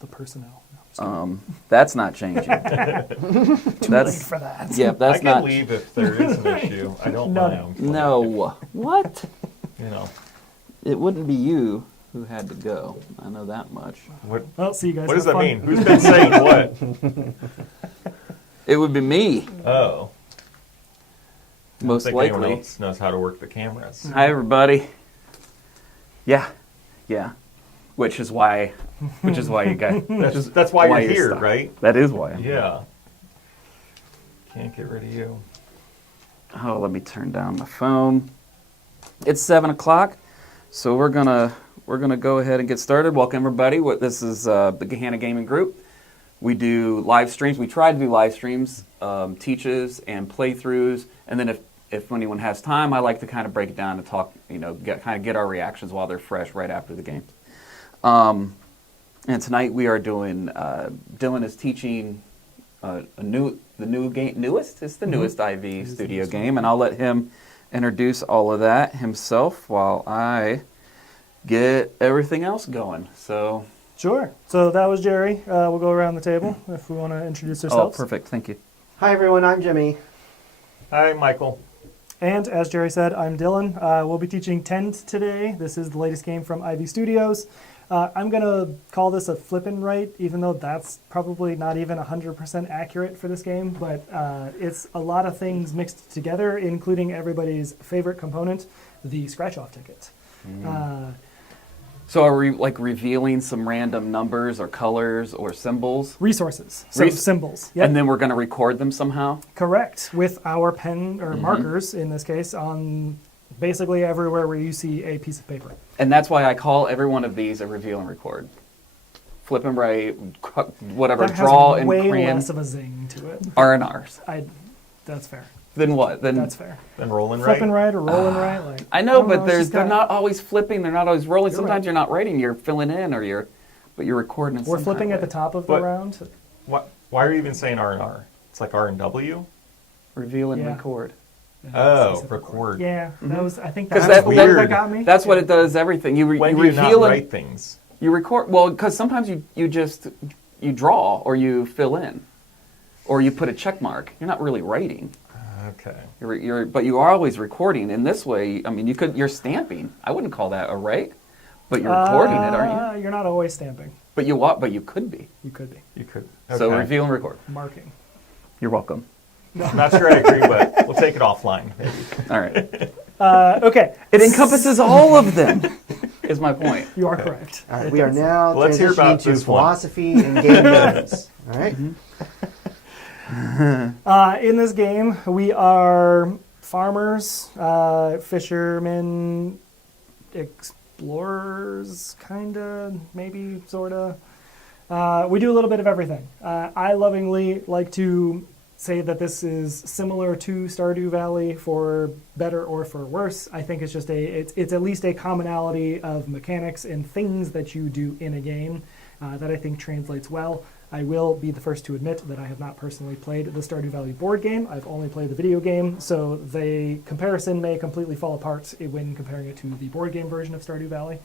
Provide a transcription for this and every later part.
the personnel. No, that's not changing. too late for that. Yeah, that's I can not. leave if there is an issue. I don't No, mind. No. What? You know. It wouldn't be you who had to go. I know that much. What, Well, see you guys. what does have that fun. mean? Who's been saying what? It would be me, Oh. most I think anyone likely. else knows how to work the cameras. Hi, everybody. Yeah. Which is why you guys. That's why you're you're here, stuck. right? That is why. Yeah. Can't get rid of you. Oh, let me turn down my phone. It's 7 o'clock, so we're gonna go ahead and get started. Welcome everybody. This is the Gahanna Gaming Group. We do live streams. We try to do live streams, teaches and playthroughs, and then if anyone has time, I like to kind of break it down and talk. Get our reactions while they're fresh right after the game. And tonight we are doing. Dylan is teaching the newest IV Studio game, and I'll let him introduce all of that himself while I get everything else going. So Sure. So that was Jerry. We'll go around the table if we want to introduce ourselves. Oh, perfect. Thank you. Hi everyone, I'm Jimmy. Hi, Michael. And as Jerry said, I'm Dylan. We'll be teaching Tend today. This is the latest game from IV Studios. I'm going to call this a flip and write, even though that's probably not even 100% accurate for this game, but it's a lot of things mixed together, including everybody's favorite component, the scratch-off ticket. So are we revealing some random numbers or colors or symbols? Resources, so symbols. Yep. And then we're going to record them somehow? Correct, with our pen or markers, in this case, on basically everywhere where you see a piece of paper. And that's why I call every one of these a reveal and record. Flip and write, whatever, That draw has and way crayon. less of a zing to it. R&Rs. That's fair. Then what? Then That's fair. Then roll and Flip write. and write or roll and write, like I know, don't but it's just they're kinda- not always flipping. They're not always rolling. You're Sometimes right. you're not writing. You're filling in, but you're recording. In We're some flipping kind at of the way. top of the But- round. Why are you even saying R and R? It's like R and W. Reveal and Yeah. record. Oh, record. Yeah, that was. I think Because that's that- that weird. got me. That's what it does. Everything you When do you reveal not and write things? you record. Well, because sometimes you just draw or you fill in, or you put a check mark. You're not really writing. Okay. But you are always recording. In this way, I mean, you're stamping. I wouldn't call that a write, but you're recording it, aren't you? You're not always stamping. But you could be. You could be You could. So okay. reveal and record. marking. You're welcome. I'm not sure I agree, but we'll take it offline. Maybe. All right. Okay, It encompasses all of them. Is my point. you are correct. All right, It we are does. now Let's hear about transitioning to this one. philosophy and game games. All right. In this game, we are farmers, fishermen, explorers, kinda, maybe, sorta. We do a little bit of everything. I lovingly like to say that this is similar to Stardew Valley for better or for worse. I think it's just it's at least a commonality of mechanics and things that you do in a game that I think translates well. I will be the first to admit that I have not personally played the Stardew Valley board game. I've only played the video game, so the comparison may completely fall apart when comparing it to the board game version of Stardew Valley.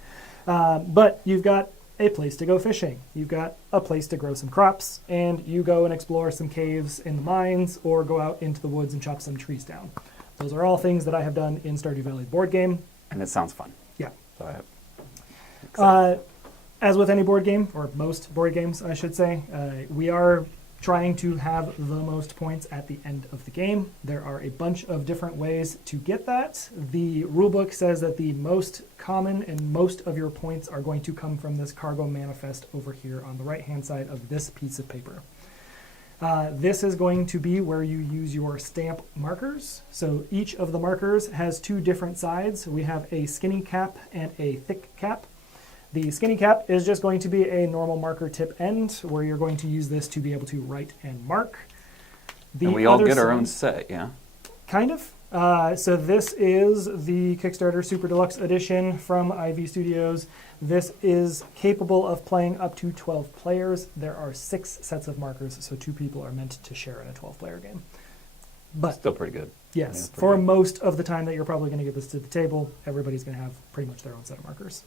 But you've got a place to go fishing. You've got a place to grow some crops, and you go and explore some caves in the mines or go out into the woods and chop some trees down. Those are all things that I have done in Stardew Valley board game. And it sounds fun. Yeah. So I As with any board game, or most board games, I should say, we are trying to have the most points at the end of the game. There are a bunch of different ways to get that. The rulebook says that the most common and most of your points are going to come from this cargo manifest over here on the right-hand side of this piece of paper. This is going to be where you use your stamp markers. So each of the markers has two different sides. We have a skinny cap and a thick cap. The skinny cap is just going to be a normal marker tip end where you're going to use this to be able to write and mark. and we all get our own set, yeah? Kind of. So this is the Kickstarter Super Deluxe Edition from IV Studios. This is capable of playing up to 12 players. There are 6 sets of markers, so 2 people are meant to share in a 12-player game. But Still pretty good. yes, Yeah, for pretty good. most of the time that you're probably going to get this to the table, everybody's going to have pretty much their own set of markers.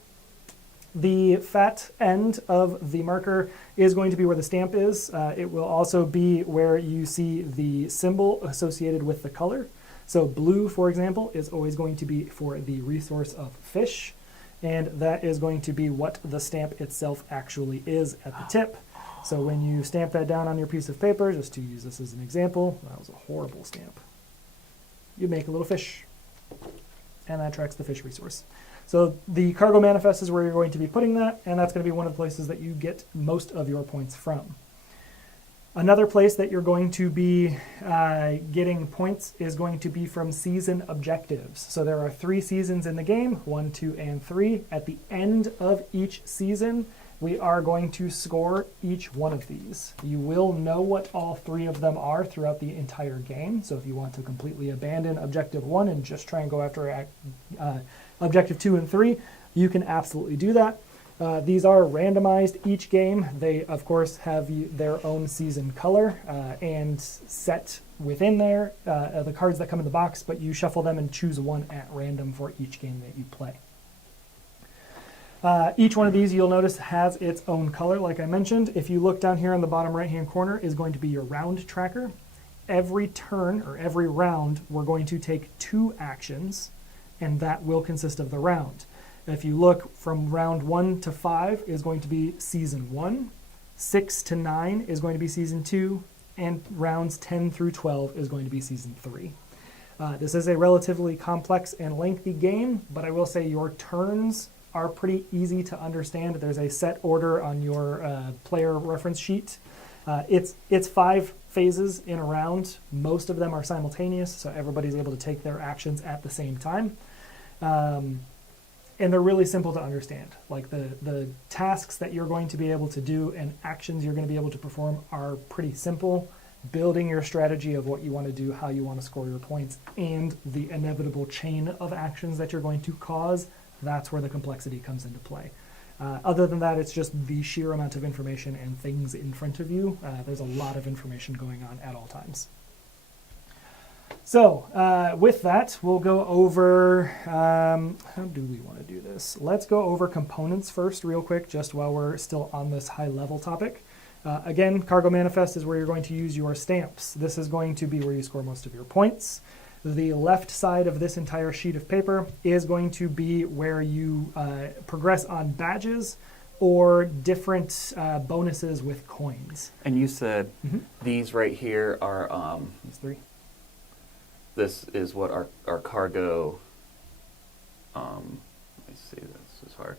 The fat end of the marker is going to be where the stamp is. It will also be where you see the symbol associated with the color. So blue, for example, is always going to be for the resource of fish, and that is going to be what the stamp itself actually is at the tip. So when you stamp that down on your piece of paper, just to use this as an example, that was a horrible stamp. You make a little fish, and that tracks the fish resource. So the cargo manifest is where you're going to be putting that, and that's going to be one of the places that you get most of your points from. Another place that you're going to be getting points is going to be from season objectives. So there are 3 seasons in the game, 1, 2, and 3. At the end of each season, we are going to score each one of these. You will know what all 3 of them are throughout the entire game. So if you want to completely abandon Objective 1 and just try and go after Objective 2 and 3, you can absolutely do that. These are randomized each game. They, of course, have their own season color and set within there the cards that come in the box, but you shuffle them and choose one at random for each game that you play. Each one of these, you'll notice, has its own color, like I mentioned. If you look down here in the bottom right-hand corner is going to be your round tracker. Every turn, or every round, we're going to take 2 actions, and that will consist of the round. If you look from round 1 to 5 is going to be season 1, 6 to 9 is going to be season 2, and rounds 10 through 12 is going to be season 3. This is a relatively complex and lengthy game, but I will say your turns are pretty easy to understand. There's a set order on your player reference sheet. It's 5 phases in a round. Most of them are simultaneous, so everybody's able to take their actions at the same time. And they're really simple to understand. Like the tasks that you're going to be able to do and actions you're going to be able to perform are pretty simple. Building your strategy of what you want to do, how you want to score your points, and the inevitable chain of actions that you're going to cause, that's where the complexity comes into play. Other than that, it's just the sheer amount of information and things in front of you. There's a lot of information going on at all times. So with that, we'll go over, how do we want to do this? Let's go over components first real quick, just while we're still on this high level topic. Again, Cargo Manifest is where you're going to use your stamps. This is going to be where you score most of your points. The left side of this entire sheet of paper is going to be where you progress on badges or different bonuses with coins. And you said these right here are... These 3. This is what our cargo, let me see, this is hard.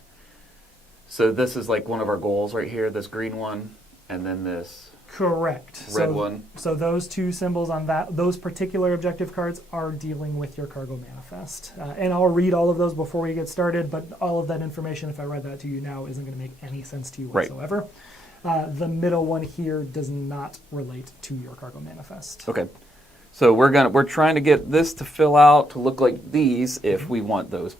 So this is like one of our goals right here, this green one, and then this Correct. red one. So those 2 symbols on those particular objective cards are dealing with your cargo manifest. And I'll read all of those before we get started, but all of that information, if I read that to you now, isn't going to make any sense to you whatsoever. Right. The middle one here does not relate to your cargo manifest. Okay. So we're trying to get this to fill out to look like these if we want those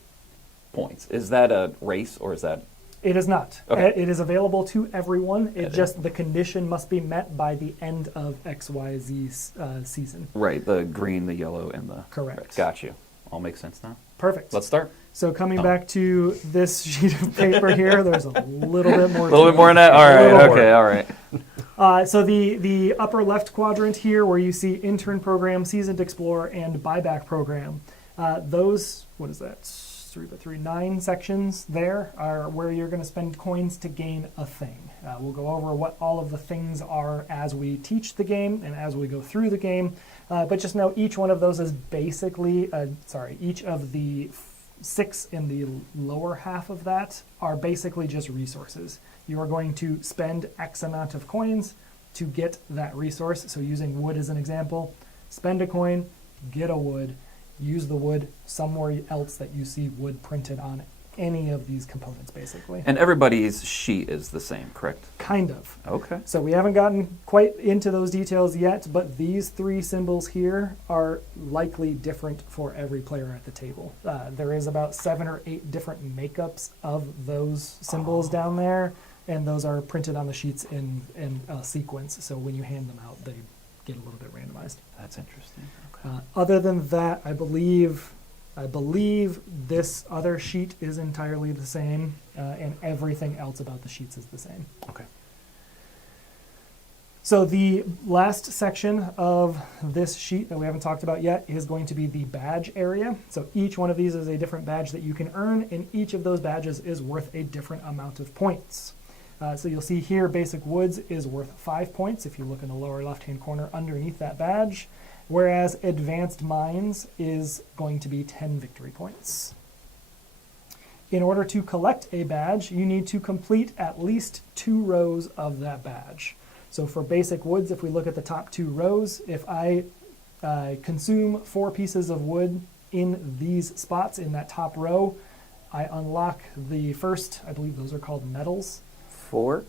points. Is that a race or is that? It is not. Okay. It is available to everyone. It just the condition must be met by the end of XYZ season. Right. The green, the yellow, and the correct. Red. Got you. All makes sense now. Perfect. Let's start. So coming back to this sheet of paper here, there's a little bit more. A little bit more than that. All right. Okay. All right. So the upper left quadrant here, where you see intern program, seasoned explorer, and buyback program, those, what is that? 3 by 3, 9 sections there are where you're going to spend coins to gain a thing. We'll go over what all of the things are as we teach the game and as we go through the game. But just know each one of those is basically, each of the 6 in the lower half of that are basically just resources. You are going to spend X amount of coins to get that resource. So using wood as an example, spend a coin, get a wood, use the wood somewhere else that you see wood printed on any of these components, basically. And everybody's sheet is the same, correct? Kind of. Okay. So we haven't gotten quite into those details yet, but these 3 symbols here are likely different for every player at the table. There is about 7 or 8 different makeups of those symbols down there, and those are printed on the sheets in a sequence. So when you hand them out, they get a little bit randomized. That's interesting. Okay. Other than that, I believe I believe this other sheet is entirely the same, and everything else about the sheets is the same. Okay. So the last section of this sheet that we haven't talked about yet is going to be the badge area. So each one of these is a different badge that you can earn, and each of those badges is worth a different amount of points. So you'll see here Basic Woods is worth 5 points if you look in the lower left-hand corner underneath that badge, whereas Advanced Mines is going to be 10 victory points. In order to collect a badge, you need to complete at least 2 rows of that badge. So for Basic Woods, if we look at the top 2 rows, if I consume 4 pieces of wood in these spots in that top row, I unlock the first, I believe those are called metals. 4?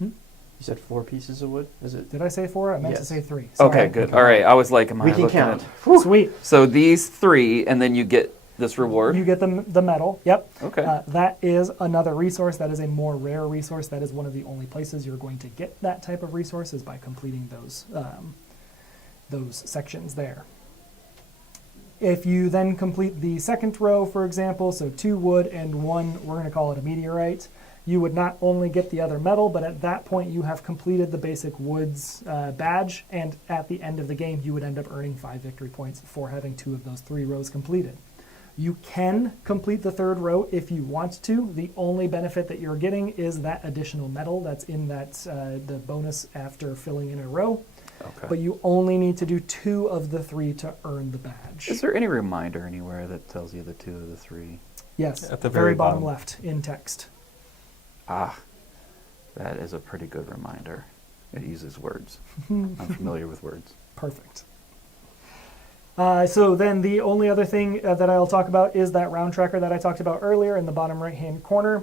You said 4 pieces of wood? Is it? Did I say 4? I meant to Yes. say 3. Okay, Sorry. good. All right. I was like, am I We can looking count. at- Sweet. So these 3, and then you get this reward. You get the medal. Yep. Okay. That is another resource. That is a more rare resource. That is one of the only places you're going to get that type of resource is by completing those sections there. If you then complete the second row, for example, so 2 wood and 1, we're going to call it a meteorite, you would not only get the other medal, but at that point you have completed the Basic Woods badge, and at the end of the game you would end up earning 5 victory points for having 2 of those 3 rows completed. You can complete the 3rd row if you want to. The only benefit that you're getting is that additional medal that's in that the bonus after filling in a row. Okay. But you only need to do 2 of the 3 to earn the badge. Is there any reminder anywhere that tells you the 2 of the 3? Yes, At the very very bottom bottom. left in text. Ah, that is a pretty good reminder. It uses words. I'm familiar with words. Perfect. So then the only other thing that I'll talk about is that round tracker that I talked about earlier in the bottom right-hand corner.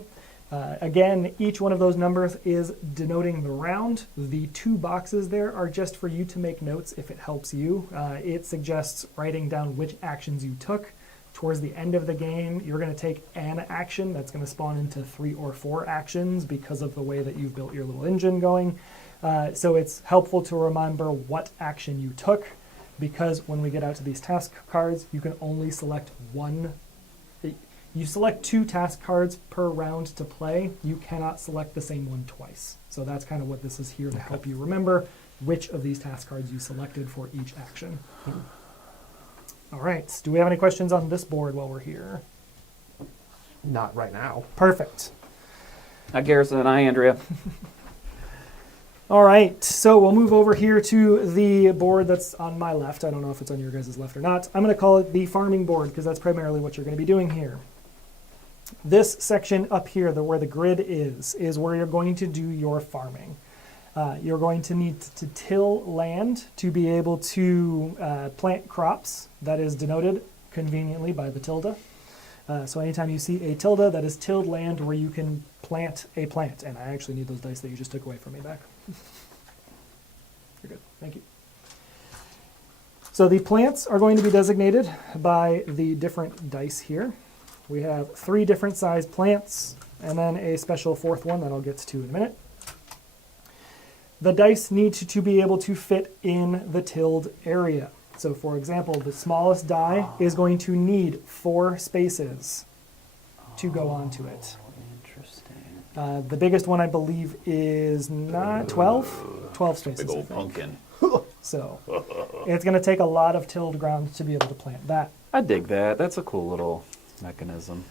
Again, each one of those numbers is denoting the round. The 2 boxes there are just for you to make notes if it helps you. It suggests writing down which actions you took. Towards the end of the game, you're going to take an action that's going to spawn into 3 or 4 actions because of the way that you've built your little engine going. So it's helpful to remember what action you took, because when we get out to these task cards, you can only select one. You select 2 task cards per round to play. You cannot select the same one twice. So that's kind of what this is here to help you remember which of these task cards you selected for each action. All right. Do we have any questions on this board while we're here? Not right now. Perfect. Hi, Garrison. Hi, Andrea. All right, so we'll move over here to the board that's on my left. I don't know if it's on your guys' left or not. I'm going to call it the farming board because that's primarily what you're going to be doing here. This section up here, where the grid is where you're going to do your farming. You're going to need to till land to be able to plant crops. That is denoted conveniently by the tilde. So anytime you see a tilde, that is tilled land where you can plant a plant. And I actually need those dice that you just took away from me back. You're good. Thank you. So the plants are going to be designated by the different dice here. We have 3 different size plants and then a special 4th one that I'll get to in a minute. The dice need to be able to fit in the tilled area. So for example, the smallest die is going to need 4 spaces to go onto it. Interesting. The biggest one, I believe, is not 12? 12 spaces, Big I old think. pumpkin. So it's going to take a lot of tilled ground to be able to plant that. I dig that. That's a cool little mechanism.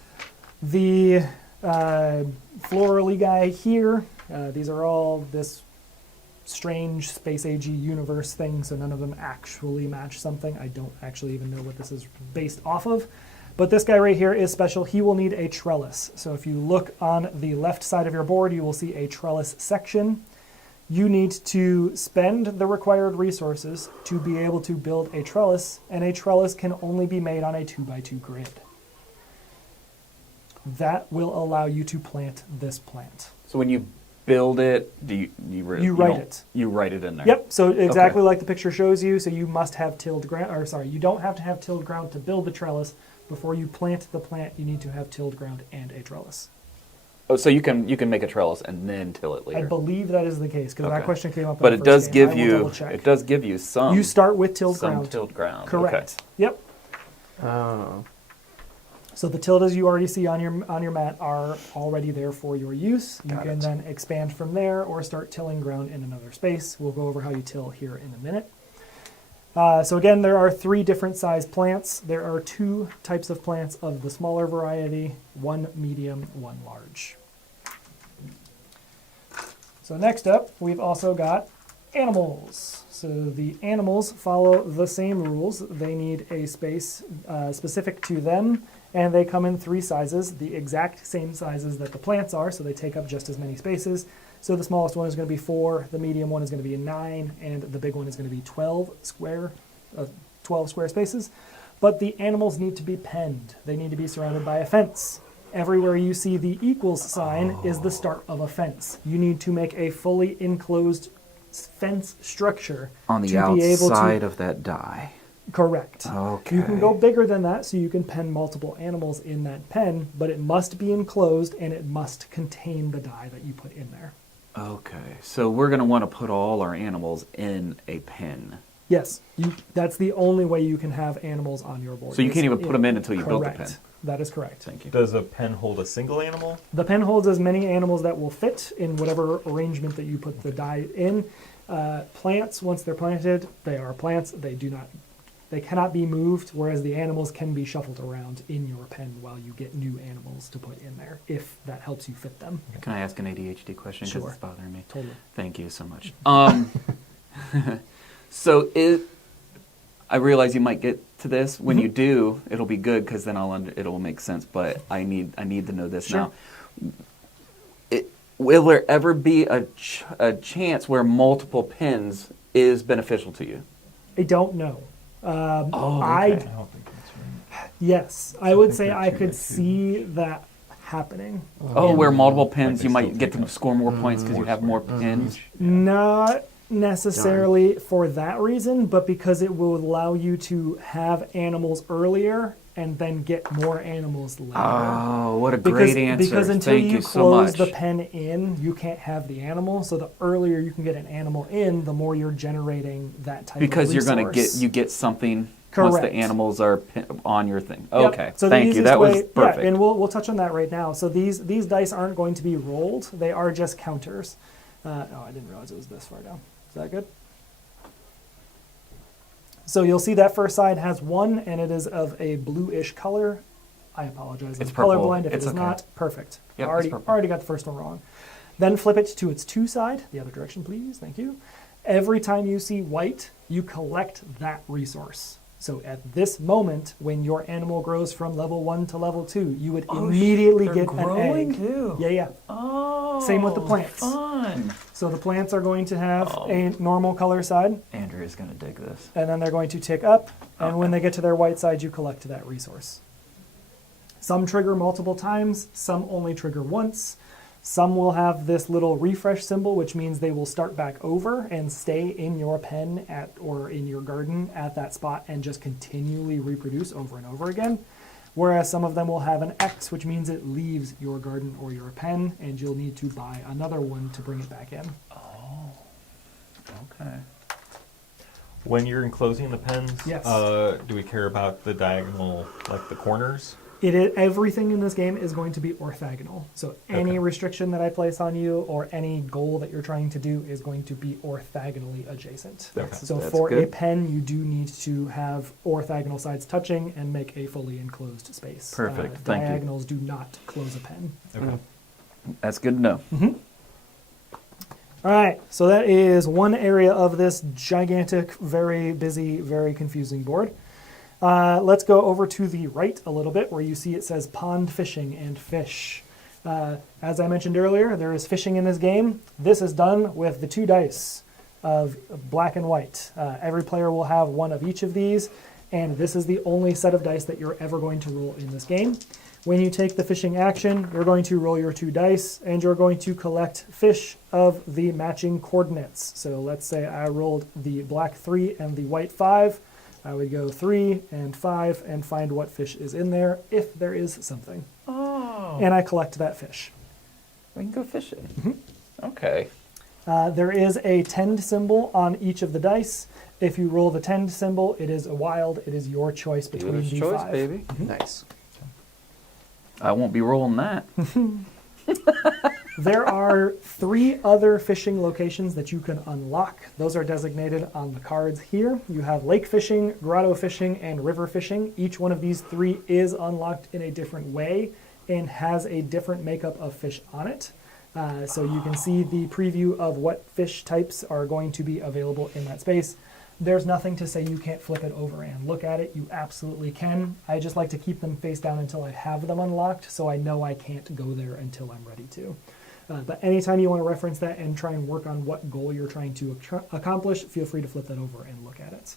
The florally guy here, these are all this strange space AG universe thing, so none of them actually match something. I don't actually even know what this is based off of. But this guy right here is special. He will need a trellis. So if you look on the left side of your board, you will see a trellis section. You need to spend the required resources to be able to build a trellis, and a trellis can only be made on a 2x2 grid. That will allow you to plant this plant. So when you build it, you write don't- it. You write it in there. Yep, so exactly Okay. like the picture shows you, so you must have tilled ground, or sorry, you don't have to have tilled ground to build the trellis. Before you plant the plant, you need to have tilled ground and a trellis. Oh, so you can make a trellis and then till it later. I believe that is the case, because that Okay. question came up in But the it first does game. give I will you double check. some. You start with tilled some ground. tilled ground. Correct. Okay. Yep. Oh. So the tildes you already see on your mat are already there for your use. You Got can it. then expand from there or start tilling ground in another space. We'll go over how you till here in a minute. So again, there are 3 different size plants. There are 2 types of plants of the smaller variety, 1 medium, 1 large. So next up, we've also got animals. So the animals follow the same rules. They need a space specific to them, and they come in 3 sizes, the exact same sizes that the plants are, so they take up just as many spaces. So the smallest one is going to be 4, the medium one is going to be 9, and the big one is going to be 12 square spaces. But the animals need to be penned. They need to be surrounded by a fence. Everywhere you see the equals sign is the start of a fence. You need to make a fully enclosed fence structure On the to be able outside to, of that die. correct. Okay. You can go bigger than that, so you can pen multiple animals in that pen, but it must be enclosed and it must contain the die that you put in there. Okay. So we're going to want to put all our animals in a pen. Yes, that's the only way you can have animals on your board. So you is can't even put them in until you build the correct. pen. That is correct. Thank you. Does a pen hold a single animal? The pen holds as many animals that will fit in whatever arrangement that you put the die in. Plants, once they're planted, they are plants. They cannot be moved, whereas the animals can be shuffled around in your pen while you get new animals to put in there, if that helps you fit them. Can I ask an ADHD question? Because Sure. it's bothering me. Totally. Thank you so much. So I realize you might get to this. When you do, it'll be good because then it'll make sense. But I need to know this Sure. now. Will there ever be a chance where multiple pens is beneficial to you? I don't know. okay. I don't think that's right. Yes, I would think say they're I 2 could by 2. see that happening. Oh, where multiple pens, Like you they might still get take to up score more points because you have more square pens. footage. Not necessarily for that reason, but because it will allow you to have animals earlier and then get more animals later. Oh, what a great answer. Because until Thank you you so close much. the pen in, you can't have the animal. So the earlier you can get an animal in, the more you're generating that type Because of you're resource. going to get something once the Correct. animals are on your thing. Yep. Okay, So the thank you. easiest That was way- perfect. Yeah, and we'll touch on that right now. So these dice aren't going to be rolled; they are just counters. I didn't realize it was this far down. Is that good? So you'll see that first side has 1, and it is of a bluish color. I apologize. It's I'm purple. colorblind. If It's it is okay. not, perfect. Yep, already, it's purple. already got the first one wrong. Then flip it to its 2 side. The other direction, please. Thank you. Every time you see white, you collect that resource. So at this moment, when your animal grows from level 1 to level 2, you would immediately they're get an growing egg. too. Yeah. Oh, Same with the plants. Fun. So the plants are going to have Oh. a normal color side, Andrew is going to dig this. and then they're going to tick up, and when they get to their white side, you collect that resource. Some trigger multiple times, some only trigger once. Some will have this little refresh symbol, which means they will start back over and stay in your pen or in your garden at that spot and just continually reproduce over and over again. Whereas some of them will have an X, which means it leaves your garden or your pen, and you'll need to buy another one to bring it back in. Okay. When you're enclosing the pens, Yes. Do we care about the diagonal, like the corners? Everything in this game is going to be orthogonal. So any Okay. restriction that I place on you or any goal that you're trying to do is going to be orthogonally adjacent. Okay. So That's for a good. pen, you do need to have orthogonal sides touching and make a fully enclosed space. Perfect. Thank you. Diagonals do not close a pen. Okay. That's good to know. All right, so that is one area of this gigantic, very busy, very confusing board. Let's go over to the right a little bit where you see it says pond fishing and fish. As I mentioned earlier, there is fishing in this game. This is done with the 2 dice of black and white. Every player will have 1 of each of these, and this is the only set of dice that you're ever going to roll in this game. When you take the fishing action, you're going to roll your 2 dice, and you're going to collect fish of the matching coordinates. So let's say I rolled the black 3 and the white 5. I would go 3 and 5 and find what fish is in there, if there is something. Oh. And I collect that fish. We can go fishing. Okay. There is a tend symbol on each of the dice. If you roll the tend symbol, it is a wild. It is your choice between Dealer's the choice, 5. baby. Nice. I won't be rolling that. There are 3 other fishing locations that you can unlock. Those are designated on the cards here. You have lake fishing, grotto fishing, and river fishing. Each one of these 3 is unlocked in a different way and has a different makeup of fish on it. So you can see the preview of what fish types are going to be available in that space. There's nothing to say you can't flip it over and look at it. You absolutely can. I just like to keep them face down until I have them unlocked, so I know I can't go there until I'm ready to. But anytime you want to reference that and try and work on what goal you're trying to accomplish, feel free to flip that over and look at it.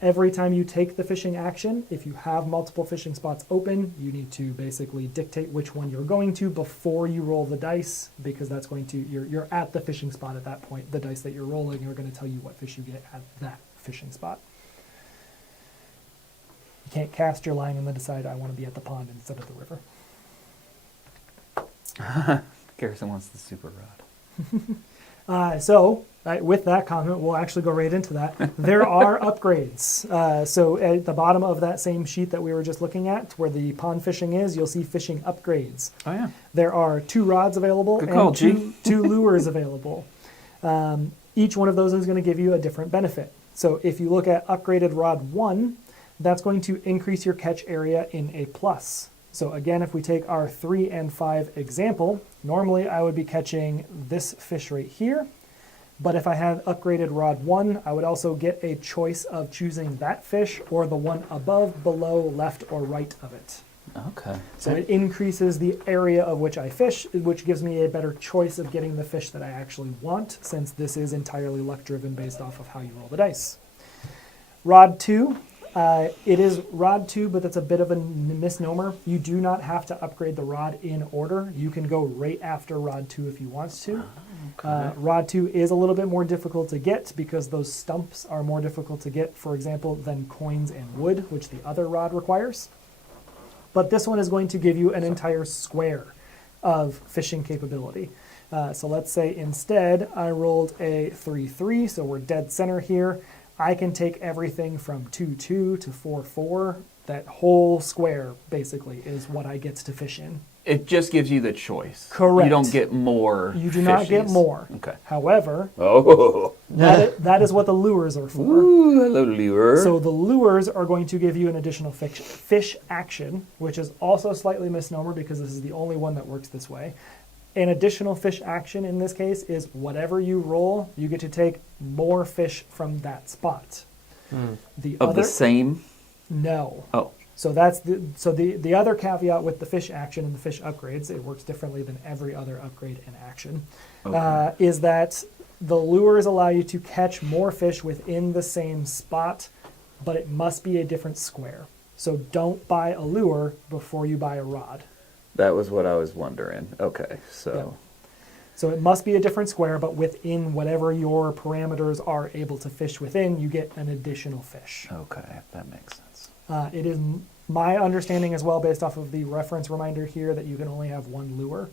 Every time you take the fishing action, if you have multiple fishing spots open, you need to basically dictate which one you're going to before you roll the dice, because that's going to, you're at the fishing spot at that point. The dice that you're rolling are going to tell you what fish you get at that fishing spot. You can't cast your line and then decide I want to be at the pond instead of the river. Garrison wants the super rod. With that comment, we'll actually go right into that. There are upgrades. So at the bottom of that same sheet that we were just looking at, where the pond fishing is, you'll see fishing upgrades. Oh, yeah. There are 2 rods available Good call, and G. two lures available. Each one of those is going to give you a different benefit. So if you look at upgraded rod 1, that's going to increase your catch area in a plus. So again, if we take our 3 and 5 example, normally I would be catching this fish right here. But if I had upgraded rod 1, I would also get a choice of choosing that fish or the one above, below, left, or right of it. Okay. So it increases the area of which I fish, which gives me a better choice of getting the fish that I actually want, since this is entirely luck driven based off of how you roll the dice. Rod 2. It is rod 2, but that's a bit of a misnomer. You do not have to upgrade the rod in order. You can go right after rod 2 if you want to. Okay. Rod 2 is a little bit more difficult to get because those stumps are more difficult to get, for example, than coins and wood, which the other rod requires. But this one is going to give you an entire square of fishing capability. So let's say instead I rolled a 3-3, so we're dead center here. I can take everything from 2-2 to 4-4. That whole square, basically, is what I get to fish in. It just gives you the choice. Correct. You don't get more You do not get fishies. more. Okay. However, Oh. that is what the lures are for. Ooh, hello, lure. So the lures are going to give you an additional fish action, which is also slightly misnomer because this is the only one that works this way. An additional fish action in this case is whatever you roll, you get to take more fish from that spot. The same? No. Oh. So that's the other caveat with the fish action and the fish upgrades, it works differently than every other upgrade and action, Okay. is that the lures allow you to catch more fish within the same spot, but it must be a different square. So don't buy a lure before you buy a rod. That was what I was wondering. Okay, so... Yeah. So it must be a different square, but within whatever your parameters are able to fish within, you get an additional fish. Okay, that makes sense. It is my understanding as well, based off of the reference reminder here, that you can only have one lure.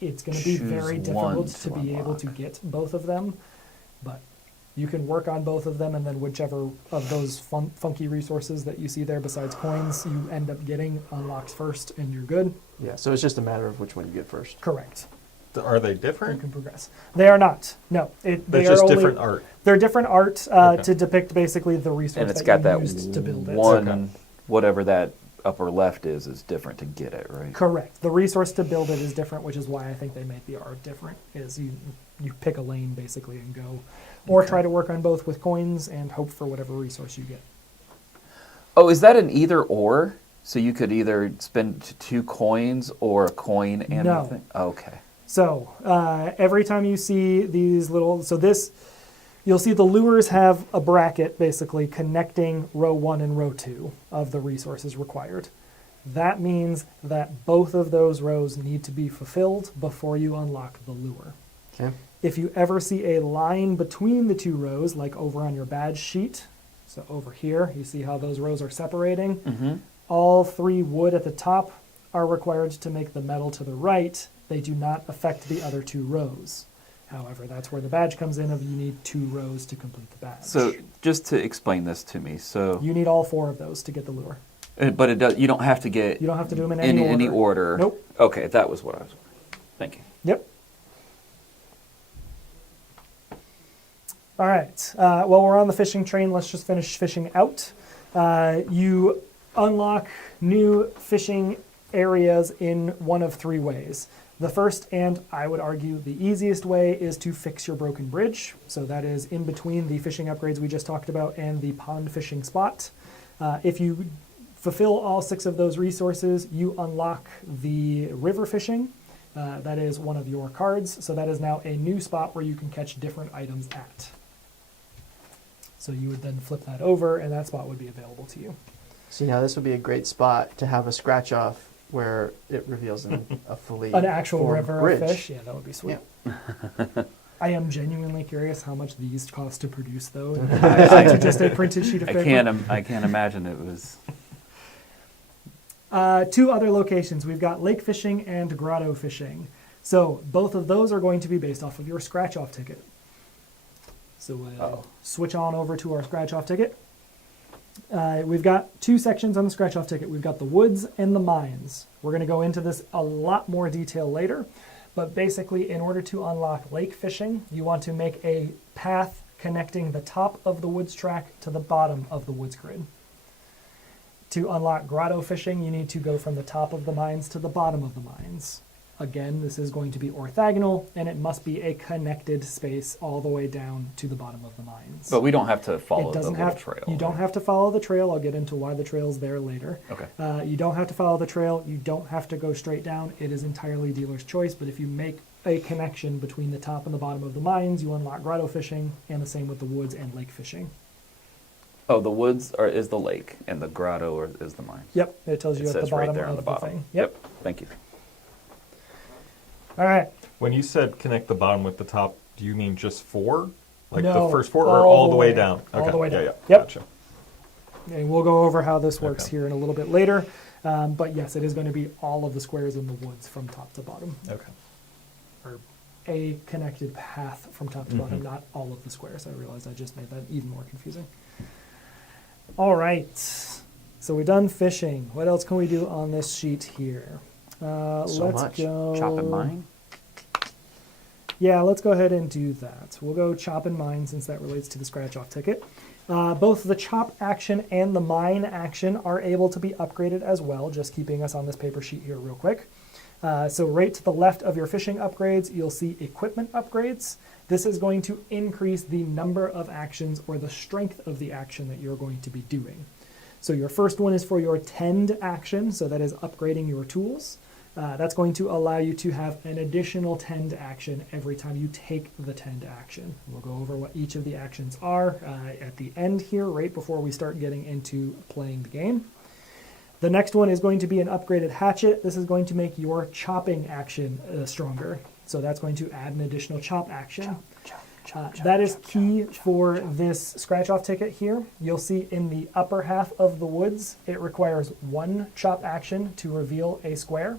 It's going to be Choose very one difficult to to be able to unlock. get both of them, but you can work on both of them, and then whichever of those funky resources that you see there besides coins you end up getting unlocks first, and you're good. Yeah, so it's just a matter of which one you get first. Correct. Are they You different? can progress. They are not. No. They They're are just only, different art. They're different art Okay. to depict basically the resource And it's that got you that used to build it. one, Okay. whatever that upper left is different to get it, right? Correct. The resource to build it is different, which is why I think they make the art different. Is you pick a lane basically and go, or Okay. try to work on both with coins and hope for whatever resource you get. Oh, is that an either or? So you could either spend 2 coins or a coin and No. a thing? Okay. So every time you see these little, you'll see the lures have a bracket basically connecting row 1 and row 2 of the resources required. That means that both of those rows need to be fulfilled before you unlock the lure. Okay. If you ever see a line between the 2 rows, like over on your badge sheet, so over here, you see how those rows are separating. Mm-hmm. All 3 wood at the top are required to make the metal to the right. They do not affect the other 2 rows. However, that's where the badge comes in of you need 2 rows to complete the badge. So just to explain this to me, so you need all 4 of those to get the lure. But it does. You don't have to get. You don't have to do them in any order. Nope. Okay, that was what I was wondering. Thank you. Yep. All right. While we're on the fishing train, let's just finish fishing out. You unlock new fishing areas in one of three ways. The first, and I would argue the easiest way, is to fix your broken bridge. So that is in between the fishing upgrades we just talked about and the pond fishing spot. If you fulfill all 6 of those resources, you unlock the river fishing. That is one of your cards. So that is now a new spot where you can catch different items at. So you would then flip that over, and that spot would be available to you. See, now this would be a great spot to have a scratch off where it reveals a fully An actual formed river bridge. of fish? Yeah, that would be sweet. Yeah. I am genuinely curious how much these cost to produce, though, in comparison to just a printed sheet of paper. I can't imagine it was. 2 other locations. We've got lake fishing and grotto fishing. So both of those are going to be based off of your scratch-off ticket. So switch on over to our scratch-off ticket. We've got 2 sections on the scratch-off ticket. We've got the woods and the mines. We're going to go into this a lot more detail later. But basically, in order to unlock lake fishing, you want to make a path connecting the top of the woods track to the bottom of the woods grid. To unlock grotto fishing, you need to go from the top of the mines to the bottom of the mines. Again, this is going to be orthogonal, and it must be a connected space all the way down to the bottom of the mines. But we don't have to follow It the doesn't little have, trail. You don't have to follow the trail. I'll get into why the trail's there later. Okay. You don't have to follow the trail. You don't have to go straight down. It is entirely dealer's choice. But if you make a connection between the top and the bottom of the mines, you unlock grotto fishing, and the same with the woods and lake fishing. Oh, the woods is the lake, and the grotto is the mine. Yep, it tells you It at the says bottom right there on of the the bottom. thing. Yep. Thank you. All right. When you said connect the bottom with the top, do you mean just 4? Like No, the first 4 or all all the the way way down? all Okay. the way Yeah, down. yeah. Yep. Gotcha. And we'll go over how this works Okay. here in a little bit later. But yes, it is going to be all of the squares in the woods from top to bottom. Okay. Or a connected path from top to bottom, not all of the squares. I realized I just made that even more confusing. All right. So we're done fishing. What else can we do on this sheet here? So let's much. go. Chop and mine? Yeah, let's go ahead and do that. We'll go chop and mine since that relates to the scratch-off ticket. Both the chop action and the mine action are able to be upgraded as well, just keeping us on this paper sheet here real quick. So right to the left of your fishing upgrades, you'll see equipment upgrades. This is going to increase the number of actions or the strength of the action that you're going to be doing. So your first one is for your tend action, so that is upgrading your tools. That's going to allow you to have an additional tend action every time you take the tend action. We'll go over what each of the actions are at the end here, right before we start getting into playing the game. The next one is going to be an upgraded hatchet. This is going to make your chopping action stronger. So that's going to add an additional chop action. That is key for this scratch-off ticket here. You'll see in the upper half of the woods, it requires 1 chop action to reveal a square,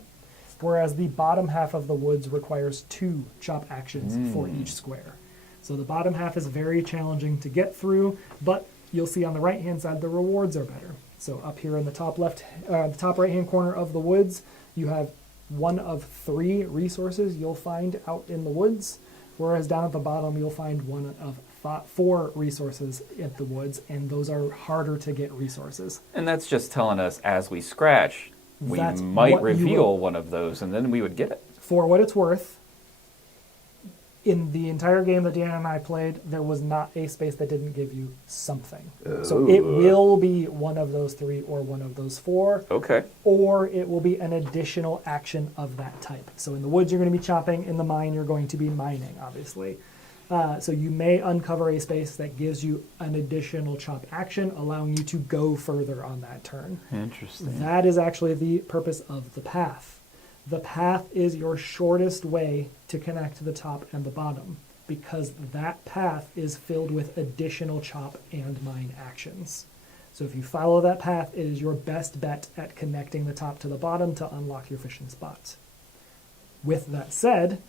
whereas the bottom half of the woods requires 2 chop actions for each square. So the bottom half is very challenging to get through, but you'll see on the right-hand side the rewards are better. So up here in the top top right-hand corner of the woods, you have 1 of 3 resources you'll find out in the woods, whereas down at the bottom you'll find 1 of 4 resources at the woods, and those are harder to get resources. And that's just telling us as we scratch, we That's might what you reveal will- one of those, and then we would get it. For what it's worth, in the entire game that Deanna and I played, there was not a space that didn't give you something. So it will be 1 of those 3 or 1 of those 4, Okay. or it will be an additional action of that type. So in the woods, you're going to be chopping. In the mine, you're going to be mining, obviously. So you may uncover a space that gives you an additional chop action, allowing you to go further on that turn. Interesting. That is actually the purpose of the path. The path is your shortest way to connect to the top and the bottom, because that path is filled with additional chop and mine actions. So if you follow that path, it is your best bet at connecting the top to the bottom to unlock your fishing spot. With that said,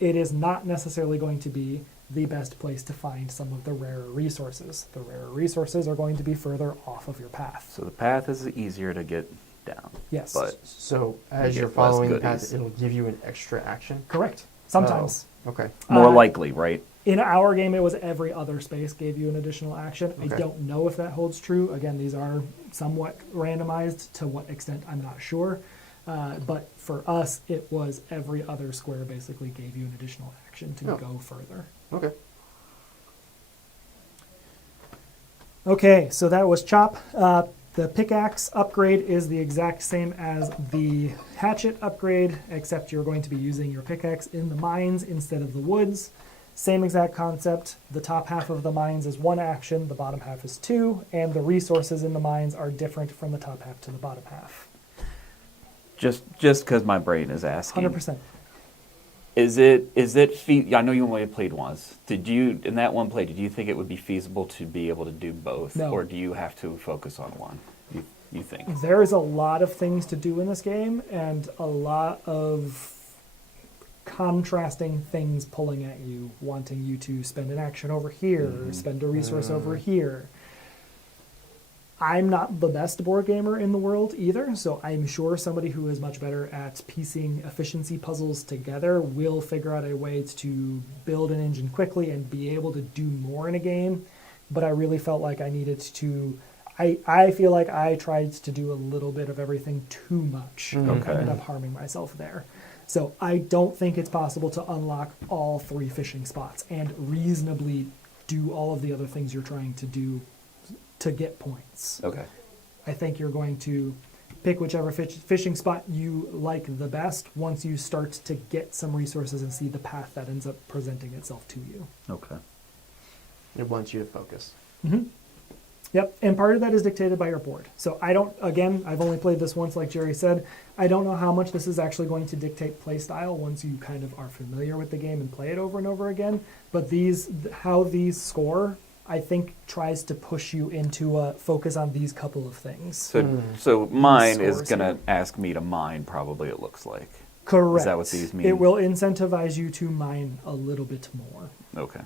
it is not necessarily going to be the best place to find some of the rarer resources. The rarer resources are going to be further off of your path. So the path is easier to get down. Yes. But So You as get you're less following the goodies. path, it'll give you an extra action. Correct. Sometimes. Oh, okay. more Uh, likely, right? In our game, it was every other space gave you an additional action. I Okay. don't know if that holds true. Again, these are somewhat randomized. To what extent, I'm not sure. But for us, it was every other square basically gave you an additional action to Oh. go further. Okay. Okay, so that was Chop. The pickaxe upgrade is the exact same as the hatchet upgrade, except you're going to be using your pickaxe in the mines instead of the woods. Same exact concept. The top half of the mines is 1 action, the bottom half is 2, and the resources in the mines are different from the top half to the bottom half. Just because my brain is asking. 100%. Is it I know you only played once. Did you, in that one play, did you think it would be feasible to be able to do both? No. Or do you have to focus on one, you think? There is a lot of things to do in this game, and a lot of contrasting things pulling at you, wanting you to spend an action over here, or spend a resource over here. I'm not the best board gamer in the world either, so I'm sure somebody who is much better at piecing efficiency puzzles together will figure out a way to build an engine quickly and be able to do more in a game. But I really felt like I needed to... I feel like I tried to do a little bit of everything too much and Okay. ended up harming myself there. So I don't think it's possible to unlock all 3 fishing spots and reasonably do all of the other things you're trying to do to get points. Okay. I think you're going to pick whichever fishing spot you like the best once you start to get some resources and see the path that ends up presenting itself to you. Okay. It wants you to focus. Yep, and part of that is dictated by your board. So I've only played this once, like Jerry said. I don't know how much this is actually going to dictate play style once you kind of are familiar with the game and play it over and over again. But how these score, I think, tries to push you into a focus on these couple of things. So mine is Scores going to here. ask me to mine, probably, it looks like. Correct. Is that what these mean? It will incentivize you to mine a little bit more. Okay.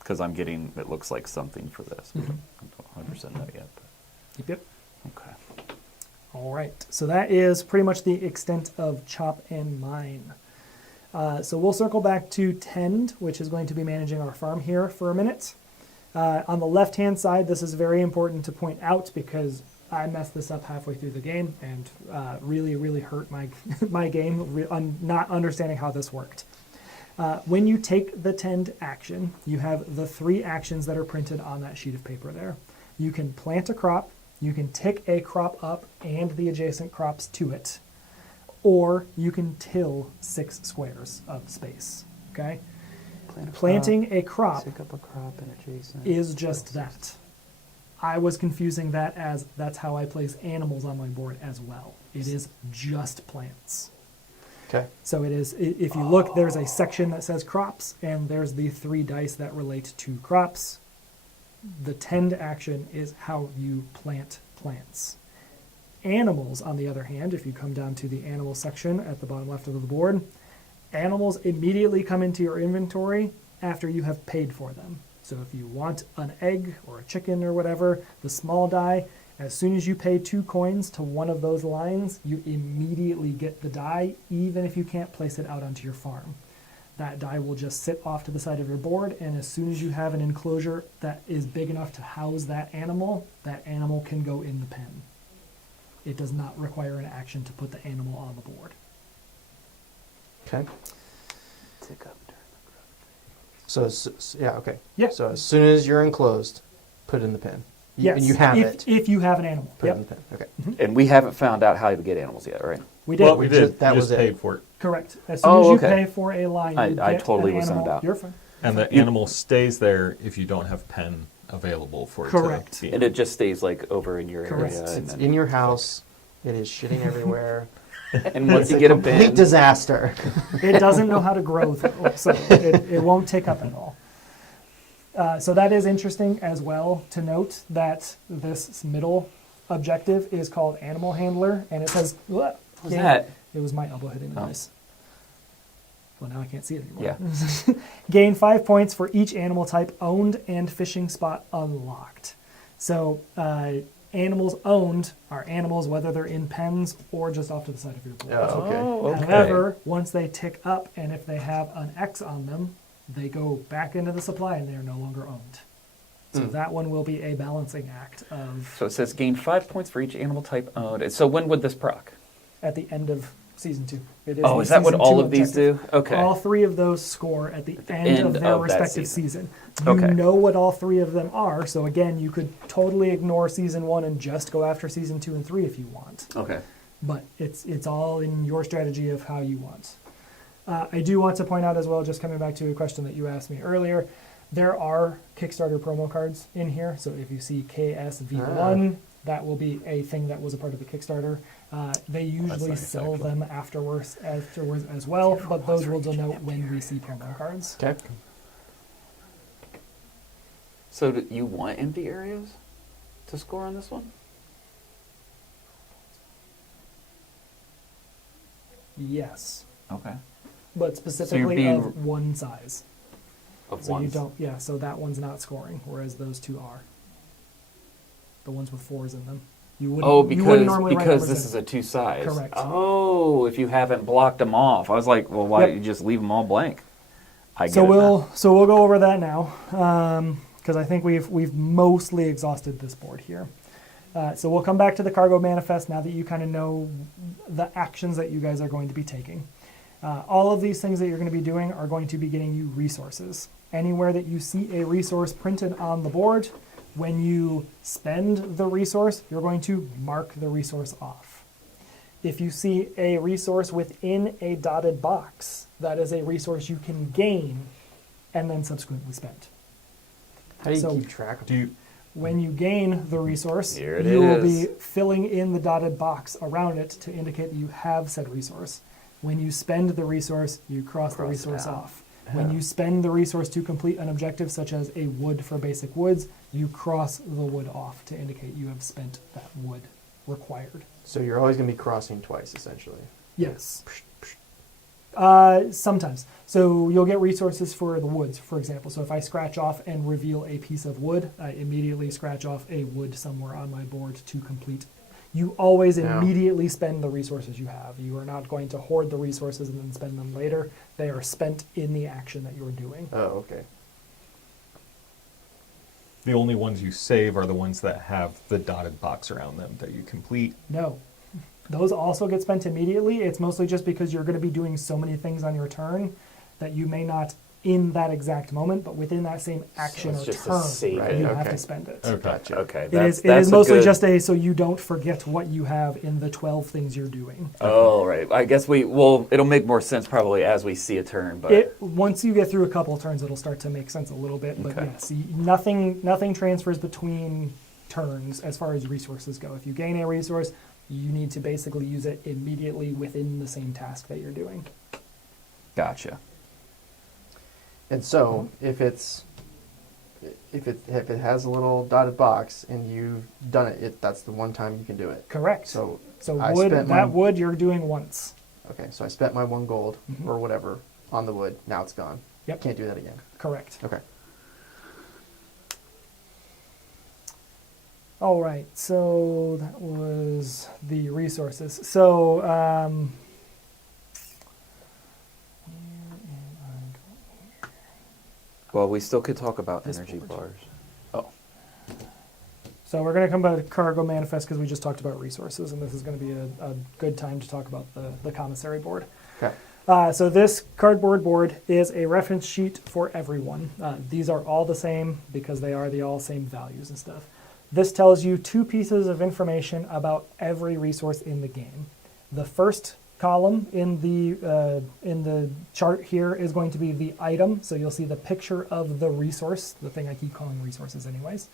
Because I'm getting, it looks like something for this. We don't 100% know yet. Yep. But, okay. All right. So that is pretty much the extent of Chop and Mine. So we'll circle back to Tend, which is going to be managing our farm here for a minute. On the left-hand side, this is very important to point out because I messed this up halfway through the game and really, really hurt my game on not understanding how this worked. When you take the Tend action, you have the 3 actions that are printed on that sheet of paper there. You can plant a crop, you can tick a crop up and the adjacent crops to it, or you can till 6 squares of space. Okay? Planting a crop Pick up a crop and adjacent. is just that. I was confusing that as that's how I place animals on my board as well. It is just plants. Okay. So it is, if you look, there's a section that says crops, and there's the 3 dice that relate to crops. The Tend action is how you plant plants. Animals, on the other hand, if you come down to the animal section at the bottom left of the board, animals immediately come into your inventory after you have paid for them. So if you want an egg or a chicken or whatever, the small die, as soon as you pay 2 coins to one of those lines, you immediately get the die, even if you can't place it out onto your farm. That die will just sit off to the side of your board, and as soon as you have an enclosure that is big enough to house that animal can go in the pen. It does not require an action to put the animal on the board. Okay. Tick up. So, yeah, okay. Yeah. So as soon as you're enclosed, put in the pen. Yes, And you have if, it. If you have an animal. Put it in Yep, the pen. Okay. And we haven't found out how to get animals yet, right? we did. Well, we did. That We was just it. paid for it. Correct. As soon Oh, as you okay. pay for a line, you I get totally an was zoned animal. out. You're fine. And the animal stays there if you don't have pen available for it Correct. to be. And it just stays like over in your Correct. area. And, It's then, in your house. It is shitting everywhere. and once It's you a get a complete bin, disaster. It doesn't know how to grow, though, so it won't take up at all. So that is interesting as well to note that this middle objective is called Animal Handler, and it says, what was that? It was my elbow hitting the Oh. dice. Well, now I can't see it anymore. Yeah. Gain 5 points for each animal type owned and fishing spot unlocked. So animals owned are animals whether they're in pens or just off to the side of your board. Yeah, okay. Oh, okay. However, once they tick up and if they have an X on them, they go back into the supply and they are no longer owned. So that one will be a balancing act of So it says gain 5 points for each animal type owned. So when would this proc? at the end of season 2. It Oh, the is that what season all 2 of these objective. do? Okay. All 3 of those score at the end of their of that respective season. season. You Okay. know what all 3 of them are, so again, you could totally ignore season 1 and just go after season 2 and 3 if you want. Okay. But it's all in your strategy of how you want. I do want to point out as well, just coming back to a question that you asked me earlier, there are Kickstarter promo cards in here. So if you see KSV1, that will be a thing that was a part of the Kickstarter. They usually nice, sell actually. them afterwards as well, but those will denote when we see promo cards. Okay. So do you want empty areas to score on this one? Yes, Okay. but specifically being- of one size. Of So one. you don't, yeah, so that one's not scoring, whereas those 2 are. The ones with 4s in them. You wouldn't, Oh, you wouldn't normally write because numbers this in. is a 2 size. Correct. Oh, if you haven't blocked them off, I was like, well, why Yep. don't you just leave them all blank? I get So it now. we'll go over that now because I think we've mostly exhausted this board here. So we'll come back to the cargo manifest now that you kind of know the actions that you guys are going to be taking. All of these things that you're going to be doing are going to be getting you resources. Anywhere that you see a resource printed on the board, when you spend the resource, you're going to mark the resource off. If you see a resource within a dotted box, that is a resource you can gain and then subsequently spend. How do you So- keep track of Do you, When you gain the resource, Here it you will is. be filling in the dotted box around it to indicate that you have said resource. When you spend the resource, you cross the Cross it resource out. off. When you spend the resource to complete an objective, such as a wood for basic woods, you cross the wood off to indicate you have spent that wood required. So you're always going to be crossing twice, essentially. Yes. Sometimes. So you'll get resources for the woods, for example. So if I scratch off and reveal a piece of wood, I immediately scratch off a wood somewhere on my board to complete. You always Yeah. immediately spend the resources you have. You are not going to hoard the resources and then spend them later. They are spent in the action that you're doing. Oh, okay. the only ones you save are the ones that have the dotted box around them that you complete. No. Those also get spent immediately. It's mostly just because you're going to be doing so many things on your turn that you may not in that exact moment, but within that same action it's or just to turn, save it. you Right, have okay. to spend it. Okay. Gotcha. Okay. It is that's a mostly good- just so you don't forget what you have in the 12 things you're doing. Oh, right. I guess it'll make more sense probably as we see a turn, but Once you get through a couple of turns, it'll start to make sense a little bit. But Okay. yes, nothing transfers between turns as far as resources go. If you gain a resource, you need to basically use it immediately within the same task that you're doing. gotcha. And so, if it has a little dotted box and you've done it, that's the one time you can do it. Correct. So, So I wood, spent that my- wood you're doing once. okay, so I spent my 1 gold Mhm. or whatever on the wood. Now it's gone. Yep. Can't do that again. Correct. Okay. All right. So that was the resources. So where am I going? Well, we still could talk about This energy board. bars. Oh, So we're going to come back to cargo manifest because we just talked about resources, and this is going to be a good time to talk about the commissary board. Okay. So this cardboard board is a reference sheet for everyone. These are all the same because they are the all same values and stuff. This tells you 2 pieces of information about every resource in the game. The first column in the chart here is going to be the item, so you'll see the picture of the resource, the thing I keep calling resources anyways.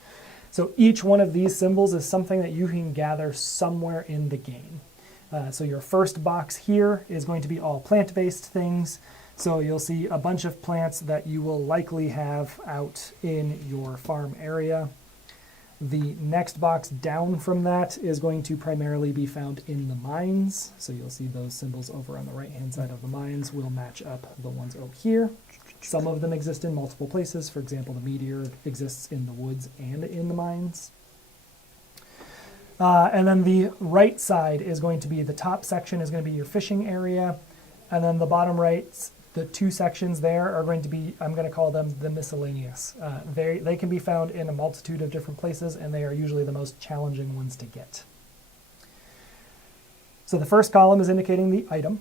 So each one of these symbols is something that you can gather somewhere in the game. So your first box here is going to be all plant-based things. So you'll see a bunch of plants that you will likely have out in your farm area. The next box down from that is going to primarily be found in the mines. So you'll see those symbols over on the right-hand side of the mines will match up the ones over here. Some of them exist in multiple places. For example, the meteor exists in the woods and in the mines. And then the right side is going to be, the top section is going to be your fishing area. And then the bottom right, the two sections there are going to be, I'm going to call them the miscellaneous. They can be found in a multitude of different places, and they are usually the most challenging ones to get. So the first column is indicating the item.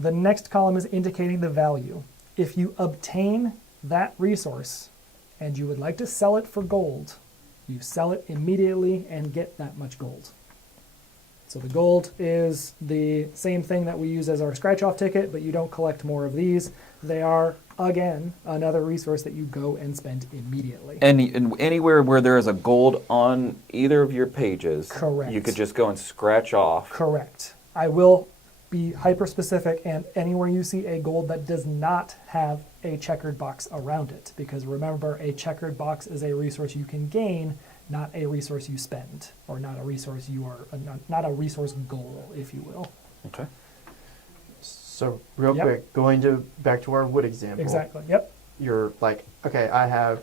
The next column is indicating the value. If you obtain that resource and you would like to sell it for gold, you sell it immediately and get that much gold. So the gold is the same thing that we use as our scratch-off ticket, but you don't collect more of these. They are, again, another resource that you go and spend immediately. Anywhere where there is a gold on either of your pages, Correct. you could just go and scratch off. Correct. I will be hyper-specific, and anywhere you see a gold that does not have a checkered box around it, because remember, a checkered box is a resource you can gain, not a resource you spend, or not a resource you are, not a resource goal, if you will. Okay. So real Yep. quick, back to our wood example. Exactly. Yep. You're like, okay, I have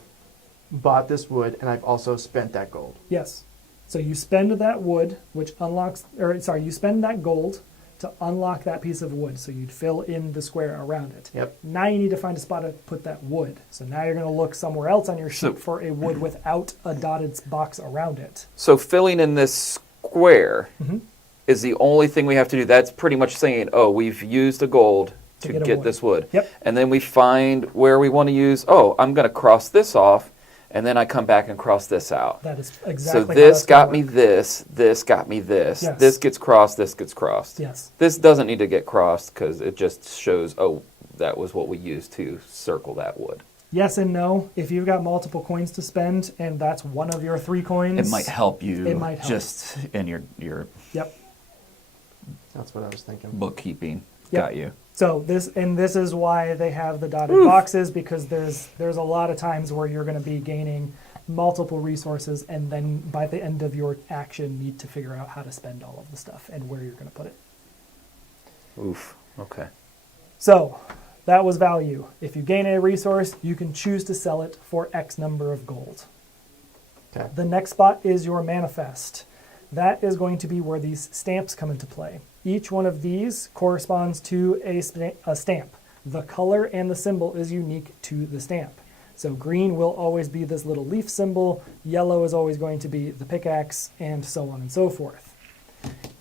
bought this wood and I've also spent that gold. Yes. So you spend that wood, which unlocks, or sorry, you spend that gold to unlock that piece of wood. So you'd fill in the square around it. Yep. Now you need to find a spot to put that wood. So now you're going to look somewhere else on your sheet for a wood without a dotted box around it. So filling in this square Mm-hmm. is the only thing we have to do. That's pretty much saying, oh, we've used the gold to get a get wood. this wood. Yep. And then we find where we want to use, oh, I'm going to cross this off, and then I come back and cross this out. That is exactly So how this that's gonna got me work. this got me this. Yes. This gets crossed, this gets crossed. Yes. This doesn't need to get crossed because it just shows, oh, that was what we used to circle that wood. Yes and no. If you've got multiple coins to spend and that's one of your 3 coins. It might help you It might help. just in your Yep. That's what I was thinking. bookkeeping. Yep. Got you. So this is why they have the dotted boxes, because there's a lot of times where you're going to be gaining multiple resources, and then by the end of your action need to figure out how to spend all of the stuff and where you're going to put it. Oof. Okay. So that was value. If you gain a resource, you can choose to sell it for X number of gold. Okay. The next spot is your manifest. That is going to be where these stamps come into play. Each one of these corresponds to a stamp. The color and the symbol is unique to the stamp. So green will always be this little leaf symbol, yellow is always going to be the pickaxe, and so on and so forth.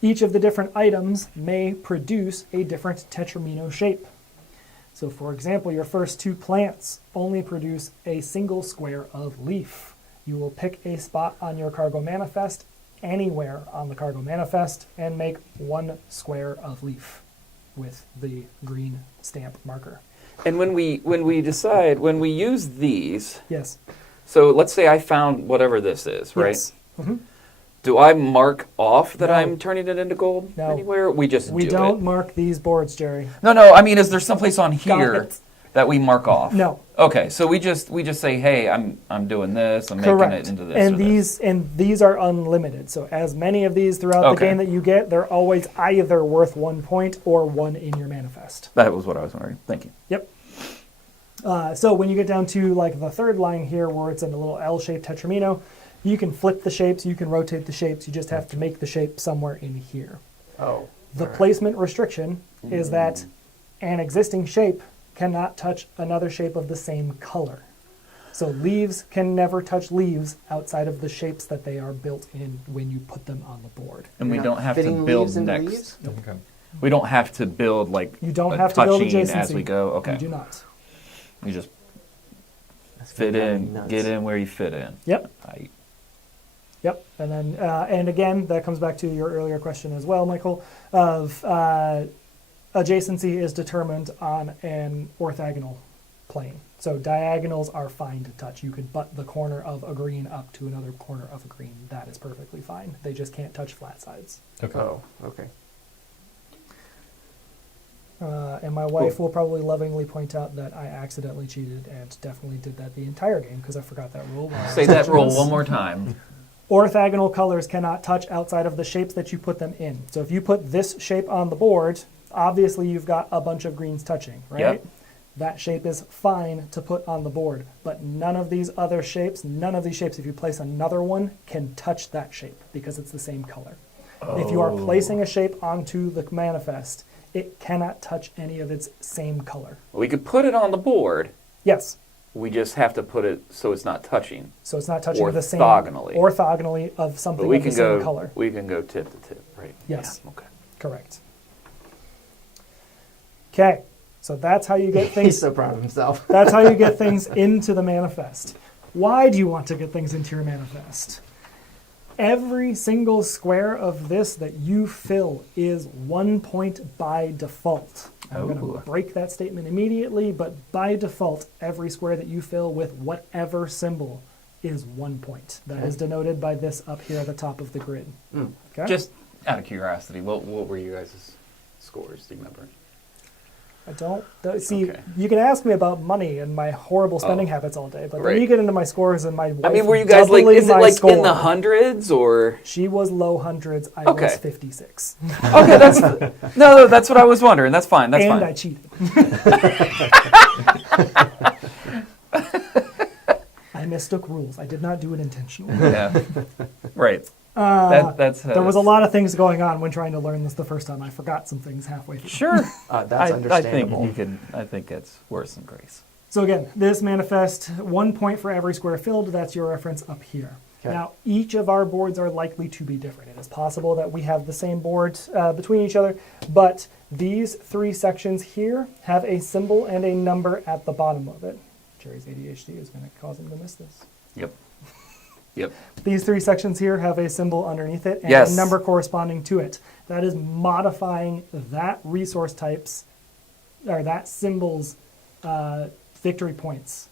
Each of the different items may produce a different tetramino shape. So for example, your first 2 plants only produce a single square of leaf. You will pick a spot on your cargo manifest, anywhere on the cargo manifest, and make 1 square of leaf with the green stamp marker. And when we use these, Yes. so let's say I found whatever this is, right? Yes. Mhm. Do I mark off that No. I'm turning it into gold No. anywhere? We just We do don't it. mark these boards, Jerry. No. I mean, is there someplace on Got here it. that we mark off? No. Okay, so we just say, hey, I'm doing this. I'm making Correct. it into this. And or this. these are unlimited. So as many of these throughout the Okay. game that you get, they're always either worth 1 point or 1 in your manifest. That was what I was wondering. Thank you. Yep. So when you get down to like the third line here, where it's in a little L-shaped tetramino, you can flip the shapes, you can rotate the shapes. You just have to make the shape somewhere in here. Oh. The placement restriction is that an existing shape cannot touch another shape of the same color. So leaves can never touch leaves outside of the shapes that they are built in when you put them on the board. And we You're don't not have to fitting build leaves into next. leaves? Okay. We don't have to build like You don't a have to build touching adjacency. as we go. Okay. You do not. You just That's fit gonna drive in, me nuts. get in where you fit in. Yep. I, Yep. And then, and again, that comes back to your earlier question as well, Michael, of adjacency is determined on an orthogonal plane. So diagonals are fine to touch. You could butt the corner of a green up to another corner of a green. That is perfectly fine. They just can't touch flat sides. Okay. Oh, okay. And my wife will probably lovingly point out that I accidentally cheated and definitely did that the entire game because I forgot that rule. while I say was that watching rule this. one more time. Orthogonal colors cannot touch outside of the shapes that you put them in. So if you put this shape on the board, obviously you've got a bunch of greens touching, right? Yep. That shape is fine to put on the board, but none of these shapes, if you place another one, can touch that shape because it's the same color. If you are placing a shape onto the manifest, it cannot touch any of its same color. We could put it on the board. Yes. We just have to put it so it's not touching. So it's not touching the same Orthogonally of something But we of the can same go. color. We can go tip to tip, right? Yes. Yeah, okay. Correct. Okay. So that's how you get He's things. so proud of himself. That's how you get things into the manifest. Why do you want to get things into your manifest? Every single square of this that you fill is 1 point by default. I'm going to break that statement immediately, but by default, every square that you fill with whatever symbol is 1 point. That is denoted by this up here at the top of the grid. Okay? Just out of curiosity, what were you guys' scores? Do you remember? I don't see. Okay. You can ask me about money and my horrible spending habits all day, but Right. then you get into my scores and my wife. I mean, were you guys like? doubling Is it my like score. in the hundreds or? She was low hundreds. I Okay. was 56, Okay, that's no. That's what I was wondering. That's fine. That's and fine. I cheated. I mistook rules. I did not do it intentionally. Yeah. Right. That's There was a lot of things going on when trying to learn this the first time. I forgot some things halfway through. Sure. That's I understandable. think you can. I think it's worse than grace. So again, this manifest, 1 point for every square filled. That's your reference up here. Okay. Now, each of our boards are likely to be different. It is possible that we have the same board between each other, but these 3 sections here have a symbol and a number at the bottom of it. Jerry's ADHD is going to cause him to miss this. Yep. Yep. These 3 sections here have a symbol underneath it and Yes. a number corresponding to it. That is modifying that resource type's, or that symbol's victory points.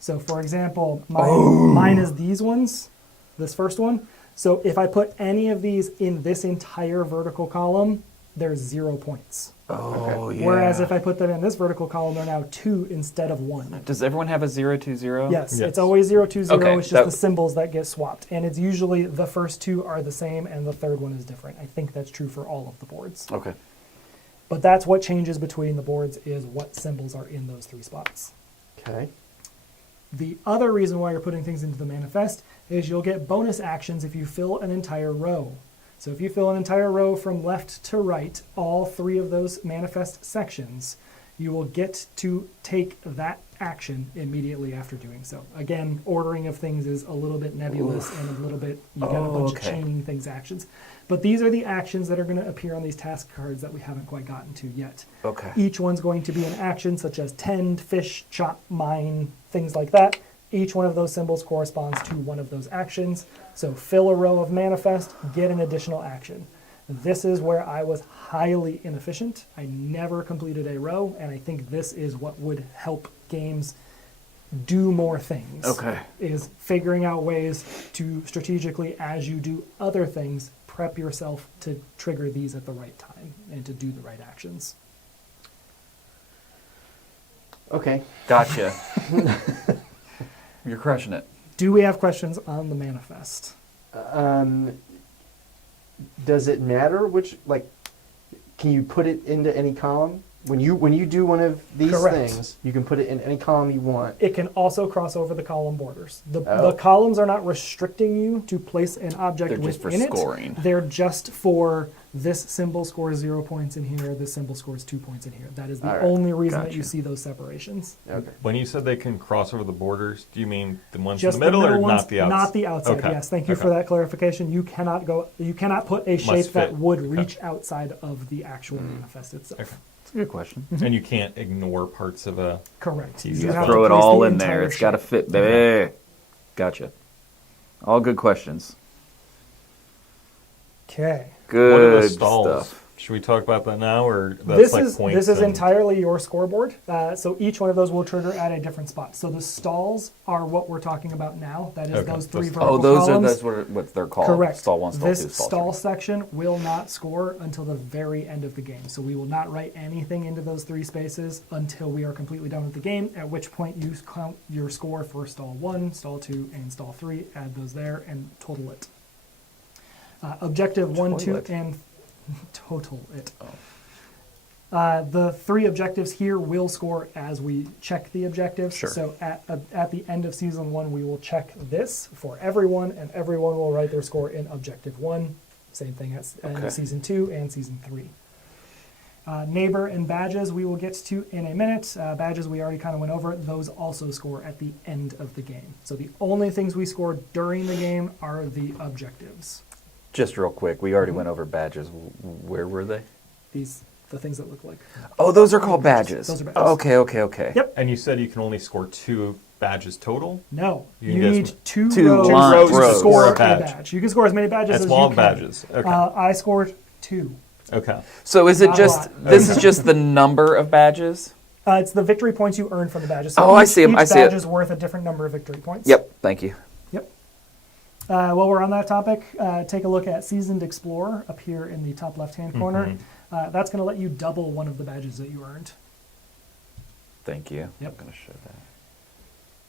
So for example, mine is these ones, this first one. So if I put any of these in this entire vertical column, there's 0 points. Oh yeah. Whereas if I put them in this vertical column, they're now 2 instead of 1. Does everyone have a 0-2-0? Yes, Yes. it's always 0, 2, 0. Okay, It's just the symbols that get swapped. And it's usually the first 2 are the same and the third one is different. I think that's true for all of the boards. Okay. But that's what changes between the boards is what symbols are in those 3 spots. Okay. The other reason why you're putting things into the manifest is you'll get bonus actions if you fill an entire row. So if you fill an entire row from left to right, all 3 of those manifest sections, you will get to take that action immediately after doing so. Again, ordering of things is a little bit nebulous and a little bit, you got a bunch of chaining things actions. But these are the actions that are going to appear on these task cards that we haven't quite gotten to yet. Okay. Each one's going to be an action such as tend, fish, chop, mine, things like that. Each one of those symbols corresponds to one of those actions. So fill a row of manifest, get an additional action. This is where I was highly inefficient. I never completed a row, and I think this is what would help games do more things. Okay. Is figuring out ways to strategically, as you do other things, prep yourself to trigger these at the right time and to do the right actions. Okay. Gotcha. You're crushing it. Do we have questions on the manifest? Does it matter which, like, can you put it into any column? When you do one of these Correct. things, you can put it in any column you want. It can also cross over the column borders. The Oh. columns are not restricting you to place an object They're just for within scoring. it. They're just for this symbol scores 0 points in here, this symbol scores 2 points in here. That is the All right. only reason that you Gotcha. see those separations. Okay. When you said they can cross over the borders, do you mean the ones Just in the middle or ones, not the outside? not the outside. Okay. Yes, thank you for Okay. that clarification. You cannot put a shape that fit. would Okay. reach outside of the actual Mm. manifest itself. Okay. That's a good question. And you can't ignore parts of a. Correct. You have to Throw it place all the in there. entire It's got to shape. fit, baby. Gotcha. All good questions. Okay. What are the Good stalls? stuff. Should we talk about that now, or that's This like is points? this is and- entirely your scoreboard. So each one of those will trigger at a different spot. So the stalls are what we're talking about now. That is Okay. those three Oh, vertical those columns. that's what they're called. Correct. Stall 1, stall 2, This stall stall 3. section will not score until the very end of the game. So we will not write anything into those 3 spaces until we are completely done with the game, at which point you count your score for stall 1, stall 2, and stall 3, add those there, and total it. Objective 1, 2, Toilet. and total it. Oh. The 3 objectives here will score as we check the objectives. Sure. So at the end of season 1, we will check this for everyone, and everyone will write their score in objective 1. Same thing as Okay. season 2 and season 3. Neighbor and badges we will get to in a minute. Badges we already kind of went over. Those also score at the end of the game. So the only things we score during the game are the objectives. Just real quick, we already went over badges. Where were they? The things that look like. Oh, those are called badges. Those are badges. Okay. Yep. And you said you can only score 2 badges total? No, You you can need guess- 2 Two rows, rows to to score score a a badge. badge. You can score as many badges As as well you can. badges. Okay. I scored 2. Okay. So is it Not a just lot. this is just the number of badges? It's the victory points you earn from the badges. So Oh, I each- see 'em, Each I see it. badge is worth a different number of victory points. Yep. Thank you. Yep. While we're on that topic, take a look at Seasoned Explorer up here in the top left-hand corner. Mhm. That's going to let you double one of the badges that you earned. Thank you. Yep. I'm going to show that.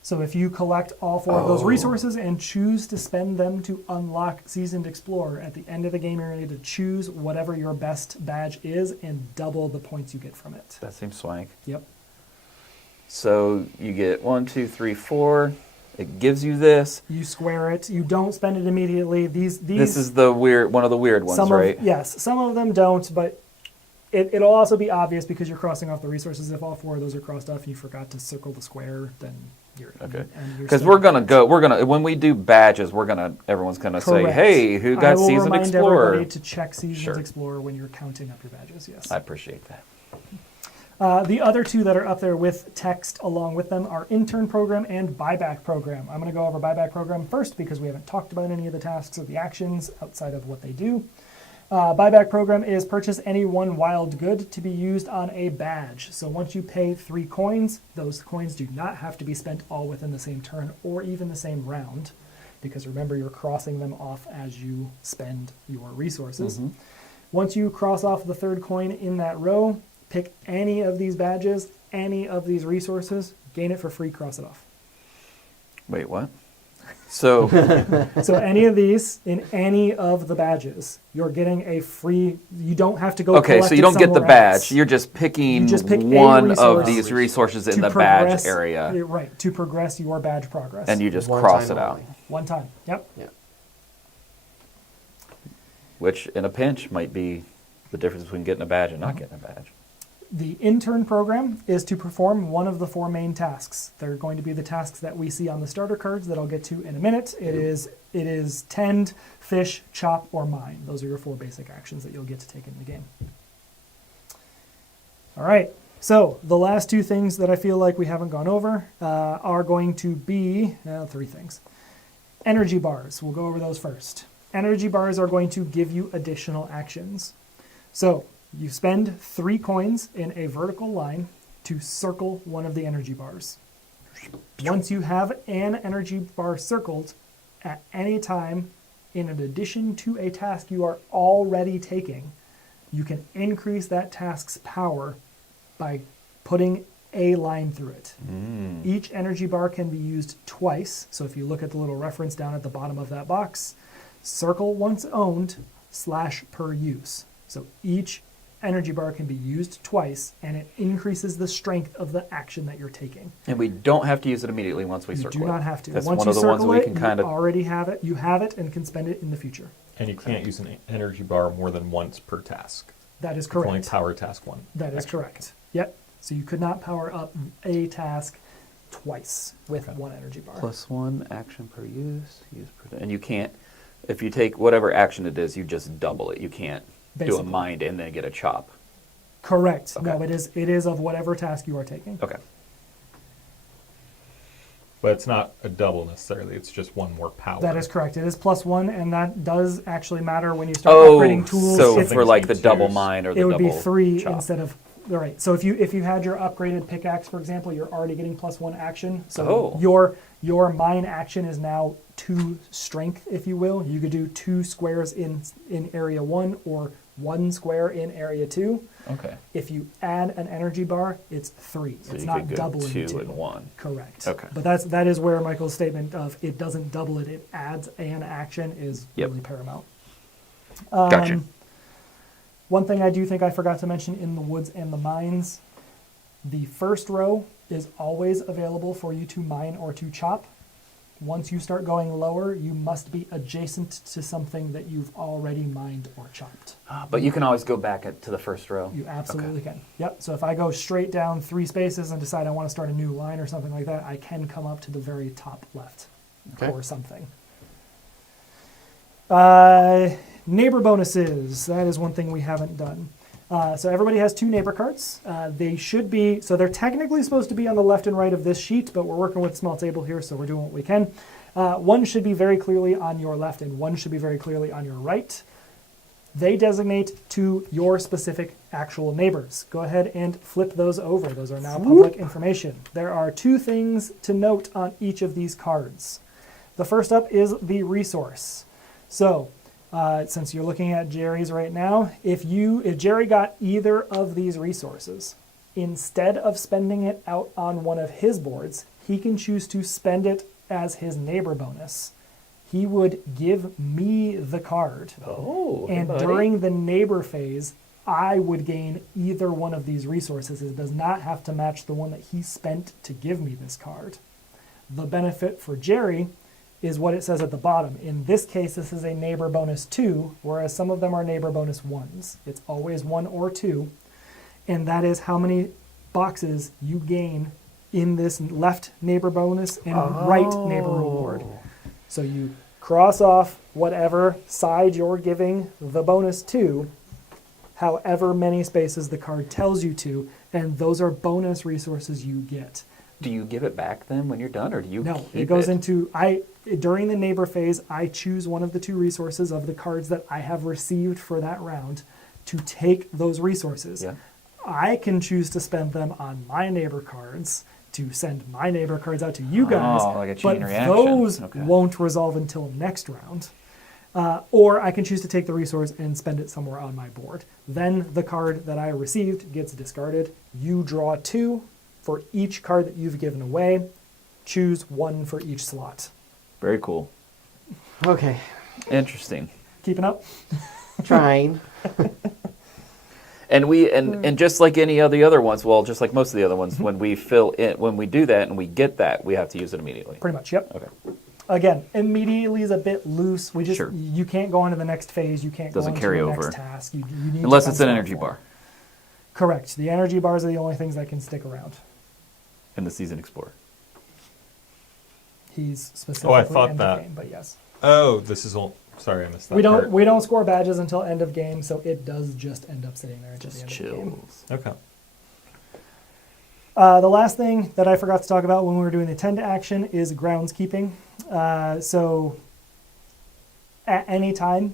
So if you collect all 4 of those Oh. resources and choose to spend them to unlock Seasoned Explorer, at the end of the game you're going to choose whatever your best badge is and double the points you get from it. That seems swank. Yep. So you get 1, 2, 3, 4. It gives you this. You square it. You don't spend it immediately. These This is the one of the weird ones, some right? of, yes, some of them don't, but it'll also be obvious because you're crossing off the resources. If all 4 of those are crossed off and you forgot to circle the square, then you're Okay. and you're Because still- we're gonna when we do badges, everyone's gonna say, Correct. hey, who I got will Seasoned remind Explorer? everybody to check Seasons Sure. Explorer when you're counting up your badges. Yes. I appreciate that. The other 2 that are up there with text along with them are Intern Program and Buyback Program. I'm going to go over Buyback Program first because we haven't talked about any of the tasks or the actions outside of what they do. Buyback Program is purchase any one wild good to be used on a badge. So once you pay 3 coins, those coins do not have to be spent all within the same turn or even the same round, because remember you're crossing them off as you spend your resources. Mm-hmm. Once you cross off the 3rd coin in that row, pick any of these badges, any of these resources, gain it for free, cross it off. Wait, what? So So any of these in any of the badges, you're getting a free. You don't have to go. okay, collect so you it don't get the somewhere badge. else. You're just picking You just pick a one of resource these resources in to the badge progress- area, Right, to progress your badge progress. and you just One cross time it out. only. one time. Yep. Yeah. Which, in a pinch, might be the difference between getting a badge and not getting a badge. The intern program is to perform one of the 4 main tasks. They're going to be the tasks that we see on the starter cards that I'll get to in a minute. It is tend, fish, chop, or mine. Those are your 4 basic actions that you'll get to take in the game. All right. So the last 2 things that I feel like we haven't gone over are going to be 3 things. Energy bars. We'll go over those first. Energy bars are going to give you additional actions. So you spend 3 coins in a vertical line to circle one of the energy bars. Once you have an energy bar circled, at any time, in addition to a task you are already taking, you can increase that task's power by putting a line through it. Each energy bar can be used twice. So if you look at the little reference down at the bottom of that box, circle once owned / per use. So each energy bar can be used twice, and it increases the strength of the action that you're taking. And we don't have to use it immediately once we You circle do it. not have to. That's Once one you of the ones circle we it, can kind you of. already have it. You have it and can spend it in the future. And you can't use an energy bar more than once per task. That is You can only correct. power task 1. That is correct. Yep. So you could not power up a task twice with Okay. 1 energy bar. +1 action per use per, and you can't. If you take whatever action it is, you just double it. You can't do a Basically. mind and then get a chop. Correct. Okay. No, it is of whatever task you are taking. Okay. But it's not a double necessarily. It's just one more power. That is correct. It is +1, and that does actually matter when you start Oh, upgrading tools. so It's- for like the Twos. double mine or the it would double be 3 chop. instead of right. So if you had your upgraded pickaxe, for example, you're already getting +1 action. So Oh. your mine action is now 2 strength, if you will. You could do 2 squares in area 1 or 1 square in area 2. Okay. If you add an energy bar, it's 3. So it's you not could go doubling 2 and 1. Correct. Okay. But that is where Michael's statement of it doesn't double it, it adds an action is Yep. really paramount. Gotcha. One thing I do think I forgot to mention in the woods and the mines, the first row is always available for you to mine or to chop. Once you start going lower, you must be adjacent to something that you've already mined or chopped. But you can always go back to the first row. You absolutely can. Yep. So if I go straight down 3 spaces and decide I want to start a new line or something like that, I can come up to the very top left or something. Neighbor bonuses. That is one thing we haven't done. So everybody has 2 neighbor cards. They should be, so they're technically supposed to be on the left and right of this sheet, but we're working with a small table here, so we're doing what we can. One should be very clearly on your left and one should be very clearly on your right. They designate to your specific actual neighbors. Go ahead and flip those over. Those are now public information. There are 2 things to note on each of these cards. The first up is the resource. So, since you're looking at Jerry's right now, if Jerry got either of these resources, instead of spending it out on one of his boards, he can choose to spend it as his neighbor bonus. He would give me the card. Oh, And during the neighbor phase, I would gain either one of these resources. It does not have to match the one that he spent to give me this card. The benefit for Jerry is what it says at the bottom. In this case, this is a neighbor bonus 2, whereas some of them are neighbor bonus 1s. It's always 1 or 2, and that is how many boxes you gain in this left neighbor bonus and right neighbor reward. So you cross off whatever side you're giving the bonus to, however many spaces the card tells you to, and those are bonus resources you get. Do you give it back then when you're done, or do you No, keep it goes into, during the neighbor phase, I choose one of the 2 resources of the cards that I have received for that round to take those resources. Yeah. I can choose to spend them on my neighbor cards to send my neighbor cards out to you guys, Oh, like a but chain reaction. those Okay. won't resolve until next round. Or I can choose to take the resource and spend it somewhere on my board. Then the card that I received gets discarded. You draw 2 for each card that you've given away. Choose 1 for each slot. Very cool. Okay, Interesting. Keeping up? trying. And and just like any of the other ones, well, just like most of the other ones, when we do that and we get that, we have to use it immediately. Pretty much, yep. Okay. Again, immediately is a bit loose. Sure. You can't go on to the next phase. You can't Doesn't go on carry to the over. next task. You need to Unless it's an spend energy stuff for bar it. Correct. The energy bars are the only things that can stick around. in the Season Explorer. He's specifically thought end that. of game, but yes. Oh, this is all. Sorry, I missed that. We don't score badges until end of game, so it does just end up sitting there until the Just end of the game. chills. Okay. The last thing that I forgot to talk about when we were doing the tend to action is groundskeeping. So at any time,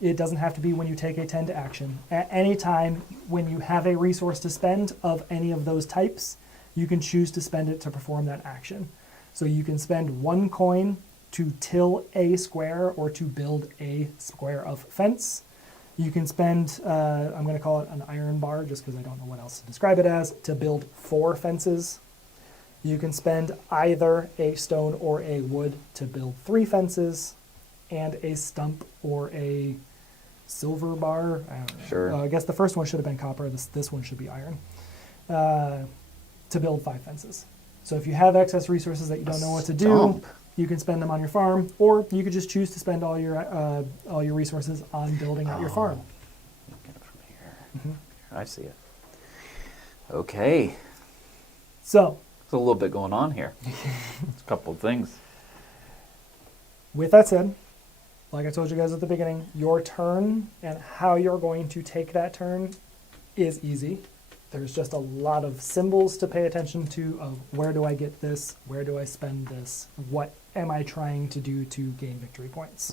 it doesn't have to be when you take a tend to action. At any time when you have a resource to spend of any of those types, you can choose to spend it to perform that action. So you can spend 1 coin to till a square or to build a square of fence. You can spend, I'm going to call it an iron bar just because I don't know what else to describe it as, to build 4 fences. You can spend either a stone or a wood to build 3 fences, and a stump or a silver bar. I don't know. Sure. I guess the first one should have been copper. This one should be iron. To build 5 fences. So if you have excess resources that you don't know what to do, Stump. you can spend them on your farm, or you could just choose to spend all your resources on building out your farm. Get it from here. I see it. Okay. So, There's a little bit going on here. It's a couple of things. with that said, like I told you guys at the beginning, your turn and how you're going to take that turn is easy. There's just a lot of symbols to pay attention to of where do I get this, where do I spend this, what am I trying to do to gain victory points.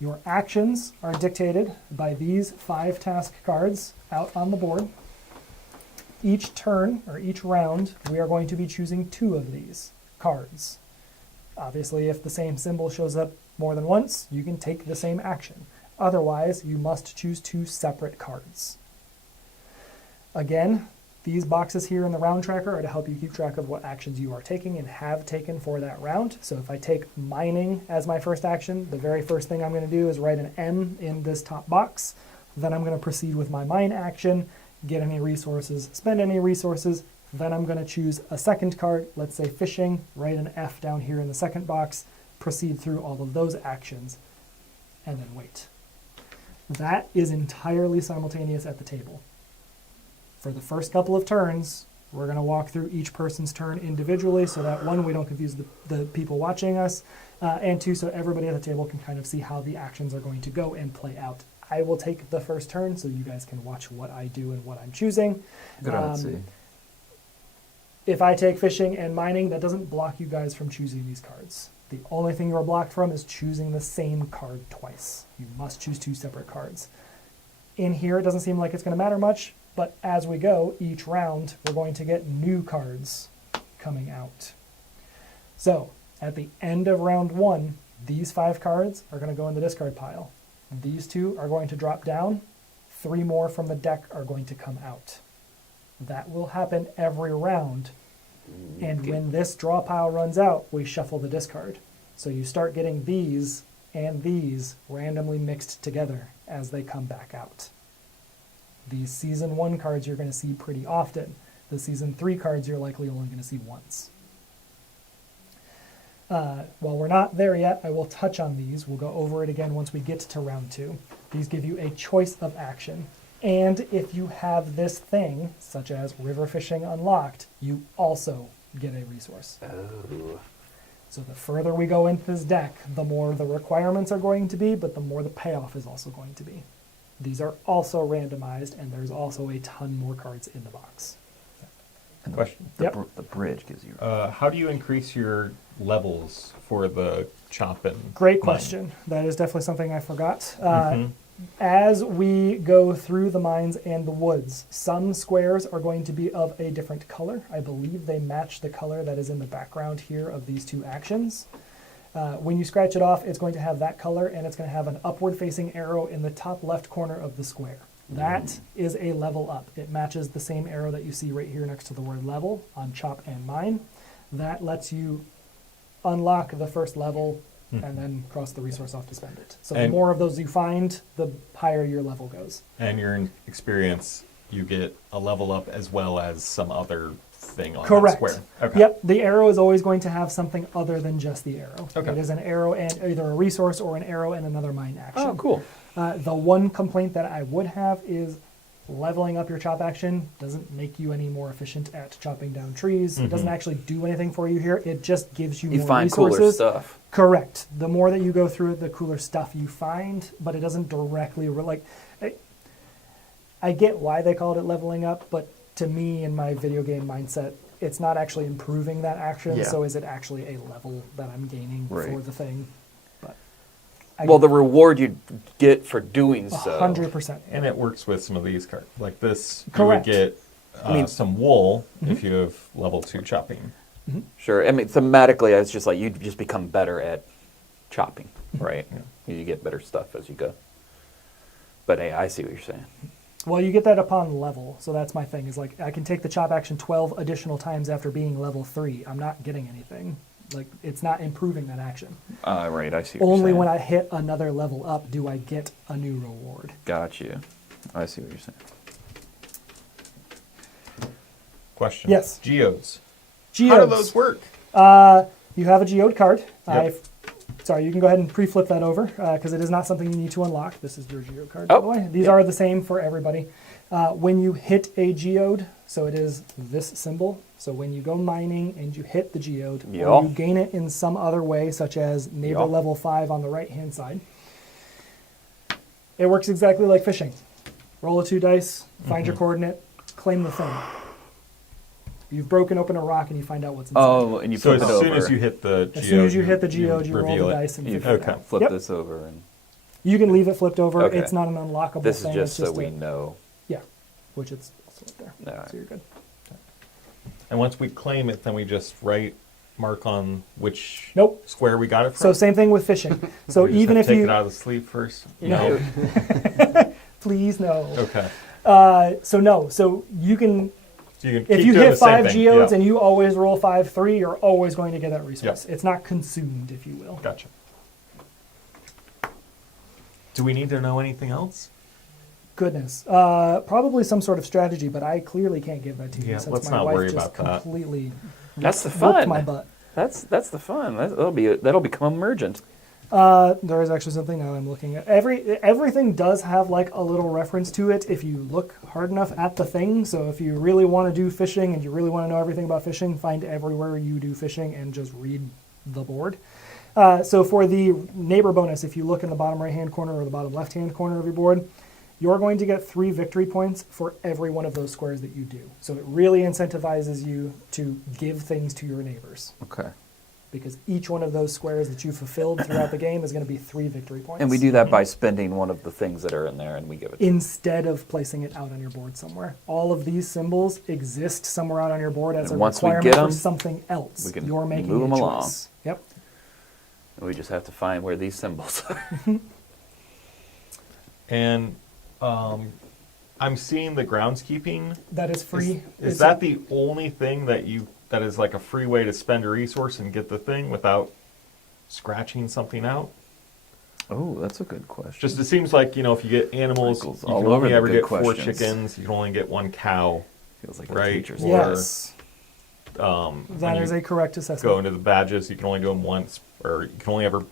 Your actions are dictated by these 5 task cards out on the board. Each turn, or each round, we are going to be choosing 2 of these cards. Obviously, if the same symbol shows up more than once, you can take the same action. Otherwise, you must choose 2 separate cards. Again, these boxes here in the round tracker are to help you keep track of what actions you are taking and have taken for that round. So if I take mining as my first action, the very first thing I'm going to do is write an M in this top box. Then I'm going to proceed with my mine action, get any resources, spend any resources. Then I'm going to choose a second card, let's say fishing, write an F down here in the second box, proceed through all of those actions, and then wait. That is entirely simultaneous at the table. For the first couple of turns, we're going to walk through each person's turn individually so that, 1, we don't confuse the people watching us, and 2, so everybody at the table can kind of see how the actions are going to go and play out. I will take the first turn so you guys can watch what I do and what I'm choosing. Good on see. If I take fishing and mining, that doesn't block you guys from choosing these cards. The only thing you're blocked from is choosing the same card twice. You must choose 2 separate cards. In here, it doesn't seem like it's going to matter much, but as we go, each round, we're going to get new cards coming out. So, at the end of round 1, these 5 cards are going to go in the discard pile. These 2 are going to drop down. 3 more from the deck are going to come out. That will happen every round. And when this draw pile runs out, we shuffle the discard. So you start getting these and these randomly mixed together as they come back out. These Season 1 cards you're going to see pretty often. The Season 3 cards you're likely only going to see once. While we're not there yet, I will touch on these. We'll go over it again once we get to round 2. These give you a choice of action. And if you have this thing, such as river fishing unlocked, you also get a resource. Oh. So the further we go into this deck, the more the requirements are going to be, but the more the payoff is also going to be. These are also randomized, and there's also a ton more cards in the box. And Question. The bridge gives you. How do you increase your levels for the chop and Great mine? question. That is definitely something I forgot. As we go through the mines and the woods, some squares are going to be of a different color. I believe they match the color that is in the background here of these 2 actions. When you scratch it off, it's going to have that color, and it's going to have an upward-facing arrow in the top left corner of the square. That is a level up. It matches the same arrow that you see right here next to the word level on chop and mine. That lets you unlock the first level and then cross the resource off to spend it. So the more of those you find, the higher your level goes. And your experience, you get a level up as well as some other thing on Correct. that square. Okay. Yep, the arrow is always going to have something other than just the arrow. Okay. It is an arrow and either a resource or an arrow and another mine action. Oh, cool. The one complaint that I would have is leveling up your chop action doesn't make you any more efficient at chopping down trees. It doesn't actually do anything for you here. It just gives you more find resources. cooler stuff. Correct. The more that you go through it, the cooler stuff you find, but it doesn't directly I get why they called it leveling up, but to me, in my video game mindset, it's not actually improving that action. Yeah. So is it actually a level that I'm gaining for Right. the thing? But Well, the reward you get for doing so. 100%. And it works with some of these cards. Like this, Correct. you would get some wool if you have level 2 chopping. Sure. I mean, thematically, it's just like you just become better at chopping, right? You get better stuff as you go. But hey, I see what you're saying. Well, you get that upon level, so that's my thing. Is like I can take the chop action 12 additional times after being level 3. I'm not getting anything. Like it's not improving that action. Right, I see what you're Only saying. when I hit another level up do I get a new reward. Got you. I see what you're saying. Question. Yes. Geodes. Geodes. How do those work? You have a geode card. Yep. Sorry, you can go ahead and pre-flip that over because it is not something you need to unlock. This is your geode card, Oh, by the way. These are the same for everybody. When you hit a geode, so it is this symbol. So when you go mining and you hit the geode, or you gain it in some other way, such as neighbor level 5 on the right-hand side, it works exactly like fishing. Roll a 2 dice, find your coordinate, claim the thing. You've broken open a rock and you find out what's inside. Oh, and you So flip as it over. soon as you hit the geode, As soon as you hit the geode, you roll reveal the it. dice and you figure it okay. out. flip Yep. this over, and You can leave it flipped over. Okay. It's not an unlockable this is thing. just it's so we a, know. Yeah, which it's also up there. All right. So you're good. And once we claim it, then we just mark on which Nope. square we got it from. So same thing with fishing. So We just even have if to take you it out of the sleeve first. No. please no. Okay. So you can So you can if keep you doing hit the same 5 thing. geodes Yeah. and you always roll 5-3, you're always going to get that resource. Yep. It's not consumed, if you will. Gotcha. Do we need to know anything else? Goodness, probably some sort of strategy, but I clearly can't give that to you Yeah, since let's my not wife worry just about that. completely That's the whooped fun. my butt. That's the fun. That'll become emergent. There is actually something now I'm looking at. Everything does have like a little reference to it if you look hard enough at the thing. So if you really want to do fishing and you really want to know everything about fishing, find everywhere you do fishing and just read the board. So for the neighbor bonus, if you look in the bottom right-hand corner or the bottom left-hand corner of your board, you're going to get 3 victory points for every one of those squares that you do. So it really incentivizes you to give things to your neighbors. Okay. Because each one of those squares that you fulfilled throughout the game is going to be 3 victory points. And we do that by spending one of the things that are in there, and we give it. Instead of placing it out on your board somewhere. All of these symbols exist somewhere out on your board as And a once we requirement get for 'em, something else. we can You're making move a 'em choice. along. Yep. And we just have to find where these symbols are. And I'm seeing the groundskeeping. That is free. Is It's that the only thing that is like a free way to spend a resource and get the thing without scratching something out? Oh, that's a good question. Just it seems like, if you get animals, Sprinkles you all can over only the ever good get 4 questions. chickens. You can only get 1 cow. Feels like right. a teacher's Or- Yes. When That you is a correct assessment. go into the badges, you can only do them once, or you can only ever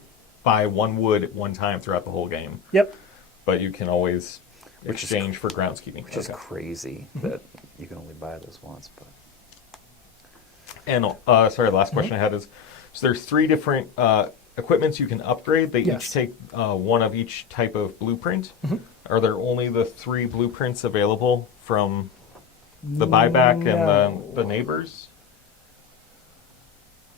buy 1 wood at one time throughout the whole game. Yep. But you can always Which is exchange for groundskeeping. Which is Okay. crazy that you can only buy this once. But And sorry, the last question I had is, so there's 3 different equipments you can upgrade. They Yes. each take one of each type of blueprint. Are there only the 3 blueprints available from the buyback No. and the neighbors?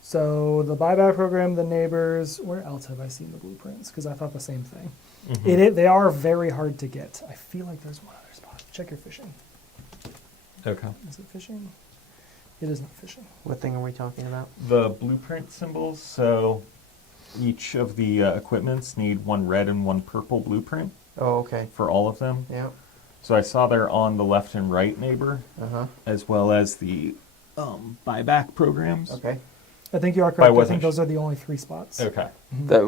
So the buyback program, the neighbors, where else have I seen the blueprints? Because I thought the same thing. Mhm. They are very hard to get. I feel like there's one other spot. Check your fishing. Okay. Is it fishing? It is not fishing. What thing are we talking about? The blueprint symbols, so each of the equipments need 1 red and 1 purple blueprint Oh, okay. for all of them. Yeah. So I saw they're on the left and right neighbor, Uh-huh. as well as the buyback programs. Okay. I think you are But I correct. I wasn't think those are the only 3 spots. Okay. that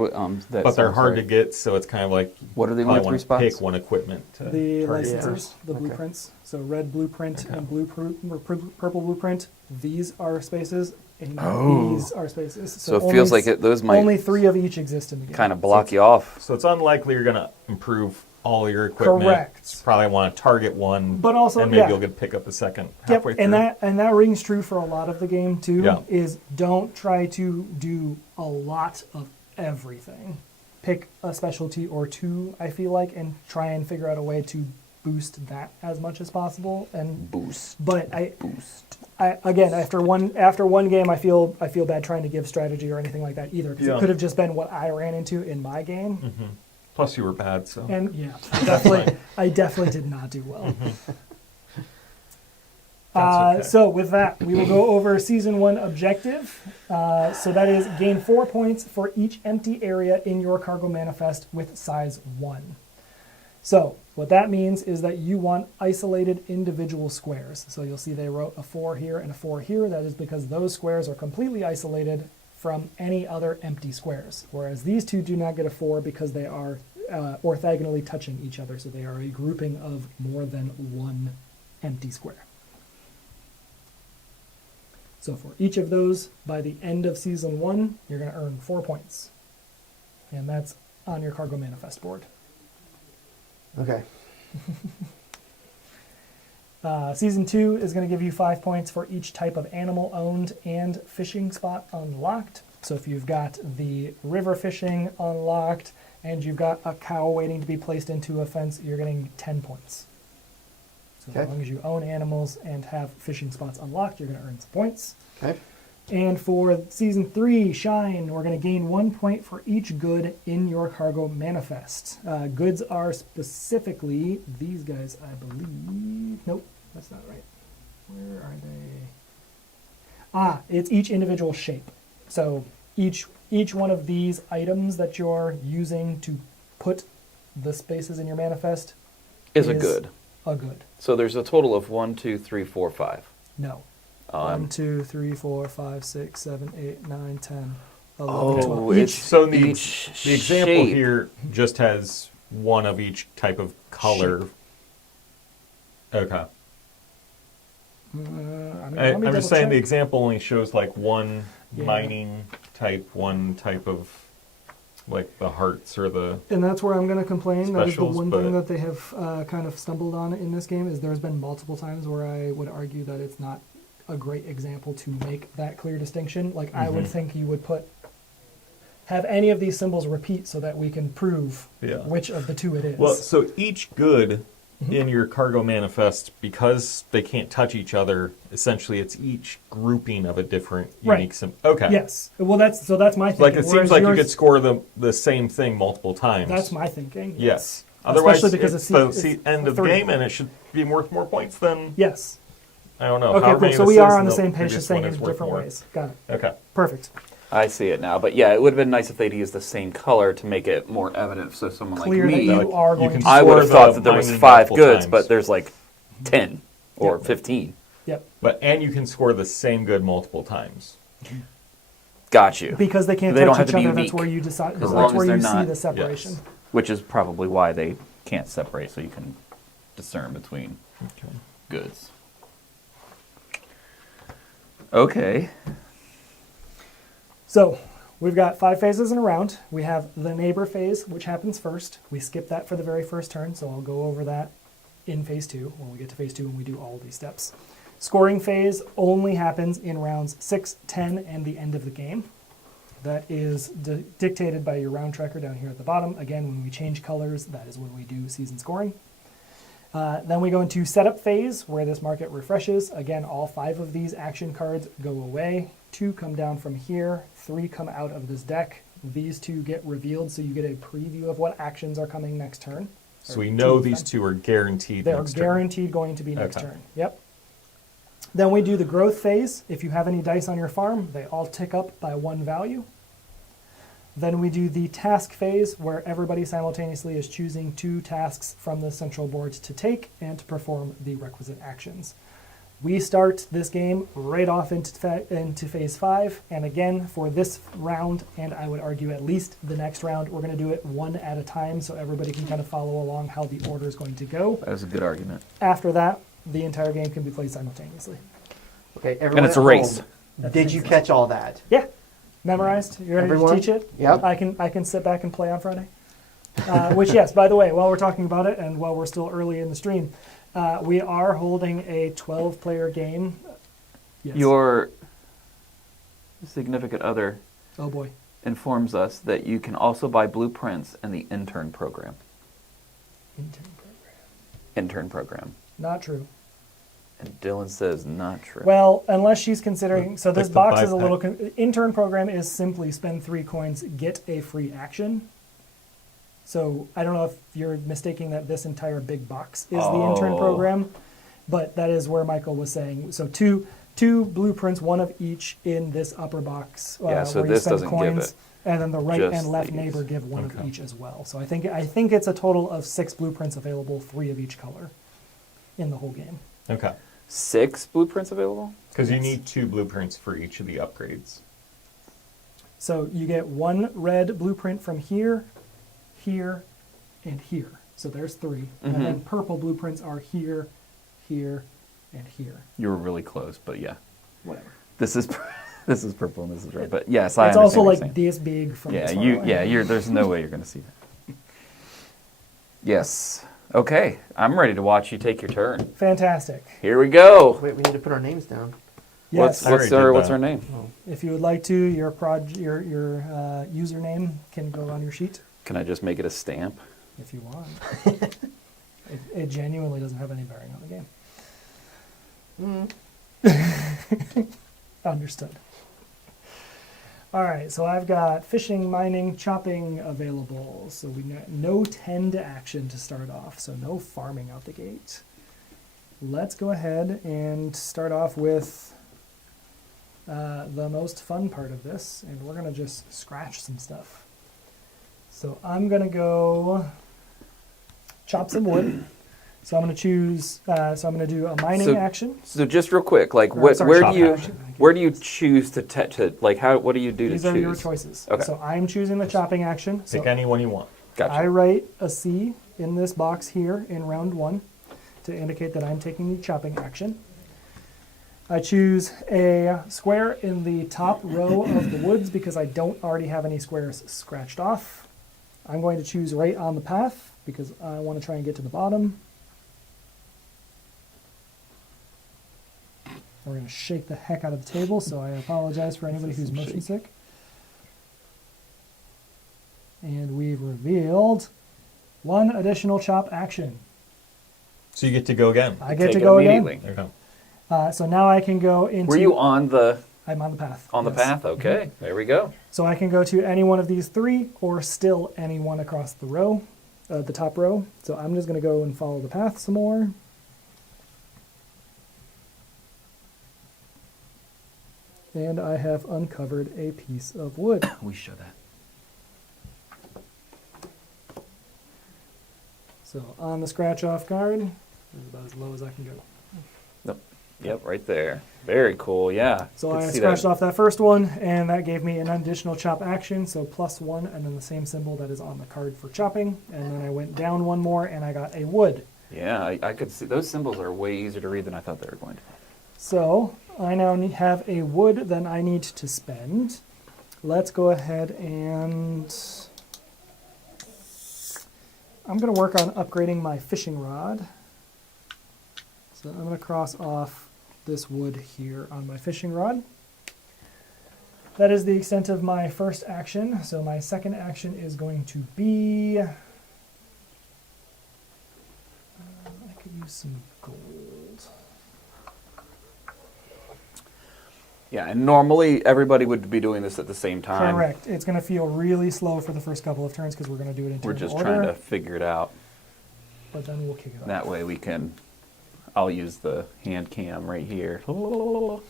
But they're sounds hard right. to get, so it's kind of like What are the probably only 3 want to spots? pick one equipment to The target licenses, first. the Okay. blueprints. So red blueprint Okay. and purple blueprint. These are spaces, and Oh. these are spaces. So it feels like those might only 3 of each exist in the game. kind of block you off. So it's unlikely you're going to improve all your equipment. Correct. You probably want to target one, But also, and maybe yeah. you'll get to pick up the second Yep, halfway through. and that rings true for a lot of the game too. Yeah. Is don't try to do a lot of everything. Pick a specialty or 2, I feel like, and try and figure out a way to boost that as much as possible. And Boost. but Boost. I again after one game, I feel bad trying to give strategy or anything like that either, because Yeah. it could have just been what I ran into in my game. Mhm. Plus you were bad, so. And yeah, I definitely did not do well. That's okay. So with that, we will go over season 1 objective. So that is gain 4 points for each empty area in your cargo manifest with size 1. So what that means is that you want isolated individual squares. So you'll see they wrote a 4 here and a 4 here. That is because those squares are completely isolated from any other empty squares. Whereas these 2 do not get a 4 because they are orthogonally touching each other. So they are a grouping of more than 1 empty square. So for each of those, by the end of season 1, you're going to earn 4 points. And that's on your cargo manifest board. Okay. Season 2 is going to give you 5 points for each type of animal owned and fishing spot unlocked. So if you've got the river fishing unlocked and you've got a cow waiting to be placed into a fence, you're getting 10 points. So So Okay. as long as you own animals and have fishing spots unlocked, you're going to earn some points. Okay. And for Season 3, Shine, we're going to gain 1 point for each good in your cargo manifest. Goods are specifically these guys, I believe. Nope, that's not right. Where are they? It's each individual shape. So each one of these items that you're using to put the spaces in your manifest Is a good. A good. So there's a total of 1, 2, 3, 4, 5. No. Um, 1, 2, 3, 4, 5, 6, 7, 8, 9, 10, 11, Oh, 12. it's So the each example shape. here just has one of each type of color. Okay. I'm just saying the example only shows like one Yeah. mining type, one type of like the hearts or the. And that's where I'm going to complain. That is the Specials, one thing but- that they have kind of stumbled on in this game. Is there's been multiple times where I would argue that it's not a great example to make that clear distinction. Like I would think you would have any of these symbols repeat so that we can prove Yeah. which of the two it is. Well, so each good in your cargo manifest, because they can't touch each other, essentially it's each grouping of a different Right. unique symbol. Okay. Yes. Well, that's my thinking. Like it seems Whereas like you yours- could score the same thing multiple times. That's my thinking. Yes. Otherwise, Especially because it's it's the end of the 3. game, and it should be worth more points than Yes. I don't know. Okay, however cool. many So of we the are on the citizens same the page, previous just saying one it is in worth different more. ways. Got it. Okay. Perfect. I see it now. But yeah, it would have been nice if they'd used the same color to make it more evident. So someone Clear like that me, you are going can to. I would have score thought the that there was mining 5 multiple goods, times. but there's like 10 or Yep. 15. Yep. And you can score the same good multiple times. Got you. Because they can't They don't touch have each to be other, that's unique. where you decide. As That's long as where they're you see not- the separation. Yes. Which is probably why they can't separate, so you can discern between Okay. goods. Okay. So we've got 5 phases in a round. We have the neighbor phase, which happens first. We skip that for the very first turn, so I'll go over that in phase 2 when we get to phase 2 and we do all these steps. Scoring phase only happens in rounds 6, 10, and the end of the game. That is dictated by your round tracker down here at the bottom. Again, when we change colors, that is when we do season scoring. Then we go into setup phase, where this market refreshes. Again, all 5 of these action cards go away. 2 come down from here. 3 come out of this deck. These 2 get revealed, so you get a preview of what actions are coming next turn. So Or we 2 know of these them. 2 are guaranteed. They're next turn. guaranteed going to be next Okay. turn. Yep. Then we do the growth phase. If you have any dice on your farm, they all tick up by 1 value. Then we do the task phase, where everybody simultaneously is choosing 2 tasks from the central board to take and to perform the requisite actions. We start this game right off into phase 5, and again, for this round, and I would argue at least the next round, we're going to do it one at a time so everybody can kind of follow along how the order is going to go. That is a good argument. After that, the entire game can be played simultaneously. Okay, everyone. it's a at race. home, did you catch all that? Yeah, memorized. You ready Everyone? to teach it? Yep. I can sit back and play on Friday. Which, yes, by the way, while we're talking about it and while we're still early in the stream, we are holding a 12-player game. Yes. Your significant other Oh boy. informs us that you can also buy blueprints in the intern program. Intern program. Not true. And Dylan says not true. Well, unless she's considering. So this Like the box is a buy little. Intern program is simply spend 3 coins, get a free action. So I don't know if you're mistaking that this entire big box is the intern Oh. program, but that is where Michael was saying. So two blueprints, 1 of each in this upper box. Yeah, so where you this spend doesn't give coins, it. and then the right Just and left these. neighbor give 1 of Okay. each as well. So I think it's a total of 6 blueprints available, 3 of each color, in the whole game. Okay. 6 blueprints available? Because you Yes. need 2 blueprints for each of the upgrades. So you get 1 red blueprint from here, here, and here. So there's 3. And then purple blueprints are here, here, and here. You were really close, but yeah. Whatever. This is this is purple and this is red. But yes, I It's understand also what like you're saying. this big from Yeah, this far away. you're there's no way you're going to see that. Yes. Okay, I'm ready to watch you take your turn. Fantastic. Here we go. Wait, we need to put our names down. Yes. I already did What's that. our name? If you would like to, your username can go on your sheet Can I just make it a stamp? if you want. It genuinely doesn't have any bearing on the game. Understood. All right, so I've got fishing, mining, chopping available. So we got no tend action to start off, so no farming out the gate. Let's go ahead and start off with the most fun part of this, and we're going to just scratch some stuff. So I'm going to go chop some wood. So I'm going to choose. So I'm going to do a mining action. So just real quick, like Or, sorry, where chop do you action. where do you choose to like how what do you do These to are choose? your choices. Okay. So I'm choosing the chopping action. So Pick any one you want. Gotcha. I write a C in this box here in round 1 to indicate that I'm taking the chopping action. I choose a square in the top row of the woods because I don't already have any squares scratched off. I'm going to choose right on the path because I want to try and get to the bottom. We're going to shake the heck out of the table, so I apologize for anybody who's motion sick. And we've revealed 1 additional chop action. So you get to go again. I get Take to it go immediately. again. There you go. So now I can go into... Were you on the I'm on the path. on the yes. path? Okay, there we go. So I can go to any one of these 3 or still any one across the row, the top row. So I'm just going to go and follow the path some more. And I have uncovered a piece of wood. We show that. So on the scratch off card, this is about as low as I can go. Yep, right there. Very cool. Yeah. So Good I to see scratched that. off that first one, and that gave me an additional chop action, so +1, and then the same symbol that is on the card for chopping. And then I went down 1 more, and I got a wood. Yeah, I could see those symbols are way easier to read than I thought they were going to. So I now have a wood that I need to spend. Let's go ahead and I'm going to work on upgrading my fishing rod. So I'm going to cross off this wood here on my fishing rod. That is the extent of my first action. So my second action is going to be... I could use some gold. Yeah, and normally everybody would be doing this at the same time. Correct. It's going to feel really slow for the first couple of turns because we're going to do it in We're turn just order, trying to figure it out. but then we'll kick it off. That way we can, I'll use the hand cam right here to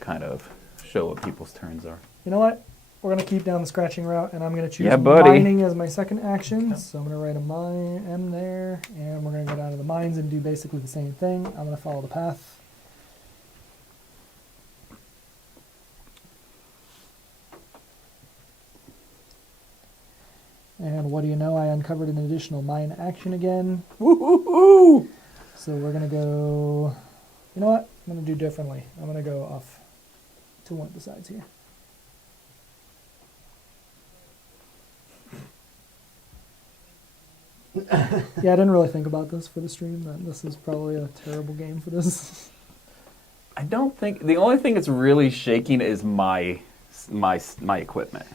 kind of show what people's turns are. You know what? We're going to keep down the scratching route, and I'm going to choose Yeah, buddy. mining as my second action. So I'm going to write a mine M there, and we're going to go down to the mines and do basically the same thing. I'm going to follow the path. And what do you know? I uncovered an additional mine action again. Woo-hoo-hoo! So we're going to go... You know what? I'm going to do differently. I'm going to go off to one of the sides here. Yeah, I didn't really think about this for the stream. That this is probably a terrible game for this. I don't think, the only thing that's really shaking is my equipment.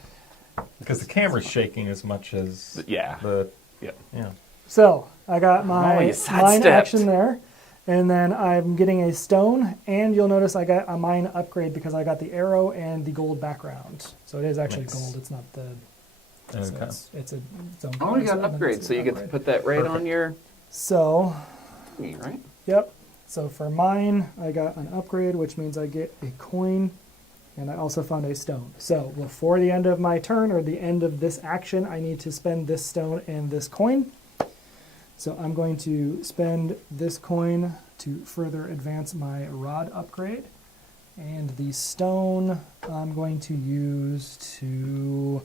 Because the camera's shaking as much as Yeah. the Yeah. yeah. So I got Oh, my you mine sidestepped. action there, and then I'm getting a stone, and you'll notice I got a mine upgrade because I got the arrow and the gold background. So it is actually Nice. gold. It's not the. So Okay. it's a. Its own Oh, card, you got an and then upgrade, it's so an you get to upgrade. put that right on Perfect. your So, thingy, right? yep. So for mine, I got an upgrade, which means I get a coin, and I also found a stone. So before the end of my turn, or the end of this action, I need to spend this stone and this coin. So I'm going to spend this coin to further advance my rod upgrade. And the stone I'm going to use to...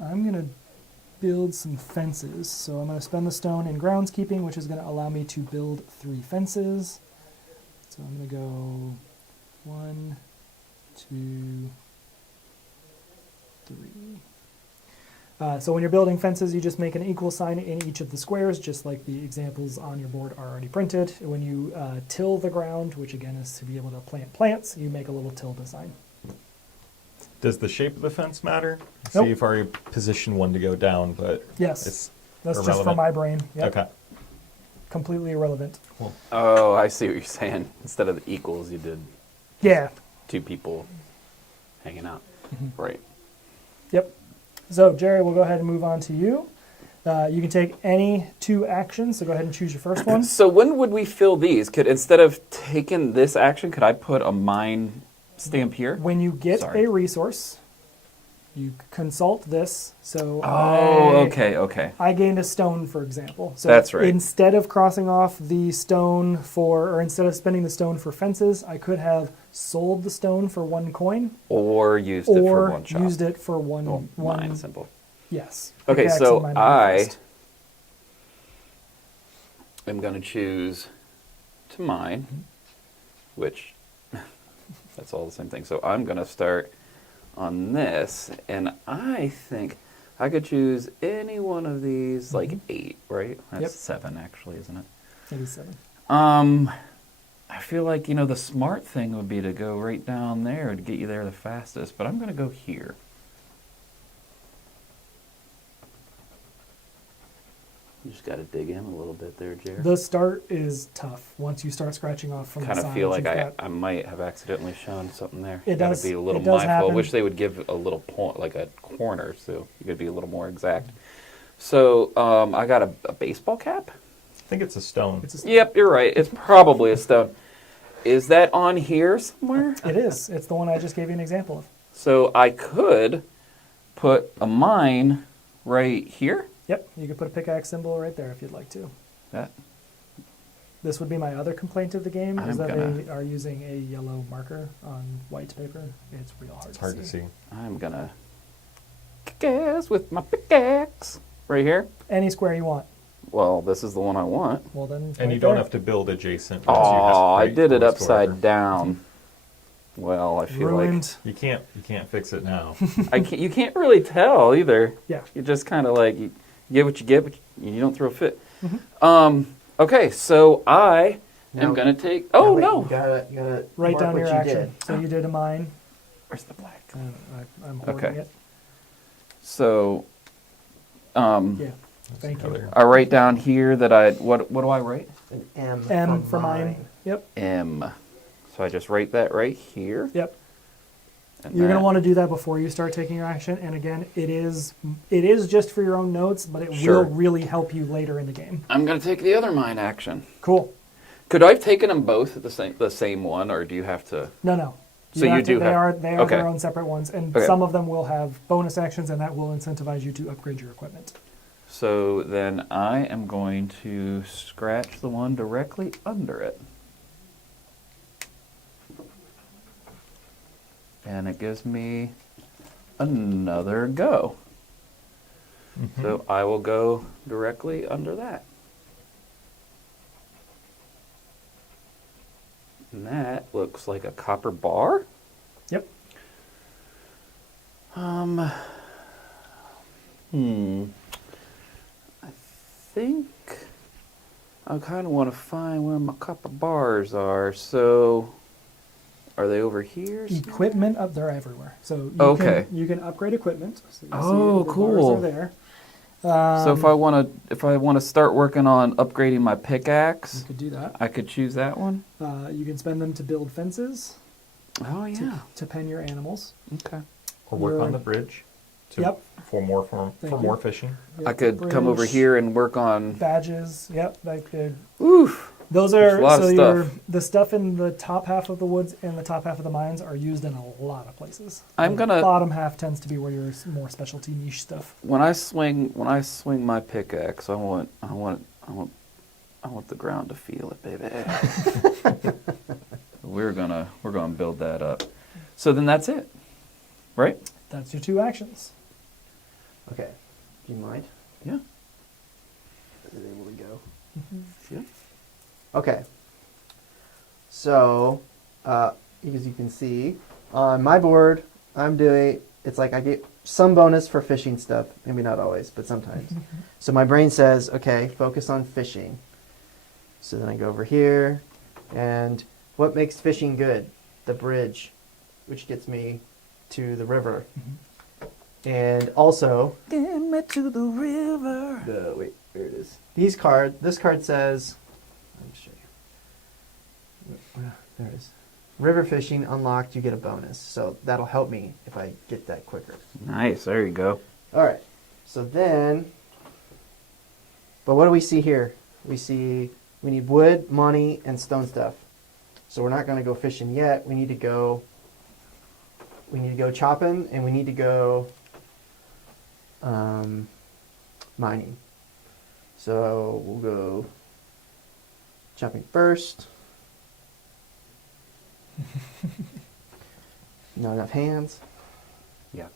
I'm going to build some fences. So I'm going to spend the stone in groundskeeping, which is going to allow me to build 3 fences. So I'm going to go 1, 2, 3. So when you're building fences, you just make an equal sign in each of the squares, just like the examples on your board are already printed. When you till the ground, which again is to be able to plant plants, you make a little tilde sign. Does the shape of the fence matter? Nope. See, you've already positioned one to go down, but Yes, it's that's just for irrelevant. my brain. Yep. Okay. completely irrelevant. Oh, I see what you're saying. Instead of the equals, you did Yeah. 2 people hanging out. Right. Yep. So, Jerry, we'll go ahead and move on to you. You can take any 2 actions, so go ahead and choose your first one. So when would we fill these? Could instead of taking this action, could I put a mine stamp here? When you get Sorry. a resource, you consult this. So Okay. I gained a stone, for example. So That's right. Instead of crossing off the stone or instead of spending the stone for fences, I could have sold the stone for 1 coin, Or used it for or one shot. used it for one. Mine, simple. Yes. Okay, Pickaxe so and mine I first. am going to choose to mine, which that's all the same thing. So I'm going to start on this, and I think I could choose any one of these, like 8, right? That's Yep. 7, actually, isn't it? 87. I feel like, the smart thing would be to go right down there to get you there the fastest, but I'm going to go here. You just got to dig in a little bit there, Jared. The start is tough once you start scratching off from the Kind sides. of feel like You've I got- might have accidentally shown something there. It Gotta does- be a little it does mindful. I happen. wish they would give a little point, like a corner, so you could be a little more exact. So I got a baseball cap. I think it's a stone. It's a, Yep, you're right. It's probably a stone. Is that on here somewhere? It is. It's the one I just gave you an example of. So I could put a mine right here. Yep, you could put a pickaxe symbol right there if you'd like to. That This would be my other complaint of the game, is I'm that gonna- they are using a yellow marker on white paper. It's real hard, It's hard to see. I'm gonna kick ass with my pickaxe right here. Any square you want. Well, this is the one I want. Well, then. And you don't have to build adjacent. Oh, once you have I right did it close to upside down. Well, I feel Ruined. You can't fix it now. like you can't really tell either. Yeah. You just kind of like you get what you get, but you don't throw a fit. Mm-hmm. Okay, so I am Now- gonna take. Oh wait, no! You gotta Write mark down what your you action. did. So you did a mine. Where's the black? I'm holding Okay. it. So, Yeah. Thank you. Other- I write down here that I what do I write? An M, M for mine. Yep. M. So I just write that right here. Yep. and You're going that- to want to do that before you start taking your action. And again, it is just for your own notes, but it Sure. will really help you later in the game. I'm gonna take the other mine action. Cool. Could I have taken them both at the same one, or do you have to? No. So you have to- do they have- are they are okay. their own separate ones, and Okay. some of them will have bonus actions, and that will incentivize you to upgrade your equipment. So then I am going to scratch the one directly under it. And it gives me another go. So I will go directly under that. And that looks like a copper bar. Yep. I think I kind of want to find where my copper bars are. So, are they over here? Equipment up, they're everywhere. So you Okay. can, you can upgrade equipment. So you Oh, see the cool. Bars are there. So if I want to start working on upgrading my You pickaxe, could do that. I could choose that one. You can spend them to build fences, Oh yeah. to pen your animals. Okay. Or work You're- on the bridge. To, Yep. For more Thank for you. more fishing. I could come over Bridge, here and work on. Badges. Yep. Like Oof. those There's are a lot of so stuff. the stuff in the top half of the woods and the top half of the mines are used in a lot of places. I'm The gonna- bottom half tends to be where your more specialty niche stuff. When I swing my pickaxe, I want the ground to feel it, baby. We're gonna build that up. So then that's it, right? That's your 2 actions. Okay. Do you mind? Yeah. Is it able to go? Yeah. Okay. So, as you can see, on my board, it's like I get some bonus for fishing stuff. Maybe not always, but sometimes. So my brain says, okay, focus on fishing. So then I go over here, and what makes fishing good? The bridge, which gets me to the river. And also, Get me to the river. wait. Here it is. This card says, let me show you. There it is. River fishing unlocked, you get a bonus. So that'll help me if I get that quicker. Nice. There you go. All right. So then, but what do we see here? We need wood, money, and stone stuff. So we're not going to go fishing yet. We need to go chopping, and we need to go mining. So we'll go chopping first. Not enough hands. Yeah.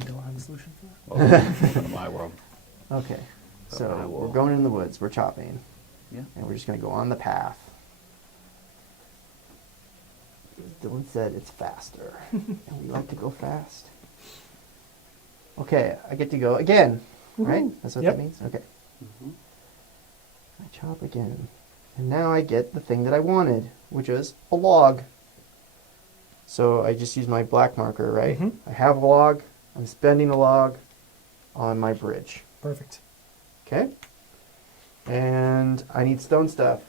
I don't have a solution for that. Welcome to my world. Okay. I So will- we're going in the woods. We're chopping. Yeah. And we're just going to go on the path. Dylan said it's faster. And we like to go fast. Okay, I get to go again. Right? That's what Yep. that means? Okay. I chop again. And now I get the thing that I wanted, which is a log. So I just use my black marker, right? Mhm. I have a log. I'm spending a log on my bridge. Perfect. Okay? And I need stone stuff.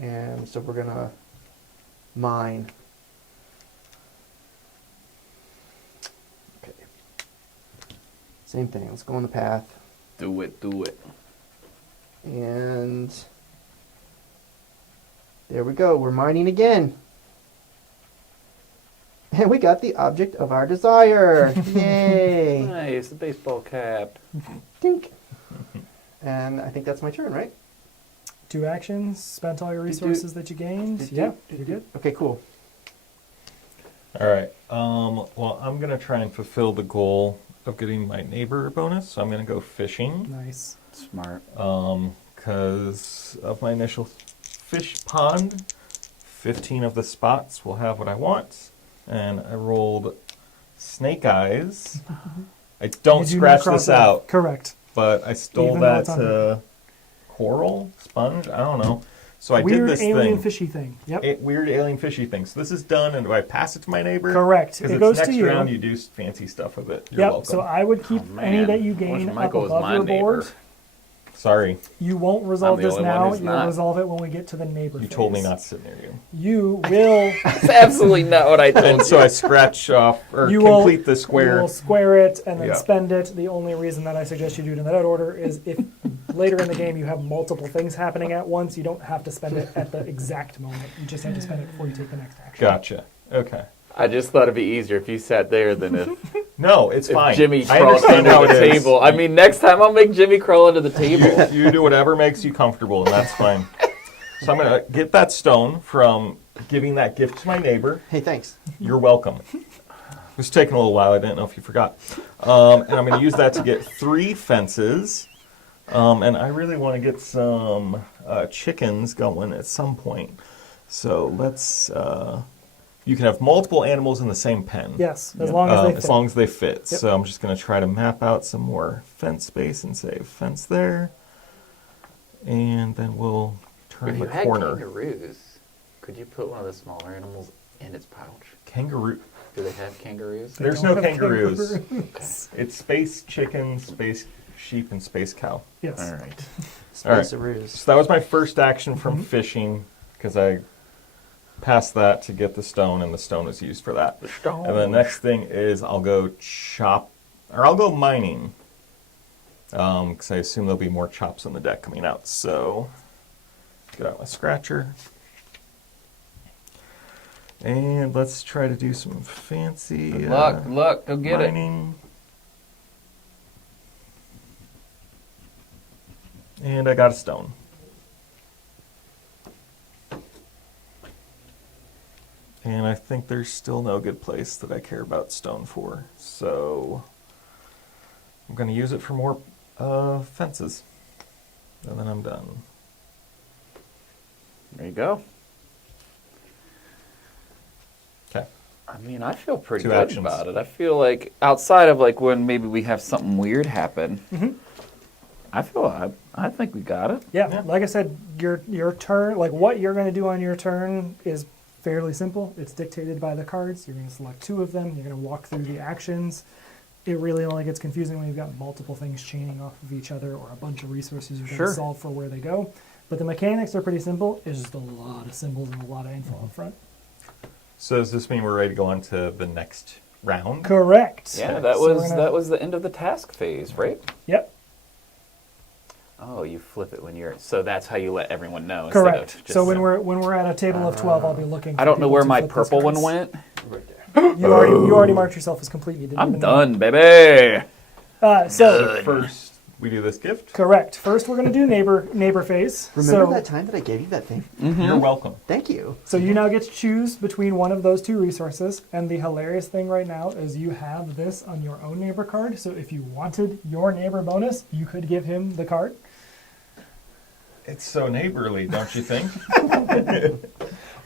And so we're going to mine. Okay. Same thing. Let's go on the path. Do it. Do it. And there we go. We're mining again. And we got the object of our desire. Yay! Nice. The baseball cap. Tink. And I think that's my turn, right? 2 actions, spent all your resources that you gained. Yeah, you're good. Okay, cool. All right. Well, I'm going to try and fulfill the goal of getting my neighbor bonus. So I'm going to go fishing. Nice. Smart. Because of my initial fish pond, 15 of the spots will have what I want. And I rolled snake eyes. I don't You do not scratch cross this it off. out, Correct. but I stole Even though that it's on to coral, sponge, I don't know. So I Weird did this alien thing. fishy thing. Yep. Weird alien fishy thing. So this is done, and do I pass it to my neighbor? Correct. Because It it's goes next to you. round, you do fancy stuff with it. You're Yep. welcome. So I would keep Oh, any man. that you I wish gain up Michael was above my your board. neighbor. Sorry, You won't resolve I'm the this only one now. who's You'll not. resolve it when we get to the neighbor you phase. told me not to sit near you. You will. That's absolutely not what I told And you. so I scratch off, or You will complete the You square. will square it and then Yeah. spend it. The only reason that I suggest you do it in that order is if later in the game you have multiple things happening at once, you don't have to spend it at the exact moment. You just have to spend it before you take the next action. Gotcha. Okay. I just thought it'd be easier if you sat there than if, No, it's fine. Jimmy I crawled understand how under it the is. table. I mean, next time I'll make Jimmy crawl under the table. You do whatever makes you comfortable, and that's fine. So I'm going to get that stone from giving that gift to my neighbor. Hey, thanks. You're welcome. It was taking a little while. I didn't know if you forgot. And I'm going to use that to get 3 fences. And I really want to get some chickens going at some point. So let's... you can have multiple animals in the same pen. Yes, as long as they fit. As long as they fit. Yep. So I'm just going to try to map out some more fence space and say fence there. And then we'll turn If the you had corner. kangaroos, could you put one of the smaller animals in its pouch? Kangaroo. Do they have kangaroos? They There's don't no have kangaroos. kangaroos. It's space chicken, space sheep, and space cow. Yes. All right. Space Aroos. So that was my first action from fishing because I passed that to get the stone, and the stone was used for that. The stone. And the next thing is I'll go I'll go mining because I assume there'll be more chops on the deck coming out. So get out my scratcher. And let's try to do some fancy Good luck. Good luck. Go get it. mining. And I got a stone. And I think there's still no good place that I care about stone for. So I'm going to use it for more fences. And then I'm done. There you go. Okay. I mean, I feel pretty 2 good actions. about it. I feel like outside of like when maybe we have something weird happen, I think we got it. Yeah, Yeah. like I said, your turn, like what you're going to do on your turn is fairly simple. It's dictated by the cards. You're going to select 2 of them. You're going to walk through the actions. it really only gets confusing when you've got multiple things chaining off of each other or a bunch of resources you've got Sure. to solve for where they go. But the mechanics are pretty simple. It's just a lot of symbols and a lot of info up front. So does this mean we're ready to go on to the next round? Correct. Yeah, that So we're was gonna- that was the end of the task phase, right? Yep. Oh, you flip it when you're. So that's how you let everyone know. Correct. Instead of just, So when we're at a table of 12, I'll be looking. I don't know for where people my to flip those purple one cards. went. Right there. You already marked yourself as complete. You didn't I'm even know. done, baby. So So first, we do this gift. correct. First, we're going to do neighbor phase. Remember so, that time that I gave you that thing? You're welcome. Thank you. So you now get to choose between one of those two resources. And the hilarious thing right now is you have this on your own neighbor card. So if you wanted your neighbor bonus, you could give him the card. It's so neighborly, don't you think?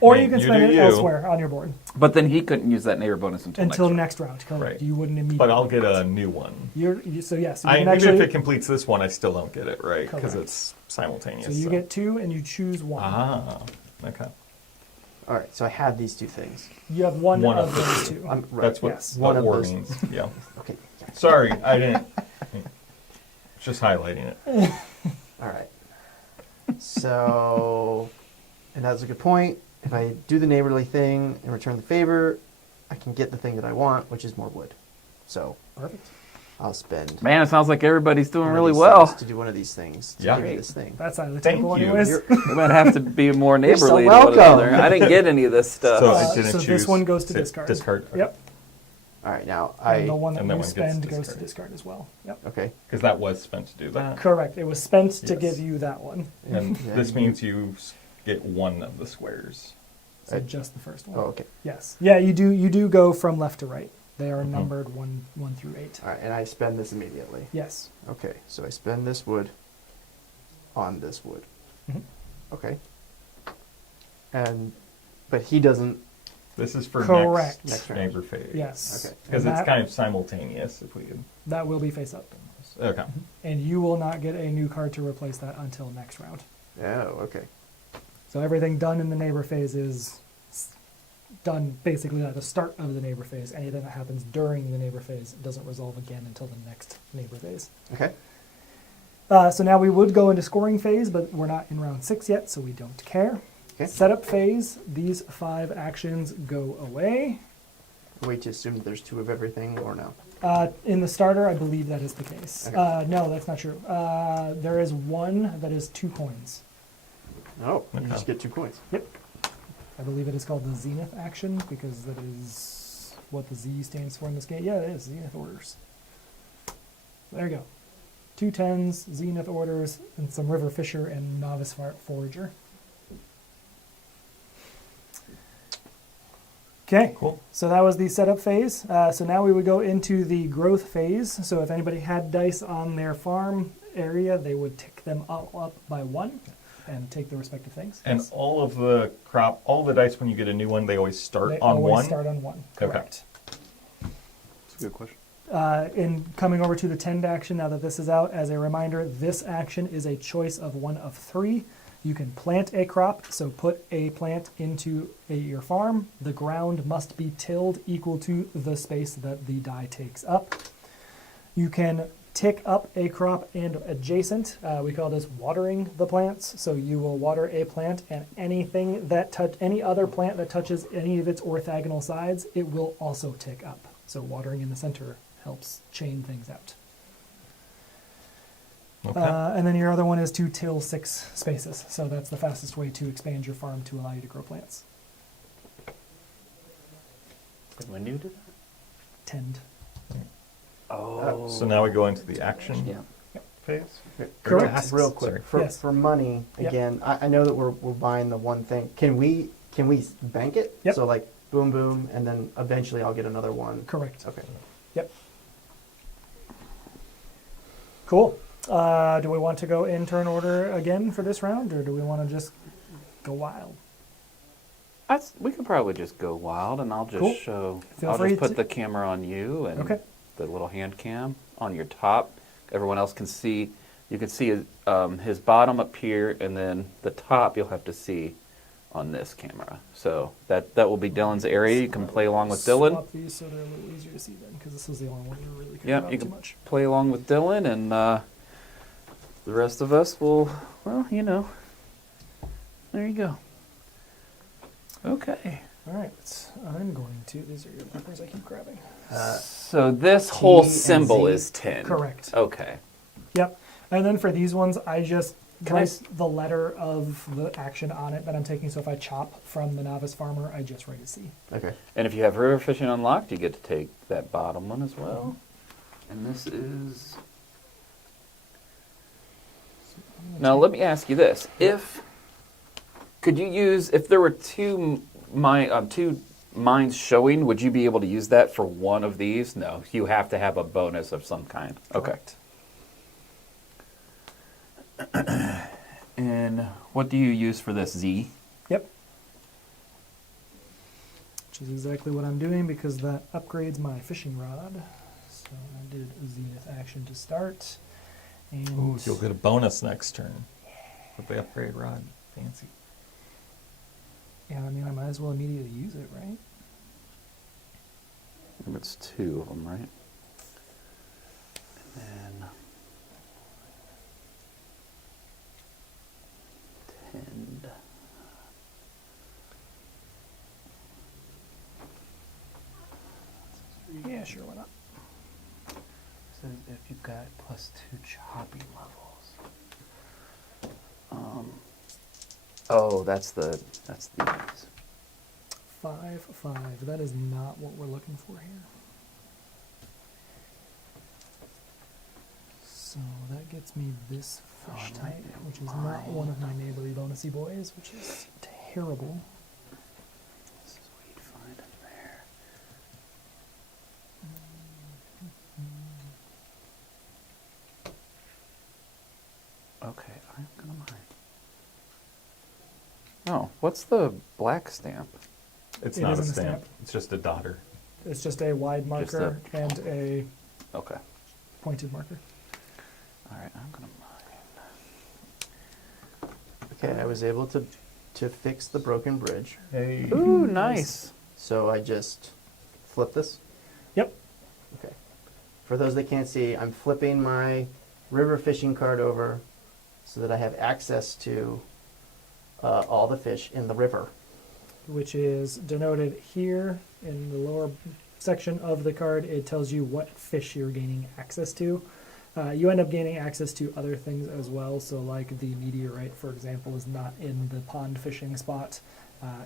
Or Hey, you can you spend do it you. elsewhere on your board But then he couldn't use that neighbor bonus until next round. Correct. Right. You wouldn't immediately. But I'll get a new one. So yes, you I, can even actually. if it completes this one, I still don't get it, right? Because Correct. it's simultaneous. So you get two, and you choose one. Ah, okay. All right, so I have these two things. You have one One of of those two. Right. That's what Yes. One what of war those. means. Yeah. Okay. Sorry, I didn't. Just highlighting it. All right. So, and that's a good point. If I do the neighborly thing and return the favor, I can get the thing that I want, which is more wood. So Perfect. I'll spend Man, it sounds like everybody's doing one of really these well. things to do one of these things to Yeah. give you this thing. That's out of the Thank table, you. anyways. You're- We might have to be more You're so neighborly to one welcome. another. I didn't get any of this stuff. So Uh, I didn't so choose. this one goes to say discard. Discard. Yep. All right, now And the one that and that you one gets spend goes to discarded. discard as well. Yep. Okay. Because that was spent to do that. Correct. It was spent to Yes. give you that one. And Yeah, this you- means you get one of the squares. So just the first one. Oh, okay. Yes. Yeah, you do go from left to right. They are Mhm. numbered one through 8. All right, and I spend this immediately. Yes. Okay, so I spend this wood on this wood. Mhm. Okay. But he doesn't. This is for Correct. next round. neighbor phase. Yes. Okay. Because And it's that- kind of simultaneous. If we could. That will be face up. Okay. And you will not get a new card to replace that until next round. Oh, okay. So everything done in the neighbor phase is done basically at the start of the neighbor phase. Anything that happens during the neighbor phase doesn't resolve again until the next neighbor phase. Okay. So now we would go into scoring phase, but we're not in round 6 yet, so we don't care. Okay. Setup phase, these 5 actions go away. Wait to assume that there's 2 of everything, or no? In the starter, I believe that is the case. Okay. No, that's not true. There is one that is 2 coins. No, you Okay. just get 2 coins. Yep. I believe it is called the Zenith action because that is what the Z stands for in this game. Yeah, it is. Zenith orders. There you go. 2 10s, Zenith orders, and some River Fisher and Novice Forager. Okay. Cool. So that was the setup phase. So now we would go into the growth phase. So if anybody had dice on their farm area, they would tick them all up by 1 and take the respective things. And Yes. all of the all the dice when you get a new one, they always start They on always one. start on 1. Okay. Correct. That's a good question. In coming over to the tend action, now that this is out, as a reminder, this action is a choice of 1 of 3. You can plant a crop, so put a plant into your farm. The ground must be tilled equal to the space that the die takes up. You can tick up a crop and adjacent. We call this watering the plants. So you will water a plant, and anything that any other plant that touches any of its orthogonal sides, it will also tick up. So watering in the center helps chain things out. Okay. And then your other one is to till 6 spaces. So that's the fastest way to expand your farm to allow you to grow plants. When do you do that? Tend. Oh. So now we go into the action Yeah. phase. Correct. Tasks, Real quick, sorry. for, Yes. for money, Yep. again, I know that we're buying the one thing. Can we bank it? Yep. So like boom, boom, and then eventually I'll get another one. Correct. Okay. Yep. Cool. Do we want to go in turn order again for this round, or do we want to just go wild? We could probably just go wild, and I'll just Cool. show. Feel I'll free just put to- the camera on you and Okay. the little hand cam on your top. Everyone else can see. You can see his bottom up here, and then the top you'll have to see on this camera. So that will be Dylan's area. You can play along with Dylan. Swap these so they're a little easier to see then, because this is the only one you're really Yeah, caring you about too can much. play along with Dylan, and the rest of us will, well, you know. There you go. Okay. All right, I'm going to. These are your markers I keep grabbing. So this whole and symbol Z. is 10. Correct. Okay. Yep. And then for these ones, I just Can I write the letter of the action on it that I'm taking. So if I chop from the novice farmer, I just write a C. Okay. And if you have river fishing unlocked, you get to take that bottom one as well. And this is... Now let me ask you this: could you use, if there were two mines showing, would you be able to use that for one of these? No, you have to have a bonus of some kind. Correct. Okay. And what do you use for this, Z? Yep. Which is exactly what I'm doing because that upgrades my fishing rod. So I did a zenith action to start. And Ooh, you'll get a bonus next turn with the upgrade rod. Fancy. yeah, I mean, I might as well immediately use it, right? It's two of them, right? And then 10. Yeah, sure, why not? So if you've got +2 choppy levels. Oh, that's these. 5, 5. That is not what we're looking for here. So that gets me this fish it type, might be which is not one of my neighborly bonusy boys, which is terrible. This is what you'd find in there. Okay, I'm gonna mine. Oh, what's the black stamp? It's It not a isn't a stamp. stamp. It's just a dotter. It's just a wide Just marker and a Okay. pointed marker. All right, I'm gonna mine. Okay, I was able to fix the broken bridge. Hey. Ooh, nice. So I just flip this. Yep. Okay. For those that can't see, I'm flipping my river fishing card over so that I have access to all the fish in the river. Which is denoted here in the lower section of the card. It tells you what fish you're gaining access to. You end up gaining access to other things as well. So like the meteorite, for example, is not in the pond fishing spot.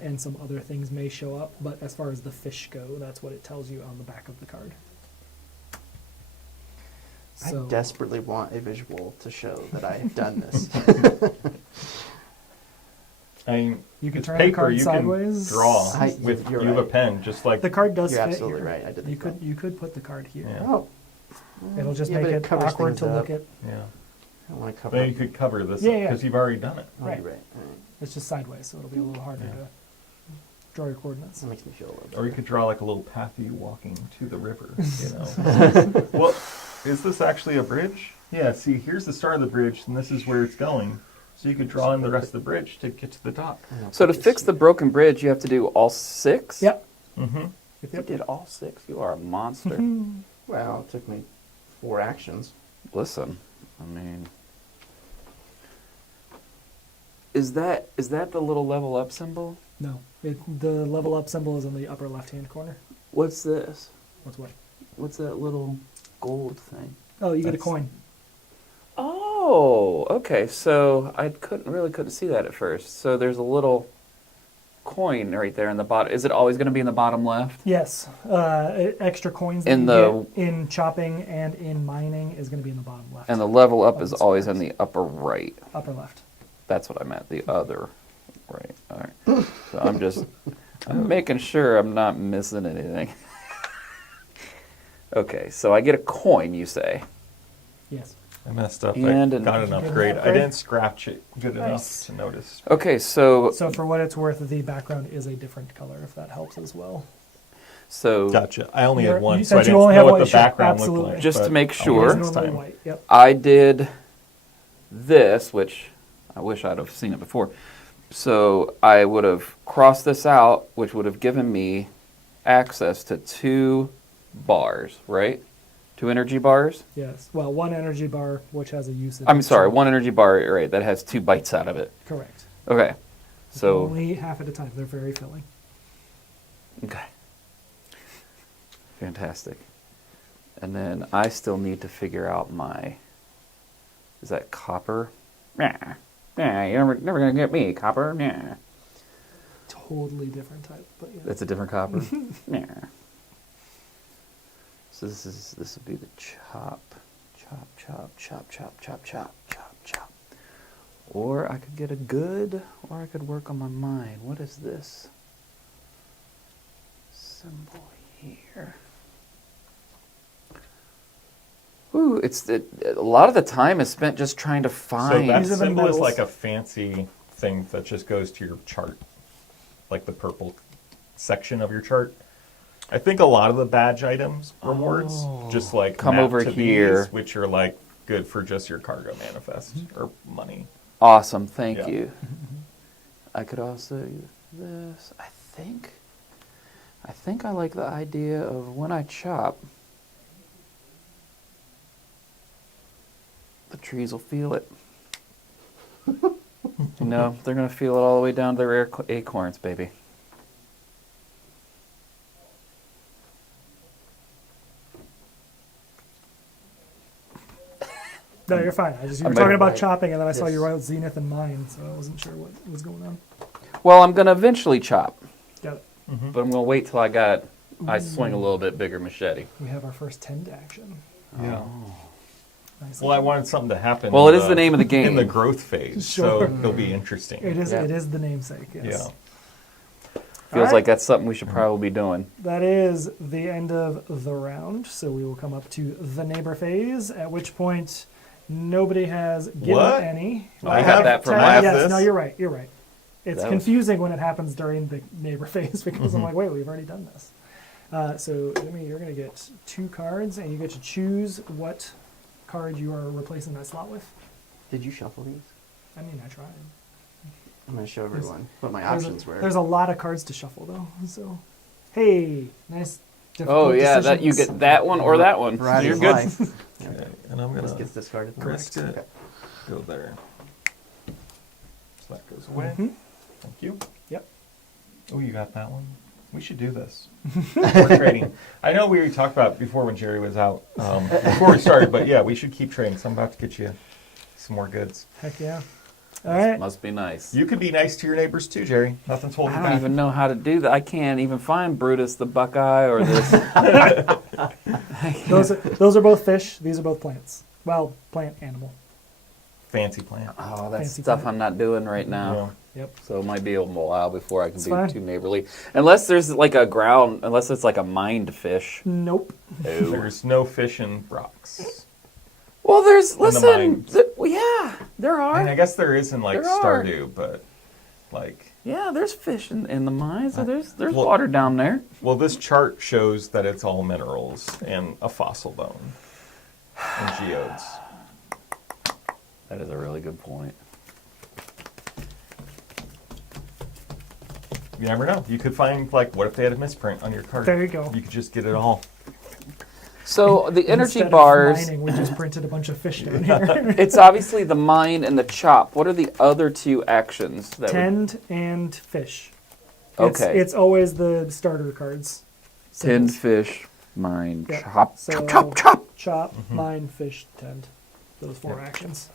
And some other things may show up. But as far as the fish go, that's what it tells you on the back of the card. So, I desperately want a visual to show that I have done this. I mean, you can it's turn paper, the card you sideways. can draw I- with you're you have a right. pen, just like The card does You're fit absolutely here. right. I did You think could you could put the card here. Yeah. Oh. It'll just Yeah, make but it covers awkward things to look up. at. yeah. I don't want to cover. Then you could cover this Yeah, yeah. because you've already done it. Oh, Right. you're right. All right. It's just sideways, so it'll be a little harder Yeah. to draw your coordinates. That makes me feel a little. Or you could draw like a little path of you walking to the river, you know. Well, is this actually a bridge? Yeah, see, here's the start of the bridge, and this is where it's going. So you could draw in the rest of the bridge to get to the dock. So to fix the broken bridge, you have to do all 6? Yep. Mm-hmm. You did all 6? You are a monster. Well, it took me 4 actions. Listen, I mean... Is that the little level up symbol? No, the level up symbol is in the upper left hand corner. What's this? What's what? What's that little gold thing? Oh, you get a That's- coin. Oh, okay. So I couldn't see that at first. So there's a little coin right there in the bottom. Is it always going to be in the bottom left? Yes, extra coins that In you the- get in chopping and in mining is going to be in the bottom left. And the level up Oh, is that's always correct. in the upper right. Upper left. That's what I meant. The other right. All right. So I'm making sure I'm not missing anything. Okay. So I get a coin, you say? Yes. I messed up. And I an- got an Did you get an upgrade. I upgrade? didn't scratch it good Nice. enough to notice. Okay. So So for what it's worth, the background is a different color, if that helps as well. Gotcha. I only You're- had one, you so I said you didn't only know have what white the shirt. background Absolutely. looked like. Just to but make I'll sure. It is next normally time. white. Yep. I did this, which I wish I'd have seen it before. So I would have crossed this out, which would have given me access to 2 bars, right? 2 energy bars? Yes. Well, 1 energy bar, which has a usage. I'm sorry, 1 energy bar, right, that has 2 bites out of it. Correct. Okay. So, Only half at a time. They're very filling. okay. Fantastic. And then I still need to figure out my, is that copper? Nah. Nah, you're never going to get me, copper. Nah. Totally different type, but yeah. That's a different copper? Nah. So this would be the chop. Chop, chop, chop, chop, chop, chop, chop, chop. Or I could get a good, or I could work on my mind. What is this symbol here? Ooh, a lot of the time is spent just trying to find. So that These are the symbol is metals. like a fancy thing that just goes to your chart, like the purple section of your chart. I think a lot of the badge items rewards just like Come map over to here. these, which are like good for just your cargo manifest or money. Awesome, thank Yeah. you. I could also use this. I think I like the idea of when I chop, the trees will feel it. No, they're going to feel it all the way down to their acorns, baby. No, you're fine. You were I'm talking like- about chopping, and then I saw Yes. you wrote Zenith and Mine, so I wasn't sure what was going on. Well, I'm going to eventually chop, Got it. but I'm going to wait till I swing a little bit bigger machete. We have our first tend action. Yeah. Nice. Well, I wanted something to happen. Well, in it is the name of the game. in the growth phase, Sure. so it'll be interesting. It is. Yeah. It is the namesake. Yes. Yeah. Feels Alright. like that's something we should probably be doing. That is the end of the round. So we will come up to the neighbor phase, at which point nobody has given What? any. I got have that from I have Yes. this. No, you're right. You're right. It's That was- confusing when it happens during the neighbor phase because I'm like, wait, we've already done this. So Jimmy, you're going to get 2 cards, and you get to choose what card you are replacing that slot with. Did you shuffle these? I mean, I tried. I'm going to show everyone what my There's options were. There's a lot of cards to shuffle, though. So, hey, nice. Oh difficult yeah, that you decisions. get that one or that one. Variety You're of good. life. Okay, and I'm This gonna gets discarded. risk Correct. it. Go there. So that goes away. Mhm. Thank you. Yep. Oh, you got that one? We should do this. We're trading. I know we already talked about it before when Jerry was out, before we started, but yeah, we should keep trading. So I'm about to get you some more goods. Heck yeah. All right. Must be nice. You can be nice to your neighbors too, Jerry. Nothing's holding I you don't back. even know how to do that. I can't even find Brutus the Buckeye or this. Those are both fish. These are both plants. Well, plant, animal. Fancy plant. Oh, that's Fancy stuff plant. I'm not doing right now. Yeah. Yep. So it might be a while before I can It's be fine. too neighborly. Unless there's like a ground, unless it's like a mined fish. Nope. No. There's no fish in rocks. Well, there's, the listen, mines. well, yeah, there I mean, I are. guess there is in like There are. Stardew, but like, Yeah, there's fish in the mines. So there's Well- water down there. well, this chart shows that it's all minerals and a fossil bone and geodes. That is a really good point. You never know. You could find like, what if they had a misprint on your card? There you go. You could just get it all. So the energy Instead of bars, mining, we just printed a bunch of fish down here. it's obviously the mine and the chop. What are the other 2 actions? That would- Tend and fish. It's, Okay. It's always the starter cards. Tend, Symbols. fish, mine, Yeah, chop, so- chop, chop, chop. Chop, mine, fish, tend. Those 4 Yep. actions.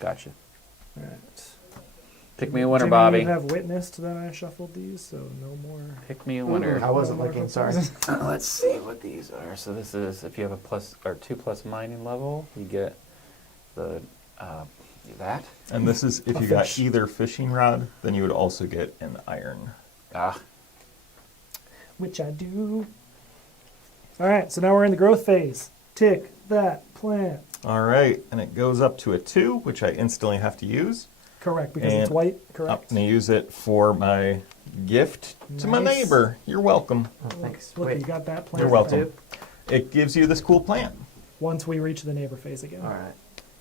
Gotcha. All right. Pick me a winner, Jimmy, Bobby. You have witnessed that I shuffled these, so no more. Pick me a winner. I wasn't no more looking, sorry. surprises. Let's see what these are. So this is if you have a plus or 2+ mining level, you get the that. And this is if A you got fish. either fishing rod, then you would also get an iron. Which I do. All right, so now we're in the growth phase. Tick that plant. All right, and it goes up to a 2, which I instantly have to use. Correct, because it's And white. I'm Correct. going to use it for my gift to my Nice. neighbor. You're welcome. Oh, thanks. Look, Wait. you got that plant. You're welcome. It gives you this cool plant. Once we reach the neighbor phase again. All right.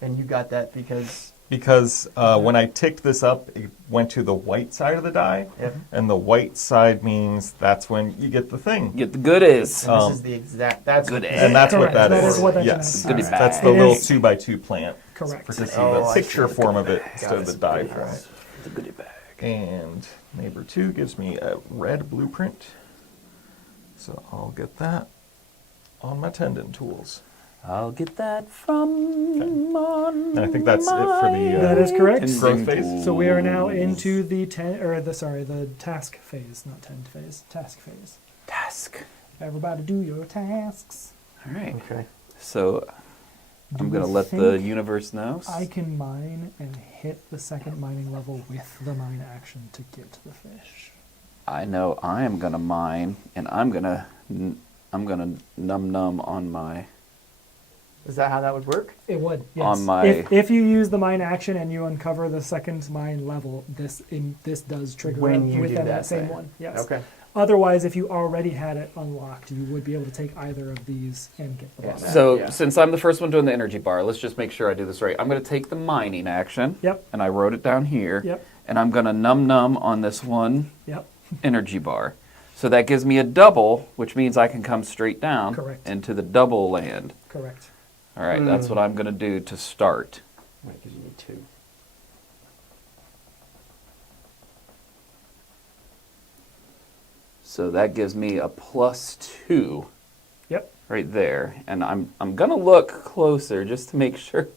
And you got that because Because when I ticked this up, it went to the white side of the die, Yep. and the white side means that's when you get the thing. Get the goodies. And this is the exact. That's Good what egg. And that's Correct. what that That is. is what that yes, denotes. Goodie bag. that's the It little is- 2x2 plant. Correct. For to see Oh, the I picture see. form of it Got instead of it. the die All form. right. The goodie bag. And neighbor 2 gives me a red blueprint. So I'll get that on my tendon tools. I'll get that from on And I think that's it for the That is correct. growth phase. So we are now into the the task phase, not tend phase, task phase. task. Everybody do your tasks. All right. Okay. So I'm Do going to you let the think universe know. I can mine and hit the second mining level with the mine action to get the fish. I know I am going to mine, and I'm going to num on my. Is that how that would work? It would, yes. On my- if you use the mine action and you uncover the second mine level, this does trigger When it you do within that that same thing. one. Yes. Okay. Otherwise, if you already had it unlocked, you would be able to take either of these and get the Yeah. bonus. So Yeah. since I'm the first one doing the energy bar, let's just make sure I do this right. I'm going to take the mining action. Yep. And I wrote it down here. Yep. And I'm going to num on this one Yep. energy bar. So that gives me a double, which means I can come straight down Correct. into the double land. Correct. All right, that's what I'm going to do to start. Wait, because you need 2. So that gives me a +2 Yep. right there. And I'm going to look closer just to make sure.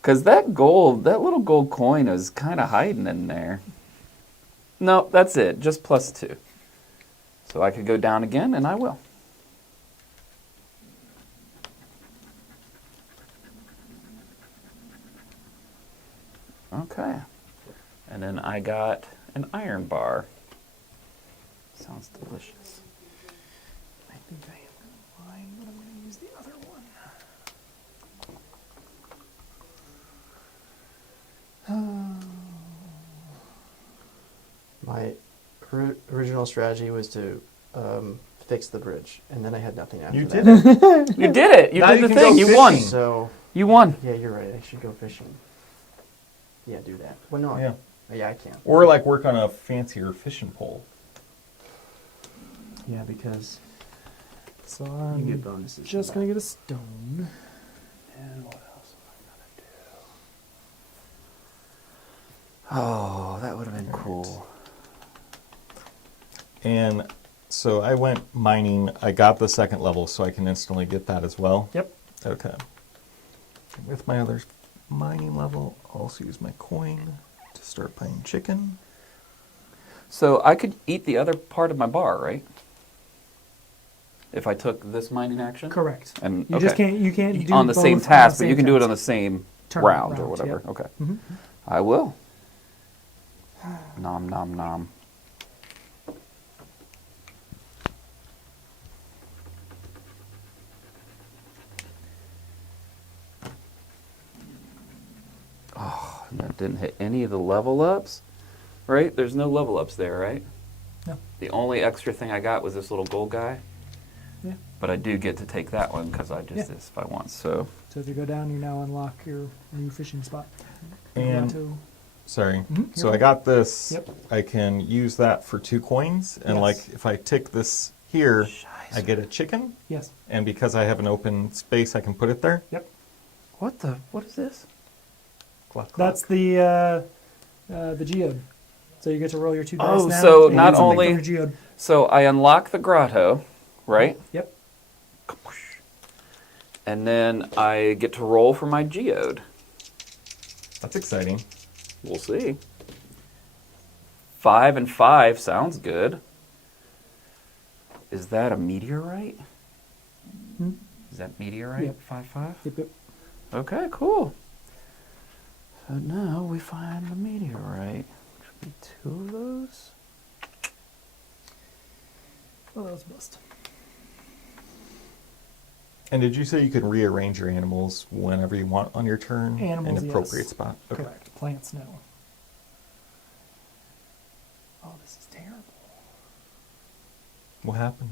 Because that little gold coin is kind of hiding in there. No, that's it, just +2. So I could go down again, and I will. Okay. And then I got an iron bar. Sounds delicious. I think I am mine, but I'm going to use the other one. My original strategy was to fix the bridge, and then I had nothing after You that. did it. You did it. You Now did you the can go thing. You won. fishing. So, You won. yeah, you're right. I should go fishing. Yeah, do that. Well, no, Yeah. yeah, I can't. Or like work on a fancier fishing pole. Yeah, because So you I'm get bonuses. just for going that. to get a stone. And what else am I gonna do? Oh, that would have been cool. And so I went mining. I got the second level, so I can instantly get that as well. Yep. Okay. With my other mining level, I'll also use my coin to start buying chicken. So I could eat the other part of my bar, right? If I took this mining action? Correct. And You okay. just can't do on the same both task, but same you can do it task. on the same Turn, round or round, whatever. yep. Okay. Mhm. I will. Nom nom nom. Oh, and that didn't hit any of the level ups, right? There's no level ups there, right? No. The only extra thing I got was this little gold guy. Yeah. But I do get to take that one because I just Yeah. this if I want. So So if you go down, you now unlock your new fishing spot. You go And to- sorry. Mhm, So you're I got this. Yep. I can use that for 2 coins, and Yes. like if I tick this here, I get a chicken, yes. and because I have an open space, I can put it there. Yep. what is this? Cluck, cluck. That's the geode. So you get to roll your 2 dice Oh, now. so and not get something only- from your geode. So I unlock the grotto, right? Yep. And then I get to roll for my geode. That's exciting. We'll see. 5 and 5 sounds good. Is that a meteorite? Hmm? Is that meteorite? Yep. 5-5? Yep, yep. Okay, cool. So now we find the meteorite. Which would be 2 of those. Well, that was a bust. And did you say you can rearrange your animals whenever you want on your turn Animals, in appropriate yes. spot? Okay. Correct. Plants, no. Oh, this is terrible. What happened?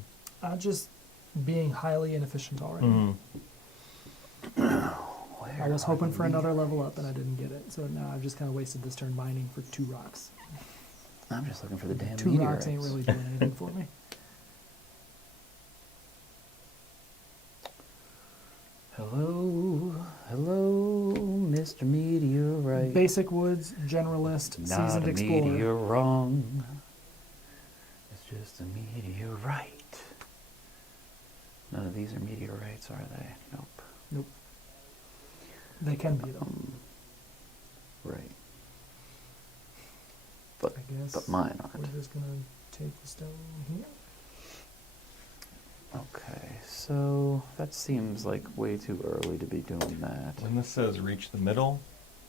Just being highly inefficient already. Mm. Well, I was hoping for another level up and I didn't get it. So now I've just kind of wasted this turn mining for 2 rocks. I'm just looking for the damn 2 meteorites. rocks ain't really doing anything for me. Hello, hello, Mr. Meteorite. Basic Woods, Generalist, Not Seasoned a Explorer. meteor wrong. It's just a meteorite. None of these are meteorites, are they? Nope. Nope. They can be, though. Right. But I guess but mine we're aren't. just going to take the stone here. Okay, so that seems like way too early to be doing that. When this says reach the middle,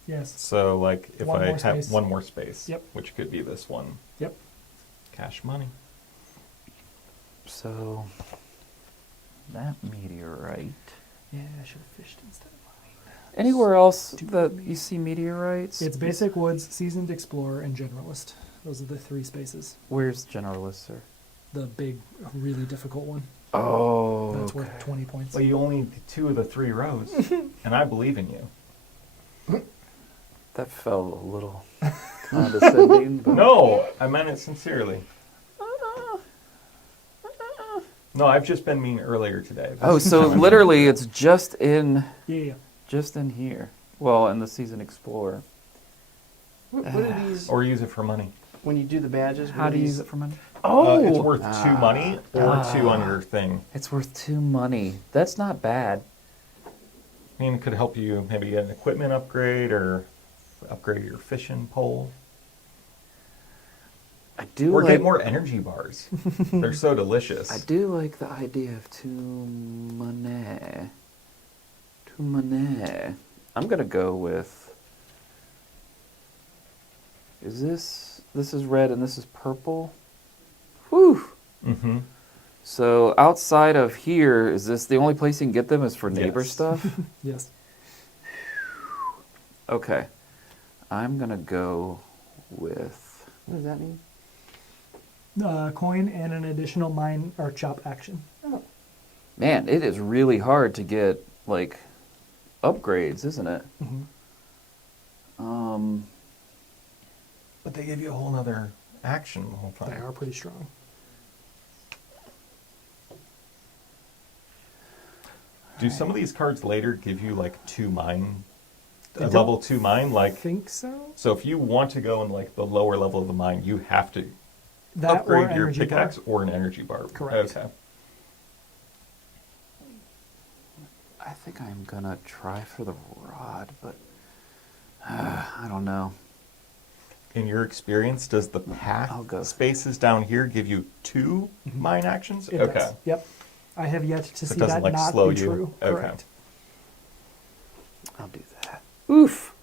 Yes. so like if One I more have space. one more space, Yep. which could be this one, Yep. cash money. So that meteorite. Yeah, I should have fished instead of mining. Anywhere else that you see meteorites? It's Basic Woods, Seasoned Explorer, and Generalist. Those are the 3 spaces. Where's Generalist, sir? The big, really difficult one. Oh, That's worth 20 points. Well, you only need 2 of the 3 rows, and I believe in you. that felt a little condescending. But No, I meant it sincerely. No, I've just been mean earlier today. Oh, so literally it's just in Yeah. here. Well, in the Season Explorer. What are these? Or use it for money. When you do the badges, How do you use it for money? It's worth 2 money or 2 on your thing. It's worth 2 money. That's not bad. I mean, it could help you maybe get an equipment upgrade or upgrade your fishing pole. I do Or like get more energy bars. They're so delicious. I do like the idea of 2 money. 2 money. I'm gonna go with. Is this is red and this is purple? Whew. Mm-hmm. So outside of here, is this the only place you can get them is for neighbor Yes. stuff? Yes. Okay. I'm gonna go with. What does that mean? Coin and an additional mine or chop action. Man, it is really hard to get like upgrades, isn't it? Mhm. But they give you a whole nother action the whole They time. are pretty strong. Do some of these cards later give you like 2 mine, They a don't level 2 mine? I Like, think so. so if you want to go in like the lower level of the mine, you have to That upgrade or your energy pickaxe bar. or an energy bar. Correct. Okay. I think I'm gonna try for the rod, but I don't know. In your experience, does the I'll path go. spaces down here give you 2 mine actions? It does. Yep. I have yet to So it see doesn't, that like, not slow be you? true. Okay. Correct. I'll do that. Oof.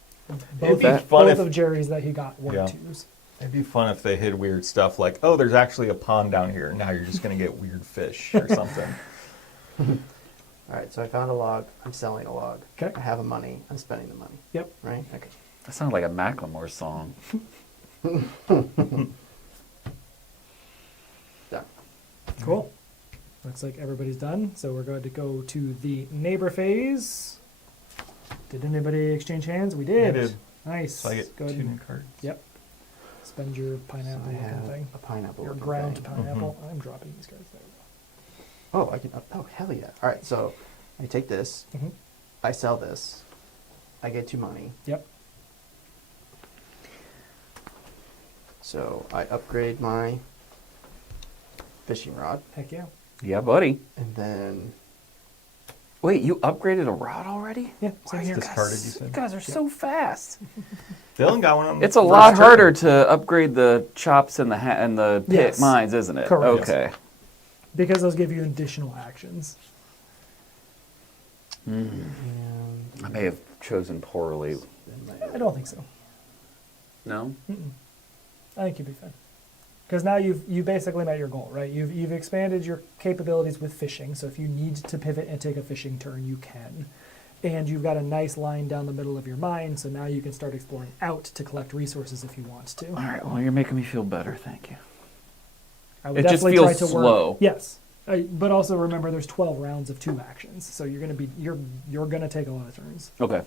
Both, be of, fun both if- of Jerry's that he got were Yeah. 2s. It'd be fun if they hid weird stuff like, oh, there's actually a pond down here. Now you're just going to get weird fish or something. All right, so I found a log. I'm selling a log. Okay. I have a money. I'm spending the money. Yep. Right? Okay. That sounded like a Macklemore song. Done. Cool. Looks like everybody's done. So we're going to go to the neighbor phase. Did anybody exchange hands? We did. I did. Nice. So I get Go 2 ahead new and cards. Yep. Spend your So pineapple I looking have thing. a pineapple. Your looking ground thing. pineapple. I'm dropping these cards there. Oh, I can. Oh, hell yeah! All right, so I take this. Mm-hmm. I sell this. I get 2 money. Yep. So I upgrade my fishing rod, Heck yeah. Yeah, buddy. and then Wait, you upgraded a rod already? Yeah. Same here. Discarded, you You said? guys are so fast. Dylan got one on It's a first lot turn. harder to upgrade the chops and the pit Yes. mines, isn't it? Correct. Okay. Because those give you additional actions. and I may have chosen poorly. I don't think so. No? Mm-mm. I think you'll be fine. Because now you've basically met your goal, right? You've expanded your capabilities with fishing. So if you need to pivot and take a fishing turn, you can. And you've got a nice line down the middle of your mine, so now you can start exploring out to collect resources if you want to. All right, well, you're making me feel better. Thank you. I would It just definitely feels try to slow. work. Yes. But also remember, there's 12 rounds of 2 actions, so you're gonna take a lot of turns. Okay.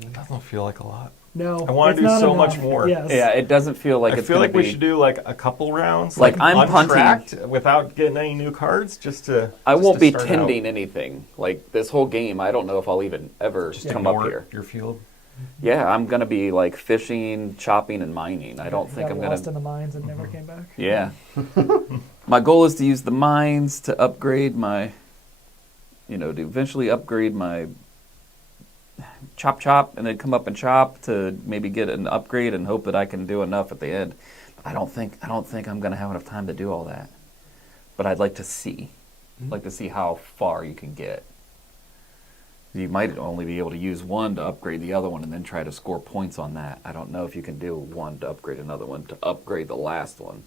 It doesn't feel like a lot. No, I wanna it's do not so enough. much more. Yes. Yeah, it doesn't feel like I it's feel gonna like we be- should do like a couple rounds, Like, I'm punting- untracked, without getting any new cards, just to. I just won't to be start tending out. anything. Like, this whole game, I don't know if I'll even ever Just come up ignore here. your field. Yeah, I'm gonna be like fishing, chopping, and mining. I don't You think got I'm gonna. lost in the mines and never came back. Yeah. My goal is to use the mines to upgrade my, to eventually upgrade my chop, and then come up and chop to maybe get an upgrade and hope that I can do enough at the end. I don't think I'm gonna have enough time to do all that. But I'd like to see. I'd like to see how far you can get. You might only be able to use one to upgrade the other one and then try to score points on that. I don't know if you can do one to upgrade another one to upgrade the last one.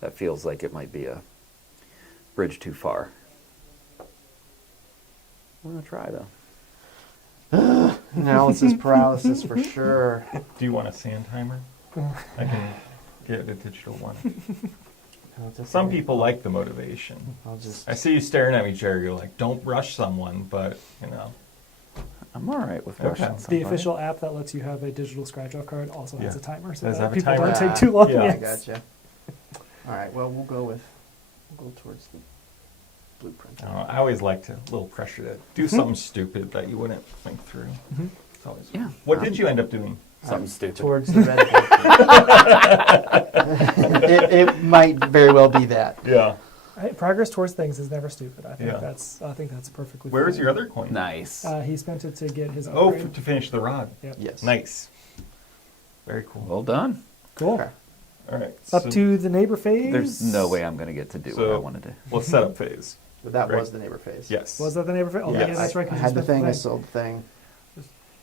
That feels like it might be a bridge too far. I'm going to try, though. Analysis paralysis for sure. Do you want a sand timer? I can get a digital one. Some people like the motivation. I see you staring at me, Jerry. You're like, don't rush someone, but, I'm all right with Okay. rushing The somebody. official app that lets you have a digital scratch-off card also has Yeah. a timer, so Does that have a people timer? don't take too long. Yeah. I Yes. gotcha. All right, well, we'll go towards the blueprint. I always liked a little pressure to do something stupid that you wouldn't think through. It's always Yeah. What did you end up doing? Something stupid. Towards the red. it might very well be that. Yeah. Progress towards things is never stupid. I think Yeah. that's perfectly. Where's fine. your other coin? Nice. He spent it to get his Oh, upgrade. to finish the rod. Yep. Yes. Nice. Very cool. Well done. Cool. Okay. All right. Up so to the neighbor phase. There's no way I'm going to get to do what I So- wanted to. Well, setup phase. But that Right. was the neighbor phase. Yes. Was that the neighbor phase? Oh, Yes. yeah, that's right. I 'cause you had the spent thing, I sold the thing.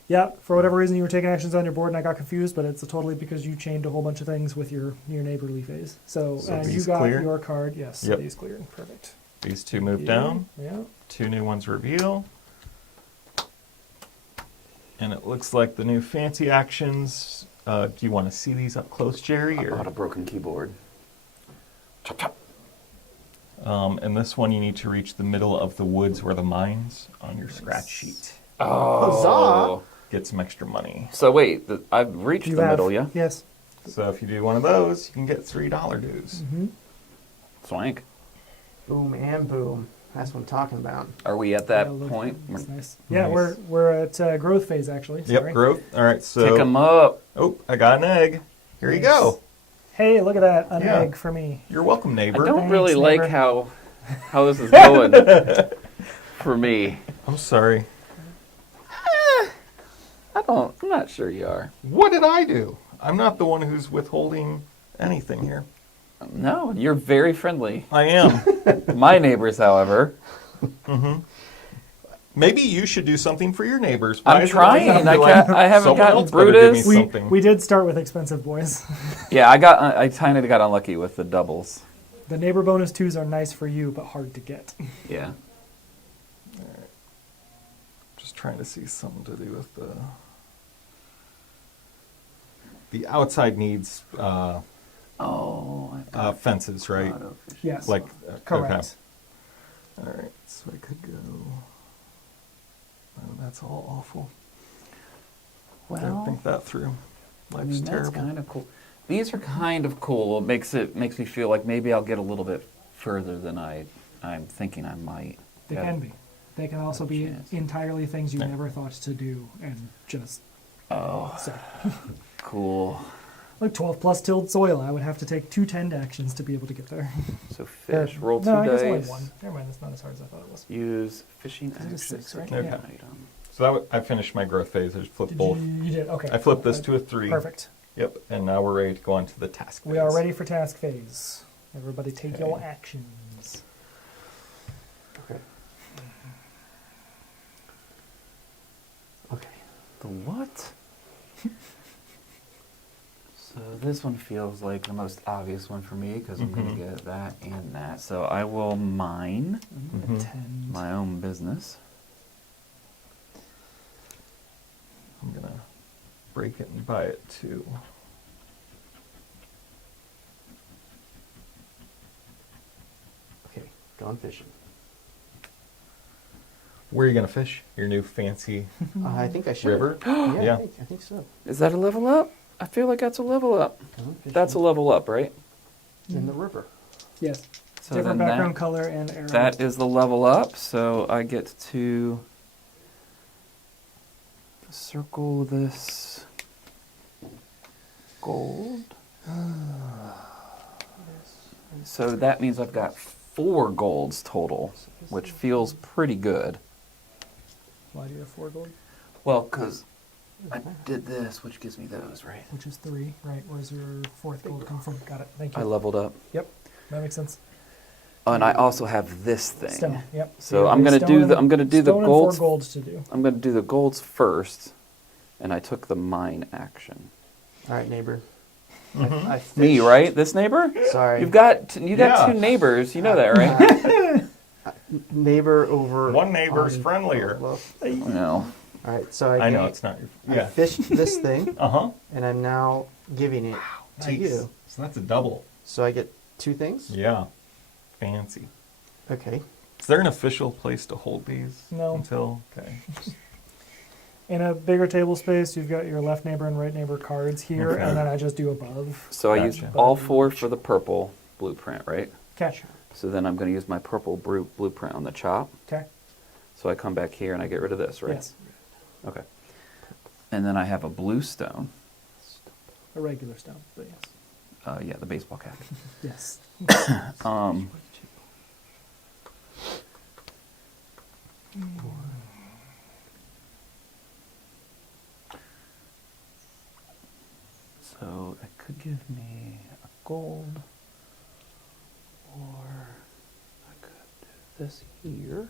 Yeah, for whatever reason you were taking actions on your board and I got confused, but it's totally because you chained a whole bunch of things with your neighborly phase. So, So and you these got clear? your card. Yes, so Yep. these cleared. Perfect. These two move down. Yeah. 2 new ones reveal. And it looks like the new fancy actions. Do you want to see these up close, Jerry? I Or? bought a broken keyboard. Chop, chop. And this one you need to reach the middle of the woods or the mines on your scratch sheet. Oh. Get some extra money. So wait, I've reached You the have, middle, yeah? Yes. So if you do one of those, you can get $3 dues. Swank. Boom and boom. That's what I'm talking about. Are we at that Yeah, look, point? That's nice. Yeah, Nice. we're at growth phase actually. Sorry. Yep, growth. All right, so. Pick 'em up. Oh, I got an egg. Here you Nice. go. Hey, look at that, an Yeah. egg for me. You're welcome, I neighbor. don't Thanks, really like neighbor. how this is going for me. I'm sorry. I'm not sure you are. What did I do? I'm not the one who's withholding anything here. No, you're very friendly. I am. My neighbors, however, Maybe you should do something for your neighbors. I'm is it always trying. have to I be like, haven't someone gotten else better give me Brutus. something. We did start with expensive boys. yeah, I kind of got unlucky with the doubles. The neighbor bonus 2s are nice for you, but hard to get. Yeah. Just trying to see something to do with the outside needs fences, right? Yes. Like correct. Okay. All right, so I could go. Oh, that's all awful. Didn't Well, think that through. I Life's mean, that's terrible. kind of cool. These are kind of cool. Makes me feel like maybe I'll get a little bit further than I'm thinking I might. They Yeah. can be. They can also be chance. entirely things you Yeah. never thought to do and just Oh, so. cool. Like 12 plus tilled soil, I would have to take 2 tend actions to be able to get there. So fish, roll 2 no, I dice. guess only 1. Never mind, that's not as hard as I thought it was. Use fishing Is it a actions. 6, right? to get Okay. an item. So I finished my growth phase. I just flipped Did both. you did, okay. I flipped this to a 3. Perfect. Yep, and now we're ready to go on to the task phase. We are ready for task phase. Everybody take your Okay. actions. Okay. Okay. The what? So this one feels like the most obvious one for me because I'm going to get that and that. So I will mine Mhm. Tend. my own business. I'm going to break it and buy it too. Going fishing. Where are you going to fish? Your new fancy I think I should. river? Yeah, Yeah. I think so. Is that a level up? I feel like that's a level up. Going fishing That's a level up, right? in the river. Yes. So Different then background color and arrow. that is the level up, so I get to circle this gold. So that means I've got 4 golds total, which feels pretty good. Why do you have 4 gold? Well, because I did this, which gives me those, right? Which is 3, right? Where's your 4th gold come from? Got it. Thank you. I leveled up. Yep, that makes sense. Oh, and I also have this thing. Stone. Yep. So you I'm have gonna stone do and- the stone and 4 golds. golds to do. I'm gonna do the golds first, and I took the mine action. All right, neighbor. Mhm. I Me, fished- right? This neighbor? Sorry. You got Yeah. 2 neighbors. You know that, right? Neighbor over. One neighbor's on- friendlier. Well, No. all right, so I know it's not your. I Yeah. fished this thing, Uh-huh. and I'm now giving it to Nice. you. So that's a double. So I get 2 things. Yeah. Fancy. Okay. Is there an official place to hold these? No. Until, okay. In a bigger table space, you've got your left neighbor and right neighbor cards here, Okay. and then I just do above. So I used Gotcha. all 4 for the purple blueprint, right? Catch. So then I'm going to use my purple blueprint on the chop. Okay. So I come back here and I get rid of this, right? Yes. Okay. And then I have a blue stone. A regular stone, but yes. Yeah, the baseball cap. Yes. Um, so it could give me a gold, or I could do this here.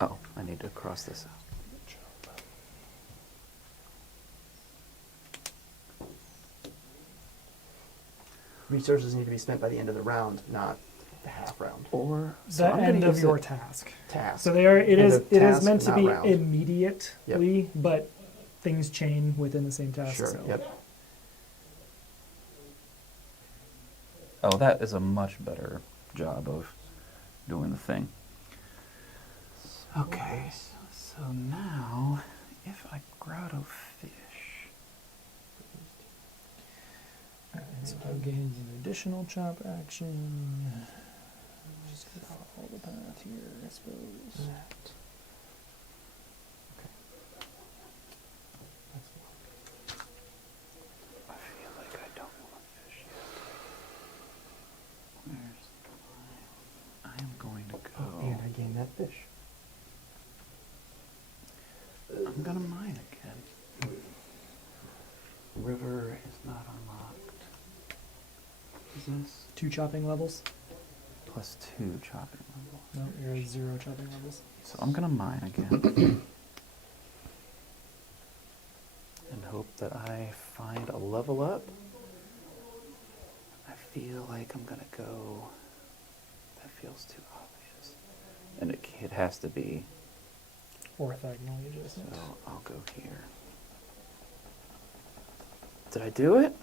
Oh, I need to cross this out. Resources need to be spent by the end of the round, not the half round. Or The I'm gonna end of use your it- task. Task. So they are. It End is. of It is task, meant to not be round. immediately, but things chain within the same task. Sure. So. Yep. Oh, that is a much better job of doing the thing. Okay, so now if I grotto fish, So I've gained an additional chop action. Just gonna follow the path here, I suppose. I feel like I don't want to fish yet. Where's my... I am going to go... Oh, and I gained that fish. I'm going to mine again. River is not unlocked. Is this? 2 chopping levels. Plus 2 chopping level. No, you're at 0 chopping levels. So I'm going to mine again. And hope that I find a level up. I feel like I'm going to go... That feels too obvious. And it has to be... Orthogonally So adjacent. I'll go here. Did I do it?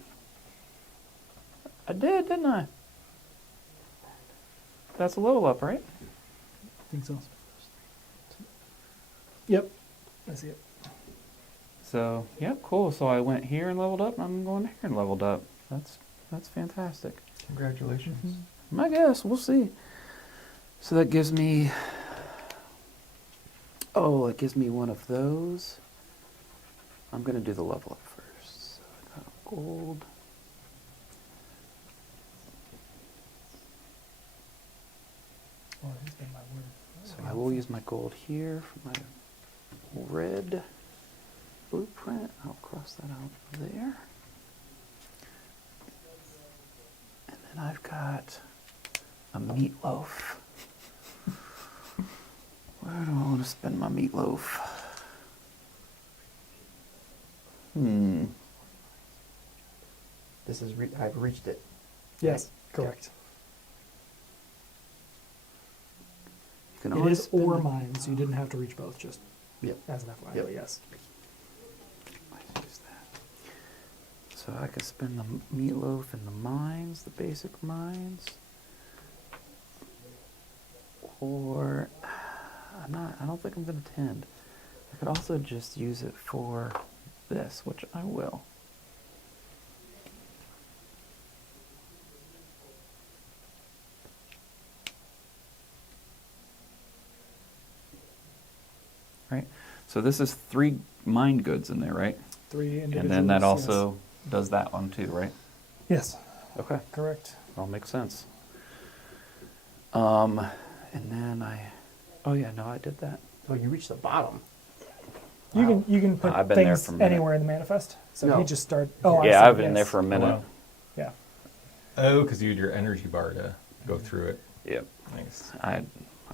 I did, didn't I? That's a level up, right? I think so. Yep. I see it. So, yeah, cool. So I went here and leveled up, and I'm going here and leveled up. That's fantastic. Congratulations. I guess, we'll see. So that gives me... Oh, it gives me one of those. I'm going to do the level up first. So I got a gold. Oh, he's been my word. So I will use my gold here for my red blueprint. I'll cross that out there. And then I've got a meatloaf. Where do I want to spend my meatloaf? This is I've reached it. Yes, correct. You can It always is spend or it- mine, so you didn't have to reach both, just Yep. as an FYI, Yep. but yes. I use that. So I could spend the meatloaf in the mines, the basic mines. for, I don't think I'm going to tend. I could also just use it for this, which I will. Right. So this is 3 mind goods in there, right? 3 individuals. And then that also does that one too, right? Yes. Okay. Correct. All makes sense. And then oh yeah, no, I did that. Oh, you reached the bottom. You can put I've been there things for a minute. anywhere in the manifest. So No. he just started. Oh, Yeah, I see, I've been there yes. for a minute. wow. Yeah. Oh, because you had your energy bar to go through it. Yep. Nice.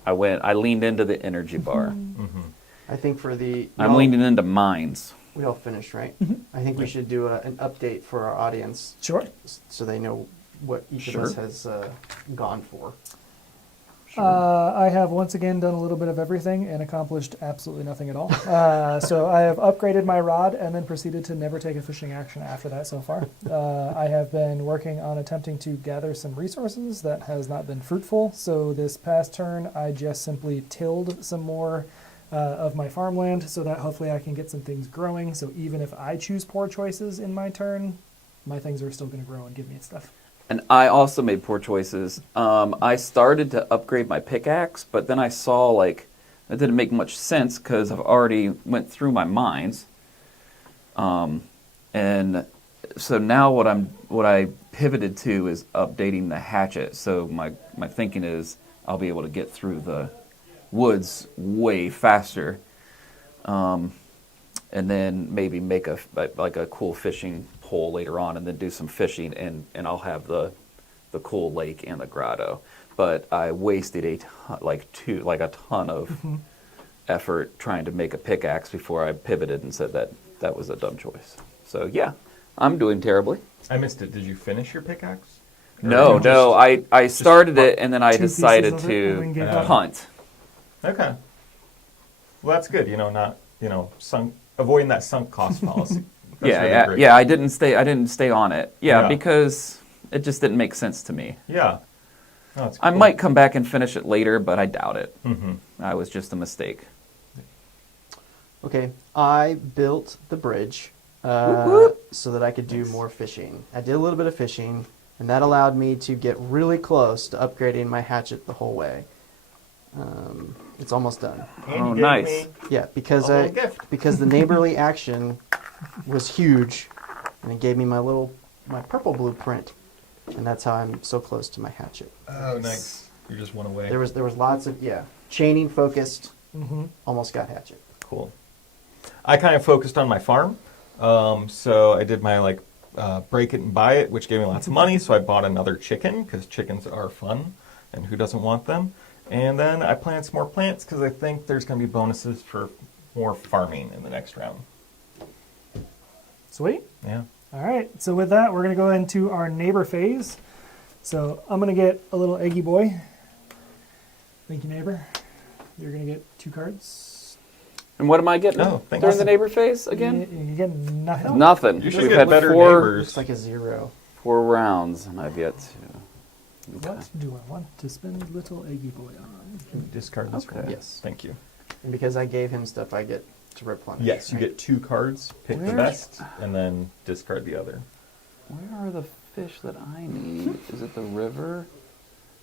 I leaned into the energy bar. Mm-hmm. I think for the... I'm leaning into mines. We all finished, right? Mm-hmm. I think we should do an update for our audience Sure. so they know what each Sure. of us has gone for. I have once again done a little bit of everything and accomplished absolutely nothing at all. So I have upgraded my rod and then proceeded to never take a fishing action after that so far. I have been working on attempting to gather some resources that has not been fruitful. So this past turn, I just simply tilled some more of my farmland so that hopefully I can get some things growing. So even if I choose poor choices in my turn, my things are still going to grow and give me stuff. And I also made poor choices. I started to upgrade my pickaxe, but then I saw like that didn't make much sense because I've already went through my mines. And so now what I pivoted to is updating the hatchet. So my thinking is I'll be able to get through the woods way faster. And then maybe make a cool fishing pole later on, and then do some fishing, and I'll have the cool lake and the grotto. But I wasted a ton of effort trying to make a pickaxe before I pivoted and said that was a dumb choice. So yeah, I'm doing terribly. I missed it. Did you finish your pickaxe? Or No, you just- I started it and then I 2 pieces decided of it and then gave to up. punt. Okay. Well, that's good. Not avoiding that sunk cost policy. That's really great. Yeah. I didn't stay on it. Yeah. Because it just didn't make sense to me. Yeah. No, it's I cool. might come back and finish it later, but I doubt it. Mm-hmm. That was just a mistake. Okay, I built the bridge Whoop, whoop. so that I could do more fishing. I did a little bit of fishing, and that allowed me to get really close to upgrading my hatchet the whole way. It's almost done. And Oh, you gave nice. me Yeah, because a little gift. because the neighborly action was huge, and it gave me my purple blueprint, and that's how I'm so close to my hatchet. Oh, nice. You just went away. There was lots of chaining focused. Mm-hmm. Almost got hatchet. Cool. I kind of focused on my farm. So I did my break it and buy it, which gave me lots of money. So I bought another chicken because chickens are fun, and who doesn't want them? And then I planted some more plants because I think there's going to be bonuses for more farming in the next round. Sweet. Yeah. All right. So with that, we're going to go into our neighbor phase. So I'm going to get a little eggy boy. Thank you, neighbor. You're going to get 2 cards. And what am I getting Oh, thank during you. the neighbor phase again? You get nothing. Nothing. You should We've get had better four neighbors. Looks like a 0. rounds, and I've yet to. Okay. What do I want to spend little eggy boy on? Can you discard this Okay. one? Yes. Thank you. And because I gave him stuff, I get to replenish. Yes, you right? get 2 cards, pick the Where- best, and then discard the other. Where are the fish that I need? Is it the river?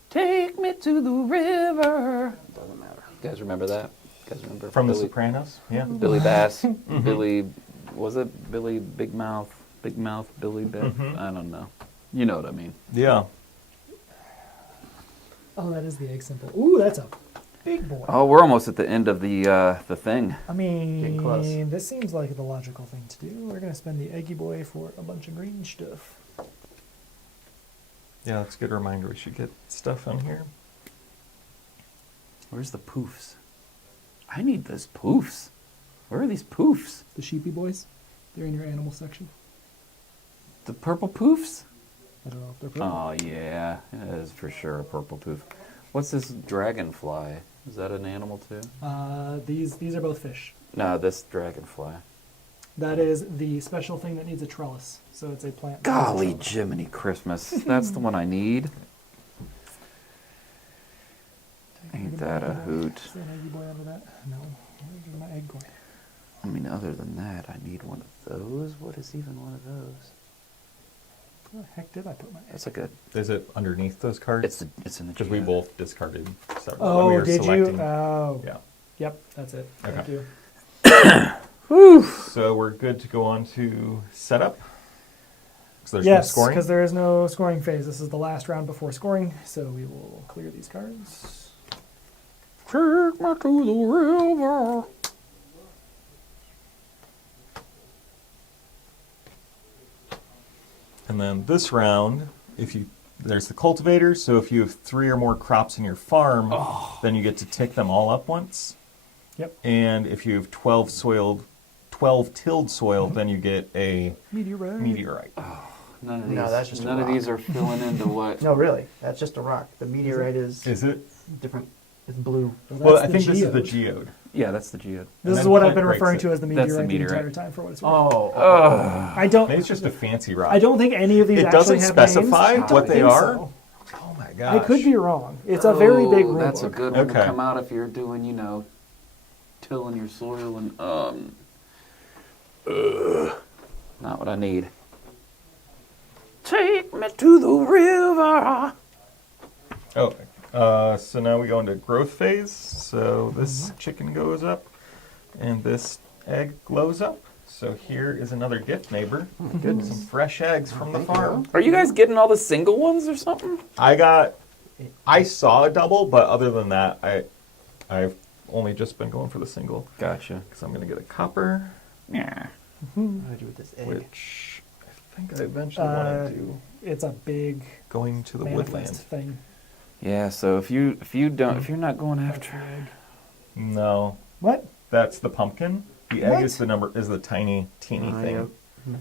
Take me to the river. Doesn't matter. You guys remember that? You guys remember From The Billy, Sopranos? Yeah. Billy Bass? Billy, was it Billy Big Mouth? Big Mouth Billy Biff? Mhm. I don't know. You know what I mean. Yeah. Oh, that is the egg symbol. Ooh, that's a big boy. Oh, we're almost at the end of the thing. I mean, Getting close. this seems like the logical thing to do. We're going to spend the eggy boy for a bunch of green stuff. Yeah, that's a good reminder. We should get stuff on here. Where's the poofs? I need those poofs. Where are these poofs? The sheepy boys. They're in your animal section. The purple poofs? I don't know if they're purple. Oh, yeah. It is for sure a purple poof. What's this dragonfly? Is that an animal too? These are both fish. No, this dragonfly. That is the special thing that needs a trellis. So it's a plant. Golly Jiminy Christmas. That's the one I need. Ain't that a hoot. Is there an eggy boy under that? No. Where's my egg boy? I mean, other than that, I need one of those. What is even one of those? Where the heck did I put my egg? That's a good. Is it underneath those cards? It's in the. Because we geode. both discarded several. that we Oh, were did selecting. you? Oh. Yeah. Yep, that's it. Thank Okay. you. So we're good to go on to setup. So there's no Yes, scoring. because there is no scoring phase. This is the last round before scoring, so we will clear these cards. Take me to the river. And then this round, there's the cultivator. So if you have 3 or more crops in your farm, then you get to take them all up once. Yep. And if you have 12 tilled soil, then you get a Meteorite. meteorite. None of No, these. that's just a none of rock. these are filling into what. No, really. That's just a rock. The meteorite is Is it? different. It's blue. Well, that's I the think this is the geode. geode. Yeah, that's the geode. This And is then what I've plant been breaks referring it. to as the That's the meteorite the entire meteorite. time for what it's worth. Oh. I don't. Maybe it's just a fancy rock. I don't think any of these It actually doesn't have specify names. what they I don't are. think so. Oh my gosh. I could be wrong. It's a very big rule That's a book. good one to Okay. come out if you're doing, tilling your soil and not what I need. Take me to the river. So now we go into growth phase. So this chicken goes up, and this egg glows up. So here is another gift, neighbor. goodness. Some fresh eggs from the Thank you. farm. Are you guys getting all the single ones or something? I saw a double, but other than that, I've only just been going for the single. Gotcha. Because I'm going to get a copper, Yeah. What do I do with this egg? which I think I eventually want to do It's a big going to the manifest woodland. thing. Yeah. So if you're not going That's after. the egg. No, What? that's the pumpkin. The egg What? is the tiny, teeny thing.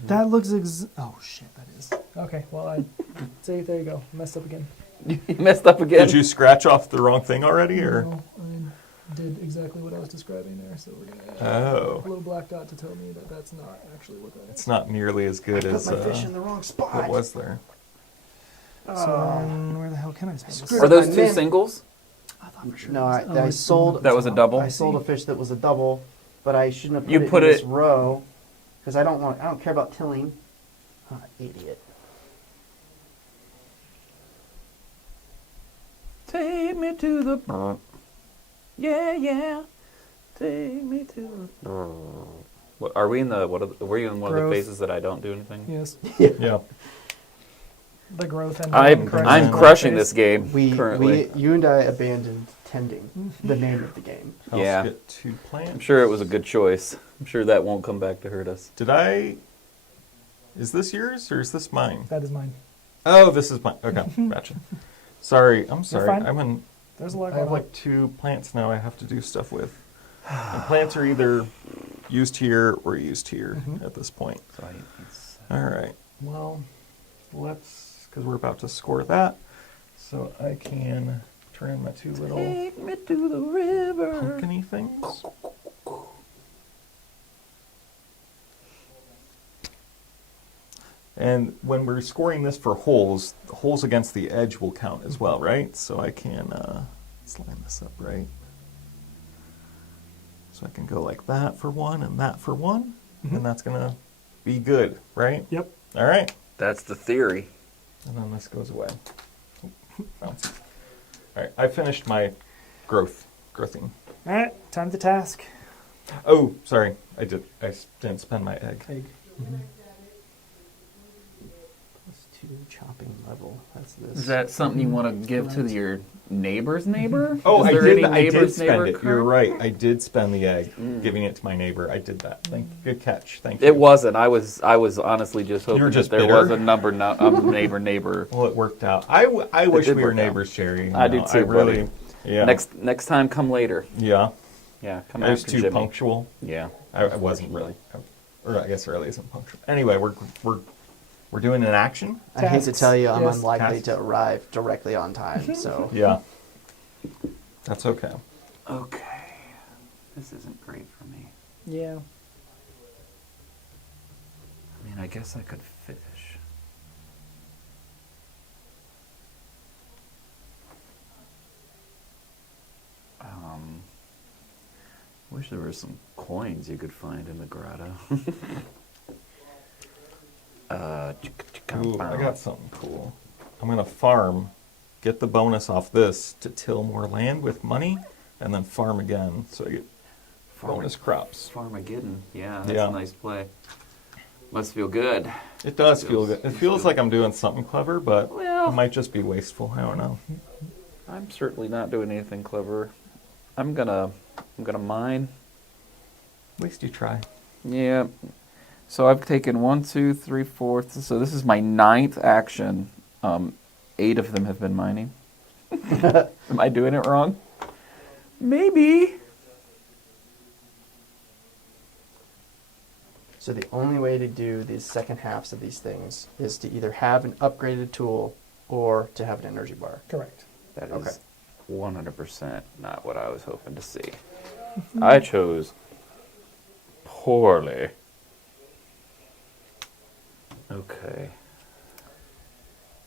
That looks oh shit, that is. Okay, well see, there you go. Messed up again. You messed up again. Did you scratch off the wrong thing already, or? No, I did exactly what I was describing there, so we're gonna add Oh. a little black dot to tell me that that's not actually what that is. It's not nearly as good Put as my fish in the wrong spot. what was there. So then, where the hell can I spend this? Are those I two meant- singles? I thought for sure No, it was- I it's sold. That was a double? I sold a fish that was a double, but I shouldn't have put You it put in this it- row because I don't care about tilling. Oh, idiot. Take me to the. Yeah. Take me to the. What are we in the? Were you in one of Growth. the phases that I don't do anything? Yes, Yeah. the growth and I'm correction crushing phase. this game currently. You and I abandoned tending, the name of the game. I'll Yeah. get 2 plants. I'm sure it was a good choice. I'm sure that won't come back to hurt us. Is this yours or is this mine? That is mine. Oh, this is mine. Okay, gotcha. Sorry, I'm sorry. fine. There's a lot I going have on. like 2 plants now I have to do stuff with. And plants are either used here or used here at this point. So All right. Well, because we're about to score that, so I can turn in my 2 little take me to the river. pumpkin-y things. And when we're scoring this for holes, the holes against the edge will count as well, right? So I can, let's line this up right. So I can go like that for 1 and that for 1, and that's going to be good, right? Yep. All right. That's the theory. And then this goes away. Bounce. All right, I finished my growthing. All right, time to task. Oh, sorry, I didn't spend my egg. Egg. +2 chopping level. That's this. Is that something you want to give to your neighbor's neighbor? Oh, Is I there did. any I did neighbor's spend neighbor it. You're card? right. I did spend the egg, giving it to my neighbor. I did that. Good catch. Thank you. It wasn't. I was honestly just hoping just that there bitter? was a neighbor. Well, it worked out. I wish did we were work out. neighbors, Jerry. You I do know, too, really. buddy. Yeah. Next time, come later. Yeah. Yeah, come I was after too Jimmy. punctual. Yeah. I wasn't really. Or I guess early isn't punctual. Anyway, we're doing an action. I hate to Tasks. tell you, I'm Yes. unlikely Tasks. to arrive directly on time. So Yeah. That's okay. Okay. This isn't great for me. Yeah. I mean, I guess I could fish. wish there were some coins you could find in the grotto. Ooh, I got something cool. I'm going to farm, get the bonus off this to till more land with money, and then farm again so I get bonus crops. Farmageddon. Yeah, that's Yeah. a nice play. Must feel good. It does feel good. It feels like I'm doing something clever, but Well- it might just be wasteful. I don't know. I'm certainly not doing anything clever. I'm gonna mine. At least you try. Yeah. So I've taken 1, 2, 3, 4. So this is my 9th action. 8 of them have been mining. Am I doing it wrong? Maybe. So the only way to do these second halves of these things is to either have an upgraded tool or to have an energy bar. Correct. That is Okay. 100% not what I was hoping to see. I chose poorly. Okay.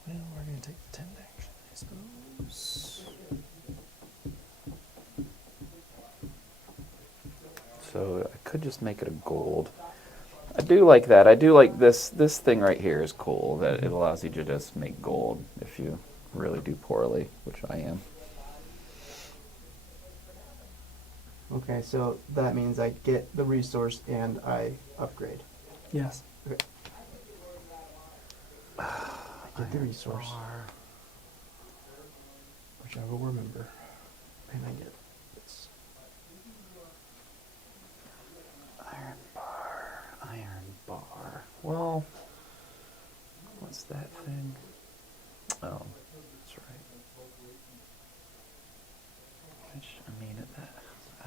Well, we're going to take the 10 action, I suppose. So I could just make it a gold. I do like that. I do like this. This thing right here is cool, that it allows you to just make gold if you really do poorly, which I am. Okay, so that means I get the resource and I upgrade. Yes. Okay. I get the resource, which I will remember, and I get this. Iron bar. Iron bar. Well, what's that thing? Oh, that's right. Which, I mean,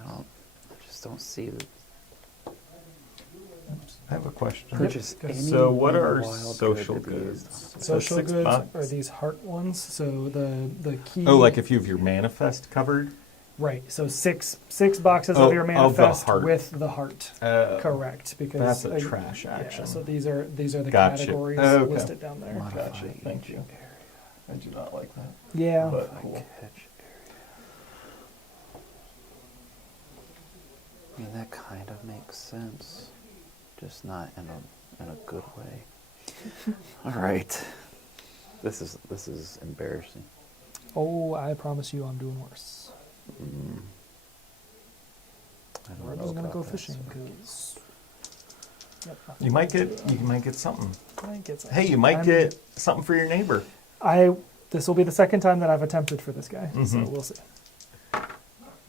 I just don't see the I have a question. purchase. Yep. any So what are wild social good to be goods? used. So Social $6 goods are these heart ones. So the key. Oh, like if you have your manifest covered? Right. So six boxes Oh, of your of the manifest heart. with the heart. Correct. Because That's a trash action. Yeah, so these are the Gotcha. categories Oh, okay. listed down there. Modify Gotcha. Thank each you. I do not like that. Yeah. But Modify cool. catch area. I mean, that kind of makes sense, just not in a good way. All right, this is embarrassing. Oh, I promise you, I'm doing worse. I don't We're know just gonna about go that, fishing so- because. Yep, You might get something. might get some. Hey, you might I'm- get something for your neighbor. This will be the second time that I've attempted for this guy, so Mhm. we'll see. I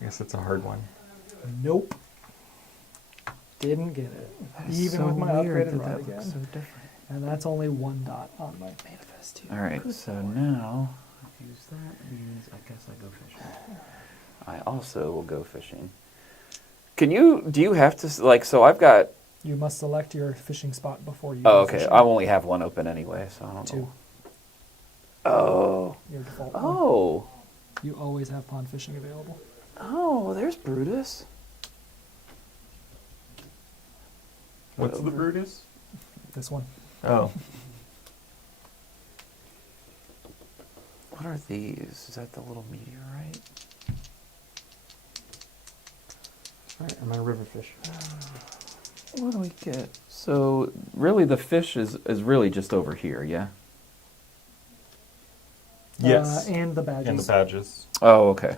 guess it's a hard one. Nope. Didn't get it. That is Even so with my weird upgraded that rod that looks again. so different. And that's only 1 dot on my manifest too. All right, so now use that means I guess I go fishing. I also will go fishing. Do you have to, like, so I've got, You must select your fishing spot before you. oh, go okay, fishing. I only have one open anyway, so I don't 2. know. Oh, Your default. one. oh, You always have pond fishing available. oh, there's Brutus. What's the Over. Brutus? This one. Oh, What are these? Is that the little meteorite? Alright, I'm on river fish. What do we get? So really the fish is really just over here, yeah? yes. And the badges. And the badges. Oh, okay.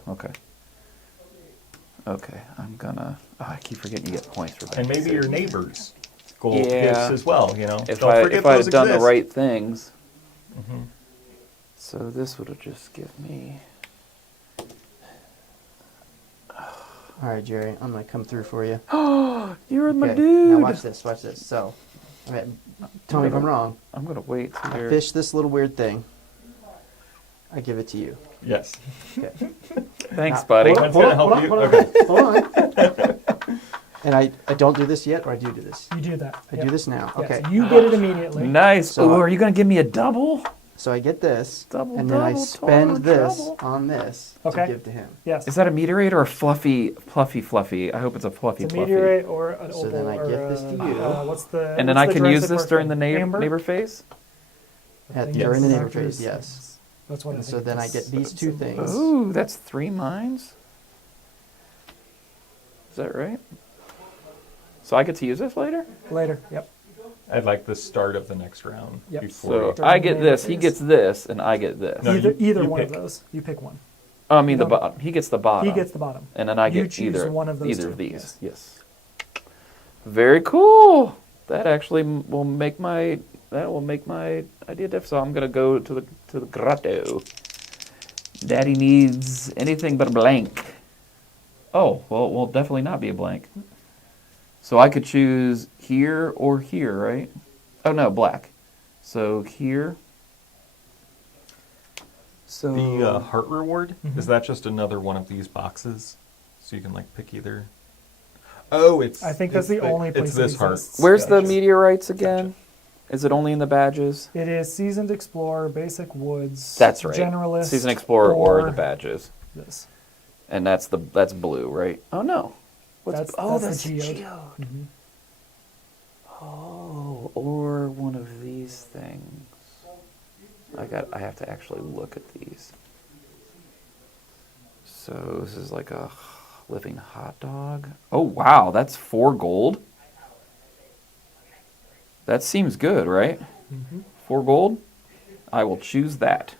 Okay, I'm gonna, I keep forgetting you get points for that. And maybe your neighbors' gold Yeah. gifts as well, you know? If Don't I forget if I those had done the exist. right things. Mhm. So this would have just give me. Alright, Jerry, I'm gonna come through for you. You're my Okay, dude. now watch this, watch this. So, tell me if I'm wrong. I'm gonna wait till I you're. fish this little weird thing. I give it to you. Yes. Okay. Thanks, Now, buddy. That's gonna help you. Hold on, Okay. hold on. And I don't do this yet, or I do this? You do that. I Yep. do this now. Yes, Okay. you get it immediately. Nice. So- Ooh, are you gonna give me a double? So I get this, Double, and then I double, spend total this trouble. on this Okay. to give to him. Yes. Is that a meteorite or a fluffy? I hope it's a fluffy. It's a meteorite or an So opal. then I or give this to you. What's the? And then what's I the can use Jurassic this Park during the thing? Amber? neighbor phase. At, think during the it's neighbor markers. phase, yes. That's what I And think so then I this get these two symbol things. is. Ooh, that's 3 mines. Is that right? So I get to use this later? Later. Yep. I'd like the start of the next round. Yep. Before So I get this, he gets this, and I get this. No, Either you one of pick. those. You pick one. Oh, I mean the No. bottom. He gets the bottom. He gets the bottom. And then I You get choose either one of those two. of these. Yes. Very cool. That actually will make my idea diff. So I'm gonna go to the grotto. Daddy needs anything but a blank. Oh, well, it will definitely not be a blank. So I could choose here or here, right? Oh no, black. So here. So The heart reward, Mhm. is that just another one of these boxes? So you can like pick either. Oh, it's. I think that's it's the only place It's this it heart. exists. where's the Gotcha. meteorites again? Is it only in the badges? It is Seasoned Explorer, Basic Woods. That's right. Generalist. Season Explorer or the badges. This. And that's blue, right? Oh no. That's that's the the geode. geode. Mhm. Oh, or one of these things. I have to actually look at these. So this is like a living hot dog. Oh wow, that's 4 gold. That seems good, right? Mhm. 4 gold? I will choose that.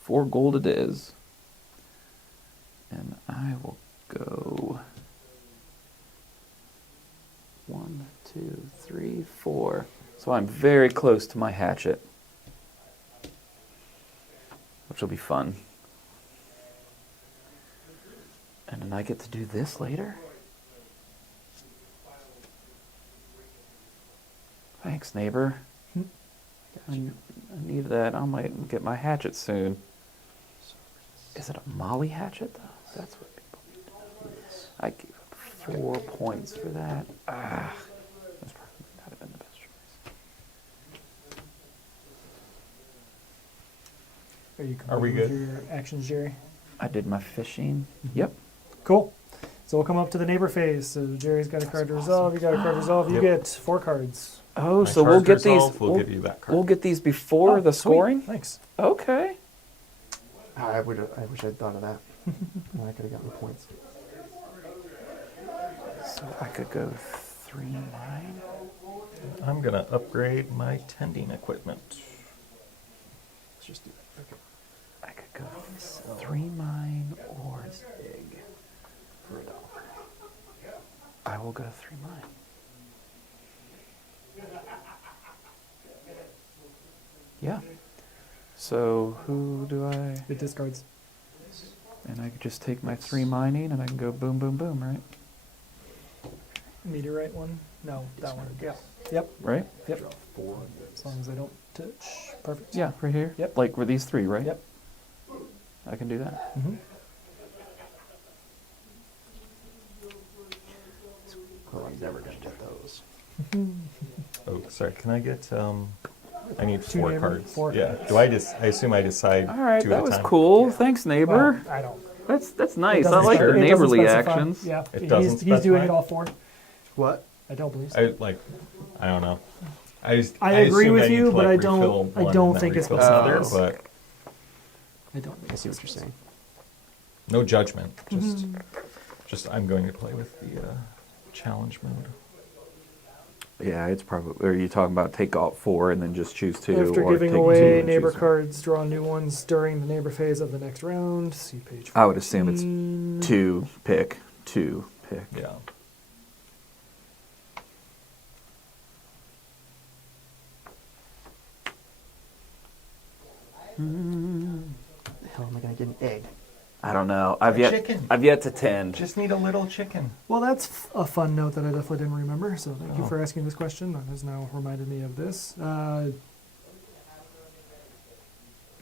4 gold it is. And I will go 1, 2, 3, 4. So I'm very close to my hatchet, which will be fun. And then I get to do this later? Thanks, neighbor. I need that. I might get my hatchet soon. Is it a molly hatchet, though? That's what people need. I gave up 4 points for that. That's probably not have been the best choice. Are you Are we complete good? with your actions, Jerry? I did my fishing. Yep. Cool. So we'll come up to the neighbor phase. So Jerry's got a card to resolve. You got a card to resolve. You Yep. get 4 cards. Oh, My so we'll charge get resolve, these. We'll give you that card. We'll get these before Oh, the sweet. scoring. Thanks. Okay. I wish I'd thought of that. I could have gotten points. So I could go 3-9. I'm gonna upgrade my tending equipment. Let's just do that. Okay. I could go 3-9 or big for $1. I will go 3-9. Yeah. So who do I? It discards. And I could just take my 3 mining and I can go boom, boom, boom, right? Meteorite one? No, that one. Yeah. Yep. Right? Yep. As long as they don't touch. Perfect. Yeah, right here. Yep. Like were these 3, right? Yep. I can do that. Mm-hmm. Oh, I'm never gonna get those. Oh, sorry. Can I get? I need 2 4 neighbor? cards. 4 Yeah. cards. Do I I assume I decide All right, 2 that at a was time? cool. Thanks, neighbor. Well, I don't. That's It nice. I doesn't like spec- the it doesn't neighborly specify. actions. Yeah. It doesn't He's doing specify? it all 4. What? I don't believe so. I like. I don't know. I agree assume with I need you, to, but like, I don't- refill I one don't and then think it's refill supposed to another, be. but I don't. I see what you're saying. no judgment. Mm-hmm. Just I'm going to play with the challenge mode. Yeah, it's probably. Are you talking about take out 4 and then just choose 2? After or giving take 2 away and neighbor choose 1? cards, draw new ones during the neighbor phase of the next round. See page 14. I would assume it's 2 pick, 2 pick. Yeah. The hell am I gonna get an egg? I don't know. A chicken. I've yet to tend. Just need a little chicken. Well, that's a fun note that I definitely didn't remember. So thank you for asking this question. That has now reminded me of this.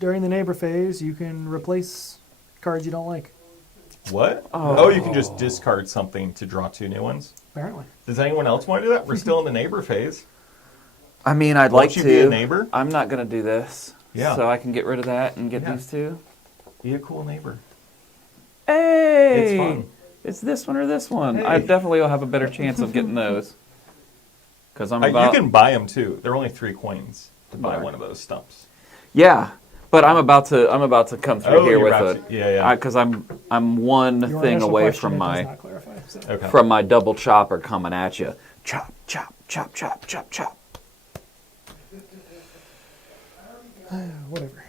During the neighbor phase, you can replace cards you don't like. What? Oh. Oh, you can just discard something to draw 2 new ones. Apparently. Does anyone else want to do that? We're still in the neighbor phase. I mean, I'd Won't like you to. be a neighbor? I'm not gonna do this. Yeah. So I can get rid of that and get Yeah. these 2. Be a cool neighbor. Hey! It's fun. It's this one or this one. Hey. I definitely will have a better chance of getting those. Because I'm You about. can buy them too. They're only 3 coins to buy Right. one of those stumps. Yeah, but I'm about to come through Oh, here you're with about it. to- yeah, yeah. Because I'm one Your thing initial away question, from it does my. not clarify. So. Okay. from my double chopper coming at you. Chop, chop, chop, chop, chop, chop. Whatever.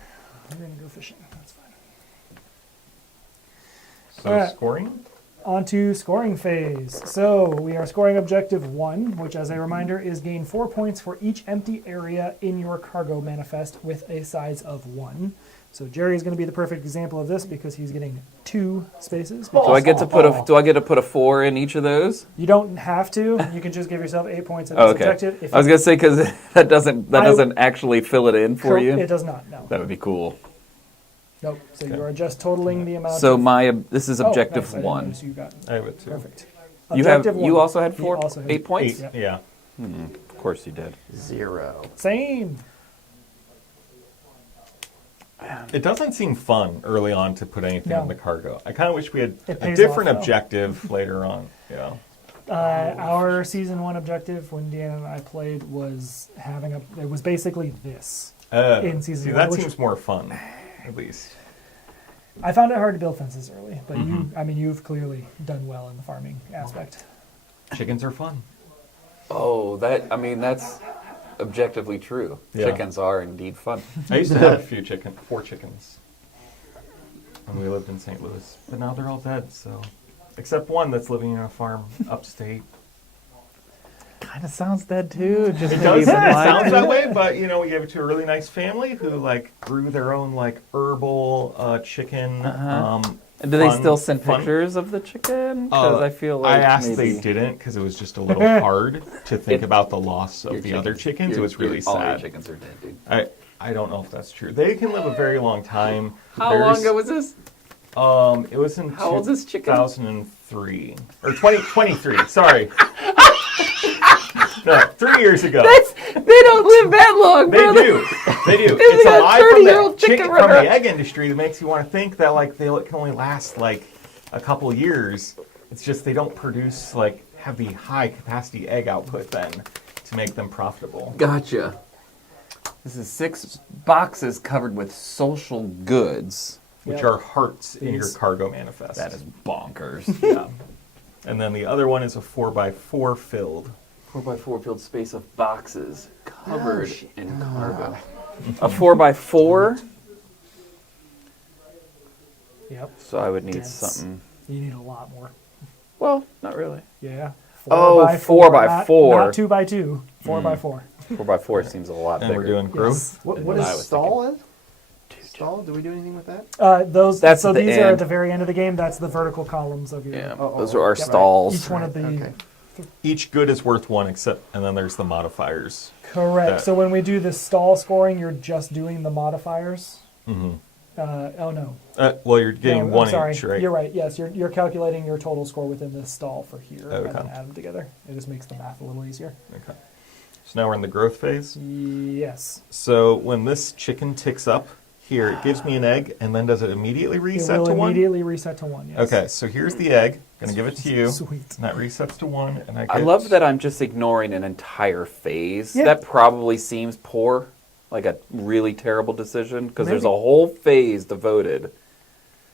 We're going to go fishing. That's fine. So Alright. scoring? On to scoring phase. So we are scoring objective 1, which as a reminder is gain 4 points for each empty area in your cargo manifest with a size of 1. So Jerry is going to be the perfect example of this because he's getting 2 spaces. Do I get to put a 4 in each of those? You don't have to. You can just give yourself 8 points at Oh, this okay. objective. If I was gonna say because that doesn't actually fill it in for you. It does not. No. That would be cool. Nope. So you are just totaling the amount. So of, this is Oh, objective nice. I didn't 1. notice you got I have it too. perfect. You Objective 1. also had He 4, also had 8 points. 8, Yep. yeah. Of course you did. 0. Same. It doesn't seem fun early on to put anything No. on the cargo. I kind of wish we had It a pays different off, though. objective later on. Yeah. Our season 1 objective when Deanna and I played was it was basically this. In season see, one, that which- seems more fun, at least. I found it hard to build fences early, but Mm-hmm. you've clearly done well in the farming aspect. Chickens are fun. Oh, that's objectively true. Yeah. Chickens are indeed fun. I used to have 4 chickens when we lived in St. Louis, but now they're all dead. So, except one that's living in a farm upstate. Kind of sounds dead too. Just It maybe does. It sounds blind. that way, but we gave it to a really nice family who grew their own herbal chicken. And do they fun- still send fun- pictures of the chicken? Because I feel like I asked maybe they didn't because it was just a little hard to think about the loss of the other chickens. It was really all your sad. chickens are dead, dude. I don't know if that's true. They can live a very long time. How long ago was this? It was in How old is this chicken? 2003 or 2023. Sorry. No, 3 years ago. They don't live that long, They brother. do. They do. There's It's a alive from 30-year-old the chicken from runner. the egg industry that makes you want to think that they can only last a couple years. It's just they don't produce have the high capacity egg output then to make them profitable. Gotcha. This is 6 boxes covered with social goods. Which Yep. are hearts in your These- cargo manifest. That is bonkers. Yeah. And then the other one is a 4x4 filled. 4x4 filled space of boxes covered Oh, in cargo. A 4x4? Yep. So I would need Dense. something. You need a lot more. Well, not really. Yeah. Oh, 4x4. Not 2x2. 4x4. 4x4 seems a lot And bigger. we're doing growth. Yes. What I is was stall? Stall? Do we do anything with that? That's so at the these are at end. the very end of the game. That's the vertical columns of your. Yeah, Oh, those oh, are our yep. stalls. Each one of the. Okay. Each good is worth 1 and then there's the modifiers. Correct. That- So when we do the stall scoring, you're just doing the modifiers. Mm-hmm. Oh no. Well, you're getting No, I'm 1 sorry. each, right? You're right. Yes, you're calculating your total score within this stall for here, Okay. and then add them together. It just makes the math a little easier. Okay. So now we're in the growth phase. Yes. So when this chicken ticks up here, it gives me an egg, and then does it immediately reset it will to 1? immediately reset to 1. Yes. Okay, so here's the egg. Gonna give it to you. Sweet. And that resets to 1, and I get... I love that I'm just ignoring an entire phase. Yeah. That probably seems poor, like a really terrible decision, because there's a Maybe. whole phase devoted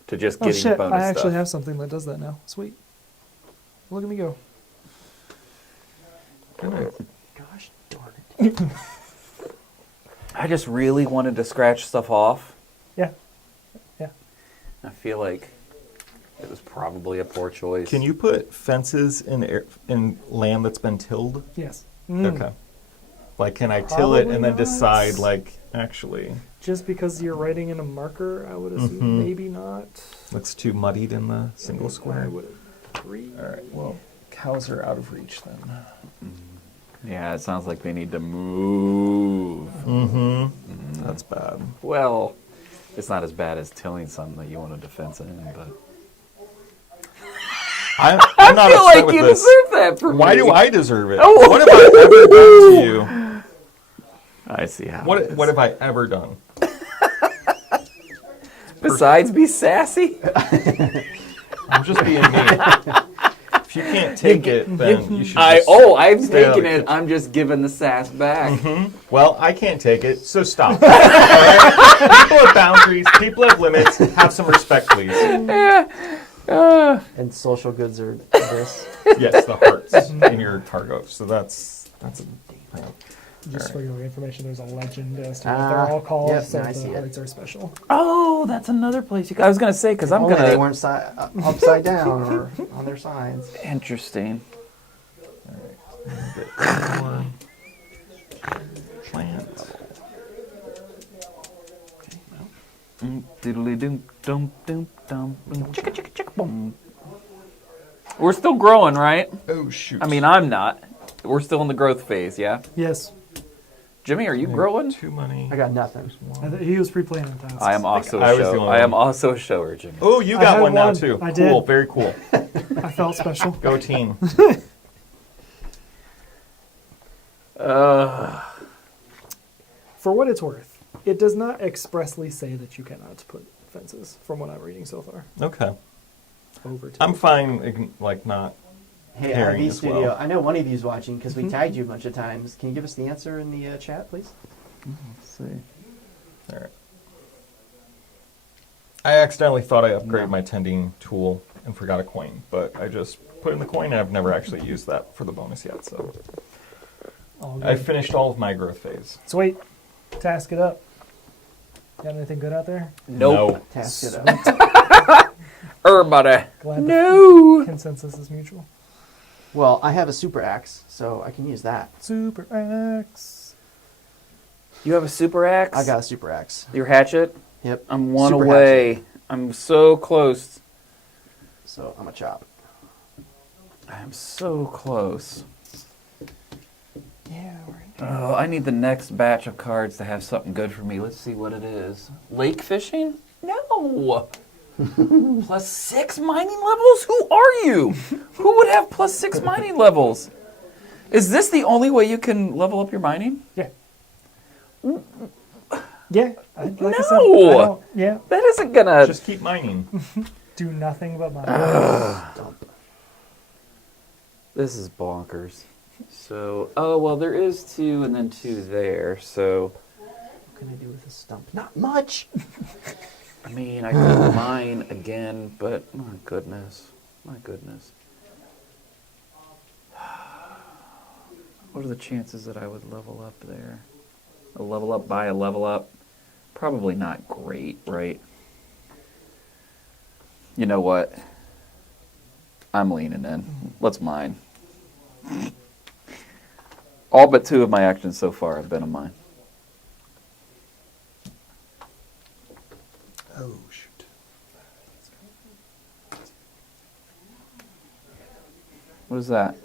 to just Oh getting shit! bonus I actually stuff. have something that does that now. Sweet. Look at me go. Gosh darn it. I just really wanted to scratch stuff off. Yeah. Yeah. I feel like it was probably a poor choice. Can you put fences in land that's been tilled? Yes. Okay. Can I till it and then Probably decide, not. actually, Just because you're writing in a marker, I would assume Mhm. maybe not. looks too muddied in the single I square? would agree. All right, well, cows are out of reach then. Yeah, it sounds like they need to move. Mm-hmm. That's bad. Well, it's not as bad as tilling something that you want to defense in, but I'm I not feel upset like with you this. deserve that from Why me. do I deserve it? Oh. What have I ever done to you? I see how. it What is. have I ever done? Besides be sassy? I'm just being me. If you can't take it, then you should. I'm stay out taking of it. I'm just giving the sass back. Well, I can't take it, so stop. All right? People have boundaries. People have limits. Have some respect, please. And social goods are this. Yes, the hearts in your cargo. So that's a thing. Just for your information, there's a legend as to what Ah, they're all called, yep, so now I see the it. hearts are special. Oh, that's another place. I was gonna say because I'm Only they gonna. weren't upside down or on their sides. Interesting. More plant. Doodly doom dum dum dum. Chicka chicka chicka boom. We're still growing, right? Oh shoot! I mean, I'm not. We're still in the growth phase, yeah. Yes, Jimmy, are you growing? Too many. I got nothing. he was pre-planning tasks. I am also I a was the show. only I am one. also a shower, Jimmy. Oh, you I got had one now one. too. I Cool, did. very cool. I felt special. Go team. For what it's worth, it does not expressly say that you cannot put fences, from what I'm reading so far. Okay, Over to I'm fine. Like not. Hey, Pairing IV as Studio, well. I know one of you's watching because we tagged you a bunch of times. Can you give us the answer in the chat, please? Let's see. All right. I accidentally thought I upgraded my tending tool and forgot a coin, but I just put in the coin and I've never actually used that for the bonus yet. So all I good. finished all of my growth phase. Sweet. Task it up. Got anything good out there? Nope. Task it up. Everybody. Glad No. the consensus is mutual. Well, I have a super axe, so I can use that. Super X. You have a super axe? I got a super axe. Your hatchet? Yep. I'm one Super away. hatchet. I'm so close. So I'm a chop. I am so close. Yeah, we're in. Oh, I need the next batch of cards to have something good for me. Let's see what it is. Lake fishing? No. +6 mining levels? Who are you? Who would have +6 mining levels? Is this the only way you can level up your mining? Yeah. Yeah. Like I said, No! I don't, yeah. That isn't gonna. Just keep mining. Do nothing but mine. Dump. This is bonkers. So, oh well, there is 2 and then 2 there. So, What can I do with a stump? Not much. I mean, I could mine again, but my goodness, my goodness. What are the chances that I would level up there? A level up by a level up? Probably not great, right? You know what? I'm leaning in. Let's mine. All but 2 of my actions so far have been a mine. Oh shoot! What is that?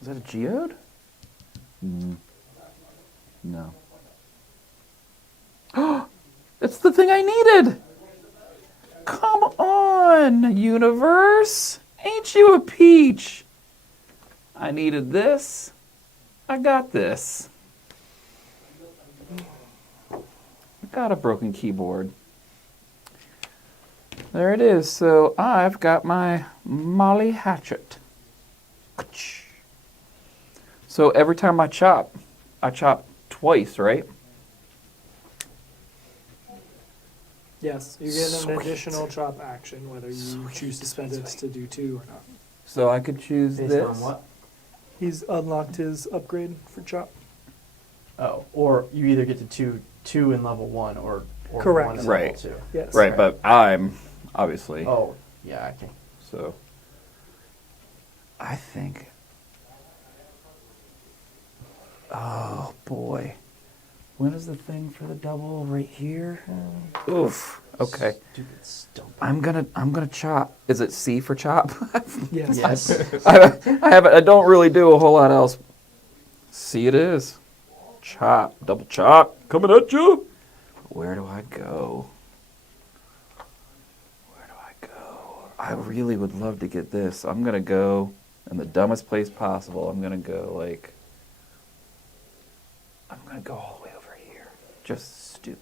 Is that a geode? No. It's the thing I needed! Come on, universe! Ain't you a peach? I needed this. I got this. I got a broken keyboard. There it is. So I've got my Molly hatchet. So every time I chop twice, right? Yes, you get an Sweet. additional chop action, whether you choose to spend it to do 2 or not. So I could choose Based this. on what? He's unlocked his upgrade for chop. Oh, or you either get to two in level 1 or Correct. 1 in Right. level 2. Yes. Right, but I'm obviously. Oh, yeah, I can. So I think. Oh boy. When is the thing for the double? Right here? Oof. Okay. Stupid stump. I'm gonna chop. Is it C for chop? Yes. Yes. I don't really do a whole lot else. C it is. Chop. Double chop. Coming at you. Where do I go? Where do I go? I really would love to get this. I'm gonna go in the dumbest place possible. I'm gonna go all the way over here. Just stupid.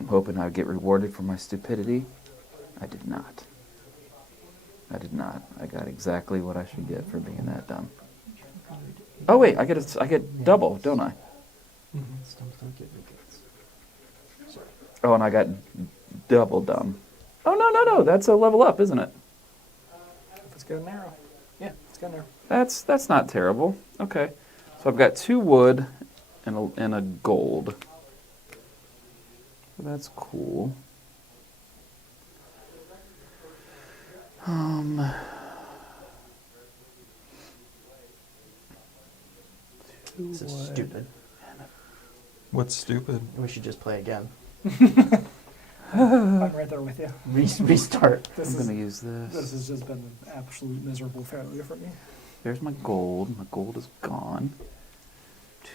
I'm hoping I'd get rewarded for my stupidity. I did not. I did not. I got exactly what I should get for being that dumb. Oh wait, I get double, don't I? Stumps don't get regrets. Sorry. Oh, and I got double dumb. Oh, no. That's a level up, isn't it? If it's good and narrow. Yeah, it's good and narrow. That's not terrible. Okay. So I've got 2 wood and a gold. So that's cool. This is stupid. What's stupid? We should just play again. I'm right there with you. Restart. This I'm is, going to use this. this has just been an absolute miserable failure for me. There's my gold. My gold is gone.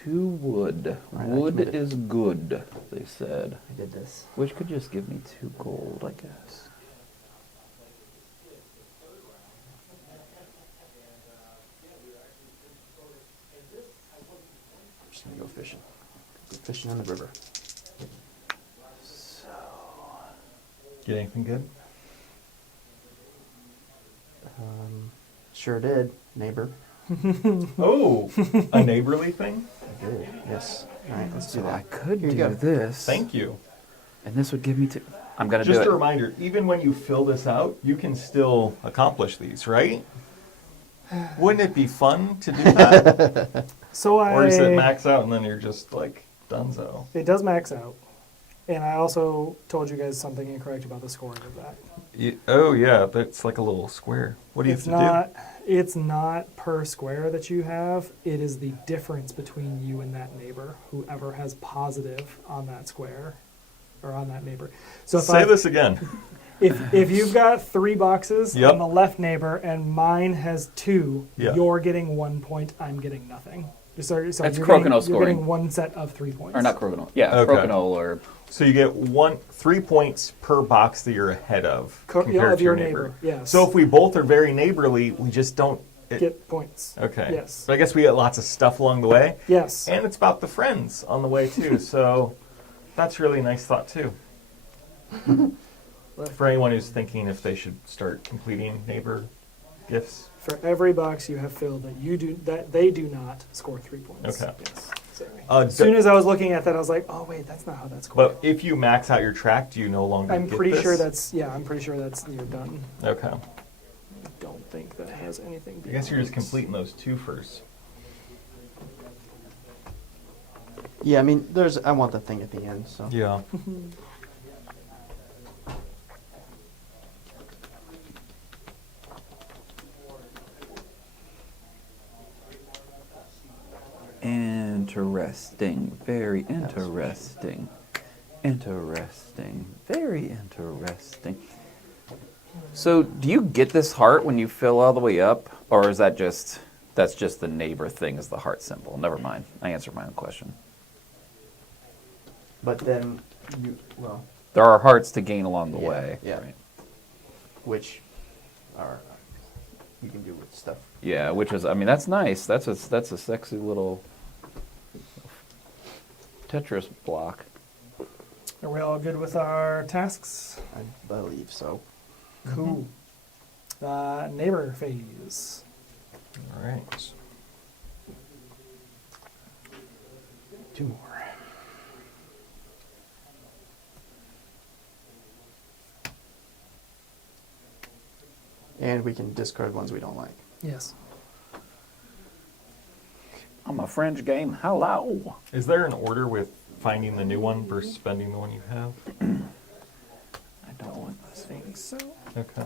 2 wood. Right, I Wood committed. is good, they said. I did this. Which could just give me 2 gold, I guess. I'm just gonna go fishing. Go fishing in the river. Get anything good? Sure did, neighbor. Oh, a neighborly thing? I did. Yes. All right, let's do So I that. could Here you do go. this. Thank you. And this would give me 2. I'm going to do Just it. a reminder, even when you fill this out, you can still accomplish these, right? Wouldn't it be fun to do that? So Or is it max out and then you're just like donezo? It does max out. And I also told you guys something incorrect about the scoring of that. Oh yeah, that's like a little square. What do you It's have to not. It's not per square that you have. It is the difference between you and that neighbor. Whoever has positive on that square, or on that neighbor. So do? if Say this again. if you've got 3 boxes Yep. on the left neighbor and mine has 2, Yeah. you're getting 1 point. I'm getting nothing. Sorry, That's you're crokinole getting, scoring. You're getting 1 set of 3 points. Or not crokinole. Yeah, Okay. crokinole or... So you get 3 points per box that you're ahead of compared of to your your neighbor. Yes. So if we both are very neighborly, we just don't. Get points. Okay. Yes. But I guess we get lots of stuff along the way. Yes. And it's about the friends on the way too. So that's really a nice thought too. For anyone who's thinking if they should start completing neighbor gifts. For every box you have filled that they do not score 3 points. Okay. Yes. Sorry. As soon as I was looking at that, I was like, oh wait, that's not how that's scored. But if you max out your track, do you no longer I'm get pretty this? sure that's you're done. Okay. I don't think that has anything. I guess you're just beyond- completing those 2 first. Yeah, I mean, I want the thing at the end, so. Yeah. Interesting. Very interesting. Interesting. Very interesting. So, do you get this heart when you fill all the way up? Or is that's just the neighbor thing is the heart symbol? Never mind. I answered my own question. But then, There are hearts to gain along the Yeah, way. yeah. Right? which are, you can do with stuff. Yeah, which is, I mean, that's nice. That's a sexy little Tetris block. Are we all good with our tasks? I believe so. Cool. Neighbor phase. All right. 2 more. And we can discard ones we don't like. Yes. On my French game, hello. Is there an order with finding the new one versus spending the one you have? I don't think so. Okay.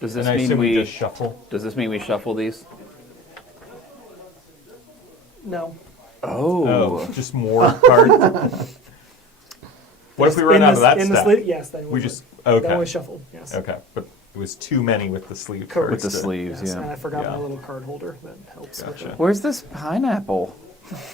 Does this And I mean assume we just shuffle? Does this mean we shuffle these? No. Oh, just more cards? What if we run out of that in stack? the sleeve? Yes, then We just, Then we okay. shuffled. Yes. Okay, but it was too many with the sleeve Correct. With the cards. sleeves, Yes, and yeah. I forgot my Yeah. little card holder that helps with Gotcha. it. Where's this pineapple?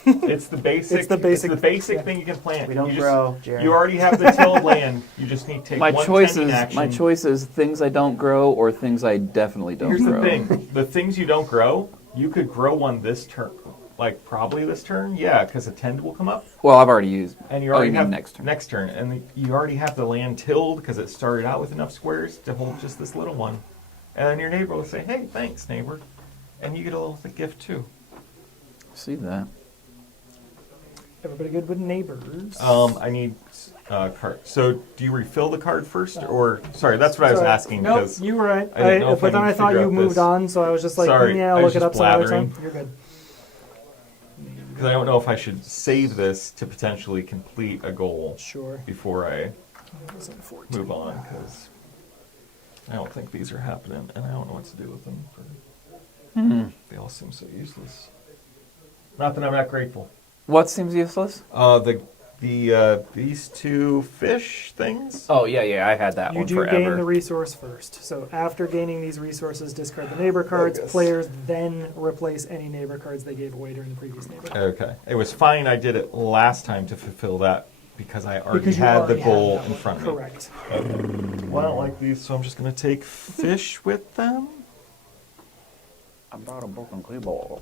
It's the basic. It's the basic- yeah. thing you can plant. We don't you just, grow, Jared. You already have the tilled land. You just need to take My one choice tending is action. my choice is things I don't grow or things I definitely don't Here's grow. the thing: the things you don't grow, you could grow one this turn, like probably this turn. Yeah, because a tend will come up, Well, I've already used. and you Oh, already you have mean next turn. Next turn, and you already have the land tilled because it started out with enough squares to hold just this little one, and then your neighbor will say, "Hey, thanks, neighbor," and you get a little gift too. See that? Everybody good with neighbors? I need card. So do you refill the card first, or sorry, that's what I was Sorry. asking. Nope, Because you were right. I didn't know if I But then need I to thought figure you out moved this. on, so I was just like, Sorry, yeah, I I'll was look it up just some other blathering. time. You're good. I don't know if I should save this to potentially complete a goal Sure. before I It's in 14. move on, because I don't think these are happening, and I don't know what to do with them. They all seem so useless. Not that I'm not grateful. What seems useless? These two fish things. Oh, yeah, I had that You one do forever. gain the resource first. So after gaining these resources, discard the neighbor cards. Focus. Players then replace any neighbor cards they gave away during the previous neighbor. Okay, it was fine. I did it last time to fulfill that because I already Because you had already the goal that in one. front of me. Correct. Well, I don't like these, so I'm just going to take fish with them. I brought a broken keyboard.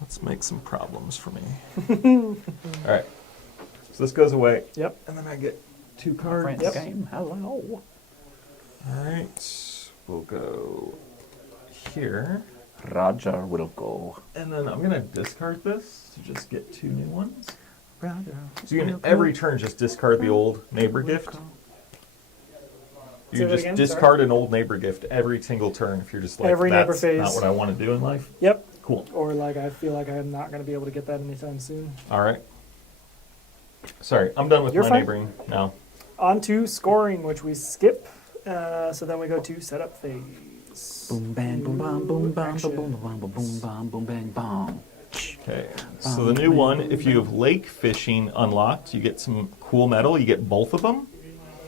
Let's make some problems for me. All right, so this goes away. Yep. And then I get 2 cards. Friends Yep. game, hello. All right, we'll go here. Roger will go. And then I'm going to discard this to just get 2 new ones. Roger. So you can every turn just discard the old neighbor gift. You Say can that just again, discard an old neighbor gift every single turn if you're just like, Every neighbor that's phase. not what I want to do in life. Yep. Cool. Or like I feel like I'm not going to be able to get that anytime soon. All right. Sorry, I'm done with You're my fine. neighboring now. On to scoring, which we skip. So then we go to setup phase. Boom, bang, boom, bam, boom, bam, Action. boom, boom, boom, boom, bam, boom, bang, bang. Okay. So the new one, if you have lake fishing unlocked, you get some cool metal. You get both of them.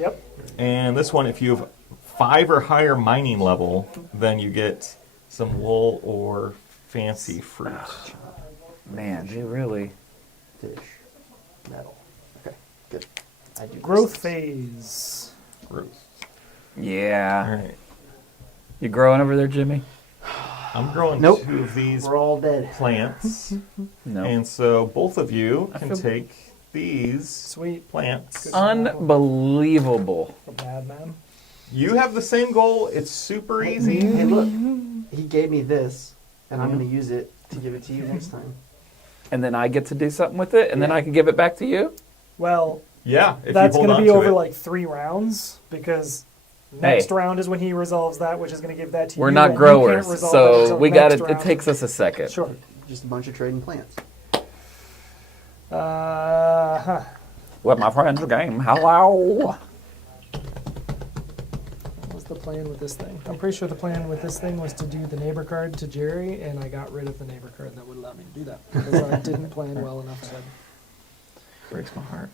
Yep. And this one, if you have 5 or higher mining level, then you get some wool or fancy fruit. Man, they really. Fish. Metal. Okay, good. I do Growth this. phase. Gross. All Yeah. right. You growing over there, Jimmy? I'm growing Nope. 2 of these We're all dead. plants. No. And so both of you I can feel- take these Sweet. plants. Good. Unbelievable. A bad man. You have the same goal. It's super easy. Hey, look. He gave me this, and I'm going to use it to give it to you next time. And then I get to do something with it, and then Yeah. I can give it back to you? Well, Yeah, if that's you hold going to on be over it. like 3 rounds because next round is when he resolves that, which is going to give that to you. We're and not you growers, can't resolve that so until we got next it. It round. takes us a second. Sure. Just a bunch of trading plants. Huh. What my friend's game? Hello. What was the plan with this thing? I'm pretty sure the plan with this thing was to do the neighbor card to Jerry, and I got rid of the neighbor card that would allow me to do that because I didn't plan well enough ahead. Breaks my heart.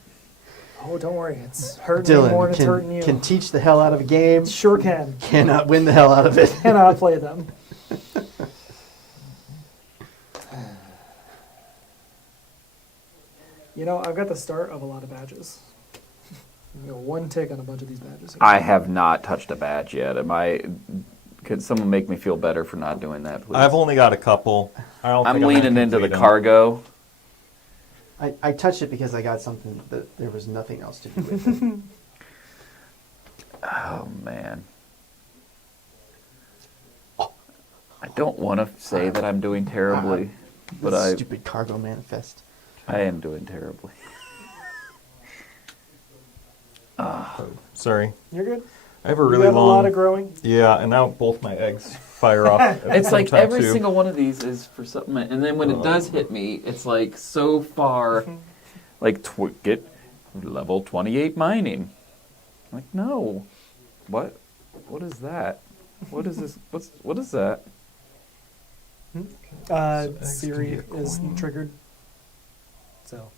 Oh, don't worry. It's hurting me more than Dylan it's hurting you. can teach the hell out of a game, Sure can. cannot win the hell out of it. Cannot play them. You know, I've got the start of a lot of badges. You know, 1 tick on a bunch of these badges. Here. I have not touched a badge yet. Could someone make me feel better for not doing that, please? I've only got a couple. I don't I'm think leaning gonna into the complete them. cargo. I touched it because I got something that there was nothing else to do with it. Oh man. I don't want to say that I'm doing terribly, but This I stupid cargo manifest. am doing terribly. Sorry. You're good. I have a You really have a lot long. of growing. Yeah, and now both my eggs fire off. at the It's same like time, every too. single one of these is for something, and then when it does hit me, it's like so far, like get level 28 mining. Like no, what is that? What is this? What is that? eggs can Siri be a is coin. triggered. So,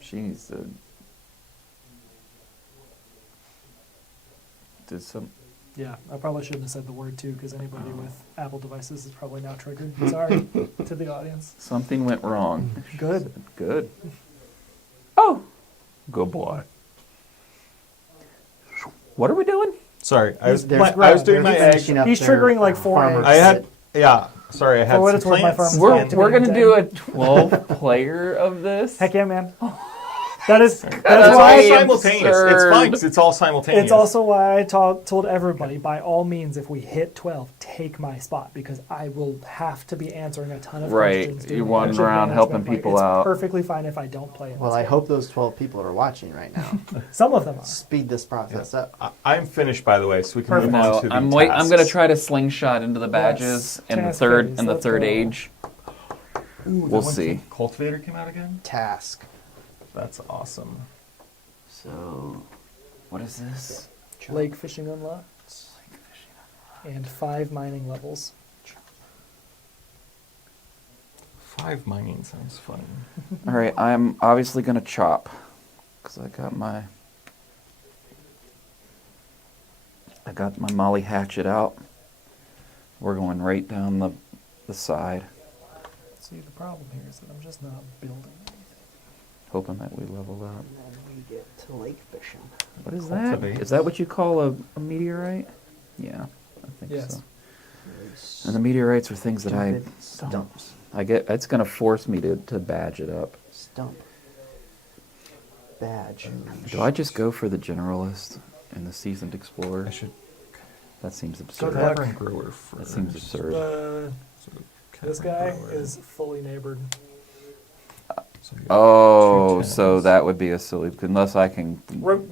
She needs to do some. yeah, I probably shouldn't have said the word too, because anybody with Apple devices is probably now triggered. Sorry to the audience. Something went wrong. Good. Good. Oh, good boy. What are we doing? Sorry, I was, There's I was doing they're my eggs. finishing up He's their triggering like 4 farmer eggs. I had, sit. yeah. Sorry, I had For what some it's worth, my plants. farm's We're fine to we're me. gonna do a 12 player of this. Heck yeah, man. That's It's why all simultaneous. It's fine 'cause it's all simultaneous. It's also why I told everybody, by all means, if we hit 12, take my spot, because I will have to be answering a ton of Right. questions. You're doing wandering budget around helping management. people It's out. perfectly fine if I don't play it. Well, I hope those 12 people are watching right now. Some of them are. Speed this process up. I'm finished, by the way, so we can Perfect. move on No, to the I'm tasks. gonna try to slingshot into the badges in the task third phase, in the let's third go. age. Ooh, We'll that one see. Cultivator came out again? Task. That's awesome. So, what is this? Lake fishing unlocked. And 5 mining levels. 5 mining sounds fun. All right, I'm obviously gonna chop because I got my Molly hatchet out. We're going right down the side, See, the problem here is that I'm just not building anything. hoping that we level up. And then we get to lake fishing. What is that? Cultivate. Is that what you call a meteorite? Yeah, I think Yes. so. And the meteorites are things that I Stupid stumps. get. It's gonna force me to badge it up. Stump. Badge. Do I just go for the generalist and the seasoned explorer? I should That seems go absurd. to Cavern Grower That first. seems absurd. This Cavern guy Grower. is fully neighbored. So you got Oh, 2 so tens. that would be a silly, unless I can.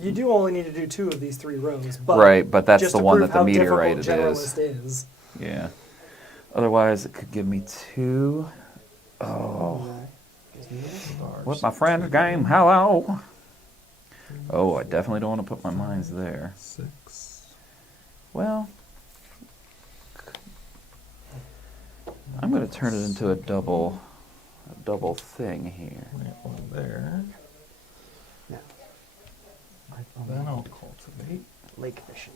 You do only need to do 2 of these 3 rows, but Right, but that's just the to one prove that the how meteorite difficult it is. generalist is. Yeah. Otherwise, it could give me 2. Oh, what my friend's game? Hello. Oh, I definitely don't want to put my mines there. 6. Well, I'm going to turn it into a double thing here. Plant one there. Yeah. Then I'll cultivate. Lake fishing.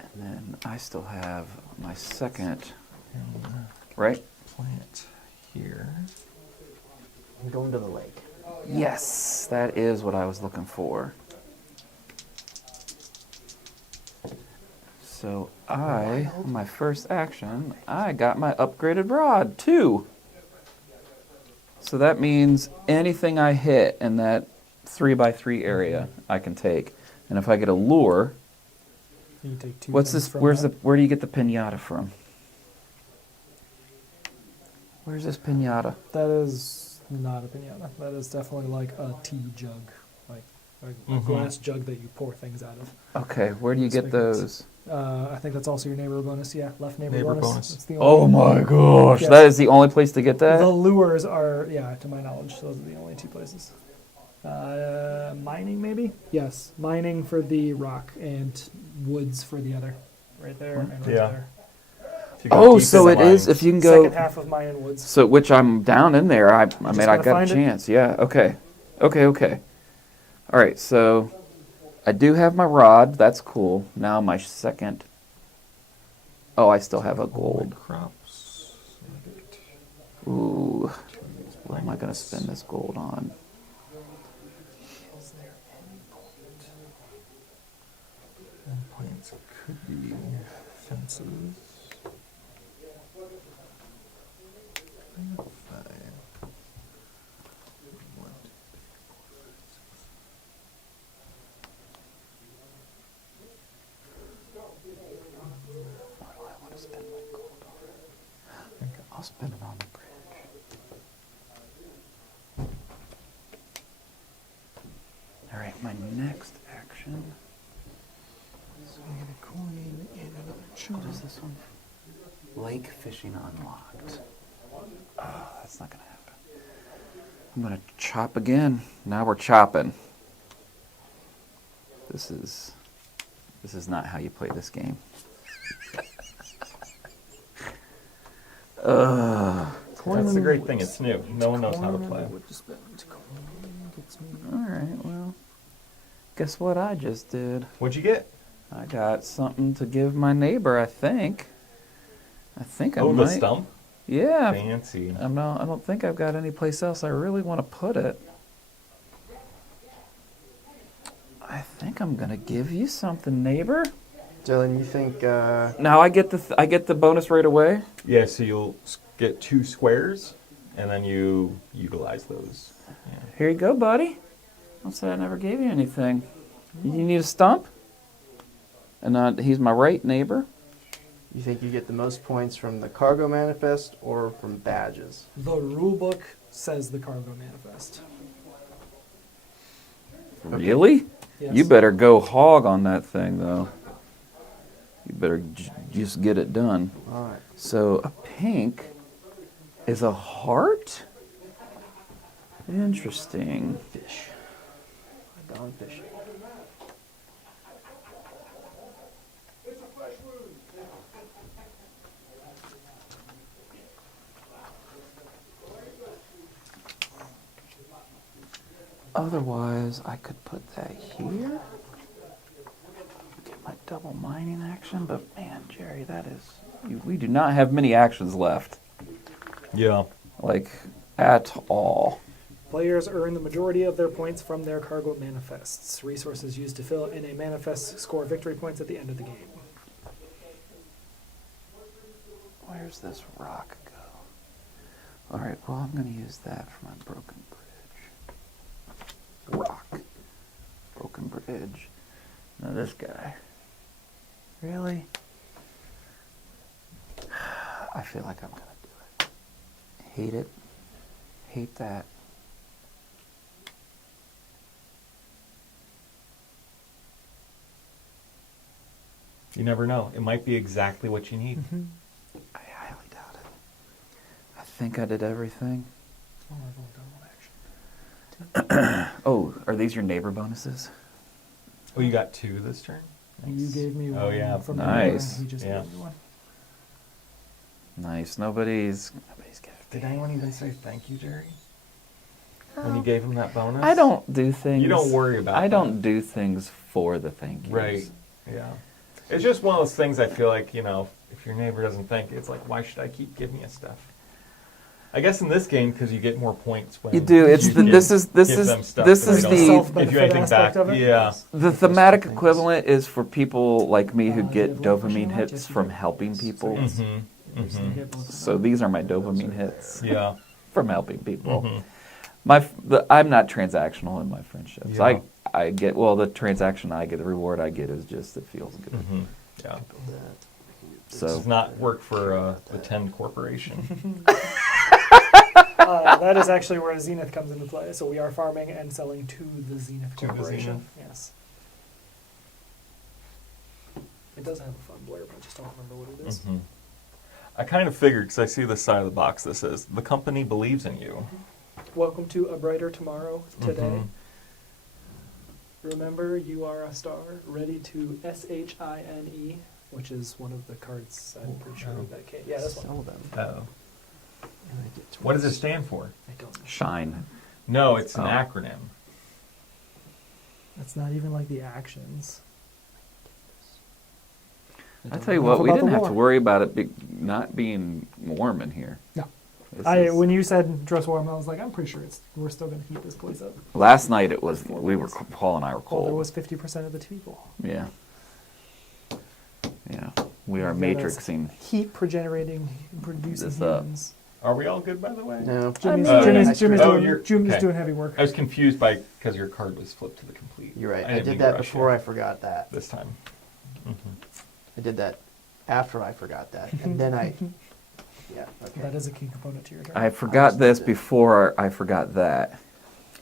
And then I still have my second, And right? plant here. I'm going to the lake. Yes, that is what I was looking for. So my first action, I got my upgraded rod, 2. So that means anything I hit in that 3x3 area, I can take. And if I get a lure, You can take 2 what's things this? from Where that. do you get the pinata from? Where's this pinata? That is not a pinata. That is definitely like a tea jug, like a Mhm. glass jug that you pour things out of. Okay, where do you get those? I think that's also your neighbor bonus. Yeah, left neighbor, Neighbor bonus. bonus. It's the Oh only, my gosh, Yes. that is the only place to get that? The lures are, yeah, to my knowledge, those are the only 2 places. Mining, maybe? Yes, mining for the rock and woods for the other. Right there and right Yeah. there. If you go Oh, deep so in it the is, mines. if you can go, Second half of mine and woods. so which I'm down in there, I mean, I gotta got a find it. chance, yeah, okay. All right, so I do have my rod, that's cool. Now my second, oh, I still have a gold. Crops. So I get Ooh, 2 of these what am I going to blankets. spend this gold on? And plants could be fences. 5. 1, 2, 3, 4, 5, 6. What do I want to spend my gold on? I'll spend it on the bridge. All right, my next action. So I get a coin and another chunk. What is this one? Lake fishing unlocked. Oh, that's not going to happen. I'm going to chop again. Now we're chopping. This is not how you play this game. That's the great thing. It's new. No one knows how to play. All right, well, guess what I just did? What'd you get? I got something to give my neighbor, I think. I Oh, the might. stump? Yeah. Fancy. I don't think I've got any place else I really want to put it. I think I'm gonna give you something, neighbor. Dylan, you think Now I get the bonus right away. Yeah, so you'll get 2 squares, and then you utilize those. Yeah. Here you go, buddy. I'll say I never gave you anything. You need a stump? And he's my right neighbor. You think you get the most points from the cargo manifest or from badges? The rule book says the cargo manifest. Really? Yes. You better go hog on that thing, though. You better just get it done. All right. So a pink is a heart? Interesting. Fish. Gone fishing. Otherwise, I could put that here. Get my double mining action, but man, Jerry, that is... We do not have many actions left. Yeah. Like, at all. Players earn the majority of their points from their cargo manifests. Resources used to fill in a manifest score victory points at the end of the game. Where's this rock go? Alright, well, I'm going to use that for my broken bridge. Rock. Broken bridge. Now this guy. Really? I feel like I'm going to do it. Hate it. Hate that. You never know. It might be exactly what you need. I highly doubt it. I think I did everything. Oh, are these your neighbor bonuses? Oh, you got 2 this turn? You gave me one Oh, yeah. from Nice. the He just Yeah. gave me one. Nice. Nobody's getting. Did anyone even say thank you, Jerry? When you gave him that bonus? I don't do things. You don't worry about I that. don't do things for the thank yous. Right. Yeah. It's just one of those things I feel like, you know, if your neighbor doesn't thank you, it's like, why should I keep giving you stuff? I guess in this game, because you get more points when You do. It's you the, give- this is give them stuff this that is they the don't Self-benefit give you anything aspect back. of it? Yeah. the thematic equivalent is for people like me who Do you get have one question dopamine on that? hits Yes, you from do. helping people. Mm-hmm. Just Mm-hmm. hit both of them. So these are my dopamine hits Yeah. from helping people. Mhm. I'm not transactional in my friendships. Yeah. I get the transaction I get, the reward I get is just it feels good. Mm-hmm. Yeah. This So does not work for the 10 Corporation. That is actually where Zenith comes into play. So we are farming and selling to the Zenith To the Corporation. Yes. It does have a fun blurb. I just don't remember what it is. Mhm. I kind of figured, because I see the side of the box that says, the company believes in you. Welcome to a brighter tomorrow today. Mhm. Remember, you are a star. Ready to SHINE, which is one of the cards. I'm pretty sure Oh. that came. Yeah, this one. Sell them. Oh. And I get What does it 20. stand for? I don't know. shine. No, it's an Oh. acronym. That's not even like the actions. I don't tell you know what, we about the didn't have to war. worry about it not being warm in here. No. This I is- when you said dress warm, I was like, I'm pretty sure we're still going to heat this place up. last night it was Paul and I were Well, cold. there was 50% of the people. Yeah. Yeah. We are Yeah, that's- matrixing. Heat producing This up. humans. Are we all good, by the way? No. Jimmy's, mean- Jimmy's Oh, doing, you're- Jimmy's okay. doing heavy work. I was confused because your card was flipped to the complete. You're right. I didn't did mean to that rush before you I forgot that. this time. I did that after I forgot that. And then I... Yeah, okay. That is a key component to your turn. I forgot this understood it. before I forgot that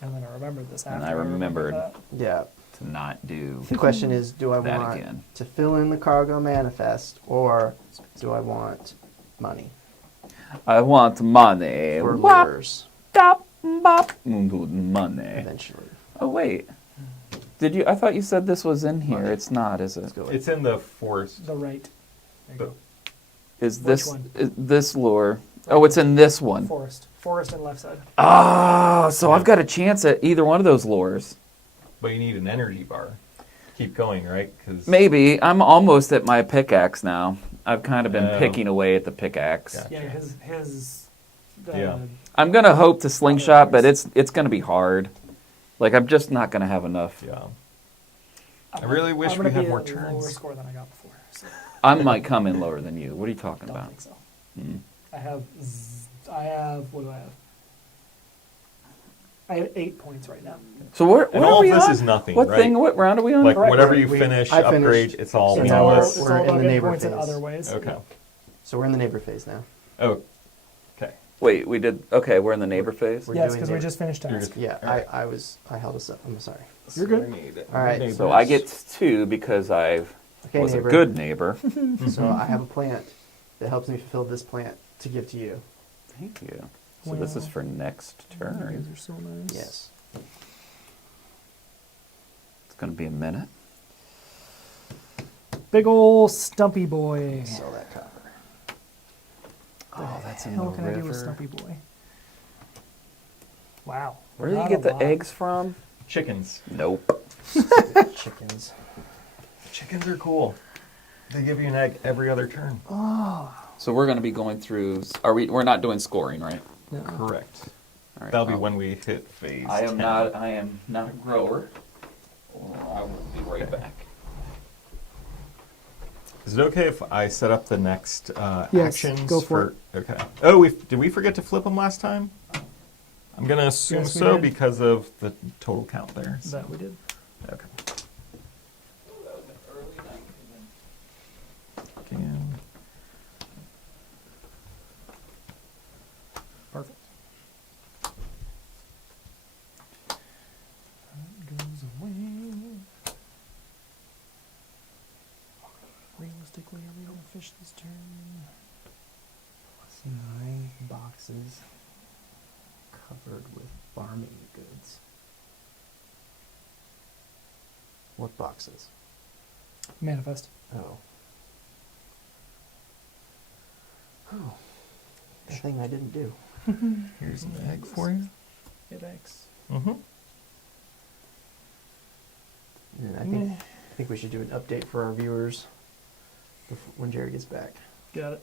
And then I remembered this after. And I remembered. that. Yeah. to not do The question is, do I that want again. to fill in the cargo manifest or do I want money I want money. for Wop, lures dop, bop, money. eventually? Oh wait. I thought you said this was in here. Money. It's not, is Let's it? go. It's in the forest. The right. There you go. Is Which this one? this lure? Oh, it's in this one. Forest. Forest and left side. Ah, so I've got a chance at either one of those lures. But you need an energy bar. Keep going, right? 'Cause Maybe. I'm almost at my pickaxe now. I've kind of been Oh. picking away at the pickaxe. Gotcha. Yeah, his Yeah. I'm gonna hope to slingshot, but it's gonna be hard. Like I'm just not gonna have enough. Yeah. I really wish I'm gonna we had be more at a lower turns. score than I got before. So I might come in lower than you. What are you talking I don't about? think so. Hmm. I have what do I have? I have 8 points right now. So what And are all we of this on? is nothing, What right? thing? What round are we on? Like Correct. whatever you We- finish, I upgrade, finished. it's all So It's now all, meaningless. it's we're all in about the getting neighbor points in phase. other ways. Okay. So we're in the neighbor phase now. Oh, okay. Wait, we did. Okay, we're in the neighbor phase. We're Yes, doing because we neighbor. just finished You're task. good. Yeah, All right. I held us up. I'm sorry. You're good. I need All right. neighbors. So I get 2 because I Okay, was neighbor. a good neighbor. So I have a plant that helps me fulfill this plant to give to you. Thank you. So this is Wow. for next These turn. are so nice. Yes. It's going to be a minute. Big ol' stumpy boy. Sell that copper. Oh, that's in How the can I do with river. stumpy boy? Wow. Where do you Not get a the lot. eggs from? Chickens. Nope. Chickens. Chickens are cool. They give you an egg every other turn. So we're going to be going through. Are we? We're not doing scoring, right? No. Correct. All right, That'll be well, when we hit phase I am 10. not. I am not a grower. I will be right back. Is it okay if I set up the next Yes, actions? go for Okay. Oh, did we forget to flip them last time? I'm going to assume Yes, we so did. because of the total count there. So- That we did. Okay. Again. Perfect. That goes away. Realistically, are we going to fish this turn? 9 boxes covered with farming goods. What boxes? Manifest. Oh. Oh. The thing I didn't do. Here's an egg for you. It eggs. Mm-hmm. And I think we should do an update for our viewers when Jared gets back. Got it.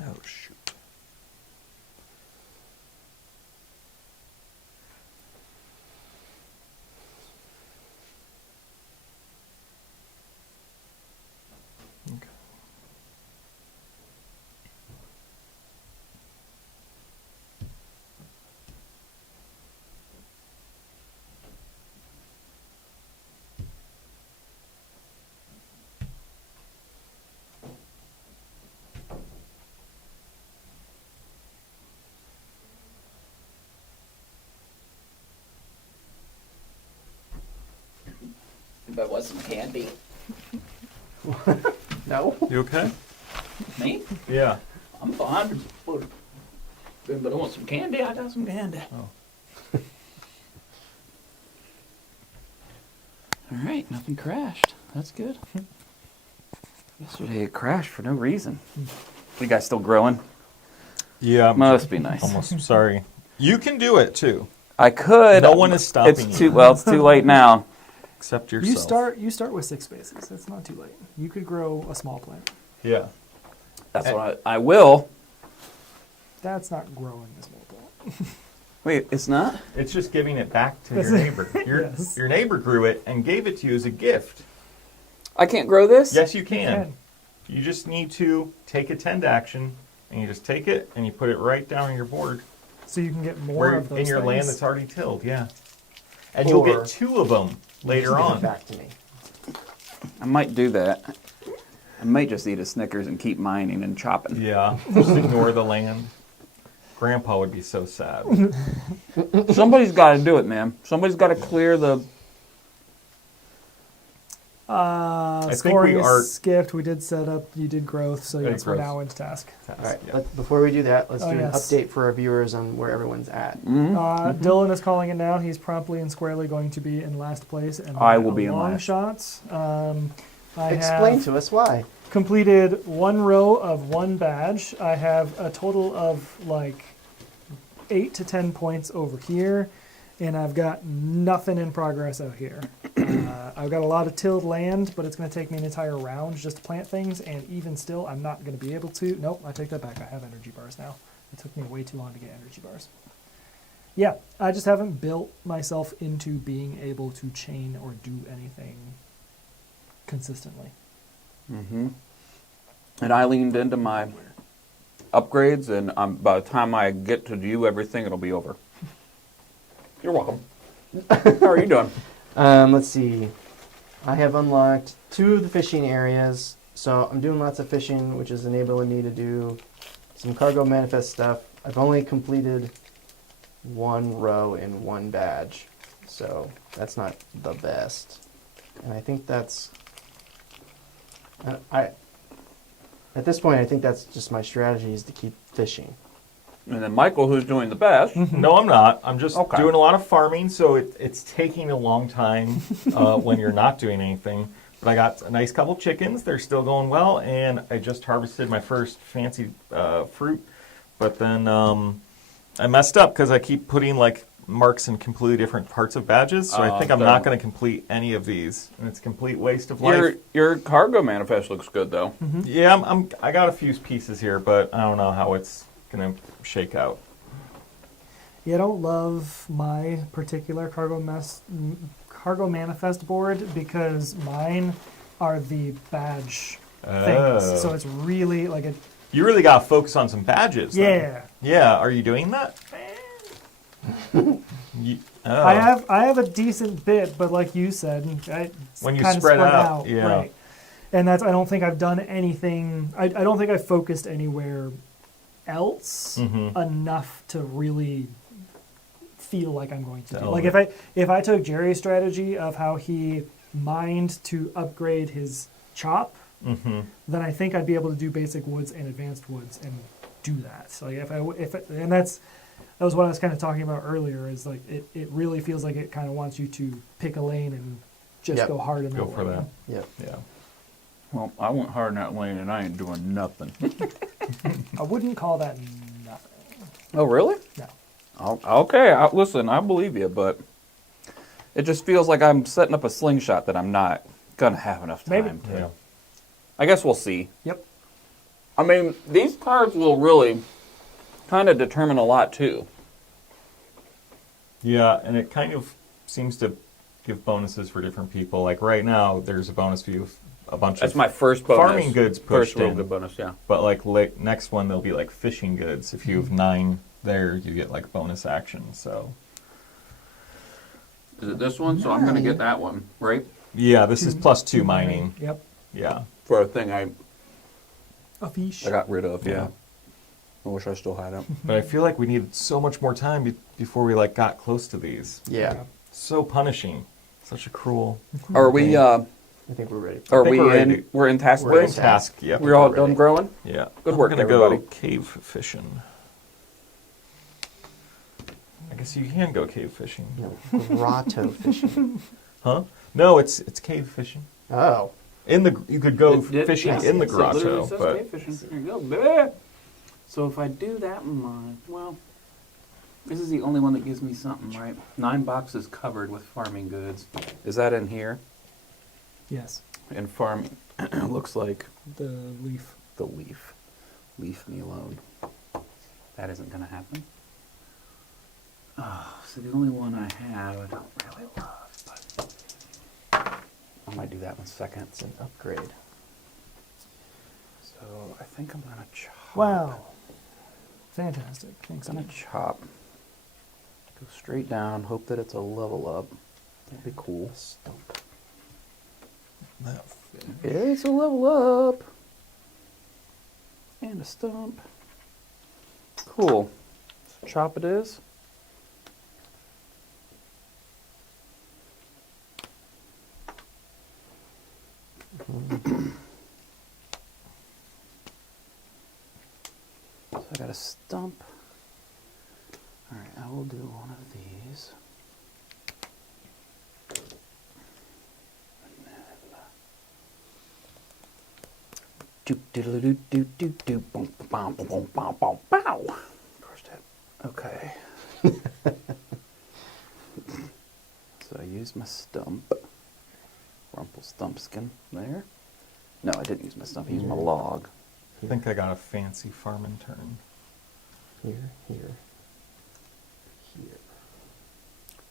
Oh, shoot. Okay. But was some candy. No? You okay? Me? Yeah. I'm fine. But I want some candy. I got some candy. Oh. All right, nothing crashed. That's good. Yesterday it crashed for no reason. You guys still growing? Yeah. Must be nice. Almost sorry. You can do it too, I could. No one is stopping It's you. too well. It's too late now. except yourself. You start with 6 spaces. It's not too late. You could grow a small plant. Yeah. That's what I will. That's not growing a small plant. Wait, it's not. It's just giving it back to That's your it. neighbor. Your, Yes. your neighbor grew it and gave it to you as a gift. I can't grow this. Yes, you can. can. You just need to take a tend action, and you just take it and you put it right down on your board So you can get more where of those in your land things. that's already tilled. Yeah. And you'll Or get 2 of them later Just give it on. back to me. I might do that. I might just eat a Snickers and keep mining and chopping. Yeah. Just ignore the land. Grandpa would be so sad. Somebody's got to do it, man. Somebody's got to clear the. think Scoring we is are- skipped. We did set up. You did growth, so yes, we're growth. now into task. All right. Yeah. Before we do that, let's Oh, do an yes. update for our viewers on where everyone's at. Dylan is calling it now. He's promptly and squarely going to be in last place, and I by will a be in long last. shots. I Explain have to us why. completed 1 row of 1 badge. I have a total of like 8 to 10 points over here, and I've got nothing in progress out here. I've got a lot of tilled land, but it's going to take me an entire round just to plant things, and even still, I'm not going to be able to. Nope, I take that back. I have energy bars now. It took me way too long to get energy bars. Yeah, I just haven't built myself into being able to chain or do anything consistently. Mm-hmm. And I leaned into my upgrades, and by the time I get to do everything, it'll be over. You're welcome. How are you doing? Let's see. I have unlocked 2 of the fishing areas, so I'm doing lots of fishing, which is enabling me to do some cargo manifest stuff. I've only completed 1 row in 1 badge, so that's not the best. And I think that's... At this point, I think that's just my strategy, is to keep fishing. And then Michael, who's doing the best. No, I'm not. I'm just Okay. doing a lot of farming, so it's taking a long time when you're not doing anything. But I got a nice couple chickens. They're still going well, and I just harvested my first fancy fruit. But then I messed up because I keep putting like marks in completely different parts of badges, so I think I'm not going to complete any of these, and it's a complete waste of life. Your cargo manifest looks good, though. Yeah, I got a few pieces here, but I don't know how it's going to shake out. Yeah, I don't love my particular cargo manifest board because mine are the badge things. So it's really like a... You really got to focus on some badges. Yeah. Then. Yeah, are you doing that? I have a decent bit, but like you said, it's when you kind of spread out, yeah. Right. And that's, I don't think I've done anything, I don't think I've focused anywhere else enough to really feel like I'm going to do. Like if I took Jerry's strategy of how he mined to upgrade his chop, then I think I'd be able to do basic woods and advanced woods and do that. So like that was what I was kind of talking about earlier, is like it really feels like it kind of wants you to pick a lane and just go hard in that Go for lane. that. Yep. Yeah. Well, I went hard in that lane, and I ain't doing nothing. I wouldn't call that nothing. Oh, really? No. Okay, listen, I believe you, but it just feels like I'm setting up a slingshot that I'm not going to have enough time to. Yeah. I guess we'll see. Yep. I mean, these cards will really kind of determine a lot, too. Yeah, and it kind of seems to give bonuses for different people. Like right now, there's a bonus for you, a bunch That's of my first bonus. farming goods First pushed real in. good bonus, yeah. But like next one, there'll be like fishing goods. If you have 9 there, you get like bonus action. So Is it this one? So I'm going to get that one, right? yeah, this is +2 mining. Yep. Yeah. For a thing I A fish. got rid of, Yeah. yeah. I wish I still had it. But I feel like we needed so much more time before we like got close to these. Yeah. So punishing. Such a cruel. Are we, I think we're ready. are think we we're in, ready. we're in task We're in phase? task. Yep. We're all We're done ready. growing? Yeah. Good work, I'm gonna everybody. go cave fishing. I guess you can go cave fishing. No, grotto fishing. Huh? No, it's cave fishing. Oh. You could go fishing in the grotto, but There you go. Bleh. So if I do that one, well, this is the only one that gives me something, right? 9 boxes covered with farming goods. Is that in here? Yes. And farming looks like The leaf. the leaf. Leave me alone. That isn't going to happen. Oh, so the only one I have I don't really love, but I might do that one second. It's an upgrade. So I think I'm going to chop. Wow. Fantastic. Thanks. I'm going to chop. Go straight down, hope that it's a level up. That'd be cool. Stump. It's a level up. And a stump. Cool. So chop it is. So I got a stump. Alright, I will do one of these. Do-diddle-doo-doo-doo-doo, boom, boom, boom, boom, boom, boom, bow. First hit. Okay. use my stump. Rumpelstiltskin there. No, I didn't use my stump. I used my log. I think I got a fancy farming turn. Here, here, here.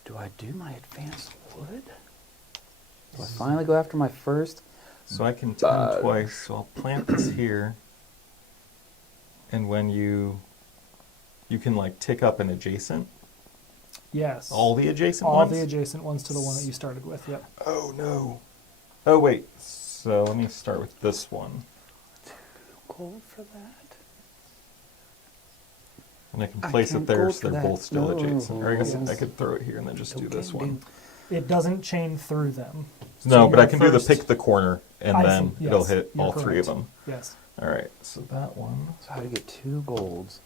Do I do my advanced wood? Do I finally go after my first? So I can turn twice. So I'll plant this here. And when you can like tick up an adjacent. Yes. All the adjacent All ones? the adjacent ones to the one that you started with, yep. Oh no. Oh wait. So let me start with this one. Gold for that? And I can I place can't it there gold so for they're that. both still No. adjacent. Or I guess Yes. I could throw it here and then just do this one. It doesn't chain through them. No, So but I your can do the first- pick the corner and I then see. it'll Yes, hit you're all three of correct. them. Yes. All right, so that one. So how to get 2 golds,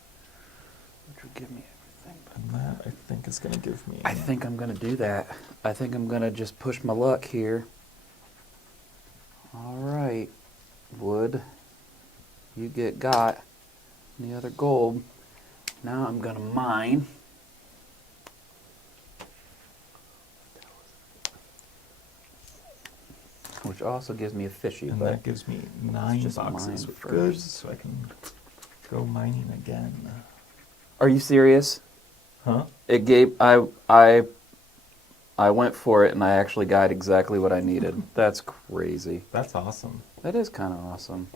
which would give me everything. And that I think is going to give me. I think I'm going to do that. I think I'm going to just push my luck here. All right, wood. You got the other gold. Now I'm going to mine. Which also gives me a fishy, And but that gives me 9 just boxes mine with first. goods, so I can go mining again. are you serious? Huh? It gave I went for it and I actually got exactly what I needed. That's crazy. That's awesome. That is kind of awesome.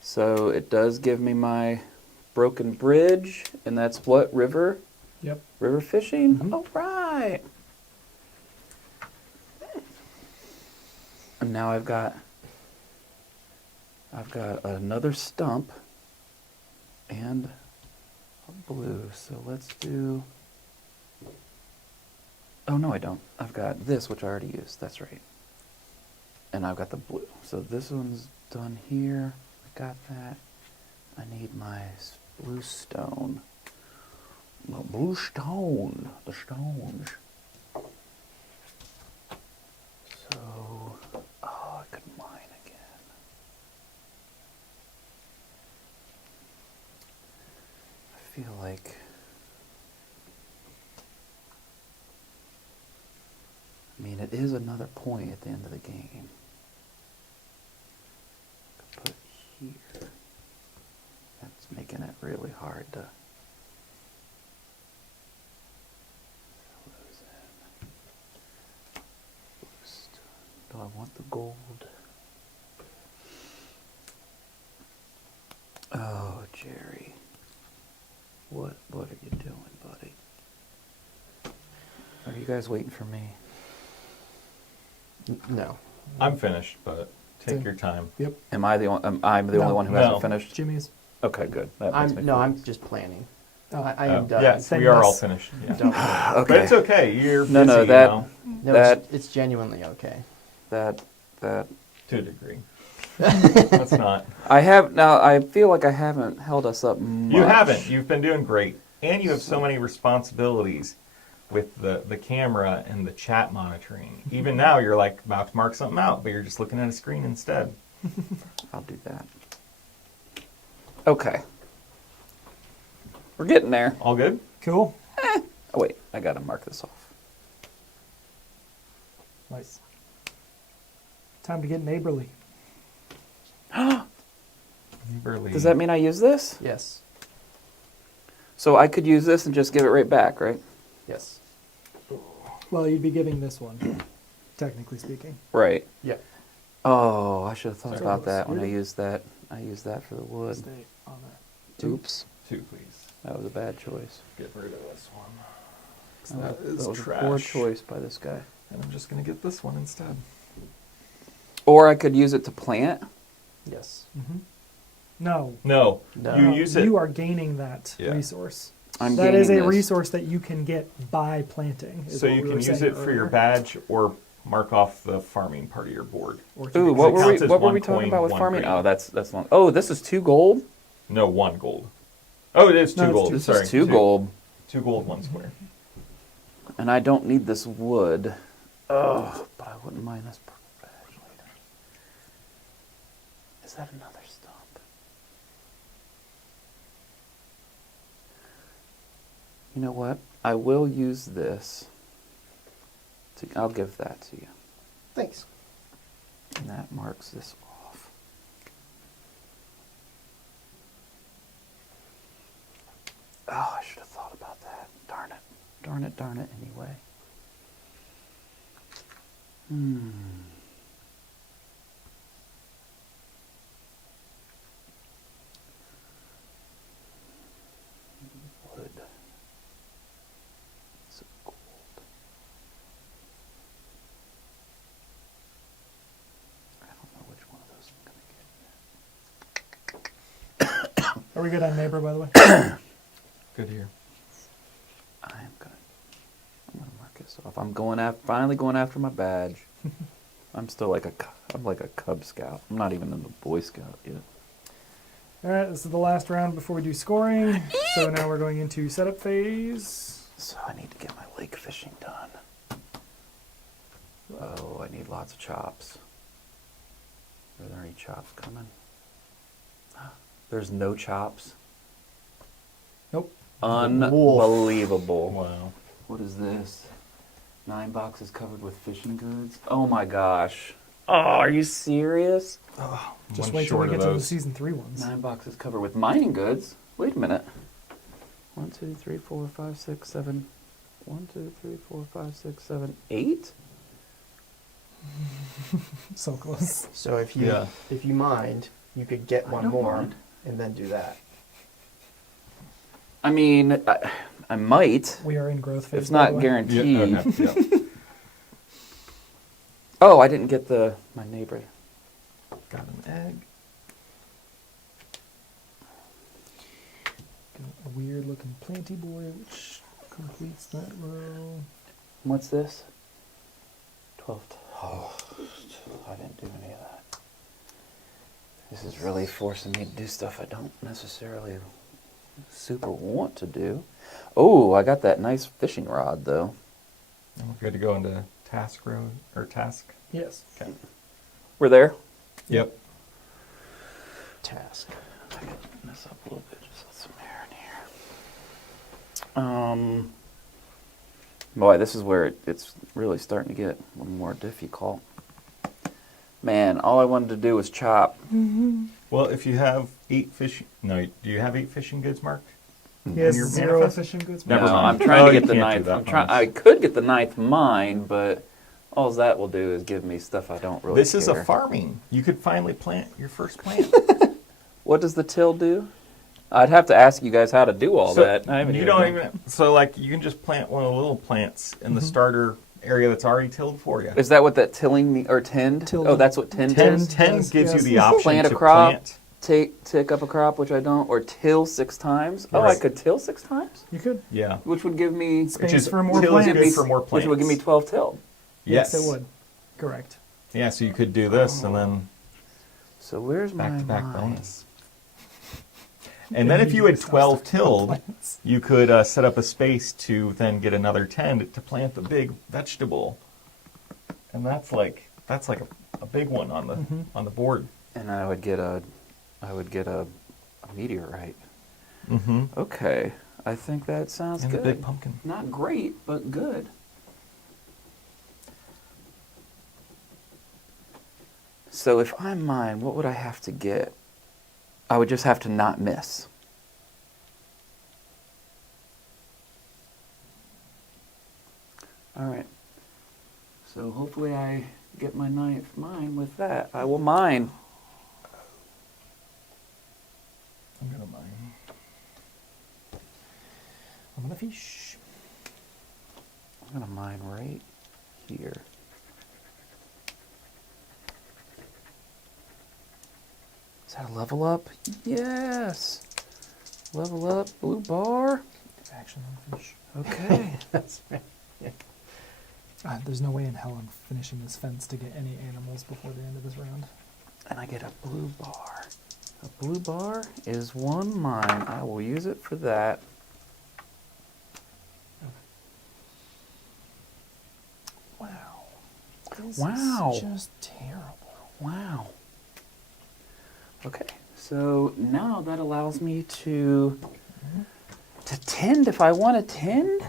So it does give me my broken bridge, and that's what, river? Yep. River fishing? Mhm. All right. And now I've got another stump and a blue. So let's do. Oh no, I don't. I've got this, which I already used. That's right. And I've got the blue. So this one's done here. I got that. I need my blue stone. The blue stone. The stones. So, I could mine again. I feel like it is another point at the end of the game. I could put here. That's making it really hard to fill those in. Boost. Do I want the gold? Oh, Jerry. What are you doing, buddy? Are you guys waiting for me? No. I'm finished, but take Same. your time. Yep. Am I the only? I'm the only one who No. hasn't finished. Jimmy's. Okay, good. That makes me feel I'm just planning. Oh. I am done. Yes, Then we are all yes. finished. Yeah. Don't worry. But it's okay. You're busy, No, you that- know, No, That- it's genuinely okay. that. to a degree. That's not. I have now. I feel like I haven't held us up much. You haven't. You've been doing great. And you have so many responsibilities with the camera and the chat monitoring. Even now, you're like about to mark something out, but you're just looking at a screen instead. I'll do that. Okay. We're getting there. All good? Cool. Oh wait, I gotta mark this off. Nice. Time to get neighborly. Neighborly. Does that mean I use this? Yes. So I could use this and just give it right back, right? Yes. Well, you'd be giving this one, technically speaking. Right. Yep. Oh, I should have thought Sorry. about that when I Really? used that. I used that for the wood. Stay on that. Oops, 2, please. that was a bad choice. Get rid of this one. 'Cause That that is was trash. a poor choice by this guy. And I'm just going to get this one instead. Or I could use it to plant. Yes. Mm-hmm. No. No, No. you use it. You are gaining that Yeah. resource. I'm That is a gaining this. resource that you can get by planting. is So what you we can were use saying it for your earlier. badge or mark off the farming part of your board. Or Ooh, keep what it were counts we? as What were one we talking coin, about with one farming? green. Oh, that's long. Oh, this is 2 gold. No, 1 gold. Oh, it is 2 No, it's gold. two. This Sorry, is 2 gold, 2 gold, 1 square. and I don't need this wood. Oh, but I wouldn't mind this purple badge later. Is that another stump? You know what? I will use this I'll give that to you. Thanks. And that marks this off. Oh, I should have thought about that. Darn it. Darn it, darn it, anyway. Wood. So gold. I don't know which one of those I'm going to get. Are we good on neighbor, by the way? Good here. I'm gonna mark this off. I'm finally going after my badge. I'm still like I'm like a Cub Scout. I'm not even in the Boy Scout yet. All right, this is the last round before we do scoring. So now we're going into setup phase. So I need to get my lake fishing done. Oh, I need lots of chops. Are there any chops coming? There's no chops. Nope. Unbelievable. Wow. What is this? 9 boxes covered with fishing goods? Oh my gosh. Oh, are you serious? Just One wait till we short get of to the those. season 3 ones. 9 boxes covered with mining goods? Wait a minute. 1, 2, 3, 4, 5, 6, 7. 1, 2, 3, 4, 5, 6, 7, 8? So close. So if you Yeah. if you mind, you could get I one don't more mind. and then do that. I mean, I might. We are in growth phase. It's by the not way. guaranteed. Yeah, okay, yeah. Oh, I didn't get my neighbor. Got an egg. A weird looking planty boy, which completes that row. What's this? 12. Oh, I didn't do any of that. This is really forcing me to do stuff I don't necessarily super want to do. Oh, I got that nice fishing rod, though. We're good to go into task road or task. Yes. Okay. We're there? Yep. Task. I gotta mess up a little bit, just let some air in here. Boy, this is where it's really starting to get a little more difficult. Man, all I wanted to do was chop. Well, if you have 8 fish, no, do you have 8 fishing goods marked? He has Your 0 manifest? fishing goods. Never No, mind. I'm trying Oh, to you get the can't do ninth. that I'm trying. one. I could get the ninth mine, but all that will do is give me stuff I don't really This is a care. farming. You could finally plant your first plant. What does the till do? I'd have to ask you guys how to do all So that. I haven't you even don't done- even. So like you can just plant one of the little plants in the starter area that's already tilled for you. Is that what that tilling or tend? Tilled. Oh, that's what tend Ten is. does, gives you yes. the option Plant a to crop. plant. Take up a crop, which I don't, or till 6 times. Oh, I Right. could till 6 times, You could. Yeah. which would give me Space is for more till is plants. good for more which plants. would give me 12 tilled. Yes, it would. Correct. Yeah, so you could do this and then So where's my back-to-back mine? bonus. And then if you had 12 tilled, you could set up a space to then get another 10 to plant the big vegetable. And that's like a big one on the board. And I would get a meteorite. Mm-hmm. Okay, I think that sounds And good. the big pumpkin. Not great, but good. So if I'm mine, what would I have to get? I would just have to not miss. All right. So hopefully I get my 9th mine with that. I will mine. I'm gonna mine. I'm gonna fish. I'm going to mine right here. Is that a level up? Yes. Level up, blue bar. Action on fish. Okay. That's right. There's no way in hell I'm finishing this fence to get any animals before the end of this round. And I get a blue bar. A blue bar is 1 mine. I will use it for that. Wow. This Wow. is just terrible. Wow. Okay, so now that allows me to tend if I want to tend.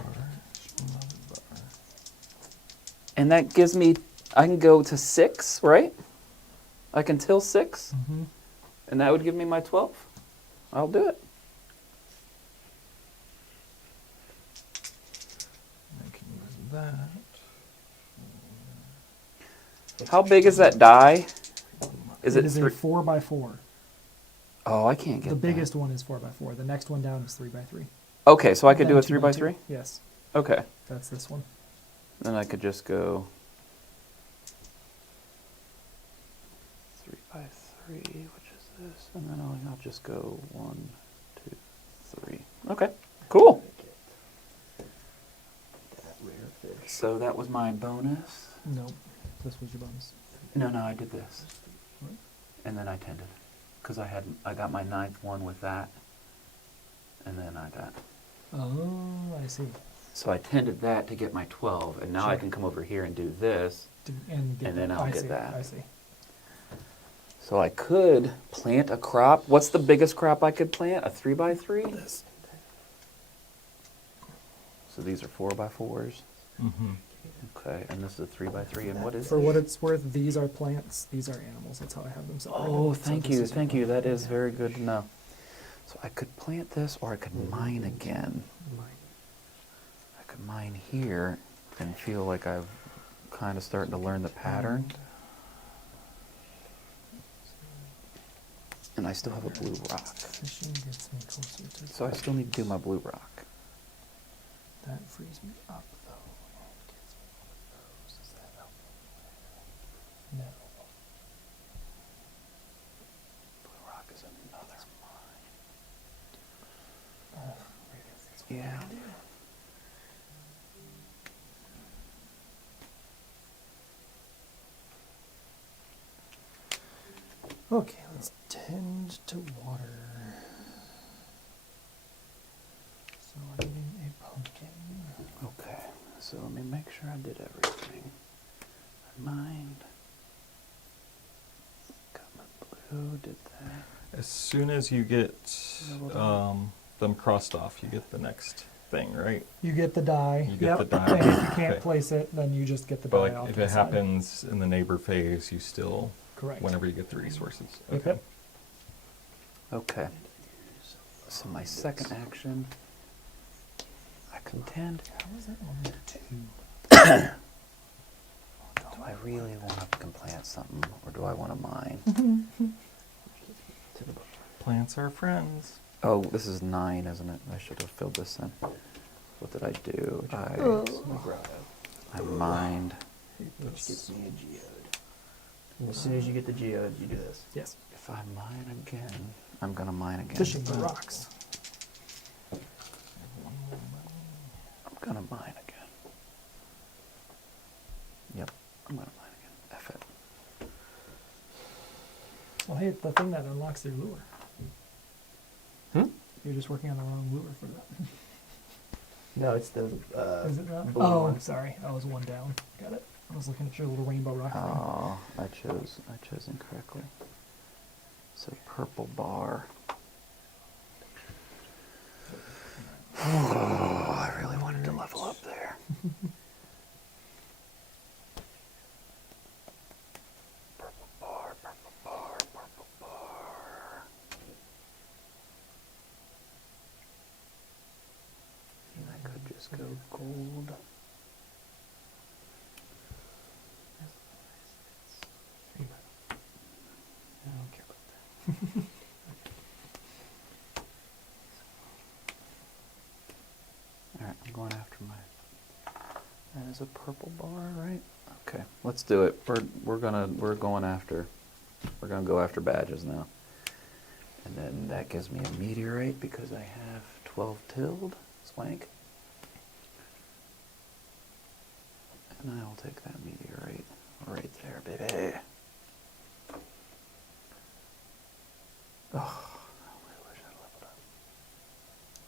And that gives me, I can go to 6, right? I can till 6, Mm-hmm. and that would give me my 12. I'll do it. I can use that. How big is that die? Is It it is a 4x4. Oh, I can't get The that. biggest one is 4x4. The next one down is 3x3. Okay, so I could do a Then 3x3? 2x2. Yes, Okay. that's this one. Then I could just go 3x3, which is this, and then I'll just go 1, 2, 3. Okay, cool. So that was my bonus. No, this was your bonus. No, I did this, and then I tended, because I got my 9th one with that, and then I got. Oh, I see. So I tended that to get my 12, and now I Sure. can come over here and do this. And then I'll I get see, that. I see. So I could plant a crop. What's the biggest crop I could plant? A 3x3? This. So these are 4x4s. Mm-hmm. Okay, and this is a 3x3. And what is For it? what it's worth, these are plants. These are animals. That's how I have them separated. Oh, So thank this you, is thank your you. plant. That is very good to know. So I could plant this, or I could mine again. I could mine here and feel like I've kind of starting to learn the pattern. And I still have a blue rock. Fishing gets me closer to So I still need to do my blue rock. that frees me up though. And gives me one of those. Does that help? No. Blue rock is another mine. Yeah. Okay, let's tend to water. So I'm eating a pumpkin. Okay, so let me make sure I did everything. I mined. Got my blue, did that. As soon as you get them crossed off, you get the next thing, right? You get the die. You get Yep. the die. And if you can't Okay. place it, then you just get the But die like, off if to the it side. happens in the neighbor phase, you still, Correct. whenever you get the resources. Yep, Okay. yep. Okay. So my second action, I contend. How is that only 2? Do I really want to plant something, or do I want to mine? Plants are friends. Oh, this is 9, isn't it? I should have filled this in. What did I do? I mined. Which gives me a geode. And as soon as you get the geode, you do this. Yes. If I mine again, I'm going to mine again. Fishing the rocks. I'm going to mine again. Yep, I'm going to mine again. F it. Well, hey, the thing that unlocks your lure. You're just working on the wrong lure for that. No, it's the Is it not? blue Oh, one. sorry. I was one down. Got it. I was looking at your little rainbow rock thing. Oh, I chose incorrectly. So purple bar. Oh, I really wanted to level up there. Purple bar, purple bar, purple bar. I could just go gold. I don't care about that. Alright, I'm going after my. That is a purple bar, right? Okay, let's do it. We're gonna go after badges now. And then that gives me a meteorite because I have 12 tilled. Swank. And I will take that meteorite right there, baby. Oh, I really wish I leveled up.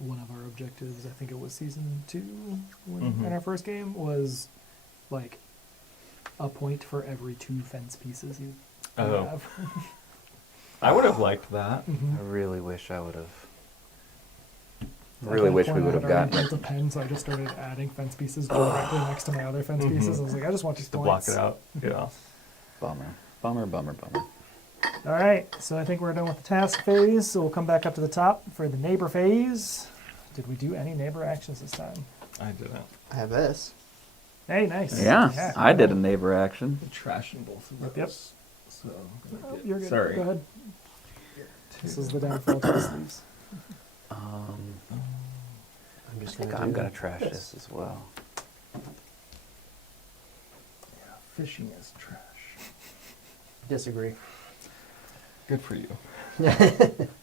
One of our objectives, I think it was season 2 when, Mhm. in our first game, was like a point for every 2 fence pieces you Oh. have. I would have liked that. Mhm. I really wish I would have. Really wish we would have gotten built it. a pen, so I just started adding fence pieces directly next to my other fence pieces. I was like, I just want these To block points. it out. Yeah. Bummer. All right, so I think we're done with the task phase, so we'll come back up to the top for the neighbor phase. Did we do any neighbor actions this time? I didn't. I have this. Hey, nice. Yeah, I did a neighbor action. Trash in both of those. Yep. So Oh, you're good. Sorry. Go ahead. This is the downfall to the sleeves. I'm I just think gonna I'm do gonna trash this as well. fishing is trash. Disagree. Good for you.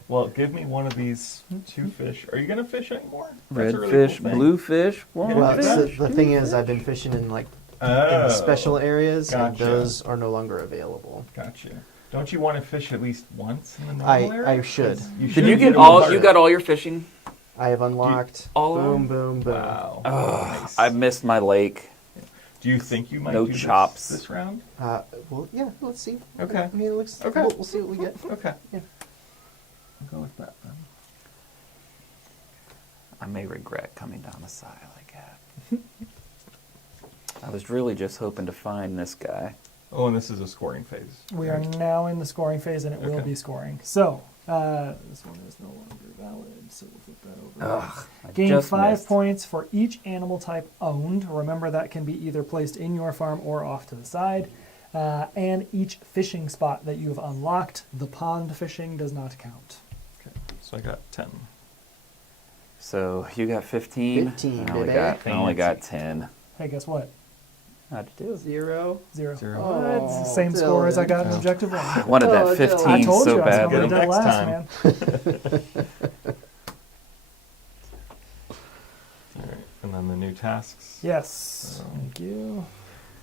Well, give me one of these 2 fish. Are you gonna fish anymore? That's Red a really fish, cool thing. blue fish, one Well, fish. so the thing is, I've been fishing in like in the special areas, and Gotcha. those are no longer available. Gotcha. Don't you want to fish at least once in the normal area? I should. Did you get all? You got all your fishing? I have unlocked. all of boom, them? boom, boom. Wow. Oh, Nice. I missed my lake. Do you think you might No do chops. this round? Well, yeah. Let's see. Okay. I mean, it looks. Okay. We'll see what we get. Okay. Yeah. I'll go with that then. I may regret coming down the side like that. I was really just hoping to find this guy. Oh, and this is a scoring phase. We are now in the scoring phase, and it will Okay. be scoring. So, this one is no longer valid, so we'll flip that over. Ugh, I Gain just 5 missed. points for each animal type owned. Remember, that can be either placed in your farm or off to the side. And each fishing spot that you have unlocked. The pond fishing does not count. Okay. So I got 10. So you got 15. 15, I only baby. got 10. Hey, guess what? How'd you do? 0. 0. Zero. What? It's the same Dylan. score as I got in Objective 1. I wanted that Oh, Dylan. 15 I told so you I was badly. going to Get dead him last, next man. All right. And then the new tasks. Yes. Thank you.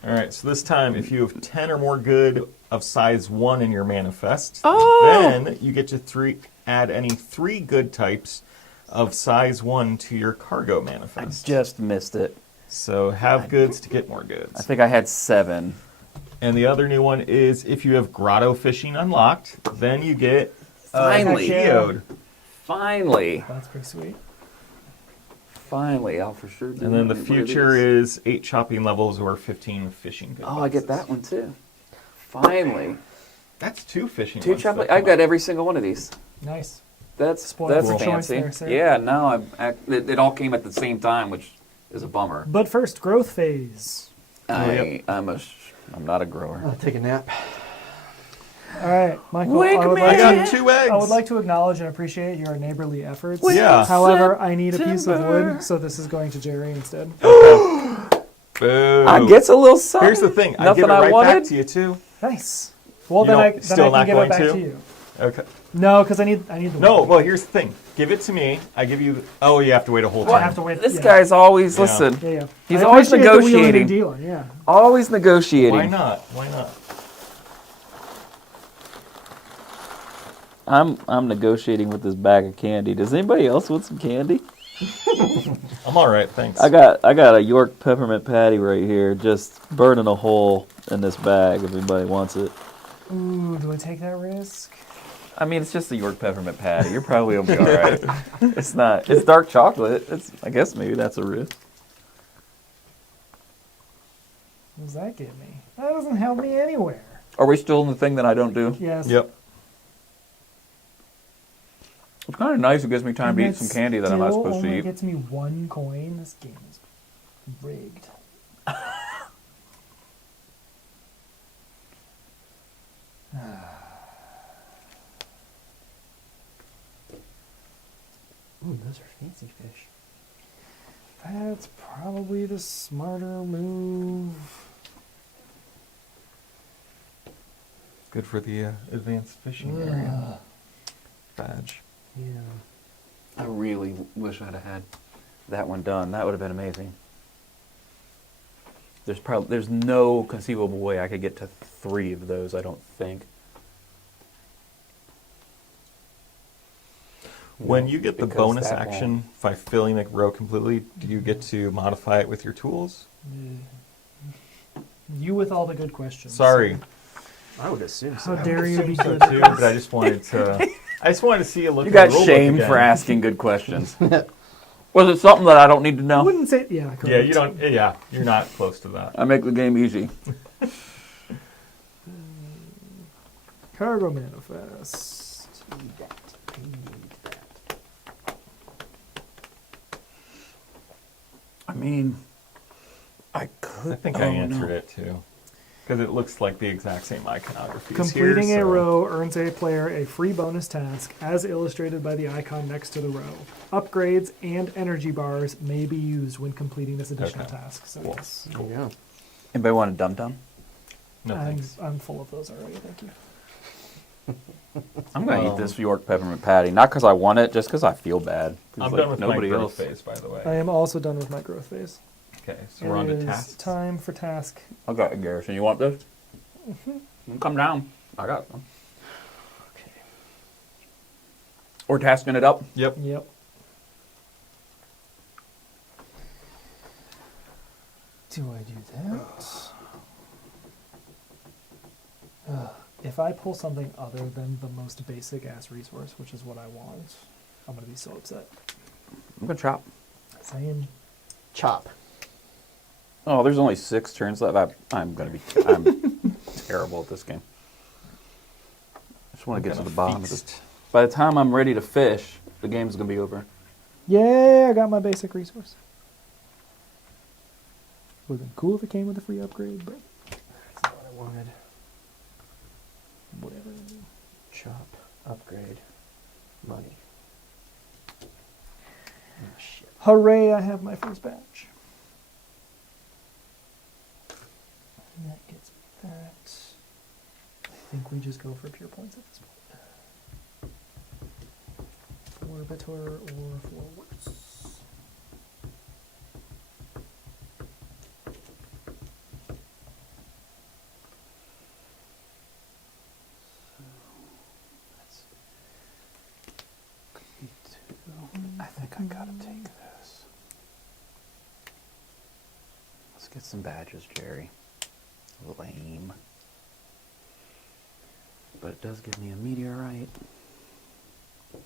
All right. So this time, if you have 10 or more good of size 1 in your manifest, Oh! then you get to add any 3 good types of size 1 to your cargo I manifest. just missed it. So have goods to get more I goods. think I had 7. And the other new one is if you have grotto fishing unlocked, then you get Finally. geode. Finally. That's pretty sweet. Finally, I'll for sure do And then the one of future these. is 8 chopping levels or 15 fishing good Oh, I get boxes. that one too. Finally. That's 2 fishing 2 ones, chocolate. though. I've got every single one of these. Nice. That's Spoiled that's for choice fancy. there, sir. Yeah, no, it all came at the same time, which is a bummer. But first, growth phase. yep. I'm not a grower. I'll take a nap. All right, Michael. Wake I would me like I to- got 2 eggs. I would like to acknowledge and appreciate your neighborly efforts. Yeah. However, I need a piece of September. wood, so this is going to Jerry instead. Boo. I get a little something. Here's the thing. I Nothing give it I right wanted. back to you too. Nice. Well, You then I don't- then still I not can give going it back to? to you. Okay. No, because I need the No, wood. well, here's the thing. Give it to me. I give you. Oh, you have to wait a whole I time. have to wait. This yeah. guy's always Yeah. listen. Yeah, yeah. He's I always appreciate the wheeling and negotiating. dealing, yeah. Always negotiating. Why not? Why not? I'm negotiating with this bag of candy. Does anybody else want some candy? I'm all right, thanks. I got a York peppermint patty right here, just burning a hole in this bag if anybody wants it. Ooh, do I take that risk? I mean, it's just a York peppermint patty. You're probably gonna be all right. It's not. It's dark chocolate. I guess maybe that's a risk. What does that give me? That doesn't help me anywhere. Are we still in the thing that I don't do? Yes. Yep. It's kind of nice. It gives me time to eat And some candy that I'm not still supposed to only eat. gets me 1 coin. This game is rigged. Ooh, those are fancy fish. That's probably the smarter move. Good for the advanced fishing area badge. Yeah. I really wish I'd have had that one done. That would have been amazing. There's no conceivable way I could get to 3 of those. I don't think. When you get the Because bonus that action by filling the row completely, do you get to modify it with your tools? You with all the good questions. Sorry. I would assume so. How dare you be So good too, at but I this? just wanted to see you look You at got the rule book shamed again. for asking good questions. Was it something that I don't need to I know? wouldn't say, yeah, correct. Yeah, you don't. Yeah, you're not close to that. I make the game easy. Cargo manifest. Need that. I need that. I mean, I could. I think I answered it too, because it looks like the exact same iconography. Completing here, a so- row earns a player a free bonus task as illustrated by the icon next to the row. Upgrades and energy bars may be used when completing this additional Okay. task. So Cool. yes, There you go. Anybody want a dum dum? No thanks. I'm full of those already. Thank you. I'm gonna eat this York peppermint patty, not because I want it, just because I feel bad. 'Cause, I'm like, done with nobody my growth else. phase, by the way. I am also done with my growth phase. Okay, so we're on It to is tasks. time for task. I got it, Garrison. You want this? Come down. I got some. Okay. We're tasking it up. Yep. Yep. Do I do that? If I pull something other than the most basic ass resource, which is what I want, I'm gonna be so upset. I'm gonna chop. Same. Chop. Oh, there's only 6 turns left. I'm terrible at this game. I just want to get to the bottom of this. By the time I'm ready to fish, the game's gonna be over. Yeah, I got my basic resource. Would have been cool if it came with a free upgrade, but That's not what I wanted. whatever. Chop. Upgrade. Money. Oh, shit. Hooray, I have my first batch. And that gets me that. I think we just go for pure points at this point. For better or for worse. I think I gotta take this. Let's get some badges, Jerry. Lame. But it does give me a meteorite. And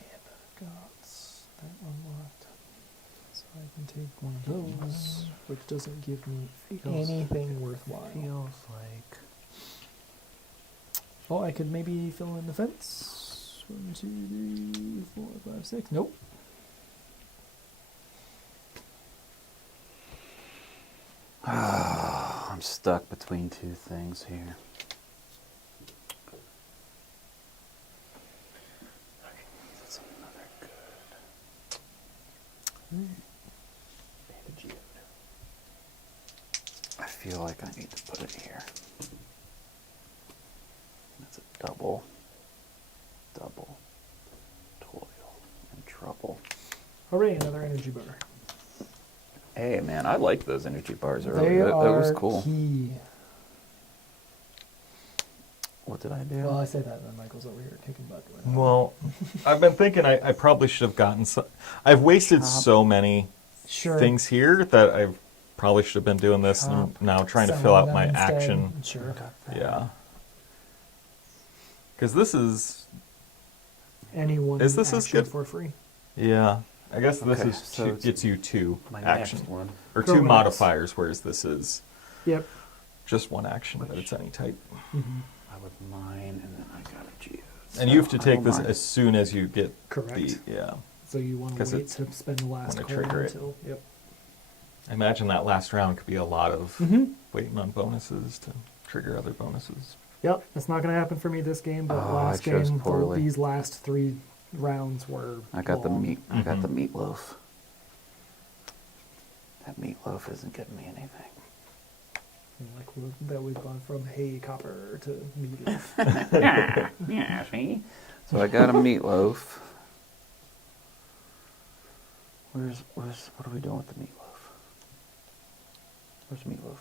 I've got that one left. So I can take one of those, which doesn't give me anything worthwhile. Feels like Oh, I could maybe fill in the fence. 1, 2, 3, 4, 5, 6. Nope. I'm stuck between 2 things here. That's another good. I feel like I need to put it here. That's a double toil and trouble. Hooray, another energy bar. Hey man, I like those energy bars They earlier. That are was cool. key. What did I do? Well, I say that, and then Michael's over here kicking butt. Well, I've been thinking I probably should have gotten some. I've wasted so many Sure. things here that I probably should have been doing this, and I'm Chop. now trying to Selling fill out them my instead. action. Sure. Yeah. Because this is, Anyone Is this as action good? for free? yeah. I guess this Okay, is so two, it's gets you 2 My action next one. or Go 2 with modifiers, whereas this is Yep. just 1 action, but it's any type. I would mine, and then I got a geode. And you have to So I take don't this mind. as soon as you get Correct. the yeah. So you want to 'Cause wait it's to spend the last wanna coin trigger it. until. Yep. I imagine that last round could be a lot of Mm-hmm. waiting on bonuses to trigger other bonuses. Yep. It's not going to happen for me this game, but Oh, last I chose game, poorly. these last 3 rounds were. I got the long. meat. I got Mhm. the meatloaf. That meatloaf isn't getting me anything. Like that we've gone from hay copper to meat. Yeah, see? So I got a meatloaf. What are we doing with the meatloaf? Where's meatloaf?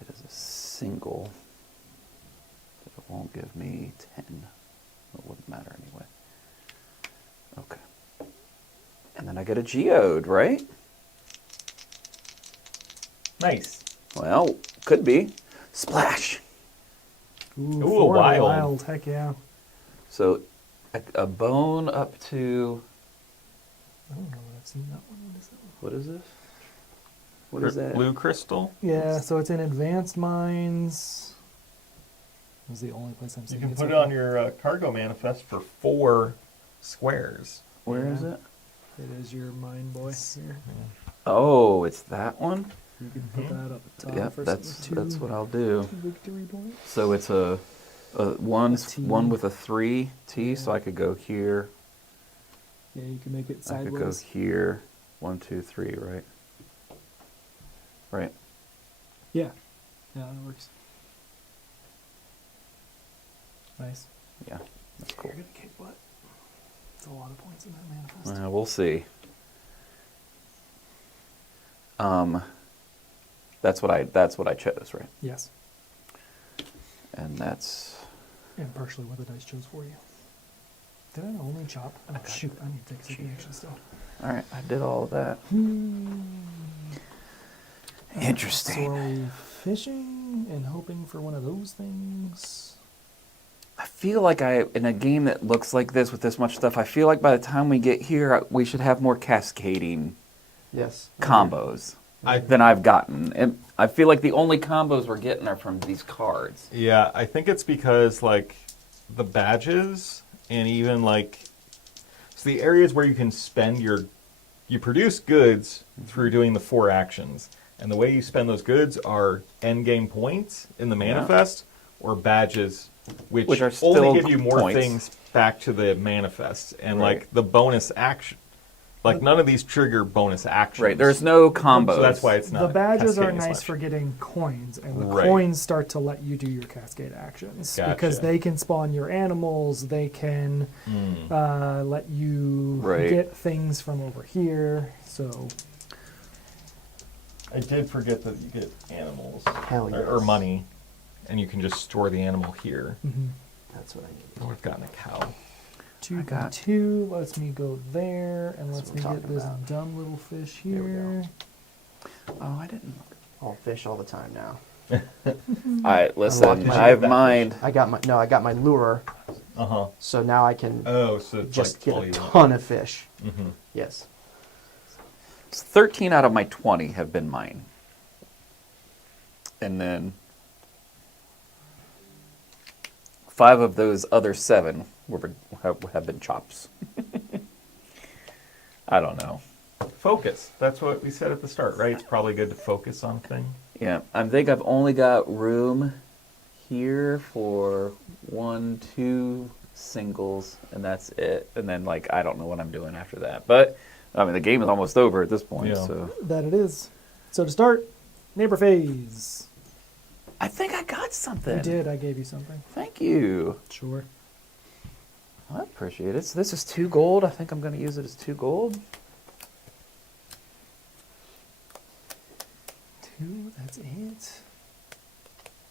It is a single. But it won't give me 10. It wouldn't matter anyway. Okay. And then I get a geode, right? Nice. Well, could be. Splash. Ooh, Ooh, four wild. Heck yeah. So a bone up to, I don't know that I've seen that one. What is that one? what is this? What is that? Blue crystal. Yeah, so it's in advanced mines. It was the only place I'm You seeing can it put so it on far. your cargo manifest for 4 squares. Where is Yeah. it? It is your mine boy here. Oh, it's that one? You can put that up top Yep, for that's two what I'll do. victory points. So it's a one T. one with a 3 T, so Yeah. I could go here. Yeah, you can make it I could go sideways. here. 1, 2, 3, right? Right. Yeah, that works. Nice. Yeah, that's cool. You're gonna kick butt. It's a lot of points in that manifest. We'll see. That's what I chose, right? Yes, And that's and partially what the dice chose for you. Did I only chop? Oh shoot! I need to take a second action still. all right. I did all of that. Interesting. So are we fishing and hoping for one of those things? I feel like in a game that looks like this with this much stuff, I feel like by the time we get here, we should have more cascading Yes. combos than I've gotten. And I feel like the only combos we're getting are from these cards. Yeah, I think it's because like the badges and even like so the areas where you can spend you produce goods through doing the 4 actions. And the way you spend those goods are end game points in the manifest or badges which are still only give you more points. things back to the manifest. And Right. like the bonus action like none of these trigger bonus actions. Right. There's no combos. So that's why it's not The badges are cascading as nice much. for getting coins, and the Right. coins start to let you do your cascade actions because Gotcha. they can spawn your animals. They can let you Right. get things from over here. So I did forget that you get animals Hell or yes. money, and you can just store the animal here. That's what I need. I would have gotten a cow. 2 lets me go there and That's lets what me we're get talking this about. dumb little fish There we here. Oh, I didn't. I'll fish all the time now. All right, listen. Unlock my- I have mine. I got my lure, Uh huh. so now I can Oh, so it's just like all get a you want. ton of fish. Mm-hmm. Yes. 13 out of my 20 have been mine. And then 5 of those other 7 have been chops. I don't know. Focus. That's what we said at the start, right? It's probably good to focus on things. Yeah, I think I've only got room here for 1, 2 singles, and that's it. And then, like, I don't know what I'm doing after that. But, I mean, the game is almost over at this point, Yeah. so... That it is. So to start, neighbor phase. I think I got something. You did. I gave you something. Thank you. Sure. I appreciate it. So this is 2 gold. I think I'm going to use it as 2 gold. 2. That's it.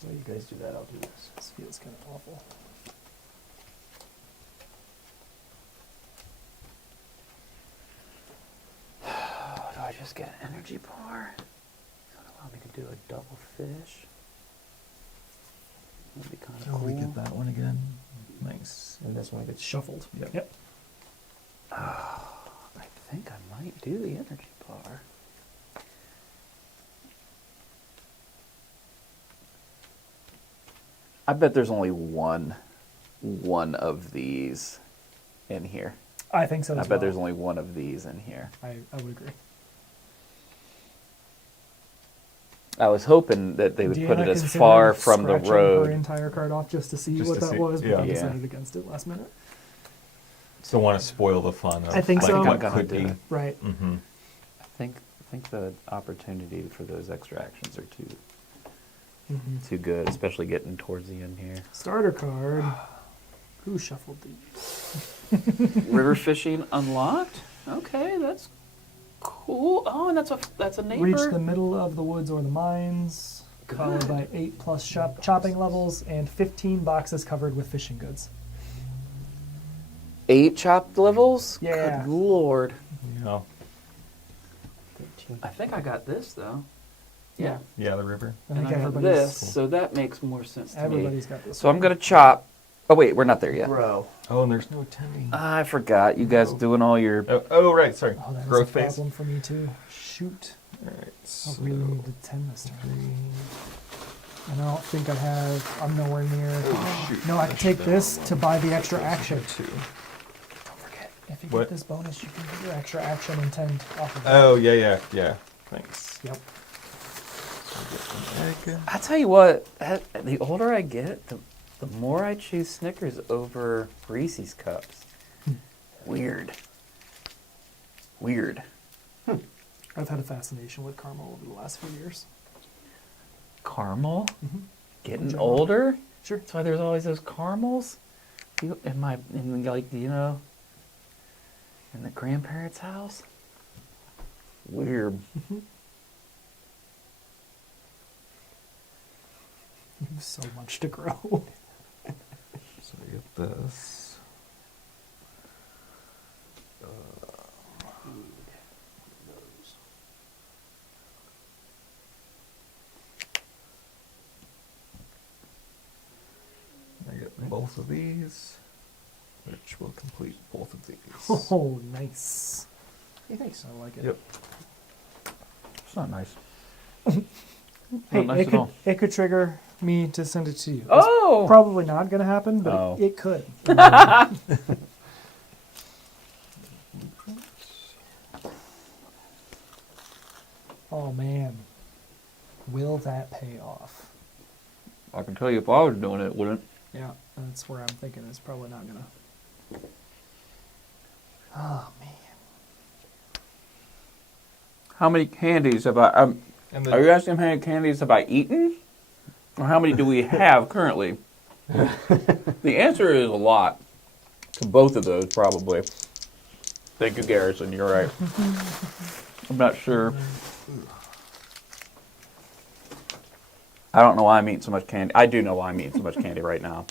While you guys do that, I'll do this. This feels kind of awful. Oh, do I just get an energy bar? Does that allow me to do a double fish? That'd be kind of Oh, cool. we get that one again. Nice. And this one gets Shuffled. Yep. I think I might do the energy bar. I bet there's only one of these in here. I think so. I As bet there's only one of these in here. I would agree. I was hoping that they would put Deanna it as considered far from the scratching her road. entire card off just to see Just what to that see- was, but yeah. they Yeah. decided against it last minute. So want to spoil the fun of I think like so. what I'm gonna could do be. it. Right. Mm-hmm. I think the opportunity for those extra actions are too good, especially getting towards the end here. Starter card. Who shuffled these? River fishing unlocked. Okay, that's cool. Oh, and that's a neighbor. Reach the middle of the woods or the mines, followed Good. by 8+ chopping levels and 15 boxes covered with fishing goods. 8 chopped levels. Yeah. Good lord. Yeah. 13. I think I got this though. Yeah. Yeah, the river. I And think I got everybody's, this, so that makes more sense to me. everybody's got this. So I'm gonna chop Oh, wait, we're not there yet. grow. Oh, and there's no attending. I forgot. You guys doing all your... Oh, right, sorry. Oh, that was Growth a phase. problem for me too. Shoot. All right, I so really need to tend this tree. And I don't think I have. I'm nowhere near. shoot. No, I can take this to buy the extra Those are action. two. Don't forget, if you What? get this bonus, you can get your extra action and tend off of that. Oh, yeah. Thanks. Yep. Egg. I tell you what, the older I get, the more I choose Snickers over Reese's Cups. Weird. I've had a fascination with caramel over the last few years. Caramel? Mhm. Getting Sure. older? Sure. That's why there's always those caramels? In the grandparents' house? Weird. So much to grow. So we get this. I get both of these, which will complete both of these. Oh, nice. Hey, thanks. I like it. Yep. It's not nice. Hey, Not nice at all. it could trigger me to send it to you. It's Oh! probably not going to happen, but Oh. it could. Oh man, will that pay off? I can tell you if I was doing it, it wouldn't. Yeah, that's where I'm thinking it's probably not gonna. Oh man, How many candies have I... And are you asking how many candies have I eaten? Or how many do we have currently? The answer is a lot. To both of those, probably. Thank you, Garrison. You're right. I'm not sure. I don't know why I'm eating so much candy. I do know why I'm eating so much candy right now.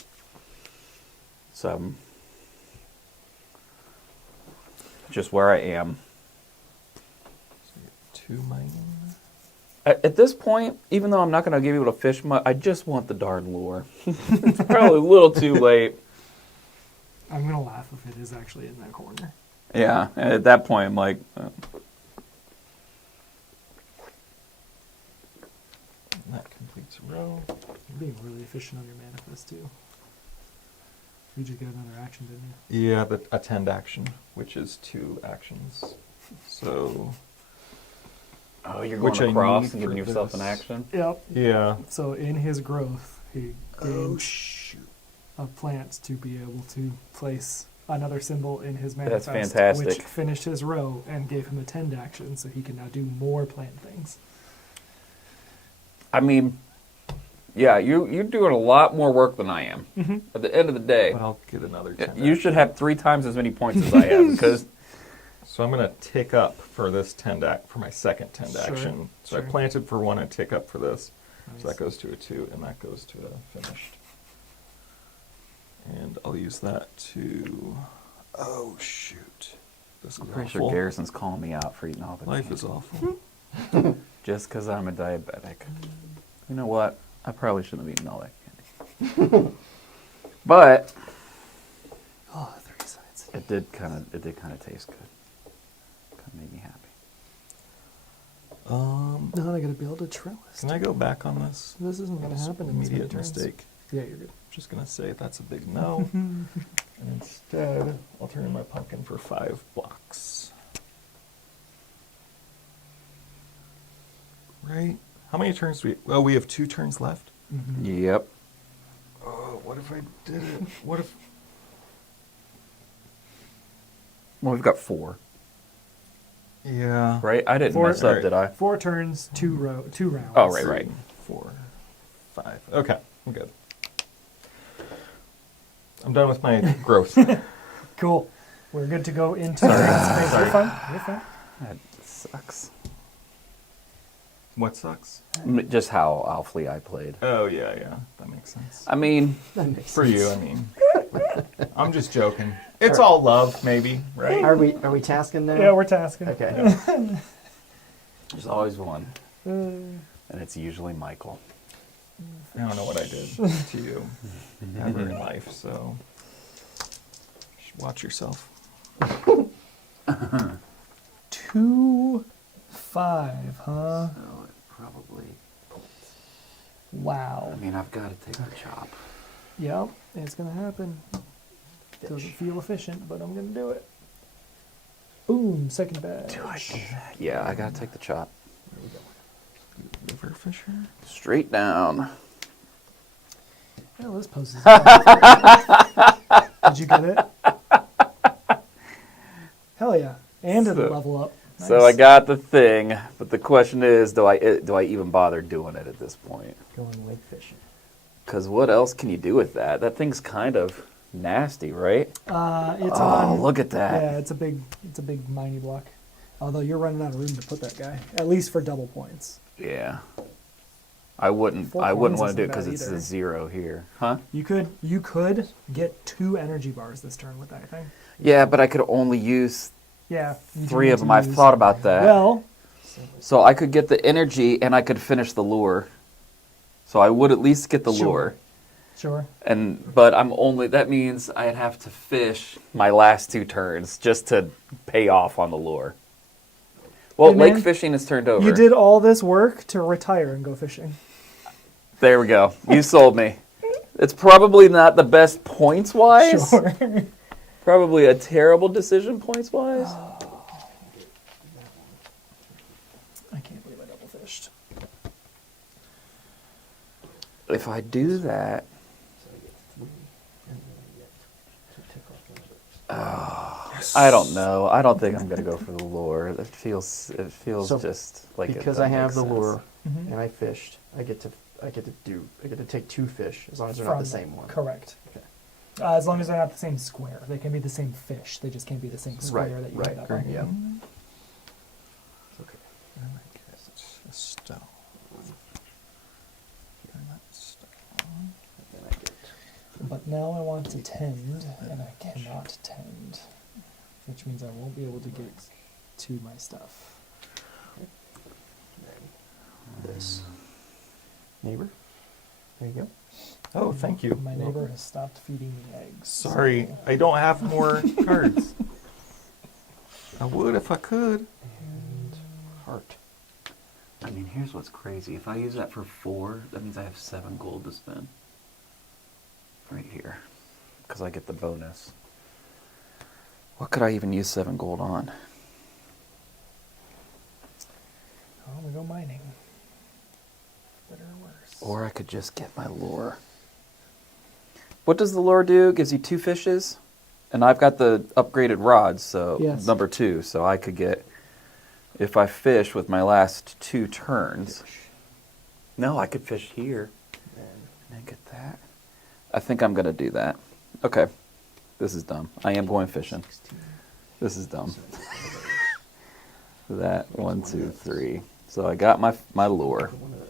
So, just where I am. two mine. At this point, even though I'm not going to give you a fish much, I just want the darn lure. It's probably a little too late. I'm gonna laugh if it is actually in that corner. Yeah, and at that point, I'm like, And that completes a row. You're being really efficient on your manifest too. You just get another action, didn't you? Yeah, the attend action, which is 2 actions. So, oh, you're Which going I across need and giving for yourself an this. action? Yep. yeah. So in his growth, he gained shoot. a plant to be able to place another symbol in his That's manifest, fantastic. which finished his row and gave him a tend action, so he can now do more plant things. I mean, yeah, you're doing a lot more work than I am. Mm-hmm. At the end of the day, But I'll get another 10 you should action. have 3 times as many points as I have, because So I'm going to tick up for this 10 for my second 10 Sure, action. So I sure. planted for 1 and tick up for this. So Nice. that goes to a 2, and that goes to a finished. And I'll use that to... Oh, shoot. This is I'm pretty sure awful. Garrison's calling me out for eating all the Life candy. is awful. Just because I'm a diabetic. You know what? I probably shouldn't have eaten all that candy. But Oh, 3 sides. it did kind of taste good. Kind of made me happy. Now I gotta build a trellis. Can I go back on this? This isn't gonna It's happen in this many Immediate turns. mistake. Yeah, you're good. I'm just going to say that's a big no. And instead, I'll turn in my pumpkin for 5 blocks. Right? How many turns do we... Well, we have 2 turns left. Mm-hmm. Yep. Oh, what if I did it? What if... Well, we've got 4, Yeah. right? I didn't 4 mess up, did I? 4 turns, 2 rounds. Oh, right. 4, 5. Okay, I'm good. I'm done with my growth. Cool. We're good to go into the space. You're fine. You're fine. That sucks. What sucks? Just how awfully I played. Oh, yeah. That makes sense. I mean, That makes For sense. you, I mean. I'm just joking. It's all love, maybe, right? Are we tasking now? Yeah, we're tasking. Okay. there's always one, Uh, and it's usually Michael. I don't know what I did to you ever in life, so just watch yourself. 2, 5, huh? So it probably. Wow. I mean, I've got to take the chop. Yep, it's gonna happen. Doesn't feel efficient, but I'm gonna do it. Boom, second badge. Yeah, I got to take the chop. River fisher? Straight down. Well, this post is. Did you get it? Hell yeah! And it'll So- level up. So I got the thing, but the question is, do I even bother doing it at this point? Going lake fishing. Because what else can you do with that? That thing's kind of nasty, right? It's Oh, on. look at that. Yeah, it's a big miney block. Although you're running out of room to put that guy, at least for double points. Yeah. I wouldn't 4 want coins to do it isn't because bad it's either. a 0 here. Huh? You could get 2 energy bars this turn with that thing. Yeah, but I could only use Yeah. you do 3 need of to them. I've use- thought about that. Well, So I could get the energy and I could finish the lure. So I would at least get the Sure. lure. sure. But that means I'd have to fish my last 2 turns just to pay off on the lure. Well, Hey, lake man, fishing is turned over. You did all this work to retire and go fishing. There we go. You sold me. It's probably not the best points wise. Sure. Probably a terrible decision points wise. I can't believe I double fished. If I do that, I don't know. I don't think I'm gonna go for the lure. It feels So, just like because it I doesn't have make the sense. lure Mhm. and I fished, I get to take 2 fish as long as they're From not the same one. Correct. Okay. As long as they're not the same square. They can be the same fish. They just can't be the same square Right, that you right, end up on. yeah. Okay. And I get a stone. And that stone. And I get But now I want to tend, and I cannot tend. Which means I won't be able to get to my stuff. this. Neighbor? There you go. Oh, thank you. My neighbor has stopped feeding me eggs. Sorry, so- I don't have more cards. I would if I could. And heart. I mean, here's what's crazy. If I use that for 4, that means I have 7 gold to spend. Right here. Because I get the bonus. What could I even use 7 gold on? I'm gonna go mining. Better or worse. Or I could just get my lure. What does the lure do? It gives you 2 fishes? And I've got the upgraded rods, so Yes. number 2. So I could get, if I fish with my last 2 turns. No, I could fish here. And get that. I think I'm going to do that. Okay. This is dumb. I am going fishing. This is dumb. That, 1, 2, 3. So I got my lure. One of those.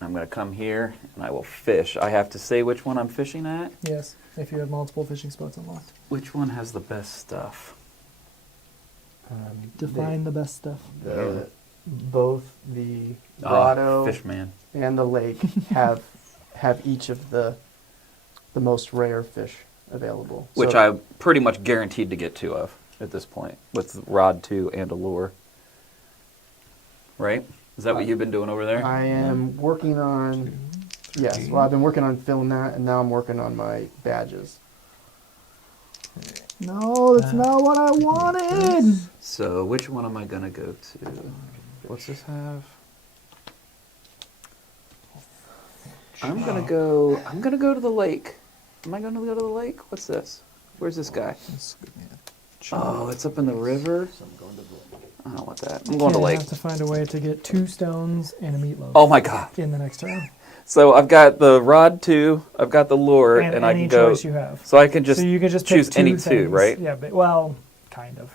I'm going to come here and I will fish. I have to say which one I'm fishing at. Yes, if you have multiple fishing spots unlocked. Which one has the best stuff? Define the best stuff. Both the grotto Fishman. and the lake have each of the most rare fish available. Which So I'm pretty much guaranteed to get 2 of at this point. With rod 2 and a lure. Right? Is that what you've been doing over there? I am working on. Yes, well, I've been working on filling that, and now I'm working on my badges. No, that's not what I wanted. So which one am I going to go to? What's this have? I'm going to go to the lake. Am I going to go to the lake? What's this? Where's this guy? Oh, it's up in the river. I don't want that. I'm going to I lake. have to find a way to get 2 stones and a meatloaf. Oh my god. In the next turn. So I've got the rod 2, I've got the lure, and I any can go. choice you have. So I can just so you can just choose pick 2 any things. 2, right? Yeah, but well, kind of,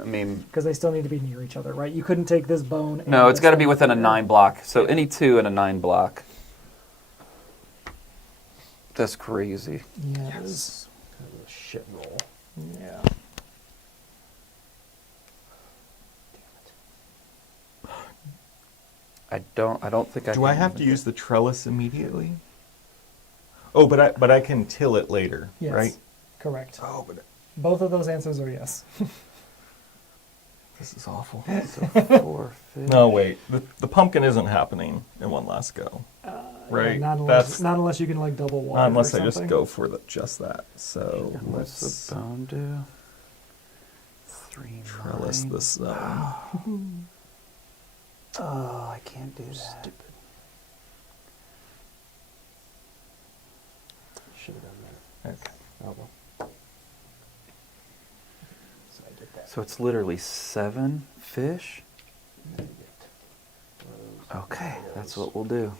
I mean, because they still need to be near each other, right? You couldn't take this bone. no, and it's this got to be thing within a together. 9 block. So any 2 in a 9 block. That's crazy. Yeah, it is. Kind of a shit roll. Yeah. I don't think I Do can I have to use the trellis immediately? Oh, but I can till it later, Yes. right? Correct. Oh, but Both of those answers are yes. this is awful. So 4 fish. No, wait. The pumpkin isn't happening in one last go. Right? Yeah, not That's unless you can like double water. not unless or I just something. go for just that. So And what's let's the bone do? 3 trellis 9. this. Oh, I can't do that. Should have done that. Okay. Oh well. So I did that. So it's literally 7 fish? And then I get those. Okay, that's what we'll do.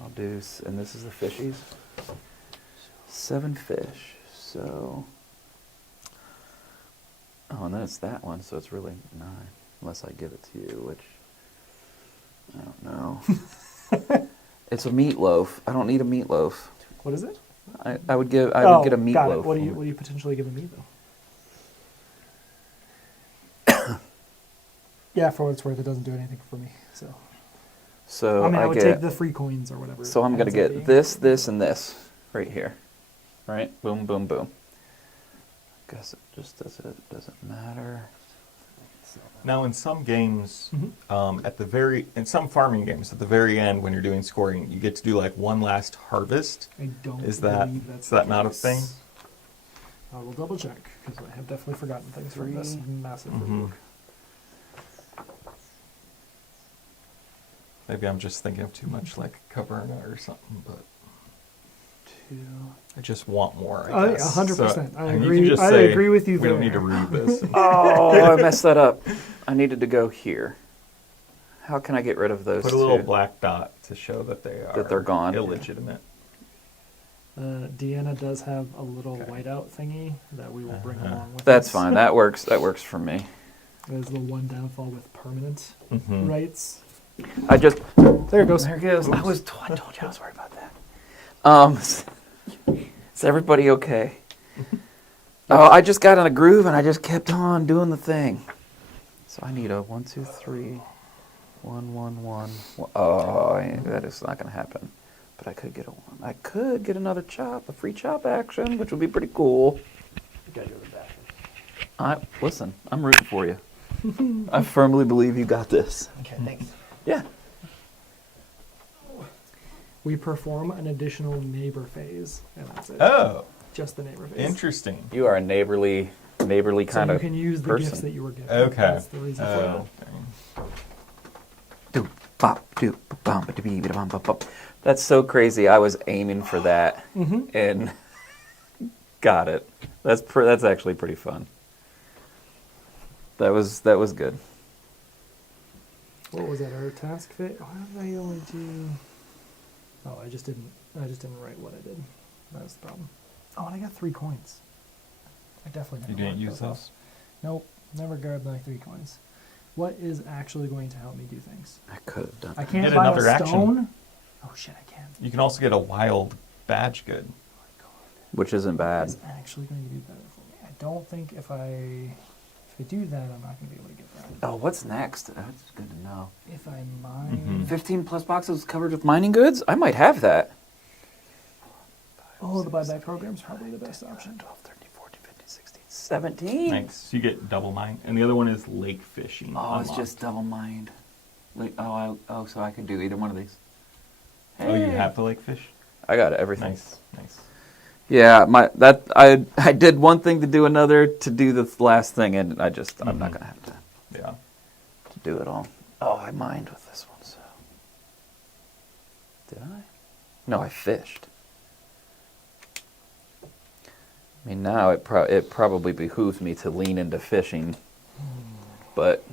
I'll do, and this is the fishies. 7 fish, so... Oh, and then it's that one, so it's really 9. Unless I give it to you, which... I don't know. It's a meatloaf. I don't need a meatloaf. What is it? I would get a Got it. meatloaf. What do you potentially give me though? Yeah, for what it's worth, it doesn't do anything for me. So So I mean, I would get, take the free coins or whatever. So I'm going to ends up get being. this, and this right here. Right? Boom, boom, boom. Guess it just doesn't matter. Now, in some games, Mhm. in some farming games, at the very end, when you're doing scoring, you get to do like one last harvest. I don't Is that believe that's is that the not a case. thing? I will double check because I have definitely forgotten things from this 3. massive Mhm. book. Maybe I'm just thinking of too much like Caverna or something, but 2. I just want more. I guess. 100%. So, I and you agree. can just I say, agree with you We don't there. need to read this. Oh, I messed that up. I needed to go here. How can I get rid of those Put a little two? black dot to show that they're gone. illegitimate. Deanna does have a little whiteout thingy that we will bring along with That's us. fine. That works for me. There's the one downfall with permanent Mhm. rights. I just There it goes. There it goes. I told you I was worried about that. Is everybody okay? Oh, I just got in a groove and I just kept on doing the thing. So I need a 1, 2, 3, 1, 1, 1. Oh, that is not going to happen. But I could get a 1. I could get another chop, a free chop action, which would be pretty cool. You gotta go to the bathroom. Listen, I'm rooting for you. I firmly believe you got this. Okay, thanks. Yeah. We perform an additional neighbor phase, and that's it. Oh, Just the neighbor phase. interesting. You are a neighborly So kind you of can use the person. gifts that you were given. Okay. That's the reason for Oh, That's so crazy. I was aiming for that that. and got it. That's actually pretty fun. That was good. What was that? Our task fit? Why did I only do? Oh, I just didn't write what I did. That was the problem. Oh, and I got 3 coins. I definitely You never didn't marked use those those? off. Nope, never grabbed my 3 coins. What is actually going to help me do things? I could have done I that. can't Get buy another a action. stone. Oh shit, I can. You can also get a wild badge good. Which isn't bad. It's actually going to do better for me. I don't think if I do that, I'm not going to be able to get that. Oh, what's next? That's good to know. If I mine, 15 plus boxes covered with mining goods? I might have that. the buyback program's probably the best option. 12, 13, 14, 15, 16, 17. Thanks. You get double mine, and the other one is lake fishing. Oh, it's unlocked. just double mined. So I could do either one of these. Oh, you Hey. have the lake fish. I got everything. Nice. Yeah, I did one thing to do another to do the last thing, and I'm not gonna have to Yeah. do it all. Oh, I mined with this one. So did I? No, I fished. I mean, now it probably behooves me to lean into fishing, but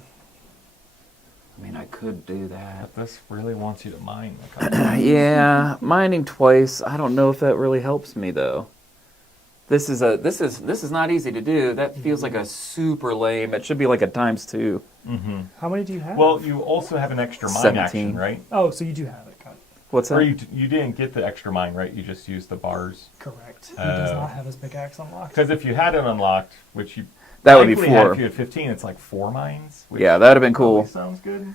I mean, I could do that. But this really wants you to mine. Yeah, mining twice. I don't know if that really helps me though. This is not easy to do. That feels like a super lame. It should be like a ×2. Mm-hmm. How many do you have? Well, you also have an extra mine 17. action, right? Oh, so you do have it. Got it. What's that? Or you didn't get the extra mine, right? You just used the bars. Correct. He does Oh. not have his pickaxe unlocked. Because if you had it unlocked, which you That would be thankfully had 4. if you had 15, it's like 4 mines. Which Yeah, that'd have been cool. probably sounds good.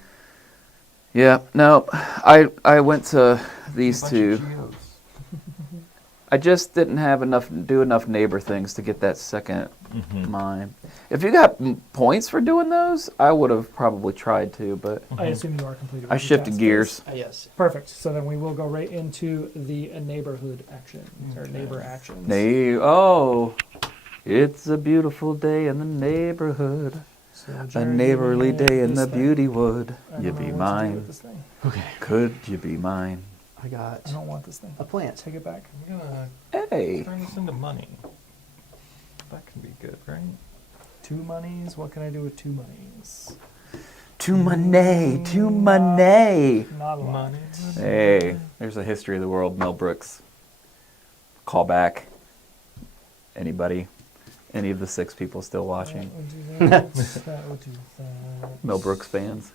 Yeah, no, I went to these Bunch two. of geos. I just didn't have enough neighbor things to get that second Mhm. mine. If you got points for doing those, I would have probably tried to, but I assume you are completed. I with your shifted task gears. phase. Yes. Perfect. So then we will go right into the neighborhood actions or neighbor actions. Oh, it's a beautiful day in the neighborhood. So A Jared, neighborly give me day in this the thing. beauty wood. I You don't be know what to do mine. with this thing. Okay. Could you be mine? I got I don't want this thing. a plant. Take it back. I'm gonna Hey. turn this into money. That can be good, right? 2 monies. What can I do with 2 monies? To money, to money. Not a lot. Money. Hey, there's a history of the world. Mel Brooks. Call back. Anybody? Any of the 6 people still watching? That would do that. That would do that. Mel Brooks fans?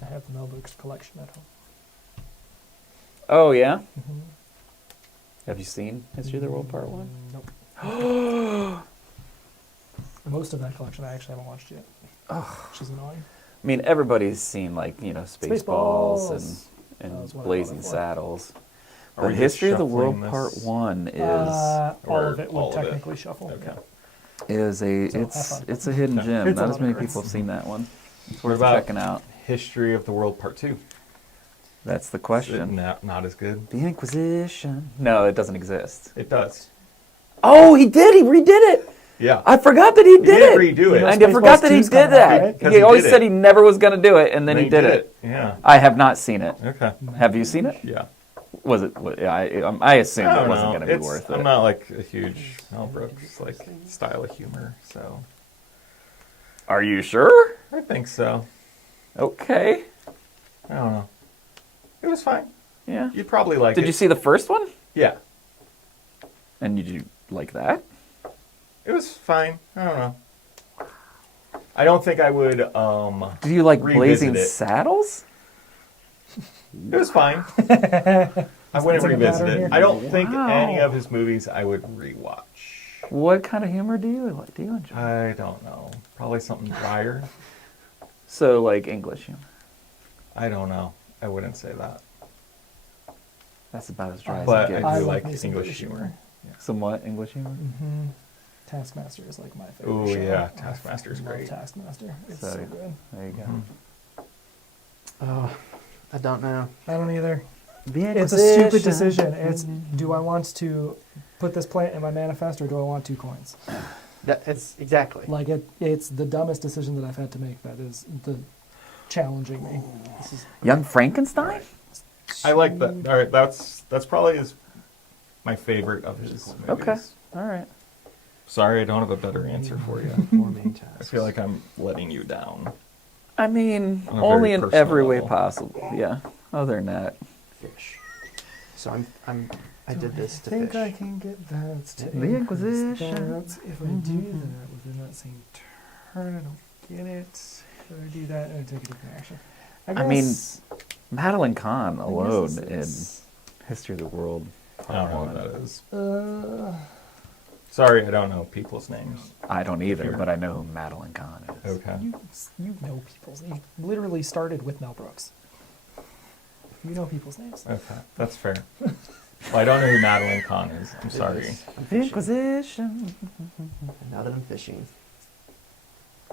I have the Mel Brooks collection at home. Oh, yeah? Mhm. Have you seen History of the World Part 1? Nope. Most of that collection I actually haven't watched yet. Which is annoying. I mean, everybody's seen, like, you know, Spaceballs Spaceballs. and That was what I Blazing bought it for. Saddles. Are But we just History of the World shuffling Part this? 1 is All or of it would all of it? technically shuffle. Okay. Yeah. a So, have it's fun. it's a hidden Okay. gem. It's a Not lot as many of people cards. have seen that one. It's What worth about checking out. History of the World Part 2? That's the Is it question. not as good? The Inquisition. No, it doesn't exist. It does. Oh, he did. He redid it. Yeah. I forgot that he did did it. redo it. know, I forgot that he Spaceballs 2's did coming out, that. right? 'Cause He he always did said it. he never was going to do it, and then he did it. Yeah. I have not seen it. Okay. Have you seen it? Yeah. Was it? I assumed I it don't wasn't know. going to be It's- worth it. I'm not like a huge Mel Brooks like style of humor, so Are you sure? I think so. Okay. I don't know. It was fine. Yeah. You'd probably like it. Did you see the first one? Yeah. And did you like that? It was fine. I don't know. I don't think I would. Do you like Revisit Blazing it. Saddles? It was fine. I wouldn't like a revisit pattern it. here. I don't think Wow. any of his movies I would rewatch. What kind of humor do you like? Do you enjoy? I don't know. Probably something drier. So like English humor. I don't know. I wouldn't say that. That's about as dry But as it I gets. do love like me some English British humor. Somewhat English humor. Mm-hmm. Taskmaster is like my favorite. Oh show. yeah, I Taskmaster's love great. Taskmaster. It's So- so good. There you go. Mhm. Oh, I don't know. I don't either. The It's a stupid decision. It's do I want to put this plant in my manifest or do I want 2 coins? It's exactly. Like it's the dumbest decision that I've had to make. That is the challenging me. This is Young Frankenstein? I like that. All right, that's probably my favorite of his movies. Okay. All right. Sorry, I don't have a better answer for you. 4 main tasks. I feel like I'm letting you down. I mean, On a only very in personal every way level. possible. Yeah. Other than that, fish. So I did this to think fish. I can get that to The increase Inquisition. that. If I do that within that same turn, I don't get it. If I do that and I take a different action. I mean, guess- Madeline Kahn I guess alone this in is- History of the World. I don't know what that is. Uh, Sorry, I don't know people's names. I don't either, Here. but I know who Madeline Kahn is. Okay. you know people's names. You literally started with Mel Brooks. You know people's names. Okay, that's fair. Well, I don't know who Madeline Kahn is. I'm sorry. It is. I'm The fishing. Inquisition. And now that I'm fishing,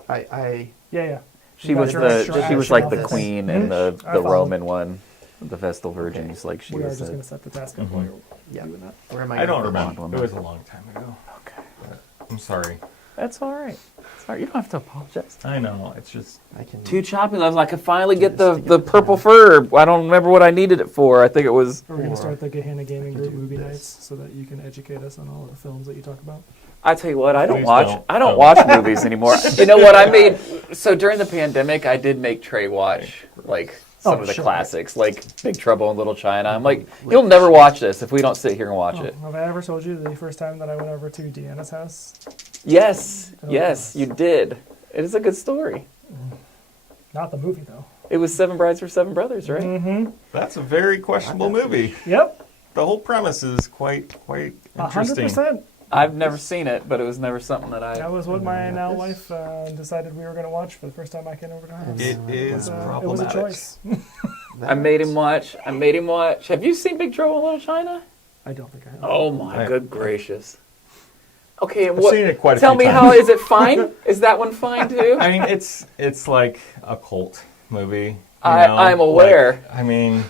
I Yeah. She You got was your the extra she was action like on the this. queen Mhm. in the I follow. Roman one, the Vestal Virgins. Like she We are was just the. going to set the task up Mhm. while you're Yeah. doing that. where am I? I don't gonna put remember. Woman. It was a long time ago. Okay. But I'm sorry. That's all right. Sorry, you don't have to apologize. I know. It's just. I can. Too choppy. I was like, I finally get Do the, this to the get the purple map. fur. I don't remember what I needed it for. I think it was. We're going to Or start the Gahanna Gaming I can Group do movie this. nights so that you can educate us on all of the films that you talk about. I tell you what, I don't Please watch. don't. I don't Oh. watch movies anymore. You know what? I made so during the pandemic, I did make Trey watch like some Oh, of the sure. classics, like Big Trouble in Little China. I'm like, you'll never watch this if we don't sit here and watch it. Have I ever told you the first time that I went over to Deanna's house? Yes, Oh, yes, you did. It is a good story. Not the movie, though. It was Seven Brides for Seven Brothers, right? Mm-hmm. That's a very questionable movie. Yep. The whole premise is quite interesting. 100%. I've never seen it, but it was never something that I. That was what my got now this. wife decided we were going to watch for the first time I came over to her house. It is It was problematic. a choice. I made him watch. Have you seen Big Trouble in Little China? I don't think I have. Oh my I- good gracious. Okay, and I've what? seen it quite a Tell few me times. how is it fine? Is that one fine too? I mean, it's like a cult movie. You I- know? I'm aware. Like, I mean,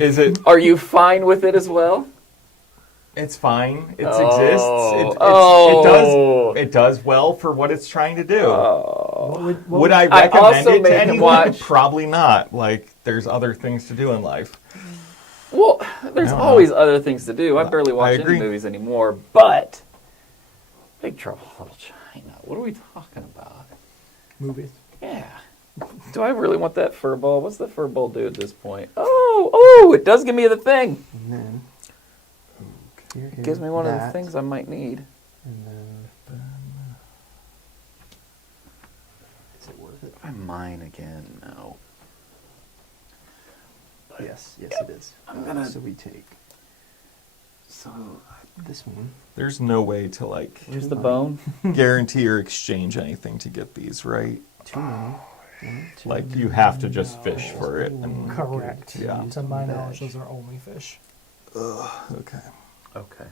is it? Are you fine with it as well? It's fine. It Oh. exists. It does well for what it's trying to do. What Would I I recommend also it to made him anyone? watch- Probably not. Like, there's other things to do in life. Well, there's I don't always other things to do. I barely watch any agree. movies anymore. But Big Trouble in Little China. What are we talking about? Movies. Yeah. Do I really want that fur ball? What's the fur ball do at this point? Oh, it does give me the thing. And then here It gives me one of the that, things I might need. And then is it worth it? I'm mine again. No. Yes, it is. I'm gonna- So we take So this one. There's no way to like here's the bone. guarantee or exchange anything to get these, right? 2 money. 1, 2. Like you have to just fish for it. And, Correct. Yeah. To my Veg. knowledge, those are only fish. okay, Okay.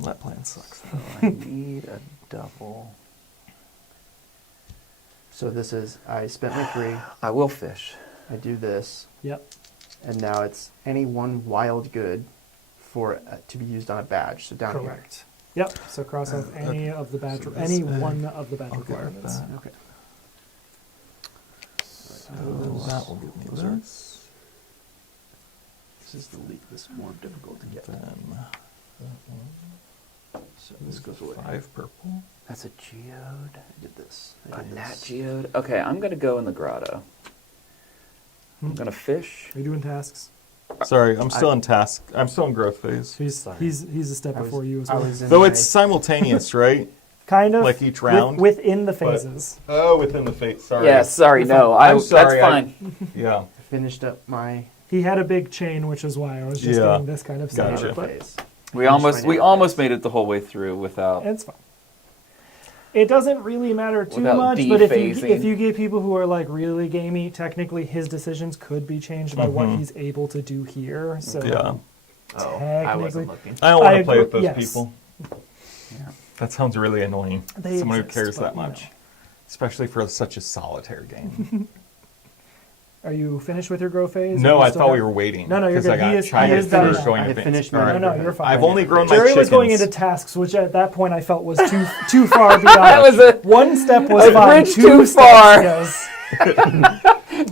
that plan sucks. So I need a double. So this is, I spent my 3, I will fish. I do this, Yep. and now it's any one wild good for to be used on a badge. So down Correct. Yep. So cross off any of the badge, So this any egg, one of the badge I'll get requirements. that. here. Okay. So that will give me this. This is this is more difficult to get. Then So this goes away. 5 purple. That's a geode. I did this. A I did nat this. geode. Okay, I'm gonna go in the grotto. I'm gonna fish. Are you doing tasks? Sorry, I'm still in task. I'm still in growth phase. He's a step I was- before you as I well. was in Though my- it's simultaneous, right? Kind of. like each round, within the but- phases. Oh, within the phase. Sorry. Yeah, sorry, no. I'm sorry, That's fine. Yeah. finished up my He had a big chain, which is why I was just Yeah. doing this kind of setup. Gotcha. But phase. We Finished almost my we nat almost phase. made it the whole way through without. it's fine. It doesn't really matter too Without much, but if dephasing. you get people who are like really gamey, technically his decisions could be changed by what he's able to do here. So Yeah. Oh, I technically, wasn't looking. I don't want I to play with agree- those yes. people. Yeah. That sounds really annoying. They Someone exist, who cares but, that you know. much, especially for such a solitaire game. Are you finished with your grow phase? No, Or you I still thought got- we were waiting. No, no, you're 'cause I good. He got is- he China is done first now. going I had advanced. finished All my- right. No, no, you're fine. I've only grown my Jerry was going chickens. into tasks, which at that point I felt was too far beyond. That was a One step was a fine. bridge 2 too steps, far. yes.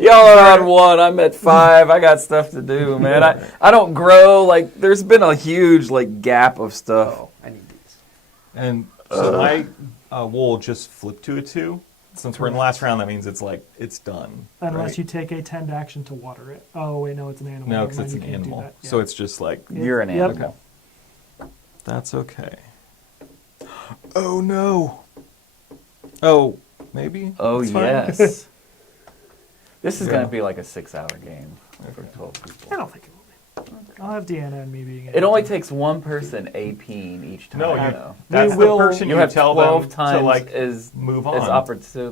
Y'all are on 1. I'm at 5. I got stuff to do, man. I don't grow like. There's been a huge like gap of stuff. Oh, I need these. And so my wool just flipped to a 2. Since we're in the last round, that means it's like it's done. Unless right? you take a tend action to water it. Oh wait, no, it's an animal. No, Never because mind, it's you an can't do animal. that. Yeah. So it's just like You're an Yep. animal. that's okay. Oh no. Oh, maybe. Oh It's fine. yes. This is Yeah. gonna be like a 6-hour game for 12 I people. don't think it will be. I'll have Deanna and me being. It only takes one person APing each time. No, though. that's We the will- person You you have tell 12 them times to like as move as on.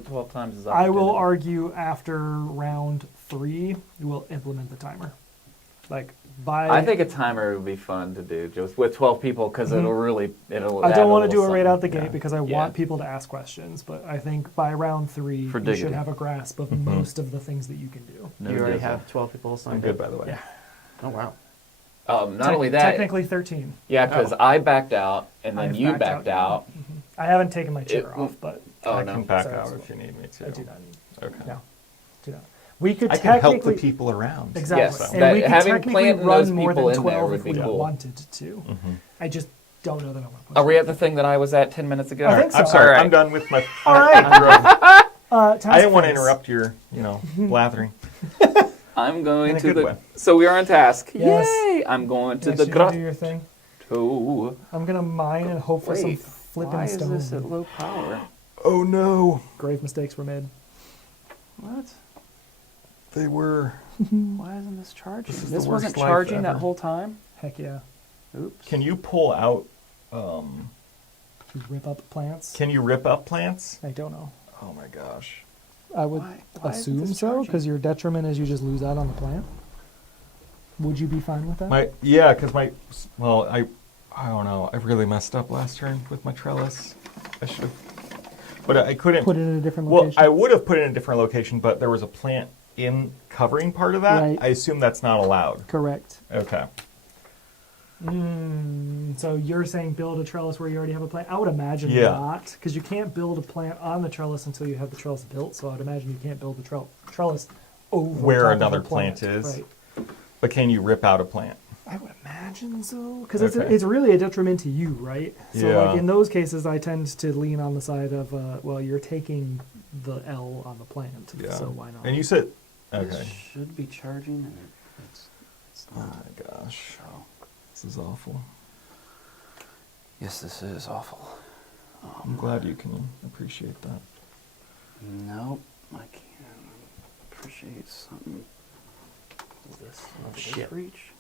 12 times as I will opportunity. argue after round 3, we will implement the timer. Like by. I think a timer would be fun to do just with 12 people because it'll really it'll. I add don't a want to do little it right out the something. gate because I Yeah. want people to ask questions. But I think by round 3, For you diggity. should have a grasp of most of the things that you can do. No you already dizzle. have 12 people I'm signed good, up. by the way. Yeah. Oh wow. Not only that, Technically 13. yeah, because Oh. I backed out and then I've you backed backed out. out. I haven't taken my chair It- off, but Oh I no. can back Sorry, out sorry. if you need me to. I do not need. Okay. No, do not. We could I can help the technically people around. exactly, Yes, and that- we could having technically planted run those more people than in there 12 would if be we cool. wanted to. Mhm. I just don't know that I want to. Are we at the thing that I was at 10 minutes ago? I think so. I'm sorry. All right. I'm done with my. All right. growth. I didn't want to phase. interrupt your, blathering. I'm going In a to good the. way. So we are on task. Yes. Yay! I'm going to Yes, the you can do grotto. your thing. Wait, I'm gonna mine and hope for some why flipping is this at stone. low power? Oh no, Grave mistakes were made. What? they were. Why isn't this charging? This is This the wasn't worst life charging that ever. whole time. Heck yeah. Oops. Can you pull out To rip up plants? Can you rip up plants? I don't know. Oh my gosh. I would Why isn't assume this so, charging? because your detriment is you just lose out on the plant. Would you be fine with that? Because I don't know. I really messed up last turn with my trellis. I should have, but I couldn't. Put it in a different Well, location? I would have put it in a different location, but there was a plant in covering part of that. Right. I assume that's not allowed. Correct. Okay. So you're saying build a trellis where you already have a plant? I would imagine Yeah. not, because you can't build a plant on the trellis until you have the trellis built. So I would imagine you can't build a trellis over Where top of another a plant is. Right. But can you rip out a plant? I would imagine so, because Okay. it's really a detriment to you, right? So Yeah. like in those cases, I tend to lean on the side of, well, you're taking the L on the plant, Yeah. so why not? And you said, It okay. should be charging, and it's Oh not. my gosh. So, This is awful. yes, this is awful. I'm glad you can appreciate that. Nope, I can't appreciate something. This of shit. reach.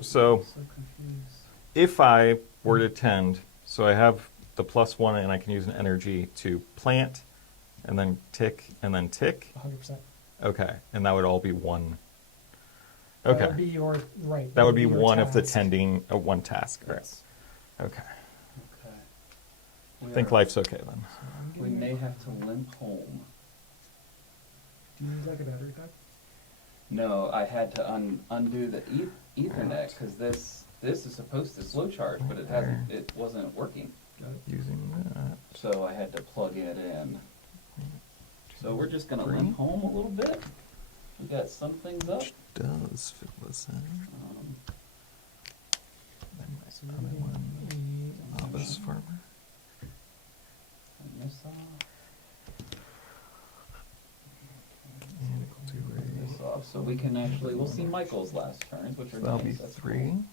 So So confused. if I were to tend, so I have the +1 and I can use an energy to plant and then tick and then tick. 100%. Okay. And that would all be one. That Okay. would be your, right. That would be your one of the task. tending, one task. Right. Yes. Okay. Okay. I think life's okay then. We may have to limp home. Do you use like a battery pack? No, I had to undo the Ethernet because this is supposed to slow charge, but it wasn't working. Using that. So I had to plug it in. So we're just gonna Three. limp home a little bit. We got some things up. Which does fill this in. Then So my you're other getting one, a- Novice Farmer. Turn this off. And equal to Turn this off. So we can actually, we'll see Michael's last turns, which are That'll be nice. That's 3. cool.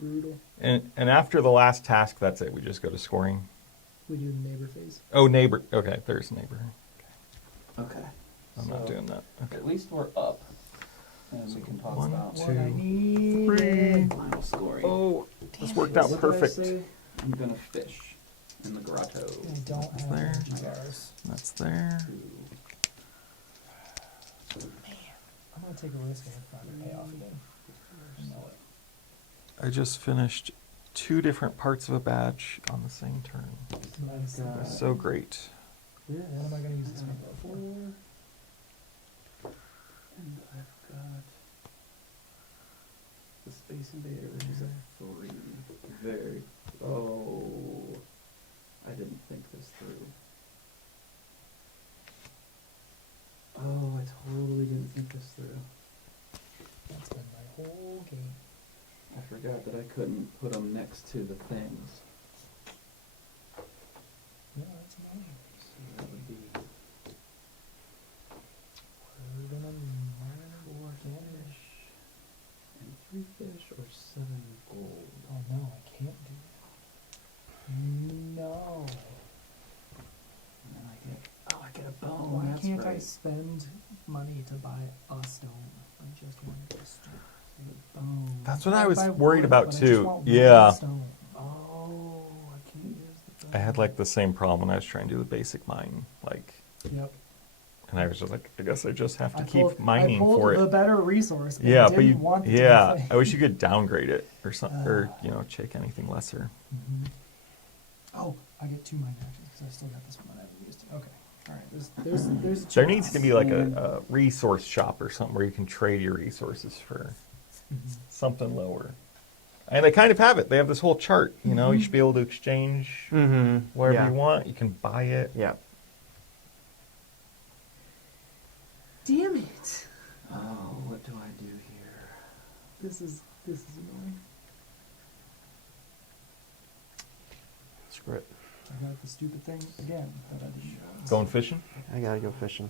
Brutal. And after the last task, that's it. We just go to scoring. We do neighbor phase. Oh, neighbor. Okay, there's neighbor. Okay. I'm not So, doing that. Okay. At least we're up. And we can talk one, about two, What I need. three. final scoring. Oh, this Damn worked it, out what did I perfect. say? I'm gonna fish in the grotto. I don't have There. energy bars. That's there. I'm gonna take a risk and find a payoff again. I know it. I just finished 2 different parts of a badge on the same turn. Nice. It was so great. What am I gonna use this for? And I've got the Space Invader, which is a 3. Very. Oh, I didn't think this through. Oh, I totally didn't think this through. That's been my whole game. I forgot that I couldn't put them next to the things. No, that's annoying. So that would be We're gonna mine 4 fish and 3 fish or 7 gold. Oh no, I can't do that. No. And then I get a bone. Why That's can't I right. spend money to buy a stone? I just want a stone. Bone. That's what I I'd was buy worried wood, about but I just too. want one Yeah. stone. Oh, I can't use the bone. I had like the same problem when I was trying to do the basic mine. Like, Yep. and I was just like, I guess I just have to I keep pulled- mining I pulled for the it. better resource. But Yeah, I but didn't you, want the yeah, damn thing. I wish you could downgrade it or something, or take anything lesser. Mhm. I get 2 minor actions because I still got this one that I haven't used. Okay. All right. There's a There needs to chance. be like a resource shop or something where you can trade your resources for something lower. And they kind of have it. They have this whole chart. You know, you should be able to exchange wherever Yeah. you want. You can buy it. Yeah. Damn it! Oh, what do I do here? This is annoying. Screw it. I got the stupid thing again that I didn't want. Going fishing? I gotta go fishing.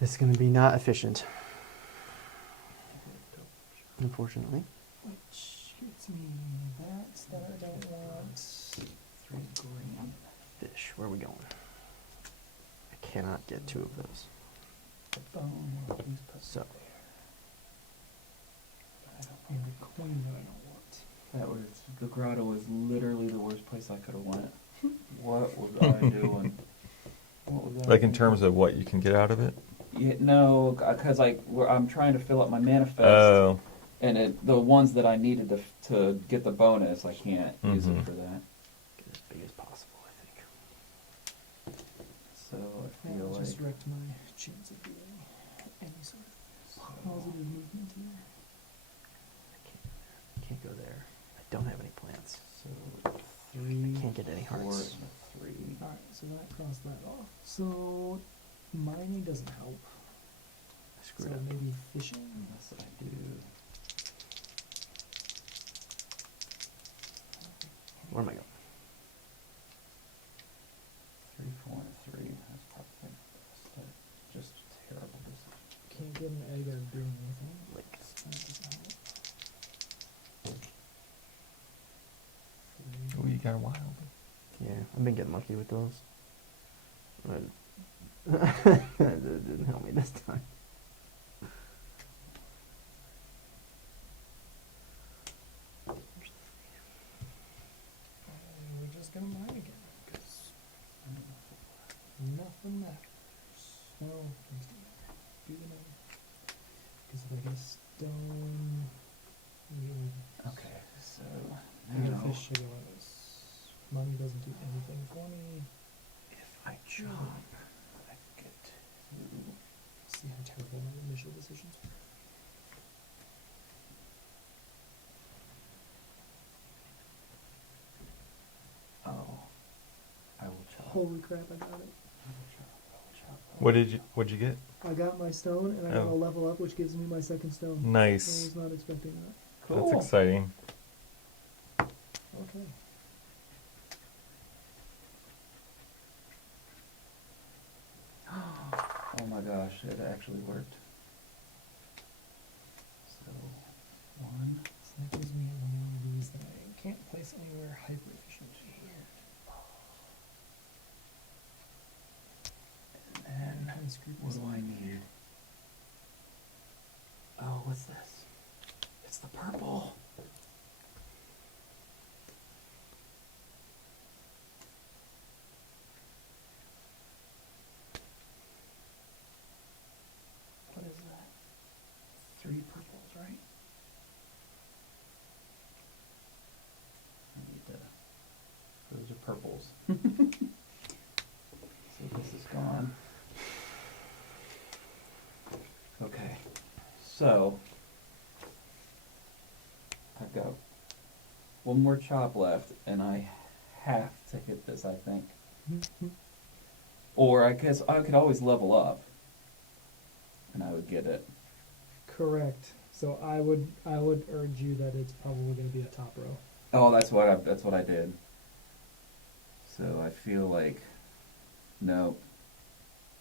This is gonna be not efficient, unfortunately. Which gets me that I don't want. 3 green. Fish. Where are we going? I cannot get 2 of those. Bone. Please put So. I don't need the coin that I don't want. That was the grotto was literally the worst place I could have went. What was I doing? What was I Like in thinking? terms of what you can get out of it? Yeah, no, because I'm trying to fill up my manifest, Oh. and the ones that I needed to get the bonus, I can't use it for that. Get as big as possible, I think. So I feel That like just wrecked my chance of doing any sort of positive movement here. I can't go there. I don't have any plants. so 3. Can't get any 4, hearts. and a 3. Alright, so that crossed that off. So mining doesn't help. I So screwed up. maybe fishing? Unless I do. Where am I going? 3, 4, and a 3. That's probably just terrible decision. Can't get an egg out of doing anything. Like, That doesn't help. Oh, you got a wild. yeah, I've been getting lucky with those. That didn't help me this time. We're just gonna mine again, because nothing matters. Well, things do matter. Do they matter? Because if I get a stone, Okay, so I get a now fish, I go on this. Money doesn't do anything for me. if I chop, I get to. See how terrible my initial decisions were. Oh, I will chop. Holy crap, I got it. I will chop. I will chop. What'd you get? I got my stone, and I got a Oh. level up, which gives me my second stone. I Nice. was not expecting that. Cool. That's exciting. Okay. Oh my gosh, it actually worked. So, 1. So that gives me one of these that I can't place anywhere hyper efficiently. And then, Kind of screwed what do myself. I need? Oh, what's this? It's the purple. What is that? 3 purples, right? I need to. Those are purples. So this is gone. Okay. So I've got one more chop left, and I have to hit this, I think. Or I guess I could always level up, and I would get it. Correct. So I would urge you that it's probably going to be a top row. Oh, that's what I did. So I feel like, no,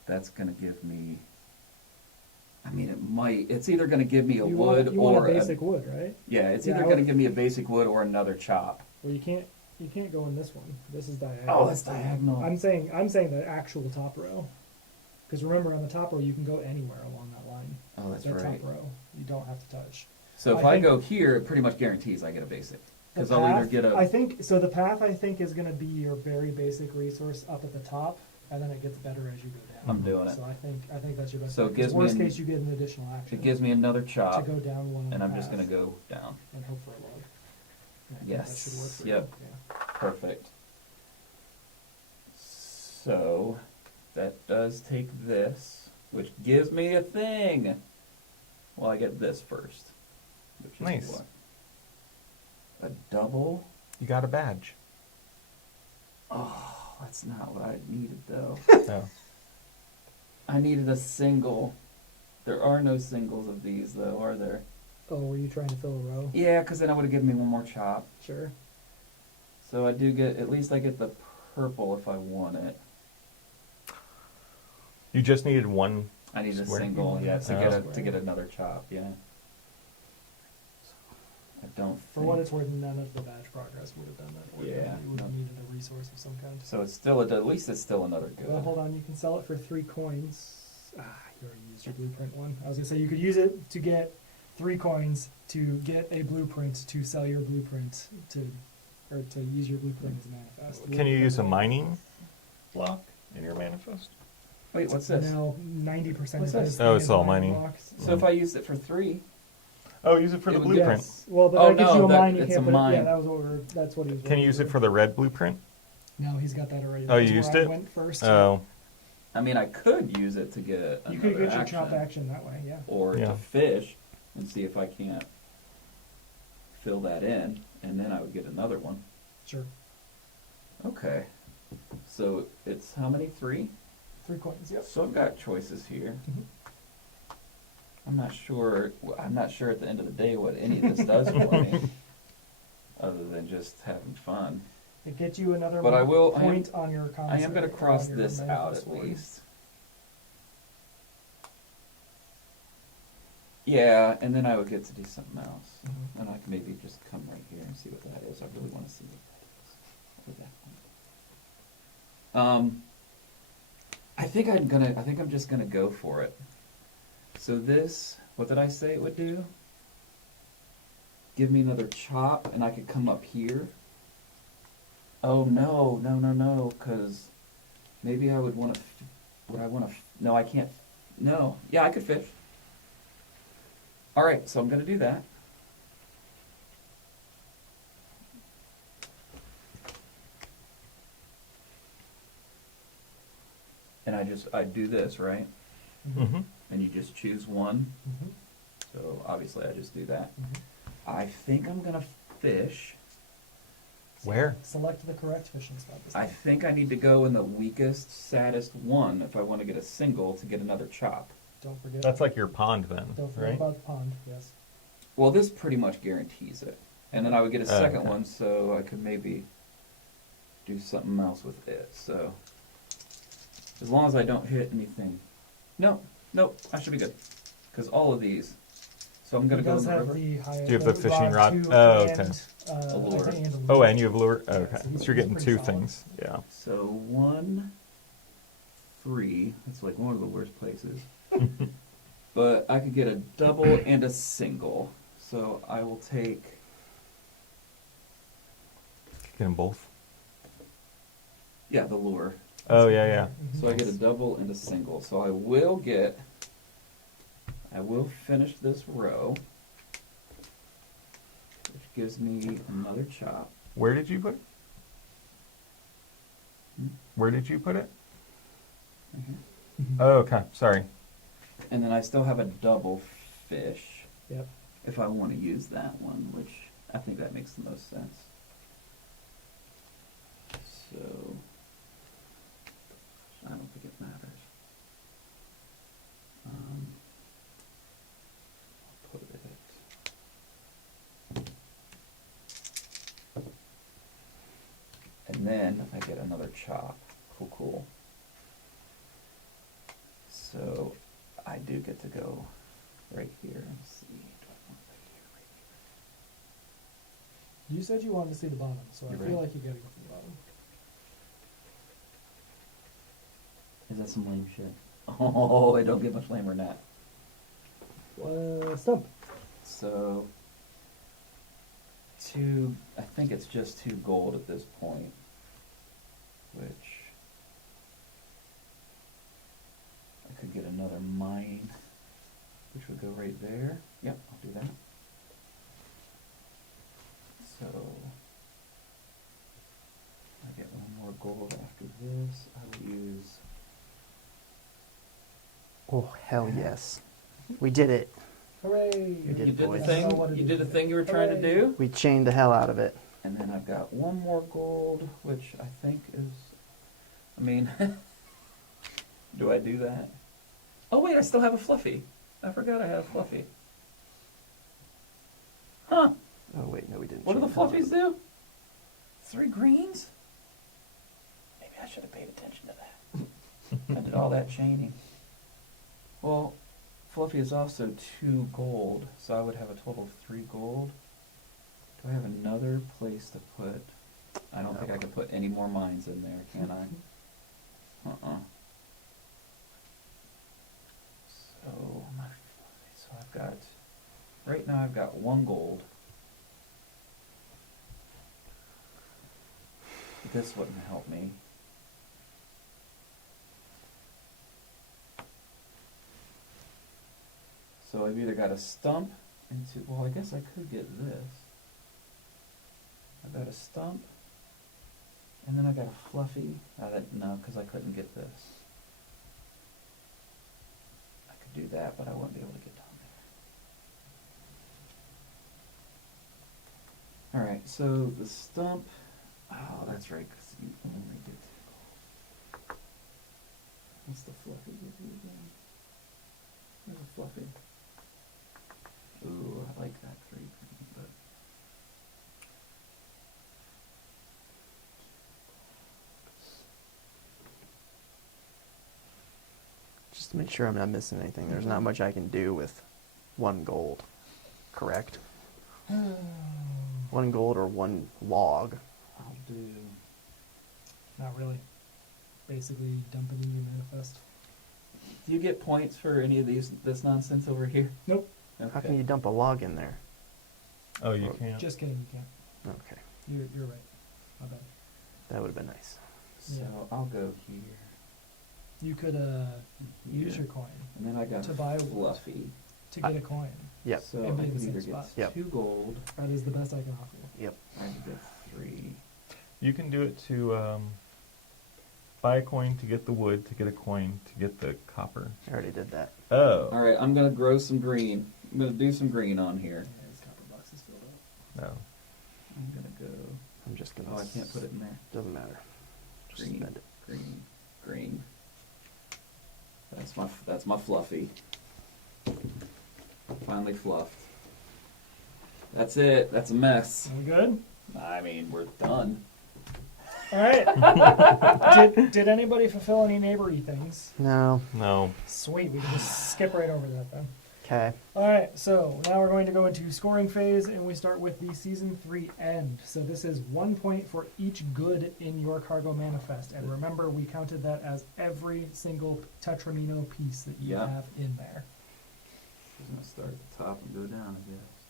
that's gonna give me. I mean, it might. It's either gonna give me a you wood want, you or want a basic wood, right? Yeah, it's Yeah, either I gonna would- give me a basic wood or another chop. Well, you can't go in this one. This is diagonal. Oh, that's diagonal. I'm saying the actual top row. Because remember, on the top row, you can go anywhere along that line. Oh, that's that right. top row, you don't have to touch. So if I I think- go here, it pretty much guarantees I get a basic. The Because I'll either path- get a. I think so. The path I think is going to be your very basic resource up at the top, and then it gets better as you go down. I'm doing it. So I think that's your best. So it bet, 'cause gives me worst an- case you get an additional action. It gives me another to chop, go down one. and I'm just path gonna go down. and hope for a log. Yeah, I think Yes. That should work for Yep. you. Perfect. So that does take this, which gives me a thing. Well, I get this first, which is Nice. what? A double? You got a badge. Oh, that's not what I needed though. Oh. I needed a single. There are no singles of these though, are there? Oh, were you trying to fill a row? Yeah, because then it would have given me one more chop. Sure. So I do get, at least I get the purple if I want it. You just needed one. I need a Square. single, yeah, to Oh. get to get another chop, yeah. I don't For what it's worth, none of the badge progress would have done that. Work. Yeah. You would have No. needed a resource of some kind. So it's still at least it's still another good. Well, hold on. You can sell it for 3 coins. You already used your blueprint one. I was gonna say you could use it to get 3 coins to get a blueprint to sell your blueprint or to use your blueprint as a manifest. Can you use a mining block in your manifest? Wait, what's this? Now 90% What's of this? his Oh, thing it's is all mining mining. blocks. So if I used it for 3, Oh, use it for It the would- blueprint. Yes. Well, but Oh, that gives no, you a that- mine. You it's can't a put it. Yeah, mine. that was that's what he was. Can you use it for the red blueprint? No, he's got that already. Oh, That was you where used I it? went first. Oh, I mean, I could use it to get You another could get your action, chop action that way. Yeah. or Yeah. to fish and see if I can't fill that in, and then I would get another one. Sure. Okay. So it's how many? 3? 3 coins. Yep. So I've got choices here. Mhm. I'm not sure. I'm not sure at the end of the day what any of this does for me, other than just having fun. It gets you another But I will- point on your I commissary. am going to or cross on your this out manifest at board. least. Yeah, and then I would get to do something else, Mhm. and I can maybe just come right here and see what that is. I really want to see what that is. What would that one? I think I'm just gonna go for it. So this, what did I say it would do? Give me another chop, and I could come up here. Oh no, because maybe I would want to. Would I want to? No, I can't. No, yeah, I could fish. All right, so I'm gonna do that. And I do this, right? mm-hmm. And you just choose one. Mhm. So obviously I just do that. Mhm. I think I'm gonna fish. Where? Select the correct fishing spot. This I time. think I need to go in the weakest, saddest one if I want to get a single to get another chop. Don't forget. That's like your pond then, Don't forget right? about the pond. Yes. Well, this pretty much guarantees it. And then I would get a Oh, second okay. one, so I could maybe do something else with it. So as long as I don't hit anything. Nope, I should be good. Because all of these. So I'm going It to go in does the have river. the higher. Do you have the fishing rod? too, Oh, and, okay. A lure. I think and a Oh, lure. and you have lure? Yeah, Okay. so So he's you're getting pretty 2 solid. things. Yeah. So 1, 3. That's like one of the worst places. But I could get a double and a single. So I will take. Get them both. Yeah, the lure. Oh, yeah. Mhm. So I get a double and a single. So I will finish this row, which gives me another chop. Where did you put it? Hmm? Where did you put it? Right here. Mhm. Oh, okay. Sorry. And then I still have a double fish Yep. if I want to use that one, which I think that makes the most sense. So I don't think it matters. I'll put it. And then I get another chop. Cool. So I do get to go right here and see. Do I want right here? You said you wanted to see the bottom, so I You're feel right. like you gotta go for the bottom. Is that some lame shit? Oh, I don't get much lamer than that. Stump. So, I think it's just 2 gold at this point, which I could get another mine, which would go right there. Yep, I'll do that. So, gold after this. I will use. Oh, hell yes. We did it. Hooray! You did You it, did the boys. thing. I don't know what it You is did the yet. thing you were trying to Hooray. do. We chained the hell out of it. And then I've got one more gold, which I think is. I mean, do I do that? Oh wait, I still have a fluffy. I forgot I had a fluffy. Huh? Oh, wait, no, we didn't. What do the chain hell out fluffies of it. do? 3 greens? Maybe I should have paid attention to that. I did all that chaining. Well, fluffy is also 2 gold, so I would have a total of 3 gold. Do I have another place to put? I don't think I can put any more mines in there, can I? So I've got, right now I've got 1 gold. This wouldn't help me. So I've either got a stump into, well, I guess I could get this. I've got a stump, and then I got a fluffy. No, because I couldn't get this. I could do that, but I wouldn't be able to get down there. Alright, so the stump, oh, that's right, because you only get 2 gold. What's the fluffy give you again? There's a fluffy. Ooh, I like that 3 green, but Just to make sure I'm not missing anything, there's not much I can do with 1 gold. Correct? 1 gold or 1 log. I'll do. Not really. Basically, dump it in your manifest. Do you get points for any of this nonsense over here? Nope. Okay. How can you dump a log in there? Oh, you can't. Just kidding, you can't. Okay, You're right. My bad. that would have been nice. So Yeah. I'll go here. You could use your coin And then I got to buy fluffy. to get a coin. Yep. So And be I in the could same either spot. get Yep. 2 gold. That is the best I can offer you. Yep. I could get 3. You can do it to buy a coin to get the wood, to get a coin to get the copper. I already did that. Oh. All right, I'm gonna grow some green. I'm gonna do some green on here. Yeah, this copper box is filled up. No. I'm gonna go. I'm just gonna. Oh, I can't put it in there. Doesn't matter. Just Green, spend it. green, green. That's my fluffy. Finally fluffed. That's it. That's a mess. We good? I mean, we're done. All right. did anybody fulfill any neighbory things? No. No. Sweet. We can just skip right over that then. Okay. All right, so now we're going to go into scoring phase, and we start with the Season 3 end. So this is 1 point for each good in your cargo manifest. And remember, we counted that as every single Tetramino piece that you Yeah. have in there. I'm gonna start at the top and go down, I guess.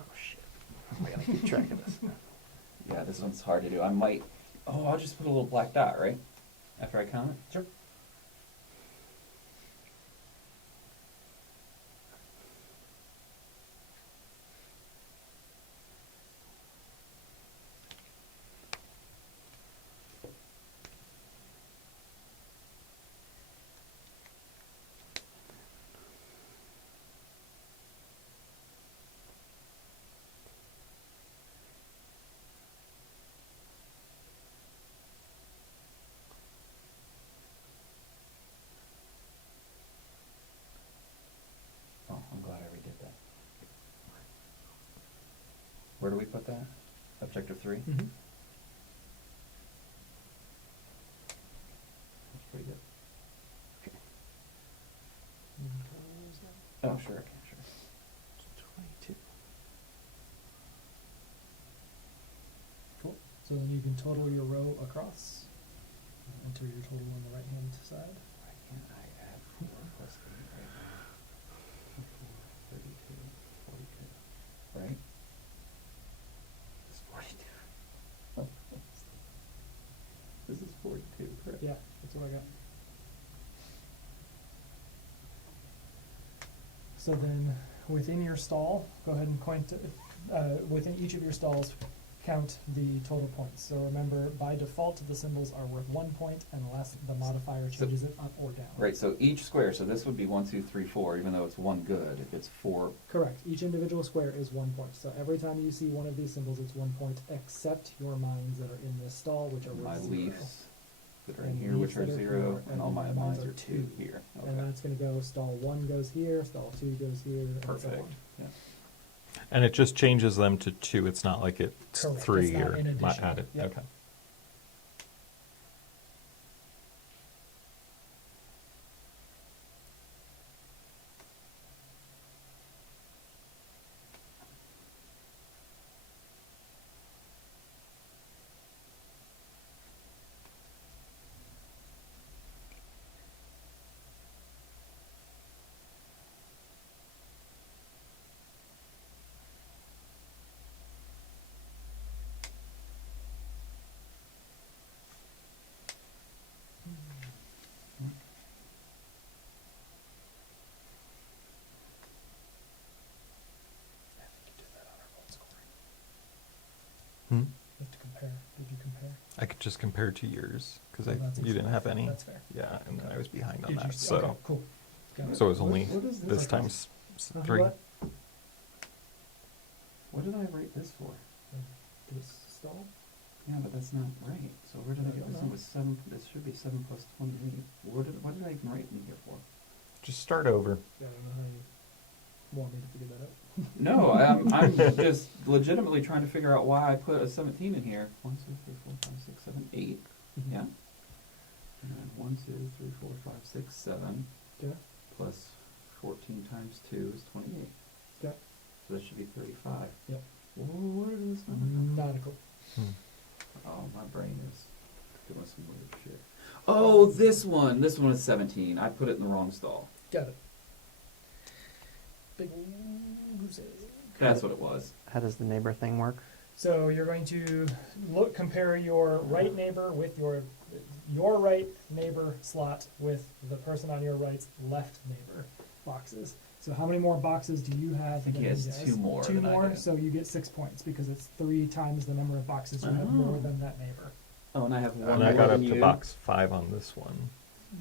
Oh shit. We gotta keep track of this. Yeah, this one's hard to do. I might. Oh, I'll just put a little black dot, right? After I count it? Sure. Oh, I'm glad I redid that. Where do we put that? Objective 3? Mm-hmm. That's pretty good. Oh, sure, I can, sure. 22. Cool. So then you can total your row across. Enter your total on the right-hand side. Why can't I add 4 plus 8 right now? 4, 32, 42. Right? It's 42. 42, correct. Yeah, that's what I got. So then, within your stall, go ahead and within each of your stalls, count the total points. So remember, by default, the symbols are worth 1 point unless the modifier changes it up or down. Right, so each square, so this would be 1, 2, 3, 4, even though it's one good, if it's 4. Correct. Each individual square is 1 point. So every time you see one of these symbols, it's 1 point, except your mines that are in this stall, which are My worth 0. leaves that are in And here, leaves which are that are 0, here, and all my mines mines are are 2 here. And Okay, that's going to go stall 1 goes here, stall 2 goes here, and so perfect. on. Yeah. And it just changes them to 2. It's not like it's Correct. 3 It's not or in addition. added. Yep. Okay. Hmm? You have to compare. Did you compare? I could just compare to yours because Well, that's you didn't have any. That's fair. Yeah, and then I was behind on Did you that. see- So, okay, cool. Got it. so it was only What is this Like times Uh, 3. What? What did I write this for? This stall? Yeah, but that's not right. So where did I I get don't this know. one? With 7, this should be 7 plus 28. What did I even write in here for? Just start over. Yeah, I don't know how you want me to figure that out. No, I'm just legitimately trying to figure out why I put a 17 in here. 1, 2, 3, 4, 5, 6, 7, 8. Yeah. And 1, 2, 3, 4, 5, 6, 7. Yeah. Plus 14 times 2 is 28. Yeah. So that should be 35. Yep. Where is this number come from? Nautical. Oh, my brain is doing some weird shit. Oh, this one. This one is 17. I put it in the wrong stall. Got it. Big goose egg. That's what it was. How does the neighbor thing work? So you're going to compare your right neighbor with your right neighbor slot with the person on your right's left neighbor boxes. So how many more boxes do you have? I think he than has does? 2 more. Two than I more, do. so you get 6 points because it's 3 times the number of boxes you have more than that neighbor. Oh, and I have one And more I got up than to you. box 5 on this one.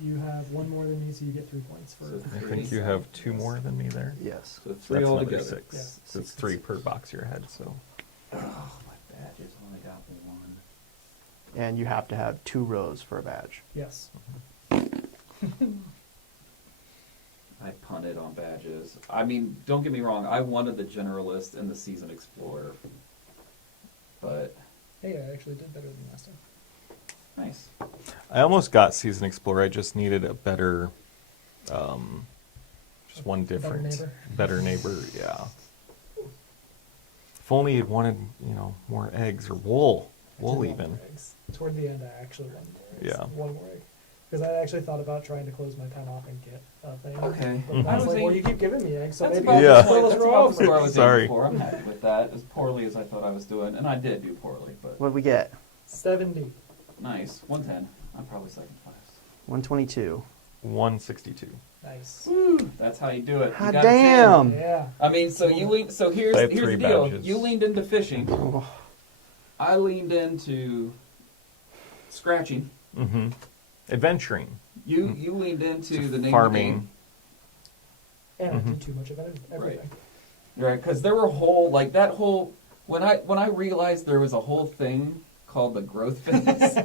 You have 1 more than me, so you get 3 points for. So I Three. think you have 2 more than me there. Yes. So 3 That's another altogether. 6. Yeah, So it's 6 3 and per 6. box you're ahead. So Oh, my badges only got 1. And you have to have 2 rows for a badge. Yes. I punted on badges. I mean, don't get me wrong. I wanted the generalist and the seasoned explorer, but Hey, I actually did better than last time. nice. I almost got Season Explorer. I just needed a better, just one Better different, neighbor. better neighbor. Yeah. If only you'd wanted, more eggs or wool. I Wool did want even. more eggs. Toward the end, I actually wanted more eggs. Yeah. 1 more egg. Because I actually thought about trying to close my pen off and get a thing. Okay. But I was Mhm. like, well, you keep giving me eggs, so That's maybe about, Yeah. the, point, that's about the score I was Sorry. aiming for. I'm happy with that. As poorly as I thought I was doing, and I did do poorly, but What did we get? 70. nice. 110. I'm probably second class. 122. 162. Nice. That's how you do it. You Hot got a 10. damn! Yeah. I mean, so you lean. So here's I have here's 3 the deal. badges. You leaned into fishing. Oh, I leaned into scratching. Mm-hmm. Adventuring. You leaned into the name Farming. of the game. And I Mhm. do too much of everything. Right, because there were whole that whole when I realized there was a whole thing called the growth phase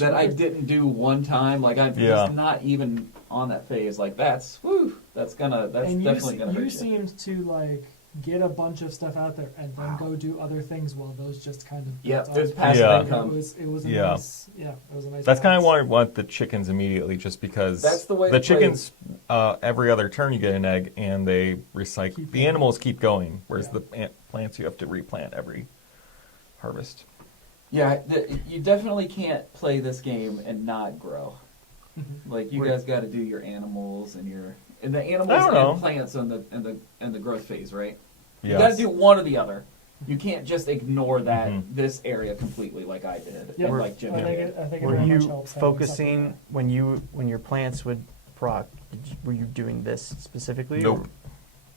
that I didn't do one time. Like I'm Yeah. just not even on that phase. Like that's And definitely gonna hurt you you. seemed to get a bunch of stuff out there and then go do other things while those just kind of Yeah, built there's up. passive Yeah. income. It was a Yeah. nice it was a nice That's kind of balance. why I want the chickens immediately, just because That's the way the it plays. chickens, every other turn you get an egg and they recycle. Keep The going. animals keep going, whereas Yeah. the plants you have to replant every harvest. Yeah, you definitely can't play this game and not grow. Like you Wait. guys got to do your animals and the animals I don't know. and plants and the growth phase, right? You Yes. got to do one or the other. You can't just ignore that Mhm. this area completely like I did, Yeah. and like Jim I think did. it Were very much you helps having focusing something when your plants would proc? Were you doing this specifically? Nope. Or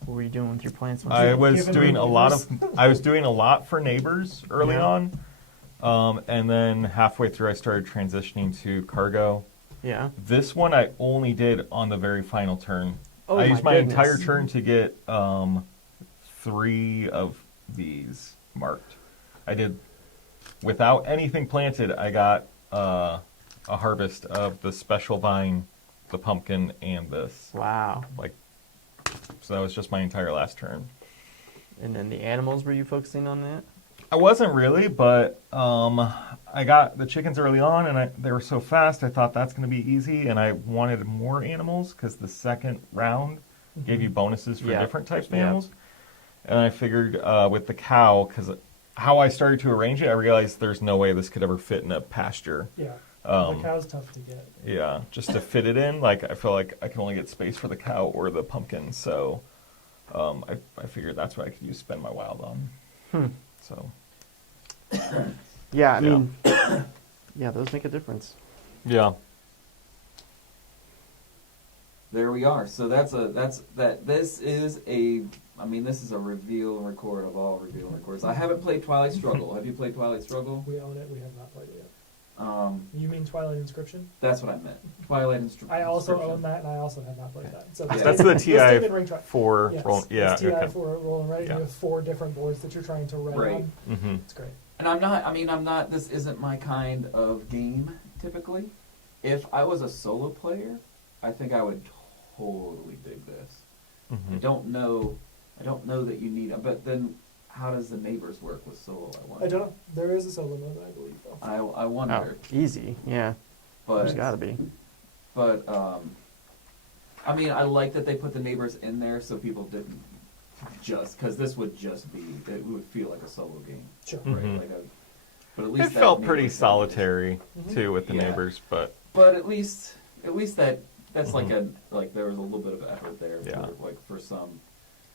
what were you doing with your plants? I was Given doing a our lot neighbors. of. I was doing a lot for neighbors early Yeah. on, and then halfway through, I started transitioning to cargo. Yeah. This one I only did on the very final turn. Oh, I my used my goodness. entire turn to get 3 of these marked. I did without anything planted. I got a harvest of the special vine, the pumpkin, and this. Wow. Like, so that was just my entire last turn. And then the animals, were you focusing on that? I wasn't really, but I got the chickens early on, and they were so fast. I thought that's going to be easy, and I wanted more animals because the second round gave you bonuses for Yeah. different types of Yeah. animals. And I figured with the cow, because how I started to arrange it, I realized there's no way this could ever fit in a pasture. Yeah. Um, the cow's tough to get. Yeah, just to fit it in, like I feel like I can only get space for the cow or the pumpkin, so I figured that's what I could spend my wild on. So Yeah, I mean, yeah, those make a difference. yeah. There we are. So this is a reveal and record of all reveal and records. I haven't played Twilight Struggle. Have you played Twilight Struggle? We own it. We have not played it yet. Um, You mean Twilight Inscription? that's what I meant. Twilight I also Inscription. own that, and I also have not played that. So Yeah. That's the Listed in Ring Tri- TI-4 Yes, roll. Yeah, it's TI okay. for roll and write. Yeah. You have 4 different boards that you're trying to write Right. on. Mm-hmm. It's great. And I'm not, this isn't my kind of game, typically. If I was a solo player, I think I would totally dig this. Mm-hmm. I don't know that you need, but then how does the neighbors work with solo, I wonder? I don't know. There is a solo mode, I believe, though. I wonder, Easy, yeah. There's but, got to be. but, I mean, I like that they put the neighbors in there so people didn't because this would just be, it would feel like a solo game. Sure. Right? Mhm. But at least It that felt neighbors pretty thing is- solitary Mhm. too with the Yeah. neighbors, but But at least that's like Mhm. like there was a little bit of effort there Yeah. for some.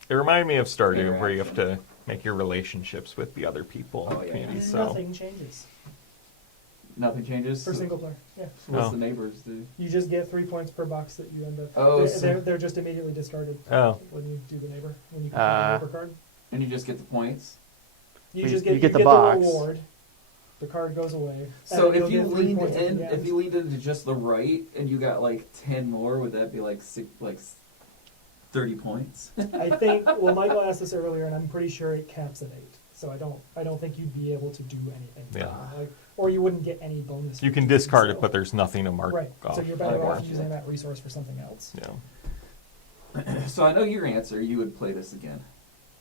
it reminded me of Stardew where you have Interaction. to make your relationships with the other people in Oh, the yeah. community. And So nothing changes Nothing changes for single player. Yeah. What's Oh. the neighbors do? You just get 3 points per box that you end up. Oh, they're just immediately discarded Oh. when you do the neighbor. When you complete the neighbor card, And you just get the points. you You- just you get get the the box. reward. The card goes away. So and if you'll you get 3 leaned points at in, the if end. you leaned into just the right and you got like 10 more, would that be like 30 points? I think. Well, Michael asked this earlier, and I'm pretty sure it caps at 8. So I don't think you'd be able to do anything. Yeah. Like, or you wouldn't get any bonus. you for can doing discard so. it, but there's nothing to mark Right. off. So you're better Oh, off gotcha. using that resource for something else. Yeah. So I know your answer. You would play this again.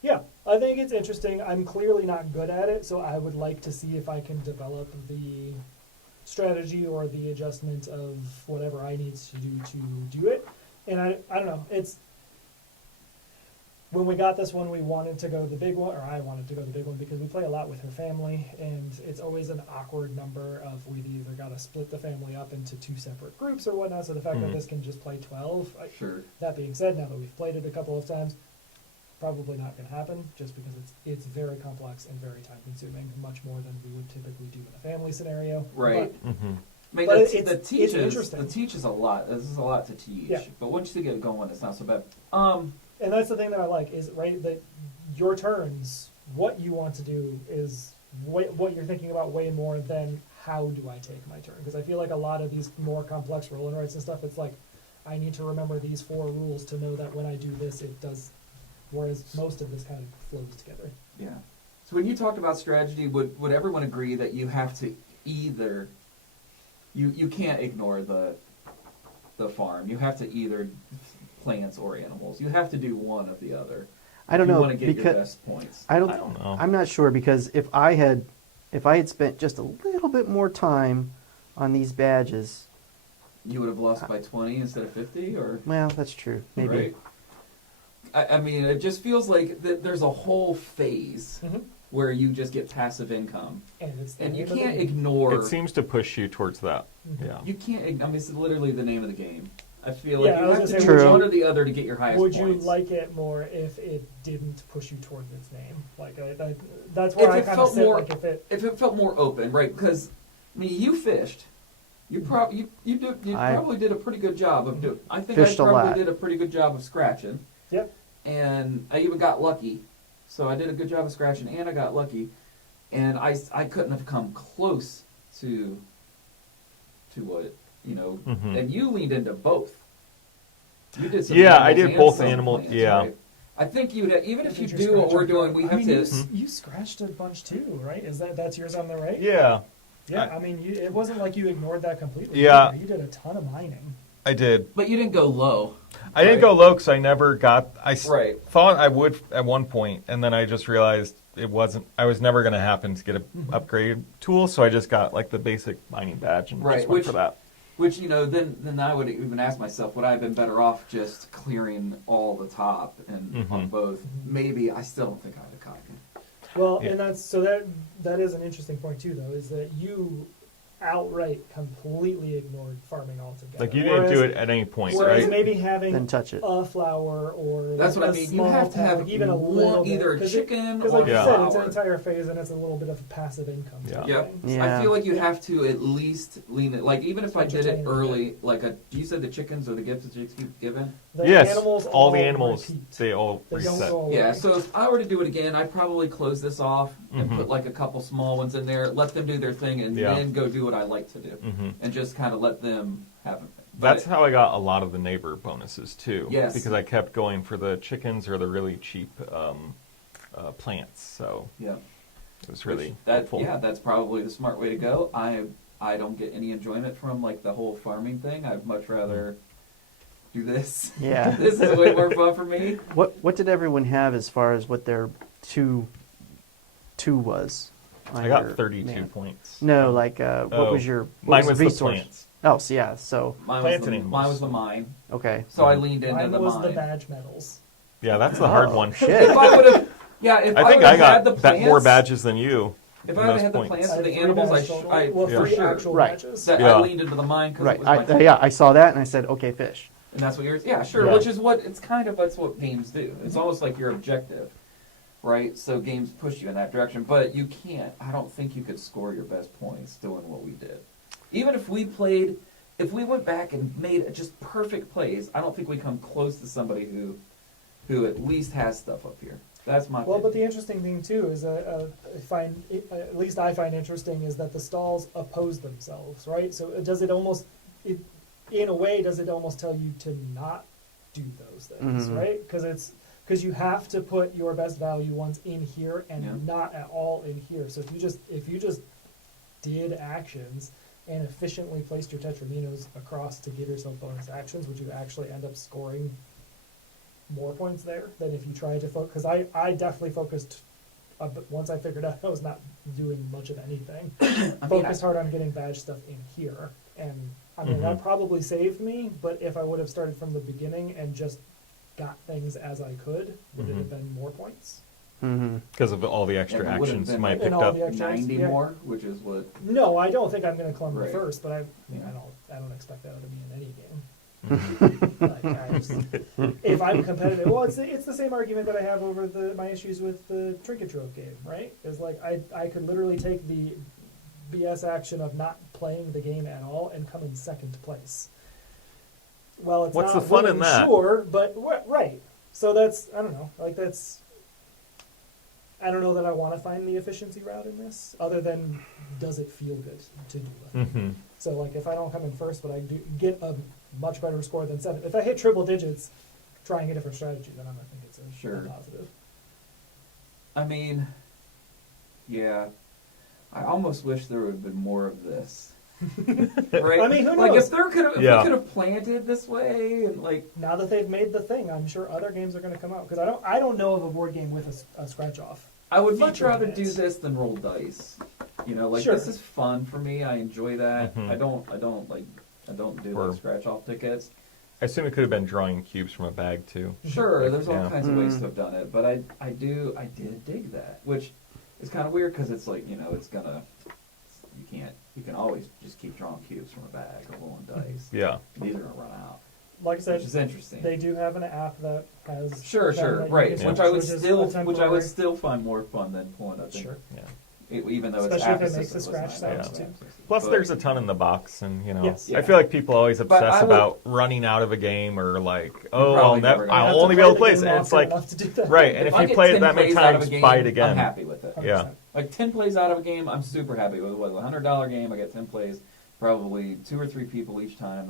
Yeah, I think it's interesting. I'm clearly not good at it, so I would like to see if I can develop the strategy or the adjustment of whatever I need to do it. And I don't know. It's when we got this one, we wanted to go the big one, or I wanted to go the big one because we play a lot with her family, and it's always an awkward number of we've either got to split the family up into 2 separate groups or whatnot. So the fact that Mhm. this can just play 12, Sure. that being said, now that we've played it a couple of times, probably not going to happen, just because it's very complex and very time consuming, much more than we would typically do in a family scenario. Right. Mm-hmm. I mean, But the it's teach interesting. is a lot. This is a lot to teach. Yeah. But once you get going, it's not so bad. And that's the thing that I like is that your turns, what you want to do is what you're thinking about way more than how do I take my turn, because I feel like a lot of these more complex roll and writes and stuff, it's like I need to remember these 4 rules to know that when I do this it does, whereas most of this kind of flows together. Yeah. So when you talked about strategy, would everyone agree that you have to either you can't ignore the farm. You have to either plants or animals. You have to do one of the other. I don't if you know want to get your because best points. I I don't know. I'm not sure because if I had spent just a little bit more time on these badges, You would have lost by 20 instead of 50, or well, that's true. Maybe. right? I mean, it just feels like there's a whole phase where you just get passive income, And it's the and you name of the can't game. ignore. It seems to push you towards that. Mhm. Yeah. You can't. I mean, it's literally the name of the game. I feel Yeah, like I you was have to gonna do say, one would or the other to get your highest Would points. you like it more if it didn't push you towards its name? Like, that's where If I it kind of felt sit. more, Like, if it felt more open, right? Because I mean, you fished. You probably I probably did a pretty good job of doing. I think fished I a probably lot. did a pretty good job of scratching. Yep. And I even got lucky. So I did a good job of scratching, and I got lucky. And I couldn't have come close to what Mhm. And you leaned into both. You did some Yeah, I animals did and both some animal- plants, yeah. right? I think you'd even if you Did do scratch what we're up doing, the- we I have mean, to. you scratched a bunch too, right? That's yours on the right? Yeah, Yeah, I mean, it wasn't like you ignored that completely. Yeah. either. You did a ton of mining. I did. But you didn't go low. I didn't Right. go low because I never got. Right. Thought I would at one point, and then I just realized it wasn't. I was never going to happen to get an upgrade tool, so I just got like the basic mining badge and Right, just went which- for that. Which then I would even ask myself, would I have been better off just clearing all the top and on Mhm. both? Maybe I still don't think I'd have caught you. Well, Yeah. and that is an interesting point too, though, is that you outright completely ignored farming altogether. Like you didn't Whereas- do it at any point, Whereas right? maybe having Then touch it. a flower or That's what I a mean. You small have to tag, have even a little bit, either a 'cause chicken because or like a you Yeah. said, it's an flower. entire phase and it's a little bit of passive income. Yeah. type Yep. thing. Yeah. I feel like you have to at least lean it. Like even if I did it Entertain it. early, you said the chickens or the gifts that you keep giving. The Yes, animals all the animals, repeat. they all They don't reset. go away. Yeah, so if I were to do it again, I'd probably close this off and Mhm. put like a couple small ones in there, let them do their thing, and Yeah. then go do what I like to do, hmm and just kind of let them have it. That's how I got a lot of the neighbor bonuses too. Yes. Because I kept going for the chickens or the really cheap plants. So Yeah, it was really that. helpful. Yeah, that's probably the smart way to go. I don't get any enjoyment from like the whole farming thing. I'd much rather do this. Yeah. This is way more fun for me. What did everyone have as far as what their two was? on I got your 32 man? points. No, like what Oh, was your Mine was the resource? plants. Oh, so yeah, so Mine Plants was and the, animals. mine was the mine, okay. so I leaned into Mine the was mine. the badge medals. Yeah, that's the hard Oh, one. shit. If I would have, yeah, if I think would've I got had the plants, more badges than you. If in I would those have had the points. plants I and had the 3 animals, badge total. Well, for 3 sure. actual Right. badges. That Yeah. I leaned into the mine because Right. it was my thing. Yeah, I saw that and I said, okay, fish. And that's what yours. Yeah, sure. Yeah. Which is what it's kind of that's what games do. It's almost like your objective, right? So games push you in that direction, but you can't. I don't think you could score your best points doing what we did. Even if we played, if we went back and made just perfect plays, I don't think we come close to somebody who at least has stuff up here. That's my. Well, but opinion. the interesting thing too is at least I find interesting is that the stalls oppose themselves, right? So does it almost, in a way, does it almost tell you to not do those things, Mhm. right? Because you have to put your best value ones in here and Yeah. not at all in here. So if you just did actions and efficiently placed your Tetraminos across to give yourself bonus actions, would you actually end up scoring more points there than if you tried to focus? Because I definitely focused, but once I figured out I was not doing much of anything, focused hard on getting badge stuff in here. And I mean, that probably saved me, but if I would have started from the beginning and just got things as I could, would it have been more points? Mm-hmm. Because of all the extra Yeah, it would've actions been you might And picked all up. the extra 90 yeah. more, which is what. No, I don't think I'm going to clumber Right. first, but I Yeah. don't expect that to be in any game. Like, if I'm competitive, well, it's the same argument that I have over my issues with the trinket trove game, right? Is like I could literally take the BS action of not playing the game at all and come in second place. Well, it's What's not the fun in winning, that? Sure, but right. So that's I don't know. Like that's. I don't know that I want to find the efficiency route in this, other than does it feel good to do it? Mm-hmm. So like if I don't come in first, but I do get a much better score than 7. If I hit triple digits, trying a different strategy, then I think it's a Sure. positive. I mean, yeah. I almost wish there would have been more of this. Right? I mean, who Like knows? if there could have, Yeah. we could have planted this way and like. Now that they've made the thing, I'm sure other games are going to come out because I don't know of a board game with a scratch off. I would much feature in rather it. do this than roll dice. You know, like Sure. this is fun for me. I enjoy that. Mhm. I don't do Or- like scratch off tickets. I assume it could have been drawing cubes from a bag too. Sure, there's all Yeah. kinds of ways Mm. to have done it, but I did dig that, which is kind of weird because it's like you can always just keep drawing cubes from a bag or rolling dice. Yeah. These are gonna run out. like I said, which is interesting. they do have an app that has Sure, that you right. can Which switch, I would which is still, a which I temporary- would still find more fun than pulling up. Sure. Even though it's Especially app if it makes assisted the scratch was nice. sounds, too. Plus, But- there's a ton in the box, and Yes. I feel like people always But obsess I will- about running out of a game or like, oh, Probably never gonna- I'll You only be have able to play the this. game And it's often like, enough to do that. right, and if I you get play 10 it that many plays out of times, a game, buy it again. I'm happy with it. 100%. Yeah. Like 10 plays out of a game, I'm super happy with. What, a $100 game, I get 10 plays, probably 2 or 3 people each time.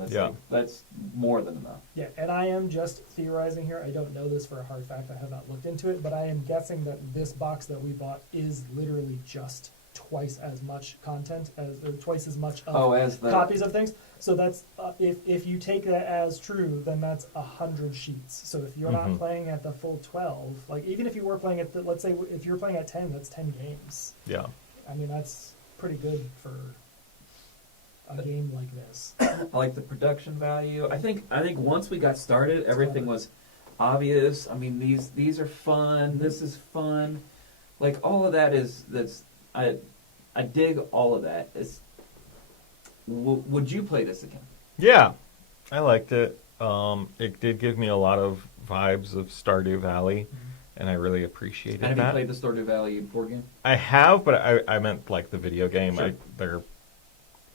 That's more than enough. Yeah, and I am just theorizing here. I don't know this for a hard fact. I have not looked into it, but I am guessing that this box that we bought is literally just twice as much content or twice as much of as the copies of things. So that's if you take that as true, then that's 100 sheets. So if you're not playing at the full 12, like even if you were playing at let's say if you're playing at 10, that's 10 games. Yeah. I mean that's pretty good for a game like this. I like the production value. I think once we got started, everything was obvious. I mean, these are fun. This is fun. Like all of that I dig all of that. Would you play this again? Yeah, I liked it. It did give me a lot of vibes of Stardew Valley, and I really appreciated Have that. you played the Stardew Valley board game? I have, but I meant like the video game. Sure.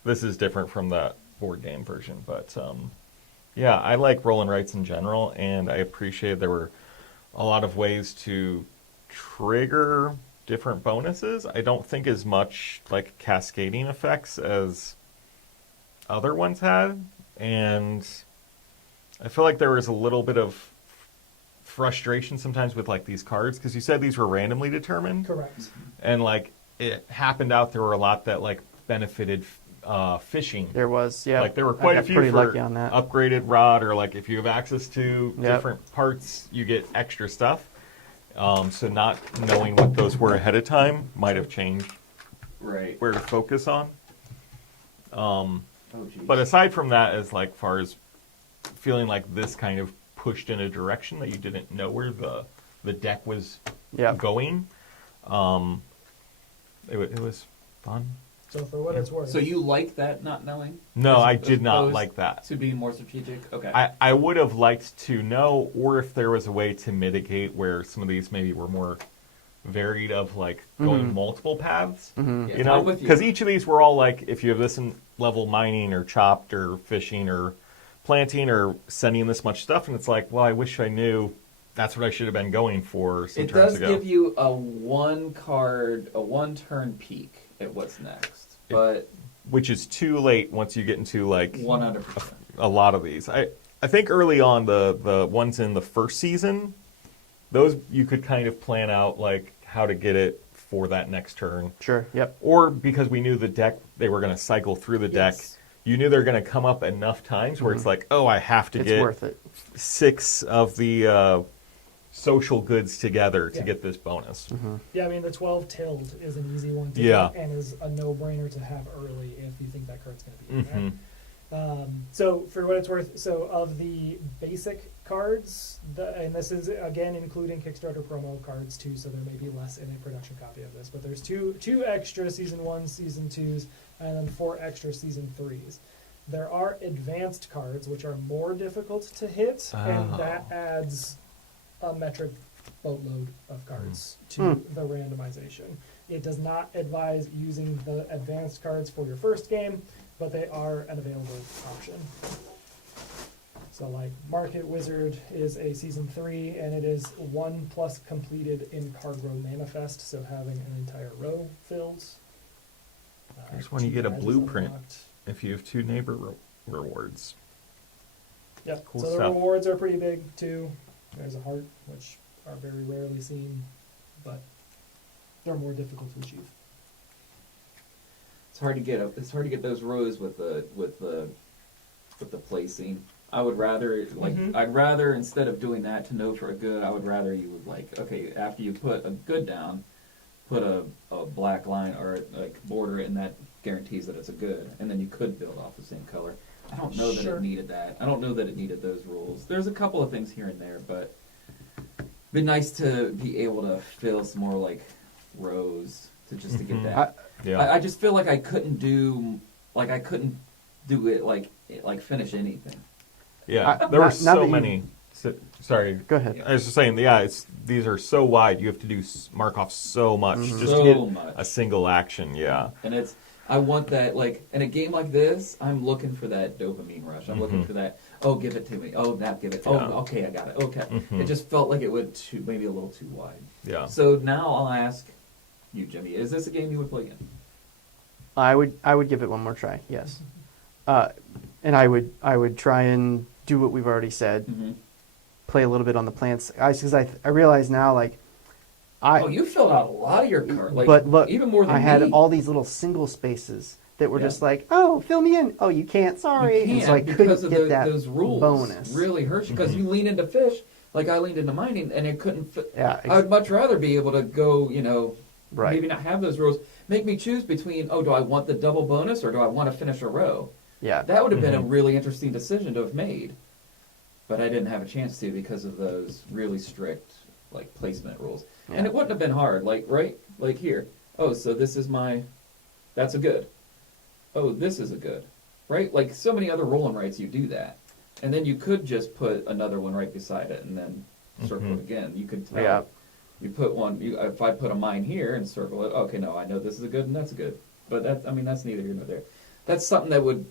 This is different from the board game version, but yeah, I like roll and writes in general, and I appreciated there were a lot of ways to trigger different bonuses. I don't think as much like cascading effects as other ones had, and I feel like there was a little bit of frustration sometimes with like these cards, because you said these were randomly determined. Correct. And like it happened out there were a lot that like benefited fishing. There was, yeah. Like there were I quite a got few pretty for lucky on that. upgraded rod, or like if you have access to Yep. different parts, you get extra stuff. So not knowing what those were ahead of time might have changed Right. where to focus on. Oh, geez. But aside from that, as like far as feeling like this kind of pushed in a direction that you didn't know where the deck was going, it was fun. So for what it's worth. So you like that not knowing? No, As- I as did not opposed like that. To be more strategic? Okay. I would have liked to know, or if there was a way to mitigate where some of these maybe were more varied, of like going multiple paths. Yes, You know, I'm with you. because each of these were all like, if you have this in level mining or chopped or fishing or planting or sending this much stuff, and it's like, well, I wish I knew that's what I should have been going for some It turns does ago. give you a one turn peek at what's next, but Which is too late once you get into like 100%. a lot of these. I think early on the ones in the first season, those you could kind of plan out like how to get it for that next turn. Sure, yep. Or because we knew the deck, they were going to cycle through the deck. Yes. You knew they're going to come up enough times where it's like, oh, I have to It's get worth it. 6 of the social goods together to Yeah. get this bonus. Yeah, I mean the 12 tilled is an easy one to Yeah. get and is a no-brainer to have early if you think that card's going to be in Mhm. there. So for what it's worth, so of the basic cards, and this is again including Kickstarter promo cards too, so there may be less in a production copy of this, but there's two extra season 1s, season 2s, and then 4 extra season 3s. There are advanced cards which are more difficult to hit, and that adds a metric boatload of cards to the randomization. It does not advise using the advanced cards for your first game, but they are an available option. So like Market Wizard is a season 3, and it is 1+ completed in card row manifest, so having an entire row filled. Here's when you get a 2 ads blueprint. unlocked. If you have 2 neighbor rewards. Yeah, Cool so the stuff. rewards are pretty big too. There's a heart, which are very rarely seen, but they're more difficult to achieve. It's hard to get those rows with the placing. I would rather I'd rather, instead of doing that to know for a good, I would rather you would like, okay, after you put a good down, put a black line or like border it, and that guarantees that it's a good, and then you could build off the same color. I don't know that Sure. it needed that. I don't know that it needed those rules. There's a couple of things here and there, but it'd be nice to be able to fill some more like rows to get that. Yeah. I just feel like I couldn't do it like finish anything. Yeah, there were not so that you- many. Sorry. Go ahead. I was just saying, yeah, these are so wide. You have to do mark off so much Mm-hmm. just So to get much. a single action. Yeah. And I want that, like, in a game like this, I'm looking for that dopamine rush. I'm looking for that, oh, give it to me. Oh, now give it. Yeah. Oh, okay, I got it. Okay. Mhm. It just felt like it went maybe a little too wide. Yeah. So now I'll ask you, Jimmy, is this a game you would play again? I would give it one more try. Yes, and I would try and do what we've already said. Mm-hmm. Play a little bit on the plants, because I realize now, like, You filled out a lot of your card. Like, but look, even more than I had me. all these little single spaces that were Yeah. just like, oh, fill me in. Oh, you can't. Sorry. You can't And so I because couldn't of get that those rules. bonus. Really hurts you because you lean into fish like I leaned into mining, and it couldn't fit. Yeah, I would much rather be able to go, Right. maybe not have those rules. Make me choose between, do I want the double bonus or do I want to finish a row? Yeah. That would have been a Mhm. really interesting decision to have made. But I didn't have a chance to because of those really strict like placement rules. And Yeah. it wouldn't have been hard, right? Like here. Oh, so this is that's a good. Oh, this is a good. Right? Like so many other rolling rights you do that. And then you could just put another one right beside it and then circle it again. You could tell. Yeah. You put one. If I put a mine here and circle it, okay, no, I know this is a good and that's a good. But that's neither here nor there. That's something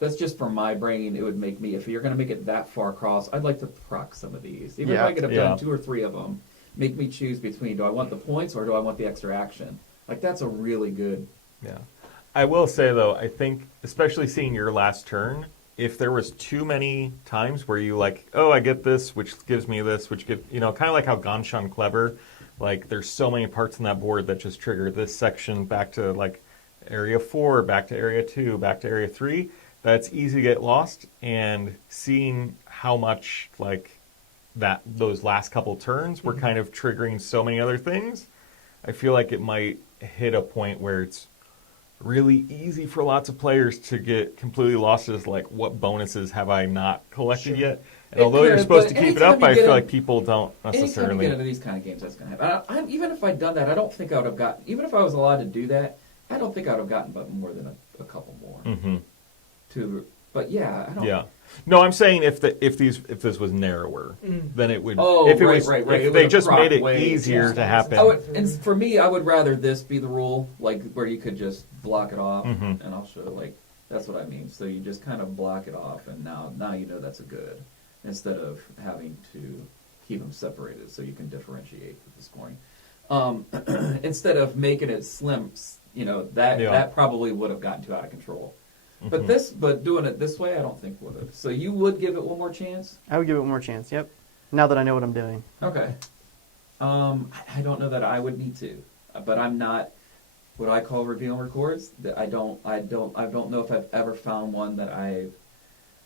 that's just for my brain. It would make me, if you're going to make it that far across, I'd like to proc some of these. Even if Yeah. I could have Yeah. done 2 or 3 of them, make me choose between, do I want the points or do I want the extra action? Like that's a really good. Yeah. I will say though, I think especially seeing your last turn, if there was too many times where you like, oh, I get this, which gives me this, which kind of like how Ganshan Clever, like there's so many parts in that board that just trigger this section back to like area 4, back to area 2, back to area 3. That's easy to get lost, and seeing how much like those last couple turns were kind of triggering so many other things, I feel like it might hit a point where it's really easy for lots of players to get completely lost as like, what bonuses have I not collected yet? And It although you're could, supposed but to keep it anytime up, you I get feel in- like people don't Anytime you necessarily. get into these kind of games, that's going to happen. Even if I'd done that, I don't think I would have gotten. Even if I was allowed to do that, I don't think I would have gotten but more than a couple more. Hmm. But yeah, I don't. Yeah. No, I'm saying if this was narrower, then it would. Oh, if it right, was, right, right. If It they would've just made it proc ways, easier to happen. And for me, I would rather this be the rule, like where you could just block it off, Mhm. and I'll show like that's what I mean. So you just kind of block it off, and now you know that's a good, instead of having to keep them separated so you can differentiate with the scoring. Instead of making it slim, that probably would have gotten too out of control. Mhm. But doing it this way, I don't think would have. So you would give it one more chance? I would give it one more chance. Yep. Now that I know what I'm doing. Okay. I don't know that I would need to, but I'm not what I call reveal records. That I don't know if I've ever found one that I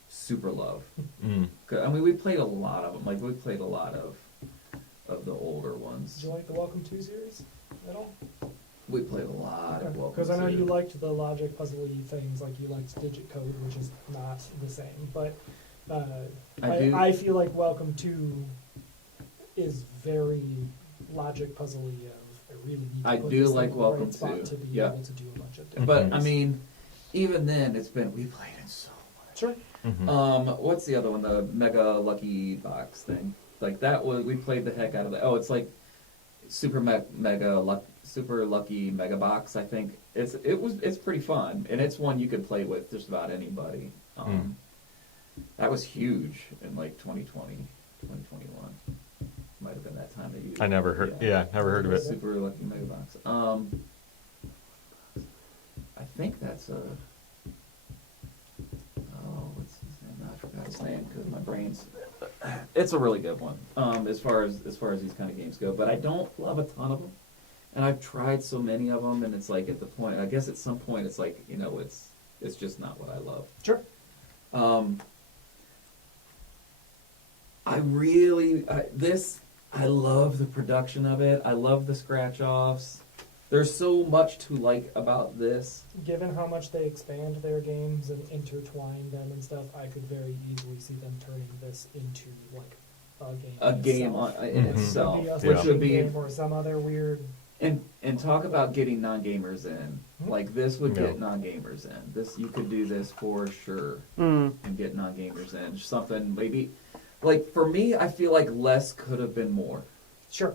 super love. Mm. I mean, we played a lot of them. Like we played a lot of the older ones. Did you like the Welcome to series at all? We played a lot of Welcome Because I know to. you liked the logic puzzle-y things, like you liked digit code, which is not the same. But I feel like Welcome to is very logic puzzle-y. I really need to I put do this like in the Welcome right spot to, to be yeah. able to do a bunch of different But things. I mean, even then, we played it so much. Sure. Mhm. What's the other one? The Mega Lucky Box thing. Like that was, we played the heck out of that. Oh, it's like Super Lucky Mega Box. I think it's pretty fun, and it's one you could play with just about anybody. That was huge in like 2020, 2021. Might have been that time that you. I never heard. Yeah, never heard of it. Super Lucky Mega Box. I think that's a. Oh, what's his name? I forgot his name because my brain's. It's a really good one. As far as these kind of games go, but I don't love a ton of them, and I've tried so many of them, and it's like at the point. I guess at some point it's like it's just not what I love. Sure. I love the production of it. I love the scratch offs. There's so much to like about this. Given how much they expand their games and intertwine them and stuff, I could very easily see them turning this into like a game. A game itself. in Mhm. itself, Could be a which would fishing be game or some other weird And talk about getting non-gamers in. Like this would Yeah. get non-gamers in. This you could do this for sure Mm. and get non-gamers in. Something maybe like for me, I feel like less could have been more Sure.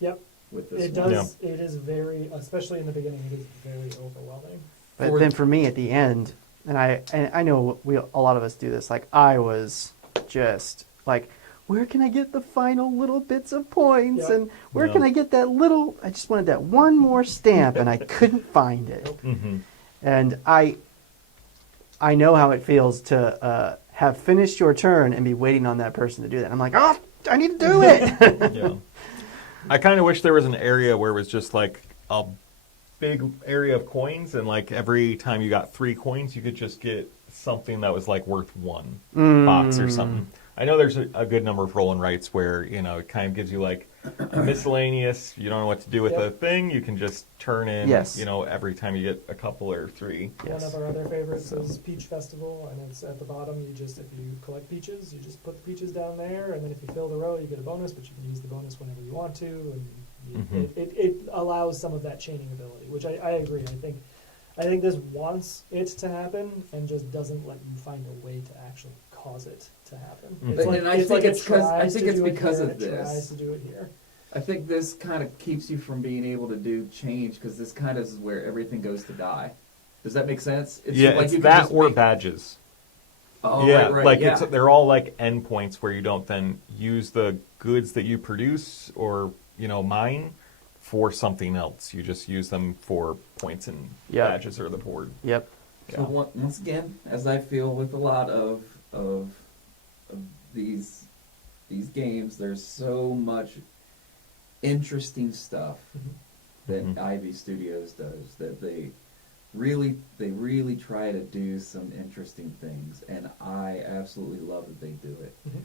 Yep. with this. It one. does. It is very, especially in the beginning, it is very overwhelming. But For- then for me at the end, and I know a lot of us do this. Like I was just like, where can I get the final little bits of points, Yep. and where Yeah. can I get that little? I just wanted that one more stamp, and I couldn't find it. Mm-hmm. And I know how it feels to have finished your turn and be waiting on that person to do that. I'm like, oh, I need to do it. Yeah. I kind of wish there was an area where it was just like a big area of coins, and like every time you got 3 coins, you could just get something that was like worth 1 box or something. I know there's a good number of roll and writes where, you know, it kind of gives you like miscellaneous, you don't know what to do with Yep. a thing, you can just turn in, Yes. you know, every time you get a couple or 3. Yes. One of our other favorites is Peach Festival, and it's at the bottom. You just, if you collect peaches, you just put the peaches down there, and then if you fill the row, you get a bonus, but you can use the bonus whenever you want to, and it allows some of that chaining ability, which I agree. I think this wants it to happen and just doesn't let you find a way to actually cause it to happen. Mhm. It's like, And I it's think like it's it 'cause- I tries think to it's do it because here, of and this. it tries to do it here. I think this kind of keeps you from being able to do change because this kind of is where everything goes to die. Does that make sense? Yeah, like it's you can that just or make- badges. Oh, yeah, right, like yeah. they're all like endpoints where you don't then use the goods that you produce or, you know, mine for something else. You just use them for points and Yep. badges or the board. Yep. So once again, as I feel with a lot of these games, there's so much interesting stuff that Mhm. Ivy Studios does that they really try to do some interesting things, and I absolutely love that they do it. Mhm.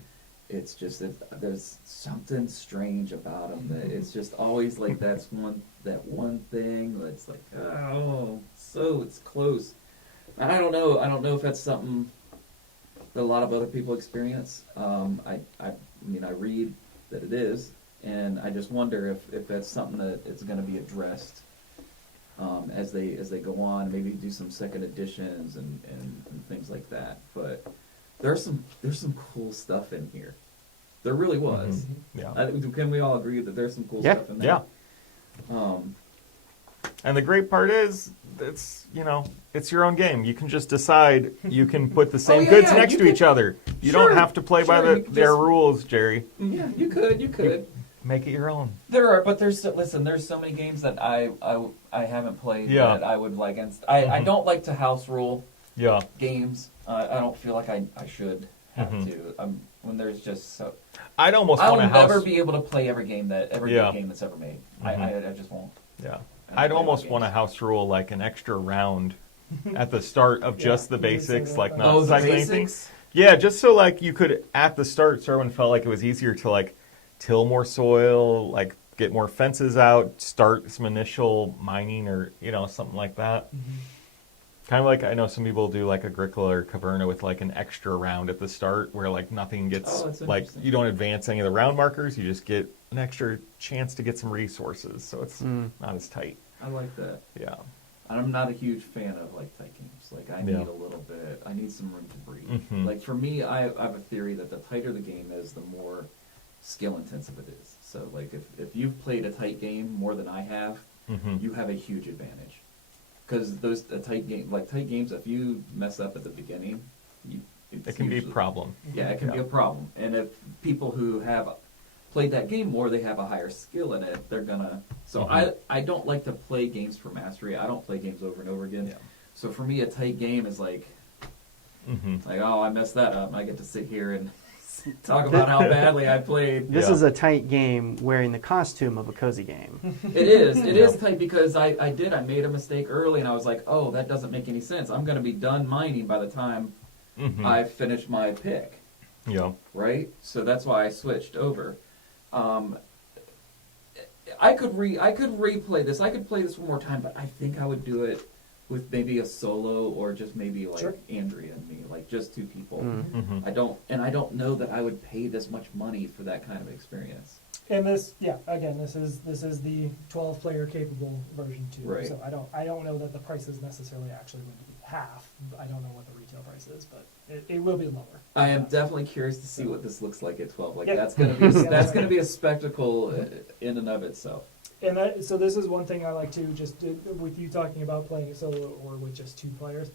It's just that there's something strange about them that it's just always like that one thing that's like, oh, so it's close. And I don't know if that's something that a lot of other people experience. I mean, I read that it is, and I just wonder if that's something that it's going to be addressed as they go on. Maybe do some second editions and things like that. But there's some cool stuff in here. There really was. Yeah. Can we all agree that there's some cool Yeah. stuff in there? Yeah. And the great part is, it's, you know, it's your own game. You can just decide you can put the same yeah, goods yeah, next you to could- each other. You Sure, don't have to play by sure, you could their just- rules, Jerry. Yeah, you could. Make it your own. There's so many games that I haven't played Yeah. that I would like. And I don't like to house rule Yeah. games. I don't feel like I should have Mhm. to. When there's just so I'd almost I'll want to never house. be able to play every Yeah. game that's ever made. Mhm. I just won't. Yeah. I I'd play almost all want to games. house rule like an extra round at the start of just Yeah, the you did say basics, that, like but- not Oh, the cycling anything. basics. Yeah, just so like you could at the start, so everyone felt like it was easier to like till more soil, like get more fences out, start some initial mining, or you know something like that. Kind of like I know some people do like Agricola or Caverna with like an extra round at the start where like nothing gets Oh, that's like interesting. you don't advance any of the round markers, you just get an extra chance to get some resources, so it's not as tight. I like that. Yeah. I'm not a huge fan of like tight games. Like I need Yeah. a little bit. I need some room to breathe. Mhm. Like for me, I have a theory that the tighter the game is, the more skill intensive it is. So like if you've played a tight game more than I have, Mhm. you have a huge advantage. Because tight games, if you mess up at the beginning, It can be a problem. Yeah, it can be a problem. And if people who have played that game more, they have a higher skill in it, they're gonna. So Mhm. I don't like to play games for mastery. I don't play games over and over again. Yeah. So for me, a tight game is like, Mhm. oh, I messed that up, and I get to sit here and talk about how badly I played. This Yeah. is a tight game wearing the costume of a cozy game. It is tight because I made a mistake early, and I was like, oh, that doesn't make any sense. I'm gonna be done mining by the time Mhm. I finish my pick. Yeah. Right? So that's why I switched over. I could replay this. I could play this one more time, but I think I would do it with maybe a solo or just maybe like Sure. Andrea and me, like just two people. Mhm. I don't know that I would pay this much money for that kind of experience. And this, again, this is the 12-player capable version too. Right. So I don't know that the price is necessarily actually going to be half. I don't know what the retail price is, but it will be lower. I am definitely curious to see what this looks like at 12. Like Yeah. that's gonna be that's gonna be a spectacle in and of itself. And so this is one thing I like to just with you talking about playing solo or with just 2 players.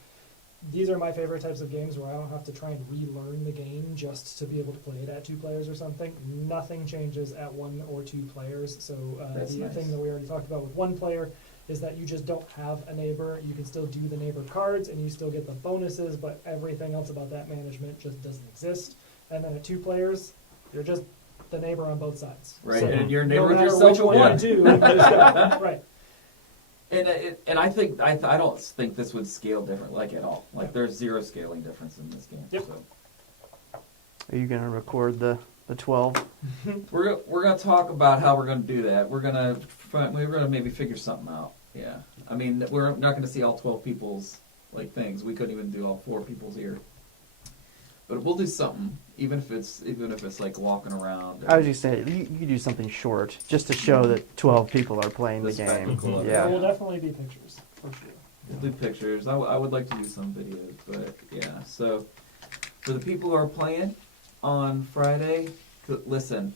These are my favorite types of games where I don't have to try and relearn the game just to be able to play it at 2 players or something. Nothing changes at 1 or 2 players. So That's the nice. thing that we already talked about with 1 player is that you just don't have a neighbor. You can still do the neighbor cards and you still get the bonuses, but everything else about that management just doesn't exist. And then at 2 players, you're just the neighbor on both sides. Right, So and you're a no neighbor with matter yourself. which one Yeah. you do, you just go, right. And I think I don't think this would scale different like at all. Like there's 0 scaling difference in this game. Yep. So. Are you gonna record the 12? We're gonna talk about how we're gonna do that. We're gonna maybe figure something out. Yeah. I mean, we're not gonna see all 12 people's like things. We couldn't even do all 4 people's here. But we'll do something, even if it's like walking around. I was just saying, you could do something short just to show that 12 people are playing the The game. spectacle of it. There Yeah. will definitely be pictures, for sure. We'll do pictures. I would like to do some videos, but yeah. So for the people who are playing on Friday, listen,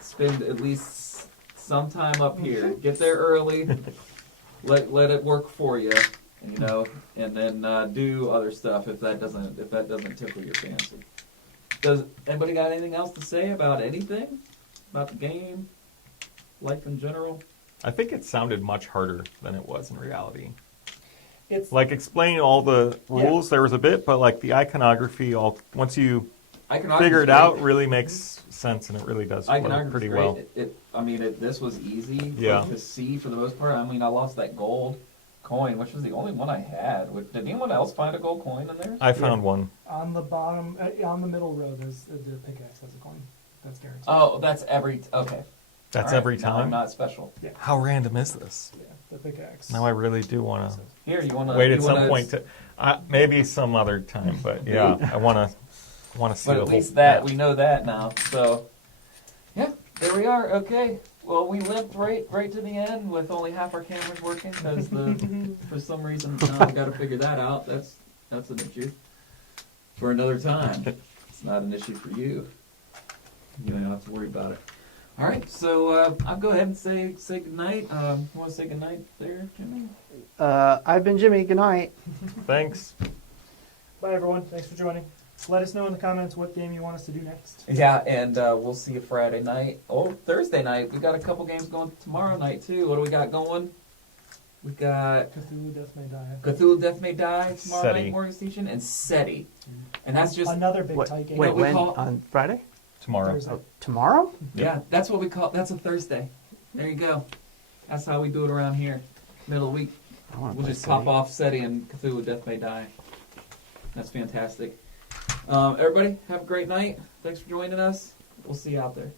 spend at least some time up here. Get there early. Let it work for you, you know, and then do other stuff if that doesn't tickle your fancy. Does anybody got anything else to say about anything? About the game? Life in general? I think it sounded much harder than it was in reality. It's Like explaining all the rules, there was a bit, but like the iconography, once you figure it out, really makes sense, and it really does flow pretty well. This was easy Yeah. to see for the most part. I mean, I lost that gold coin, which was the only one I had. Did anyone else find a gold coin in there? I found one. on the bottom, on the middle row. There's the pickaxe has a coin. That's guaranteed. Oh, that's every. Okay. That's All right, every now time. I'm not special. How random is this? Yeah, the pickaxe. Now I really do want to Here, you want to wait at some point to, maybe some other time, but yeah, I want to see But the at whole least that match. we know that now. So, yeah, there we are. Okay. Well, we lived right to the end with only half our cameras working because for some reason we got to figure that out. That's an issue for another time. It's not an issue for you. You don't have to worry about it. All right. So I'll go ahead and say goodnight. You want to say goodnight there, Jimmy? I've been Jimmy. Good night. Thanks. Bye, everyone. Thanks for joining. Let us know in the comments what game you want us to do next. Yeah, and we'll see you Friday night. Oh, Thursday night. We got a couple games going tomorrow night, too. What do we got going? We got Cthulhu Death May Die. Cthulhu Death May Die tomorrow SETI. night, Morgan Station, and SETI. And that's just, Another big Wait, tight game. what we when? call- On Friday? Tomorrow. Thursday. Oh, tomorrow? yeah, that's what we call, that's a Thursday. There you go. That's how we do it around here. Middle of the week. I want to We'll play just City. pop off SETI and Cthulhu Death May Die. That's fantastic. Everybody, have a great night. Thanks for joining us. We'll see you out there.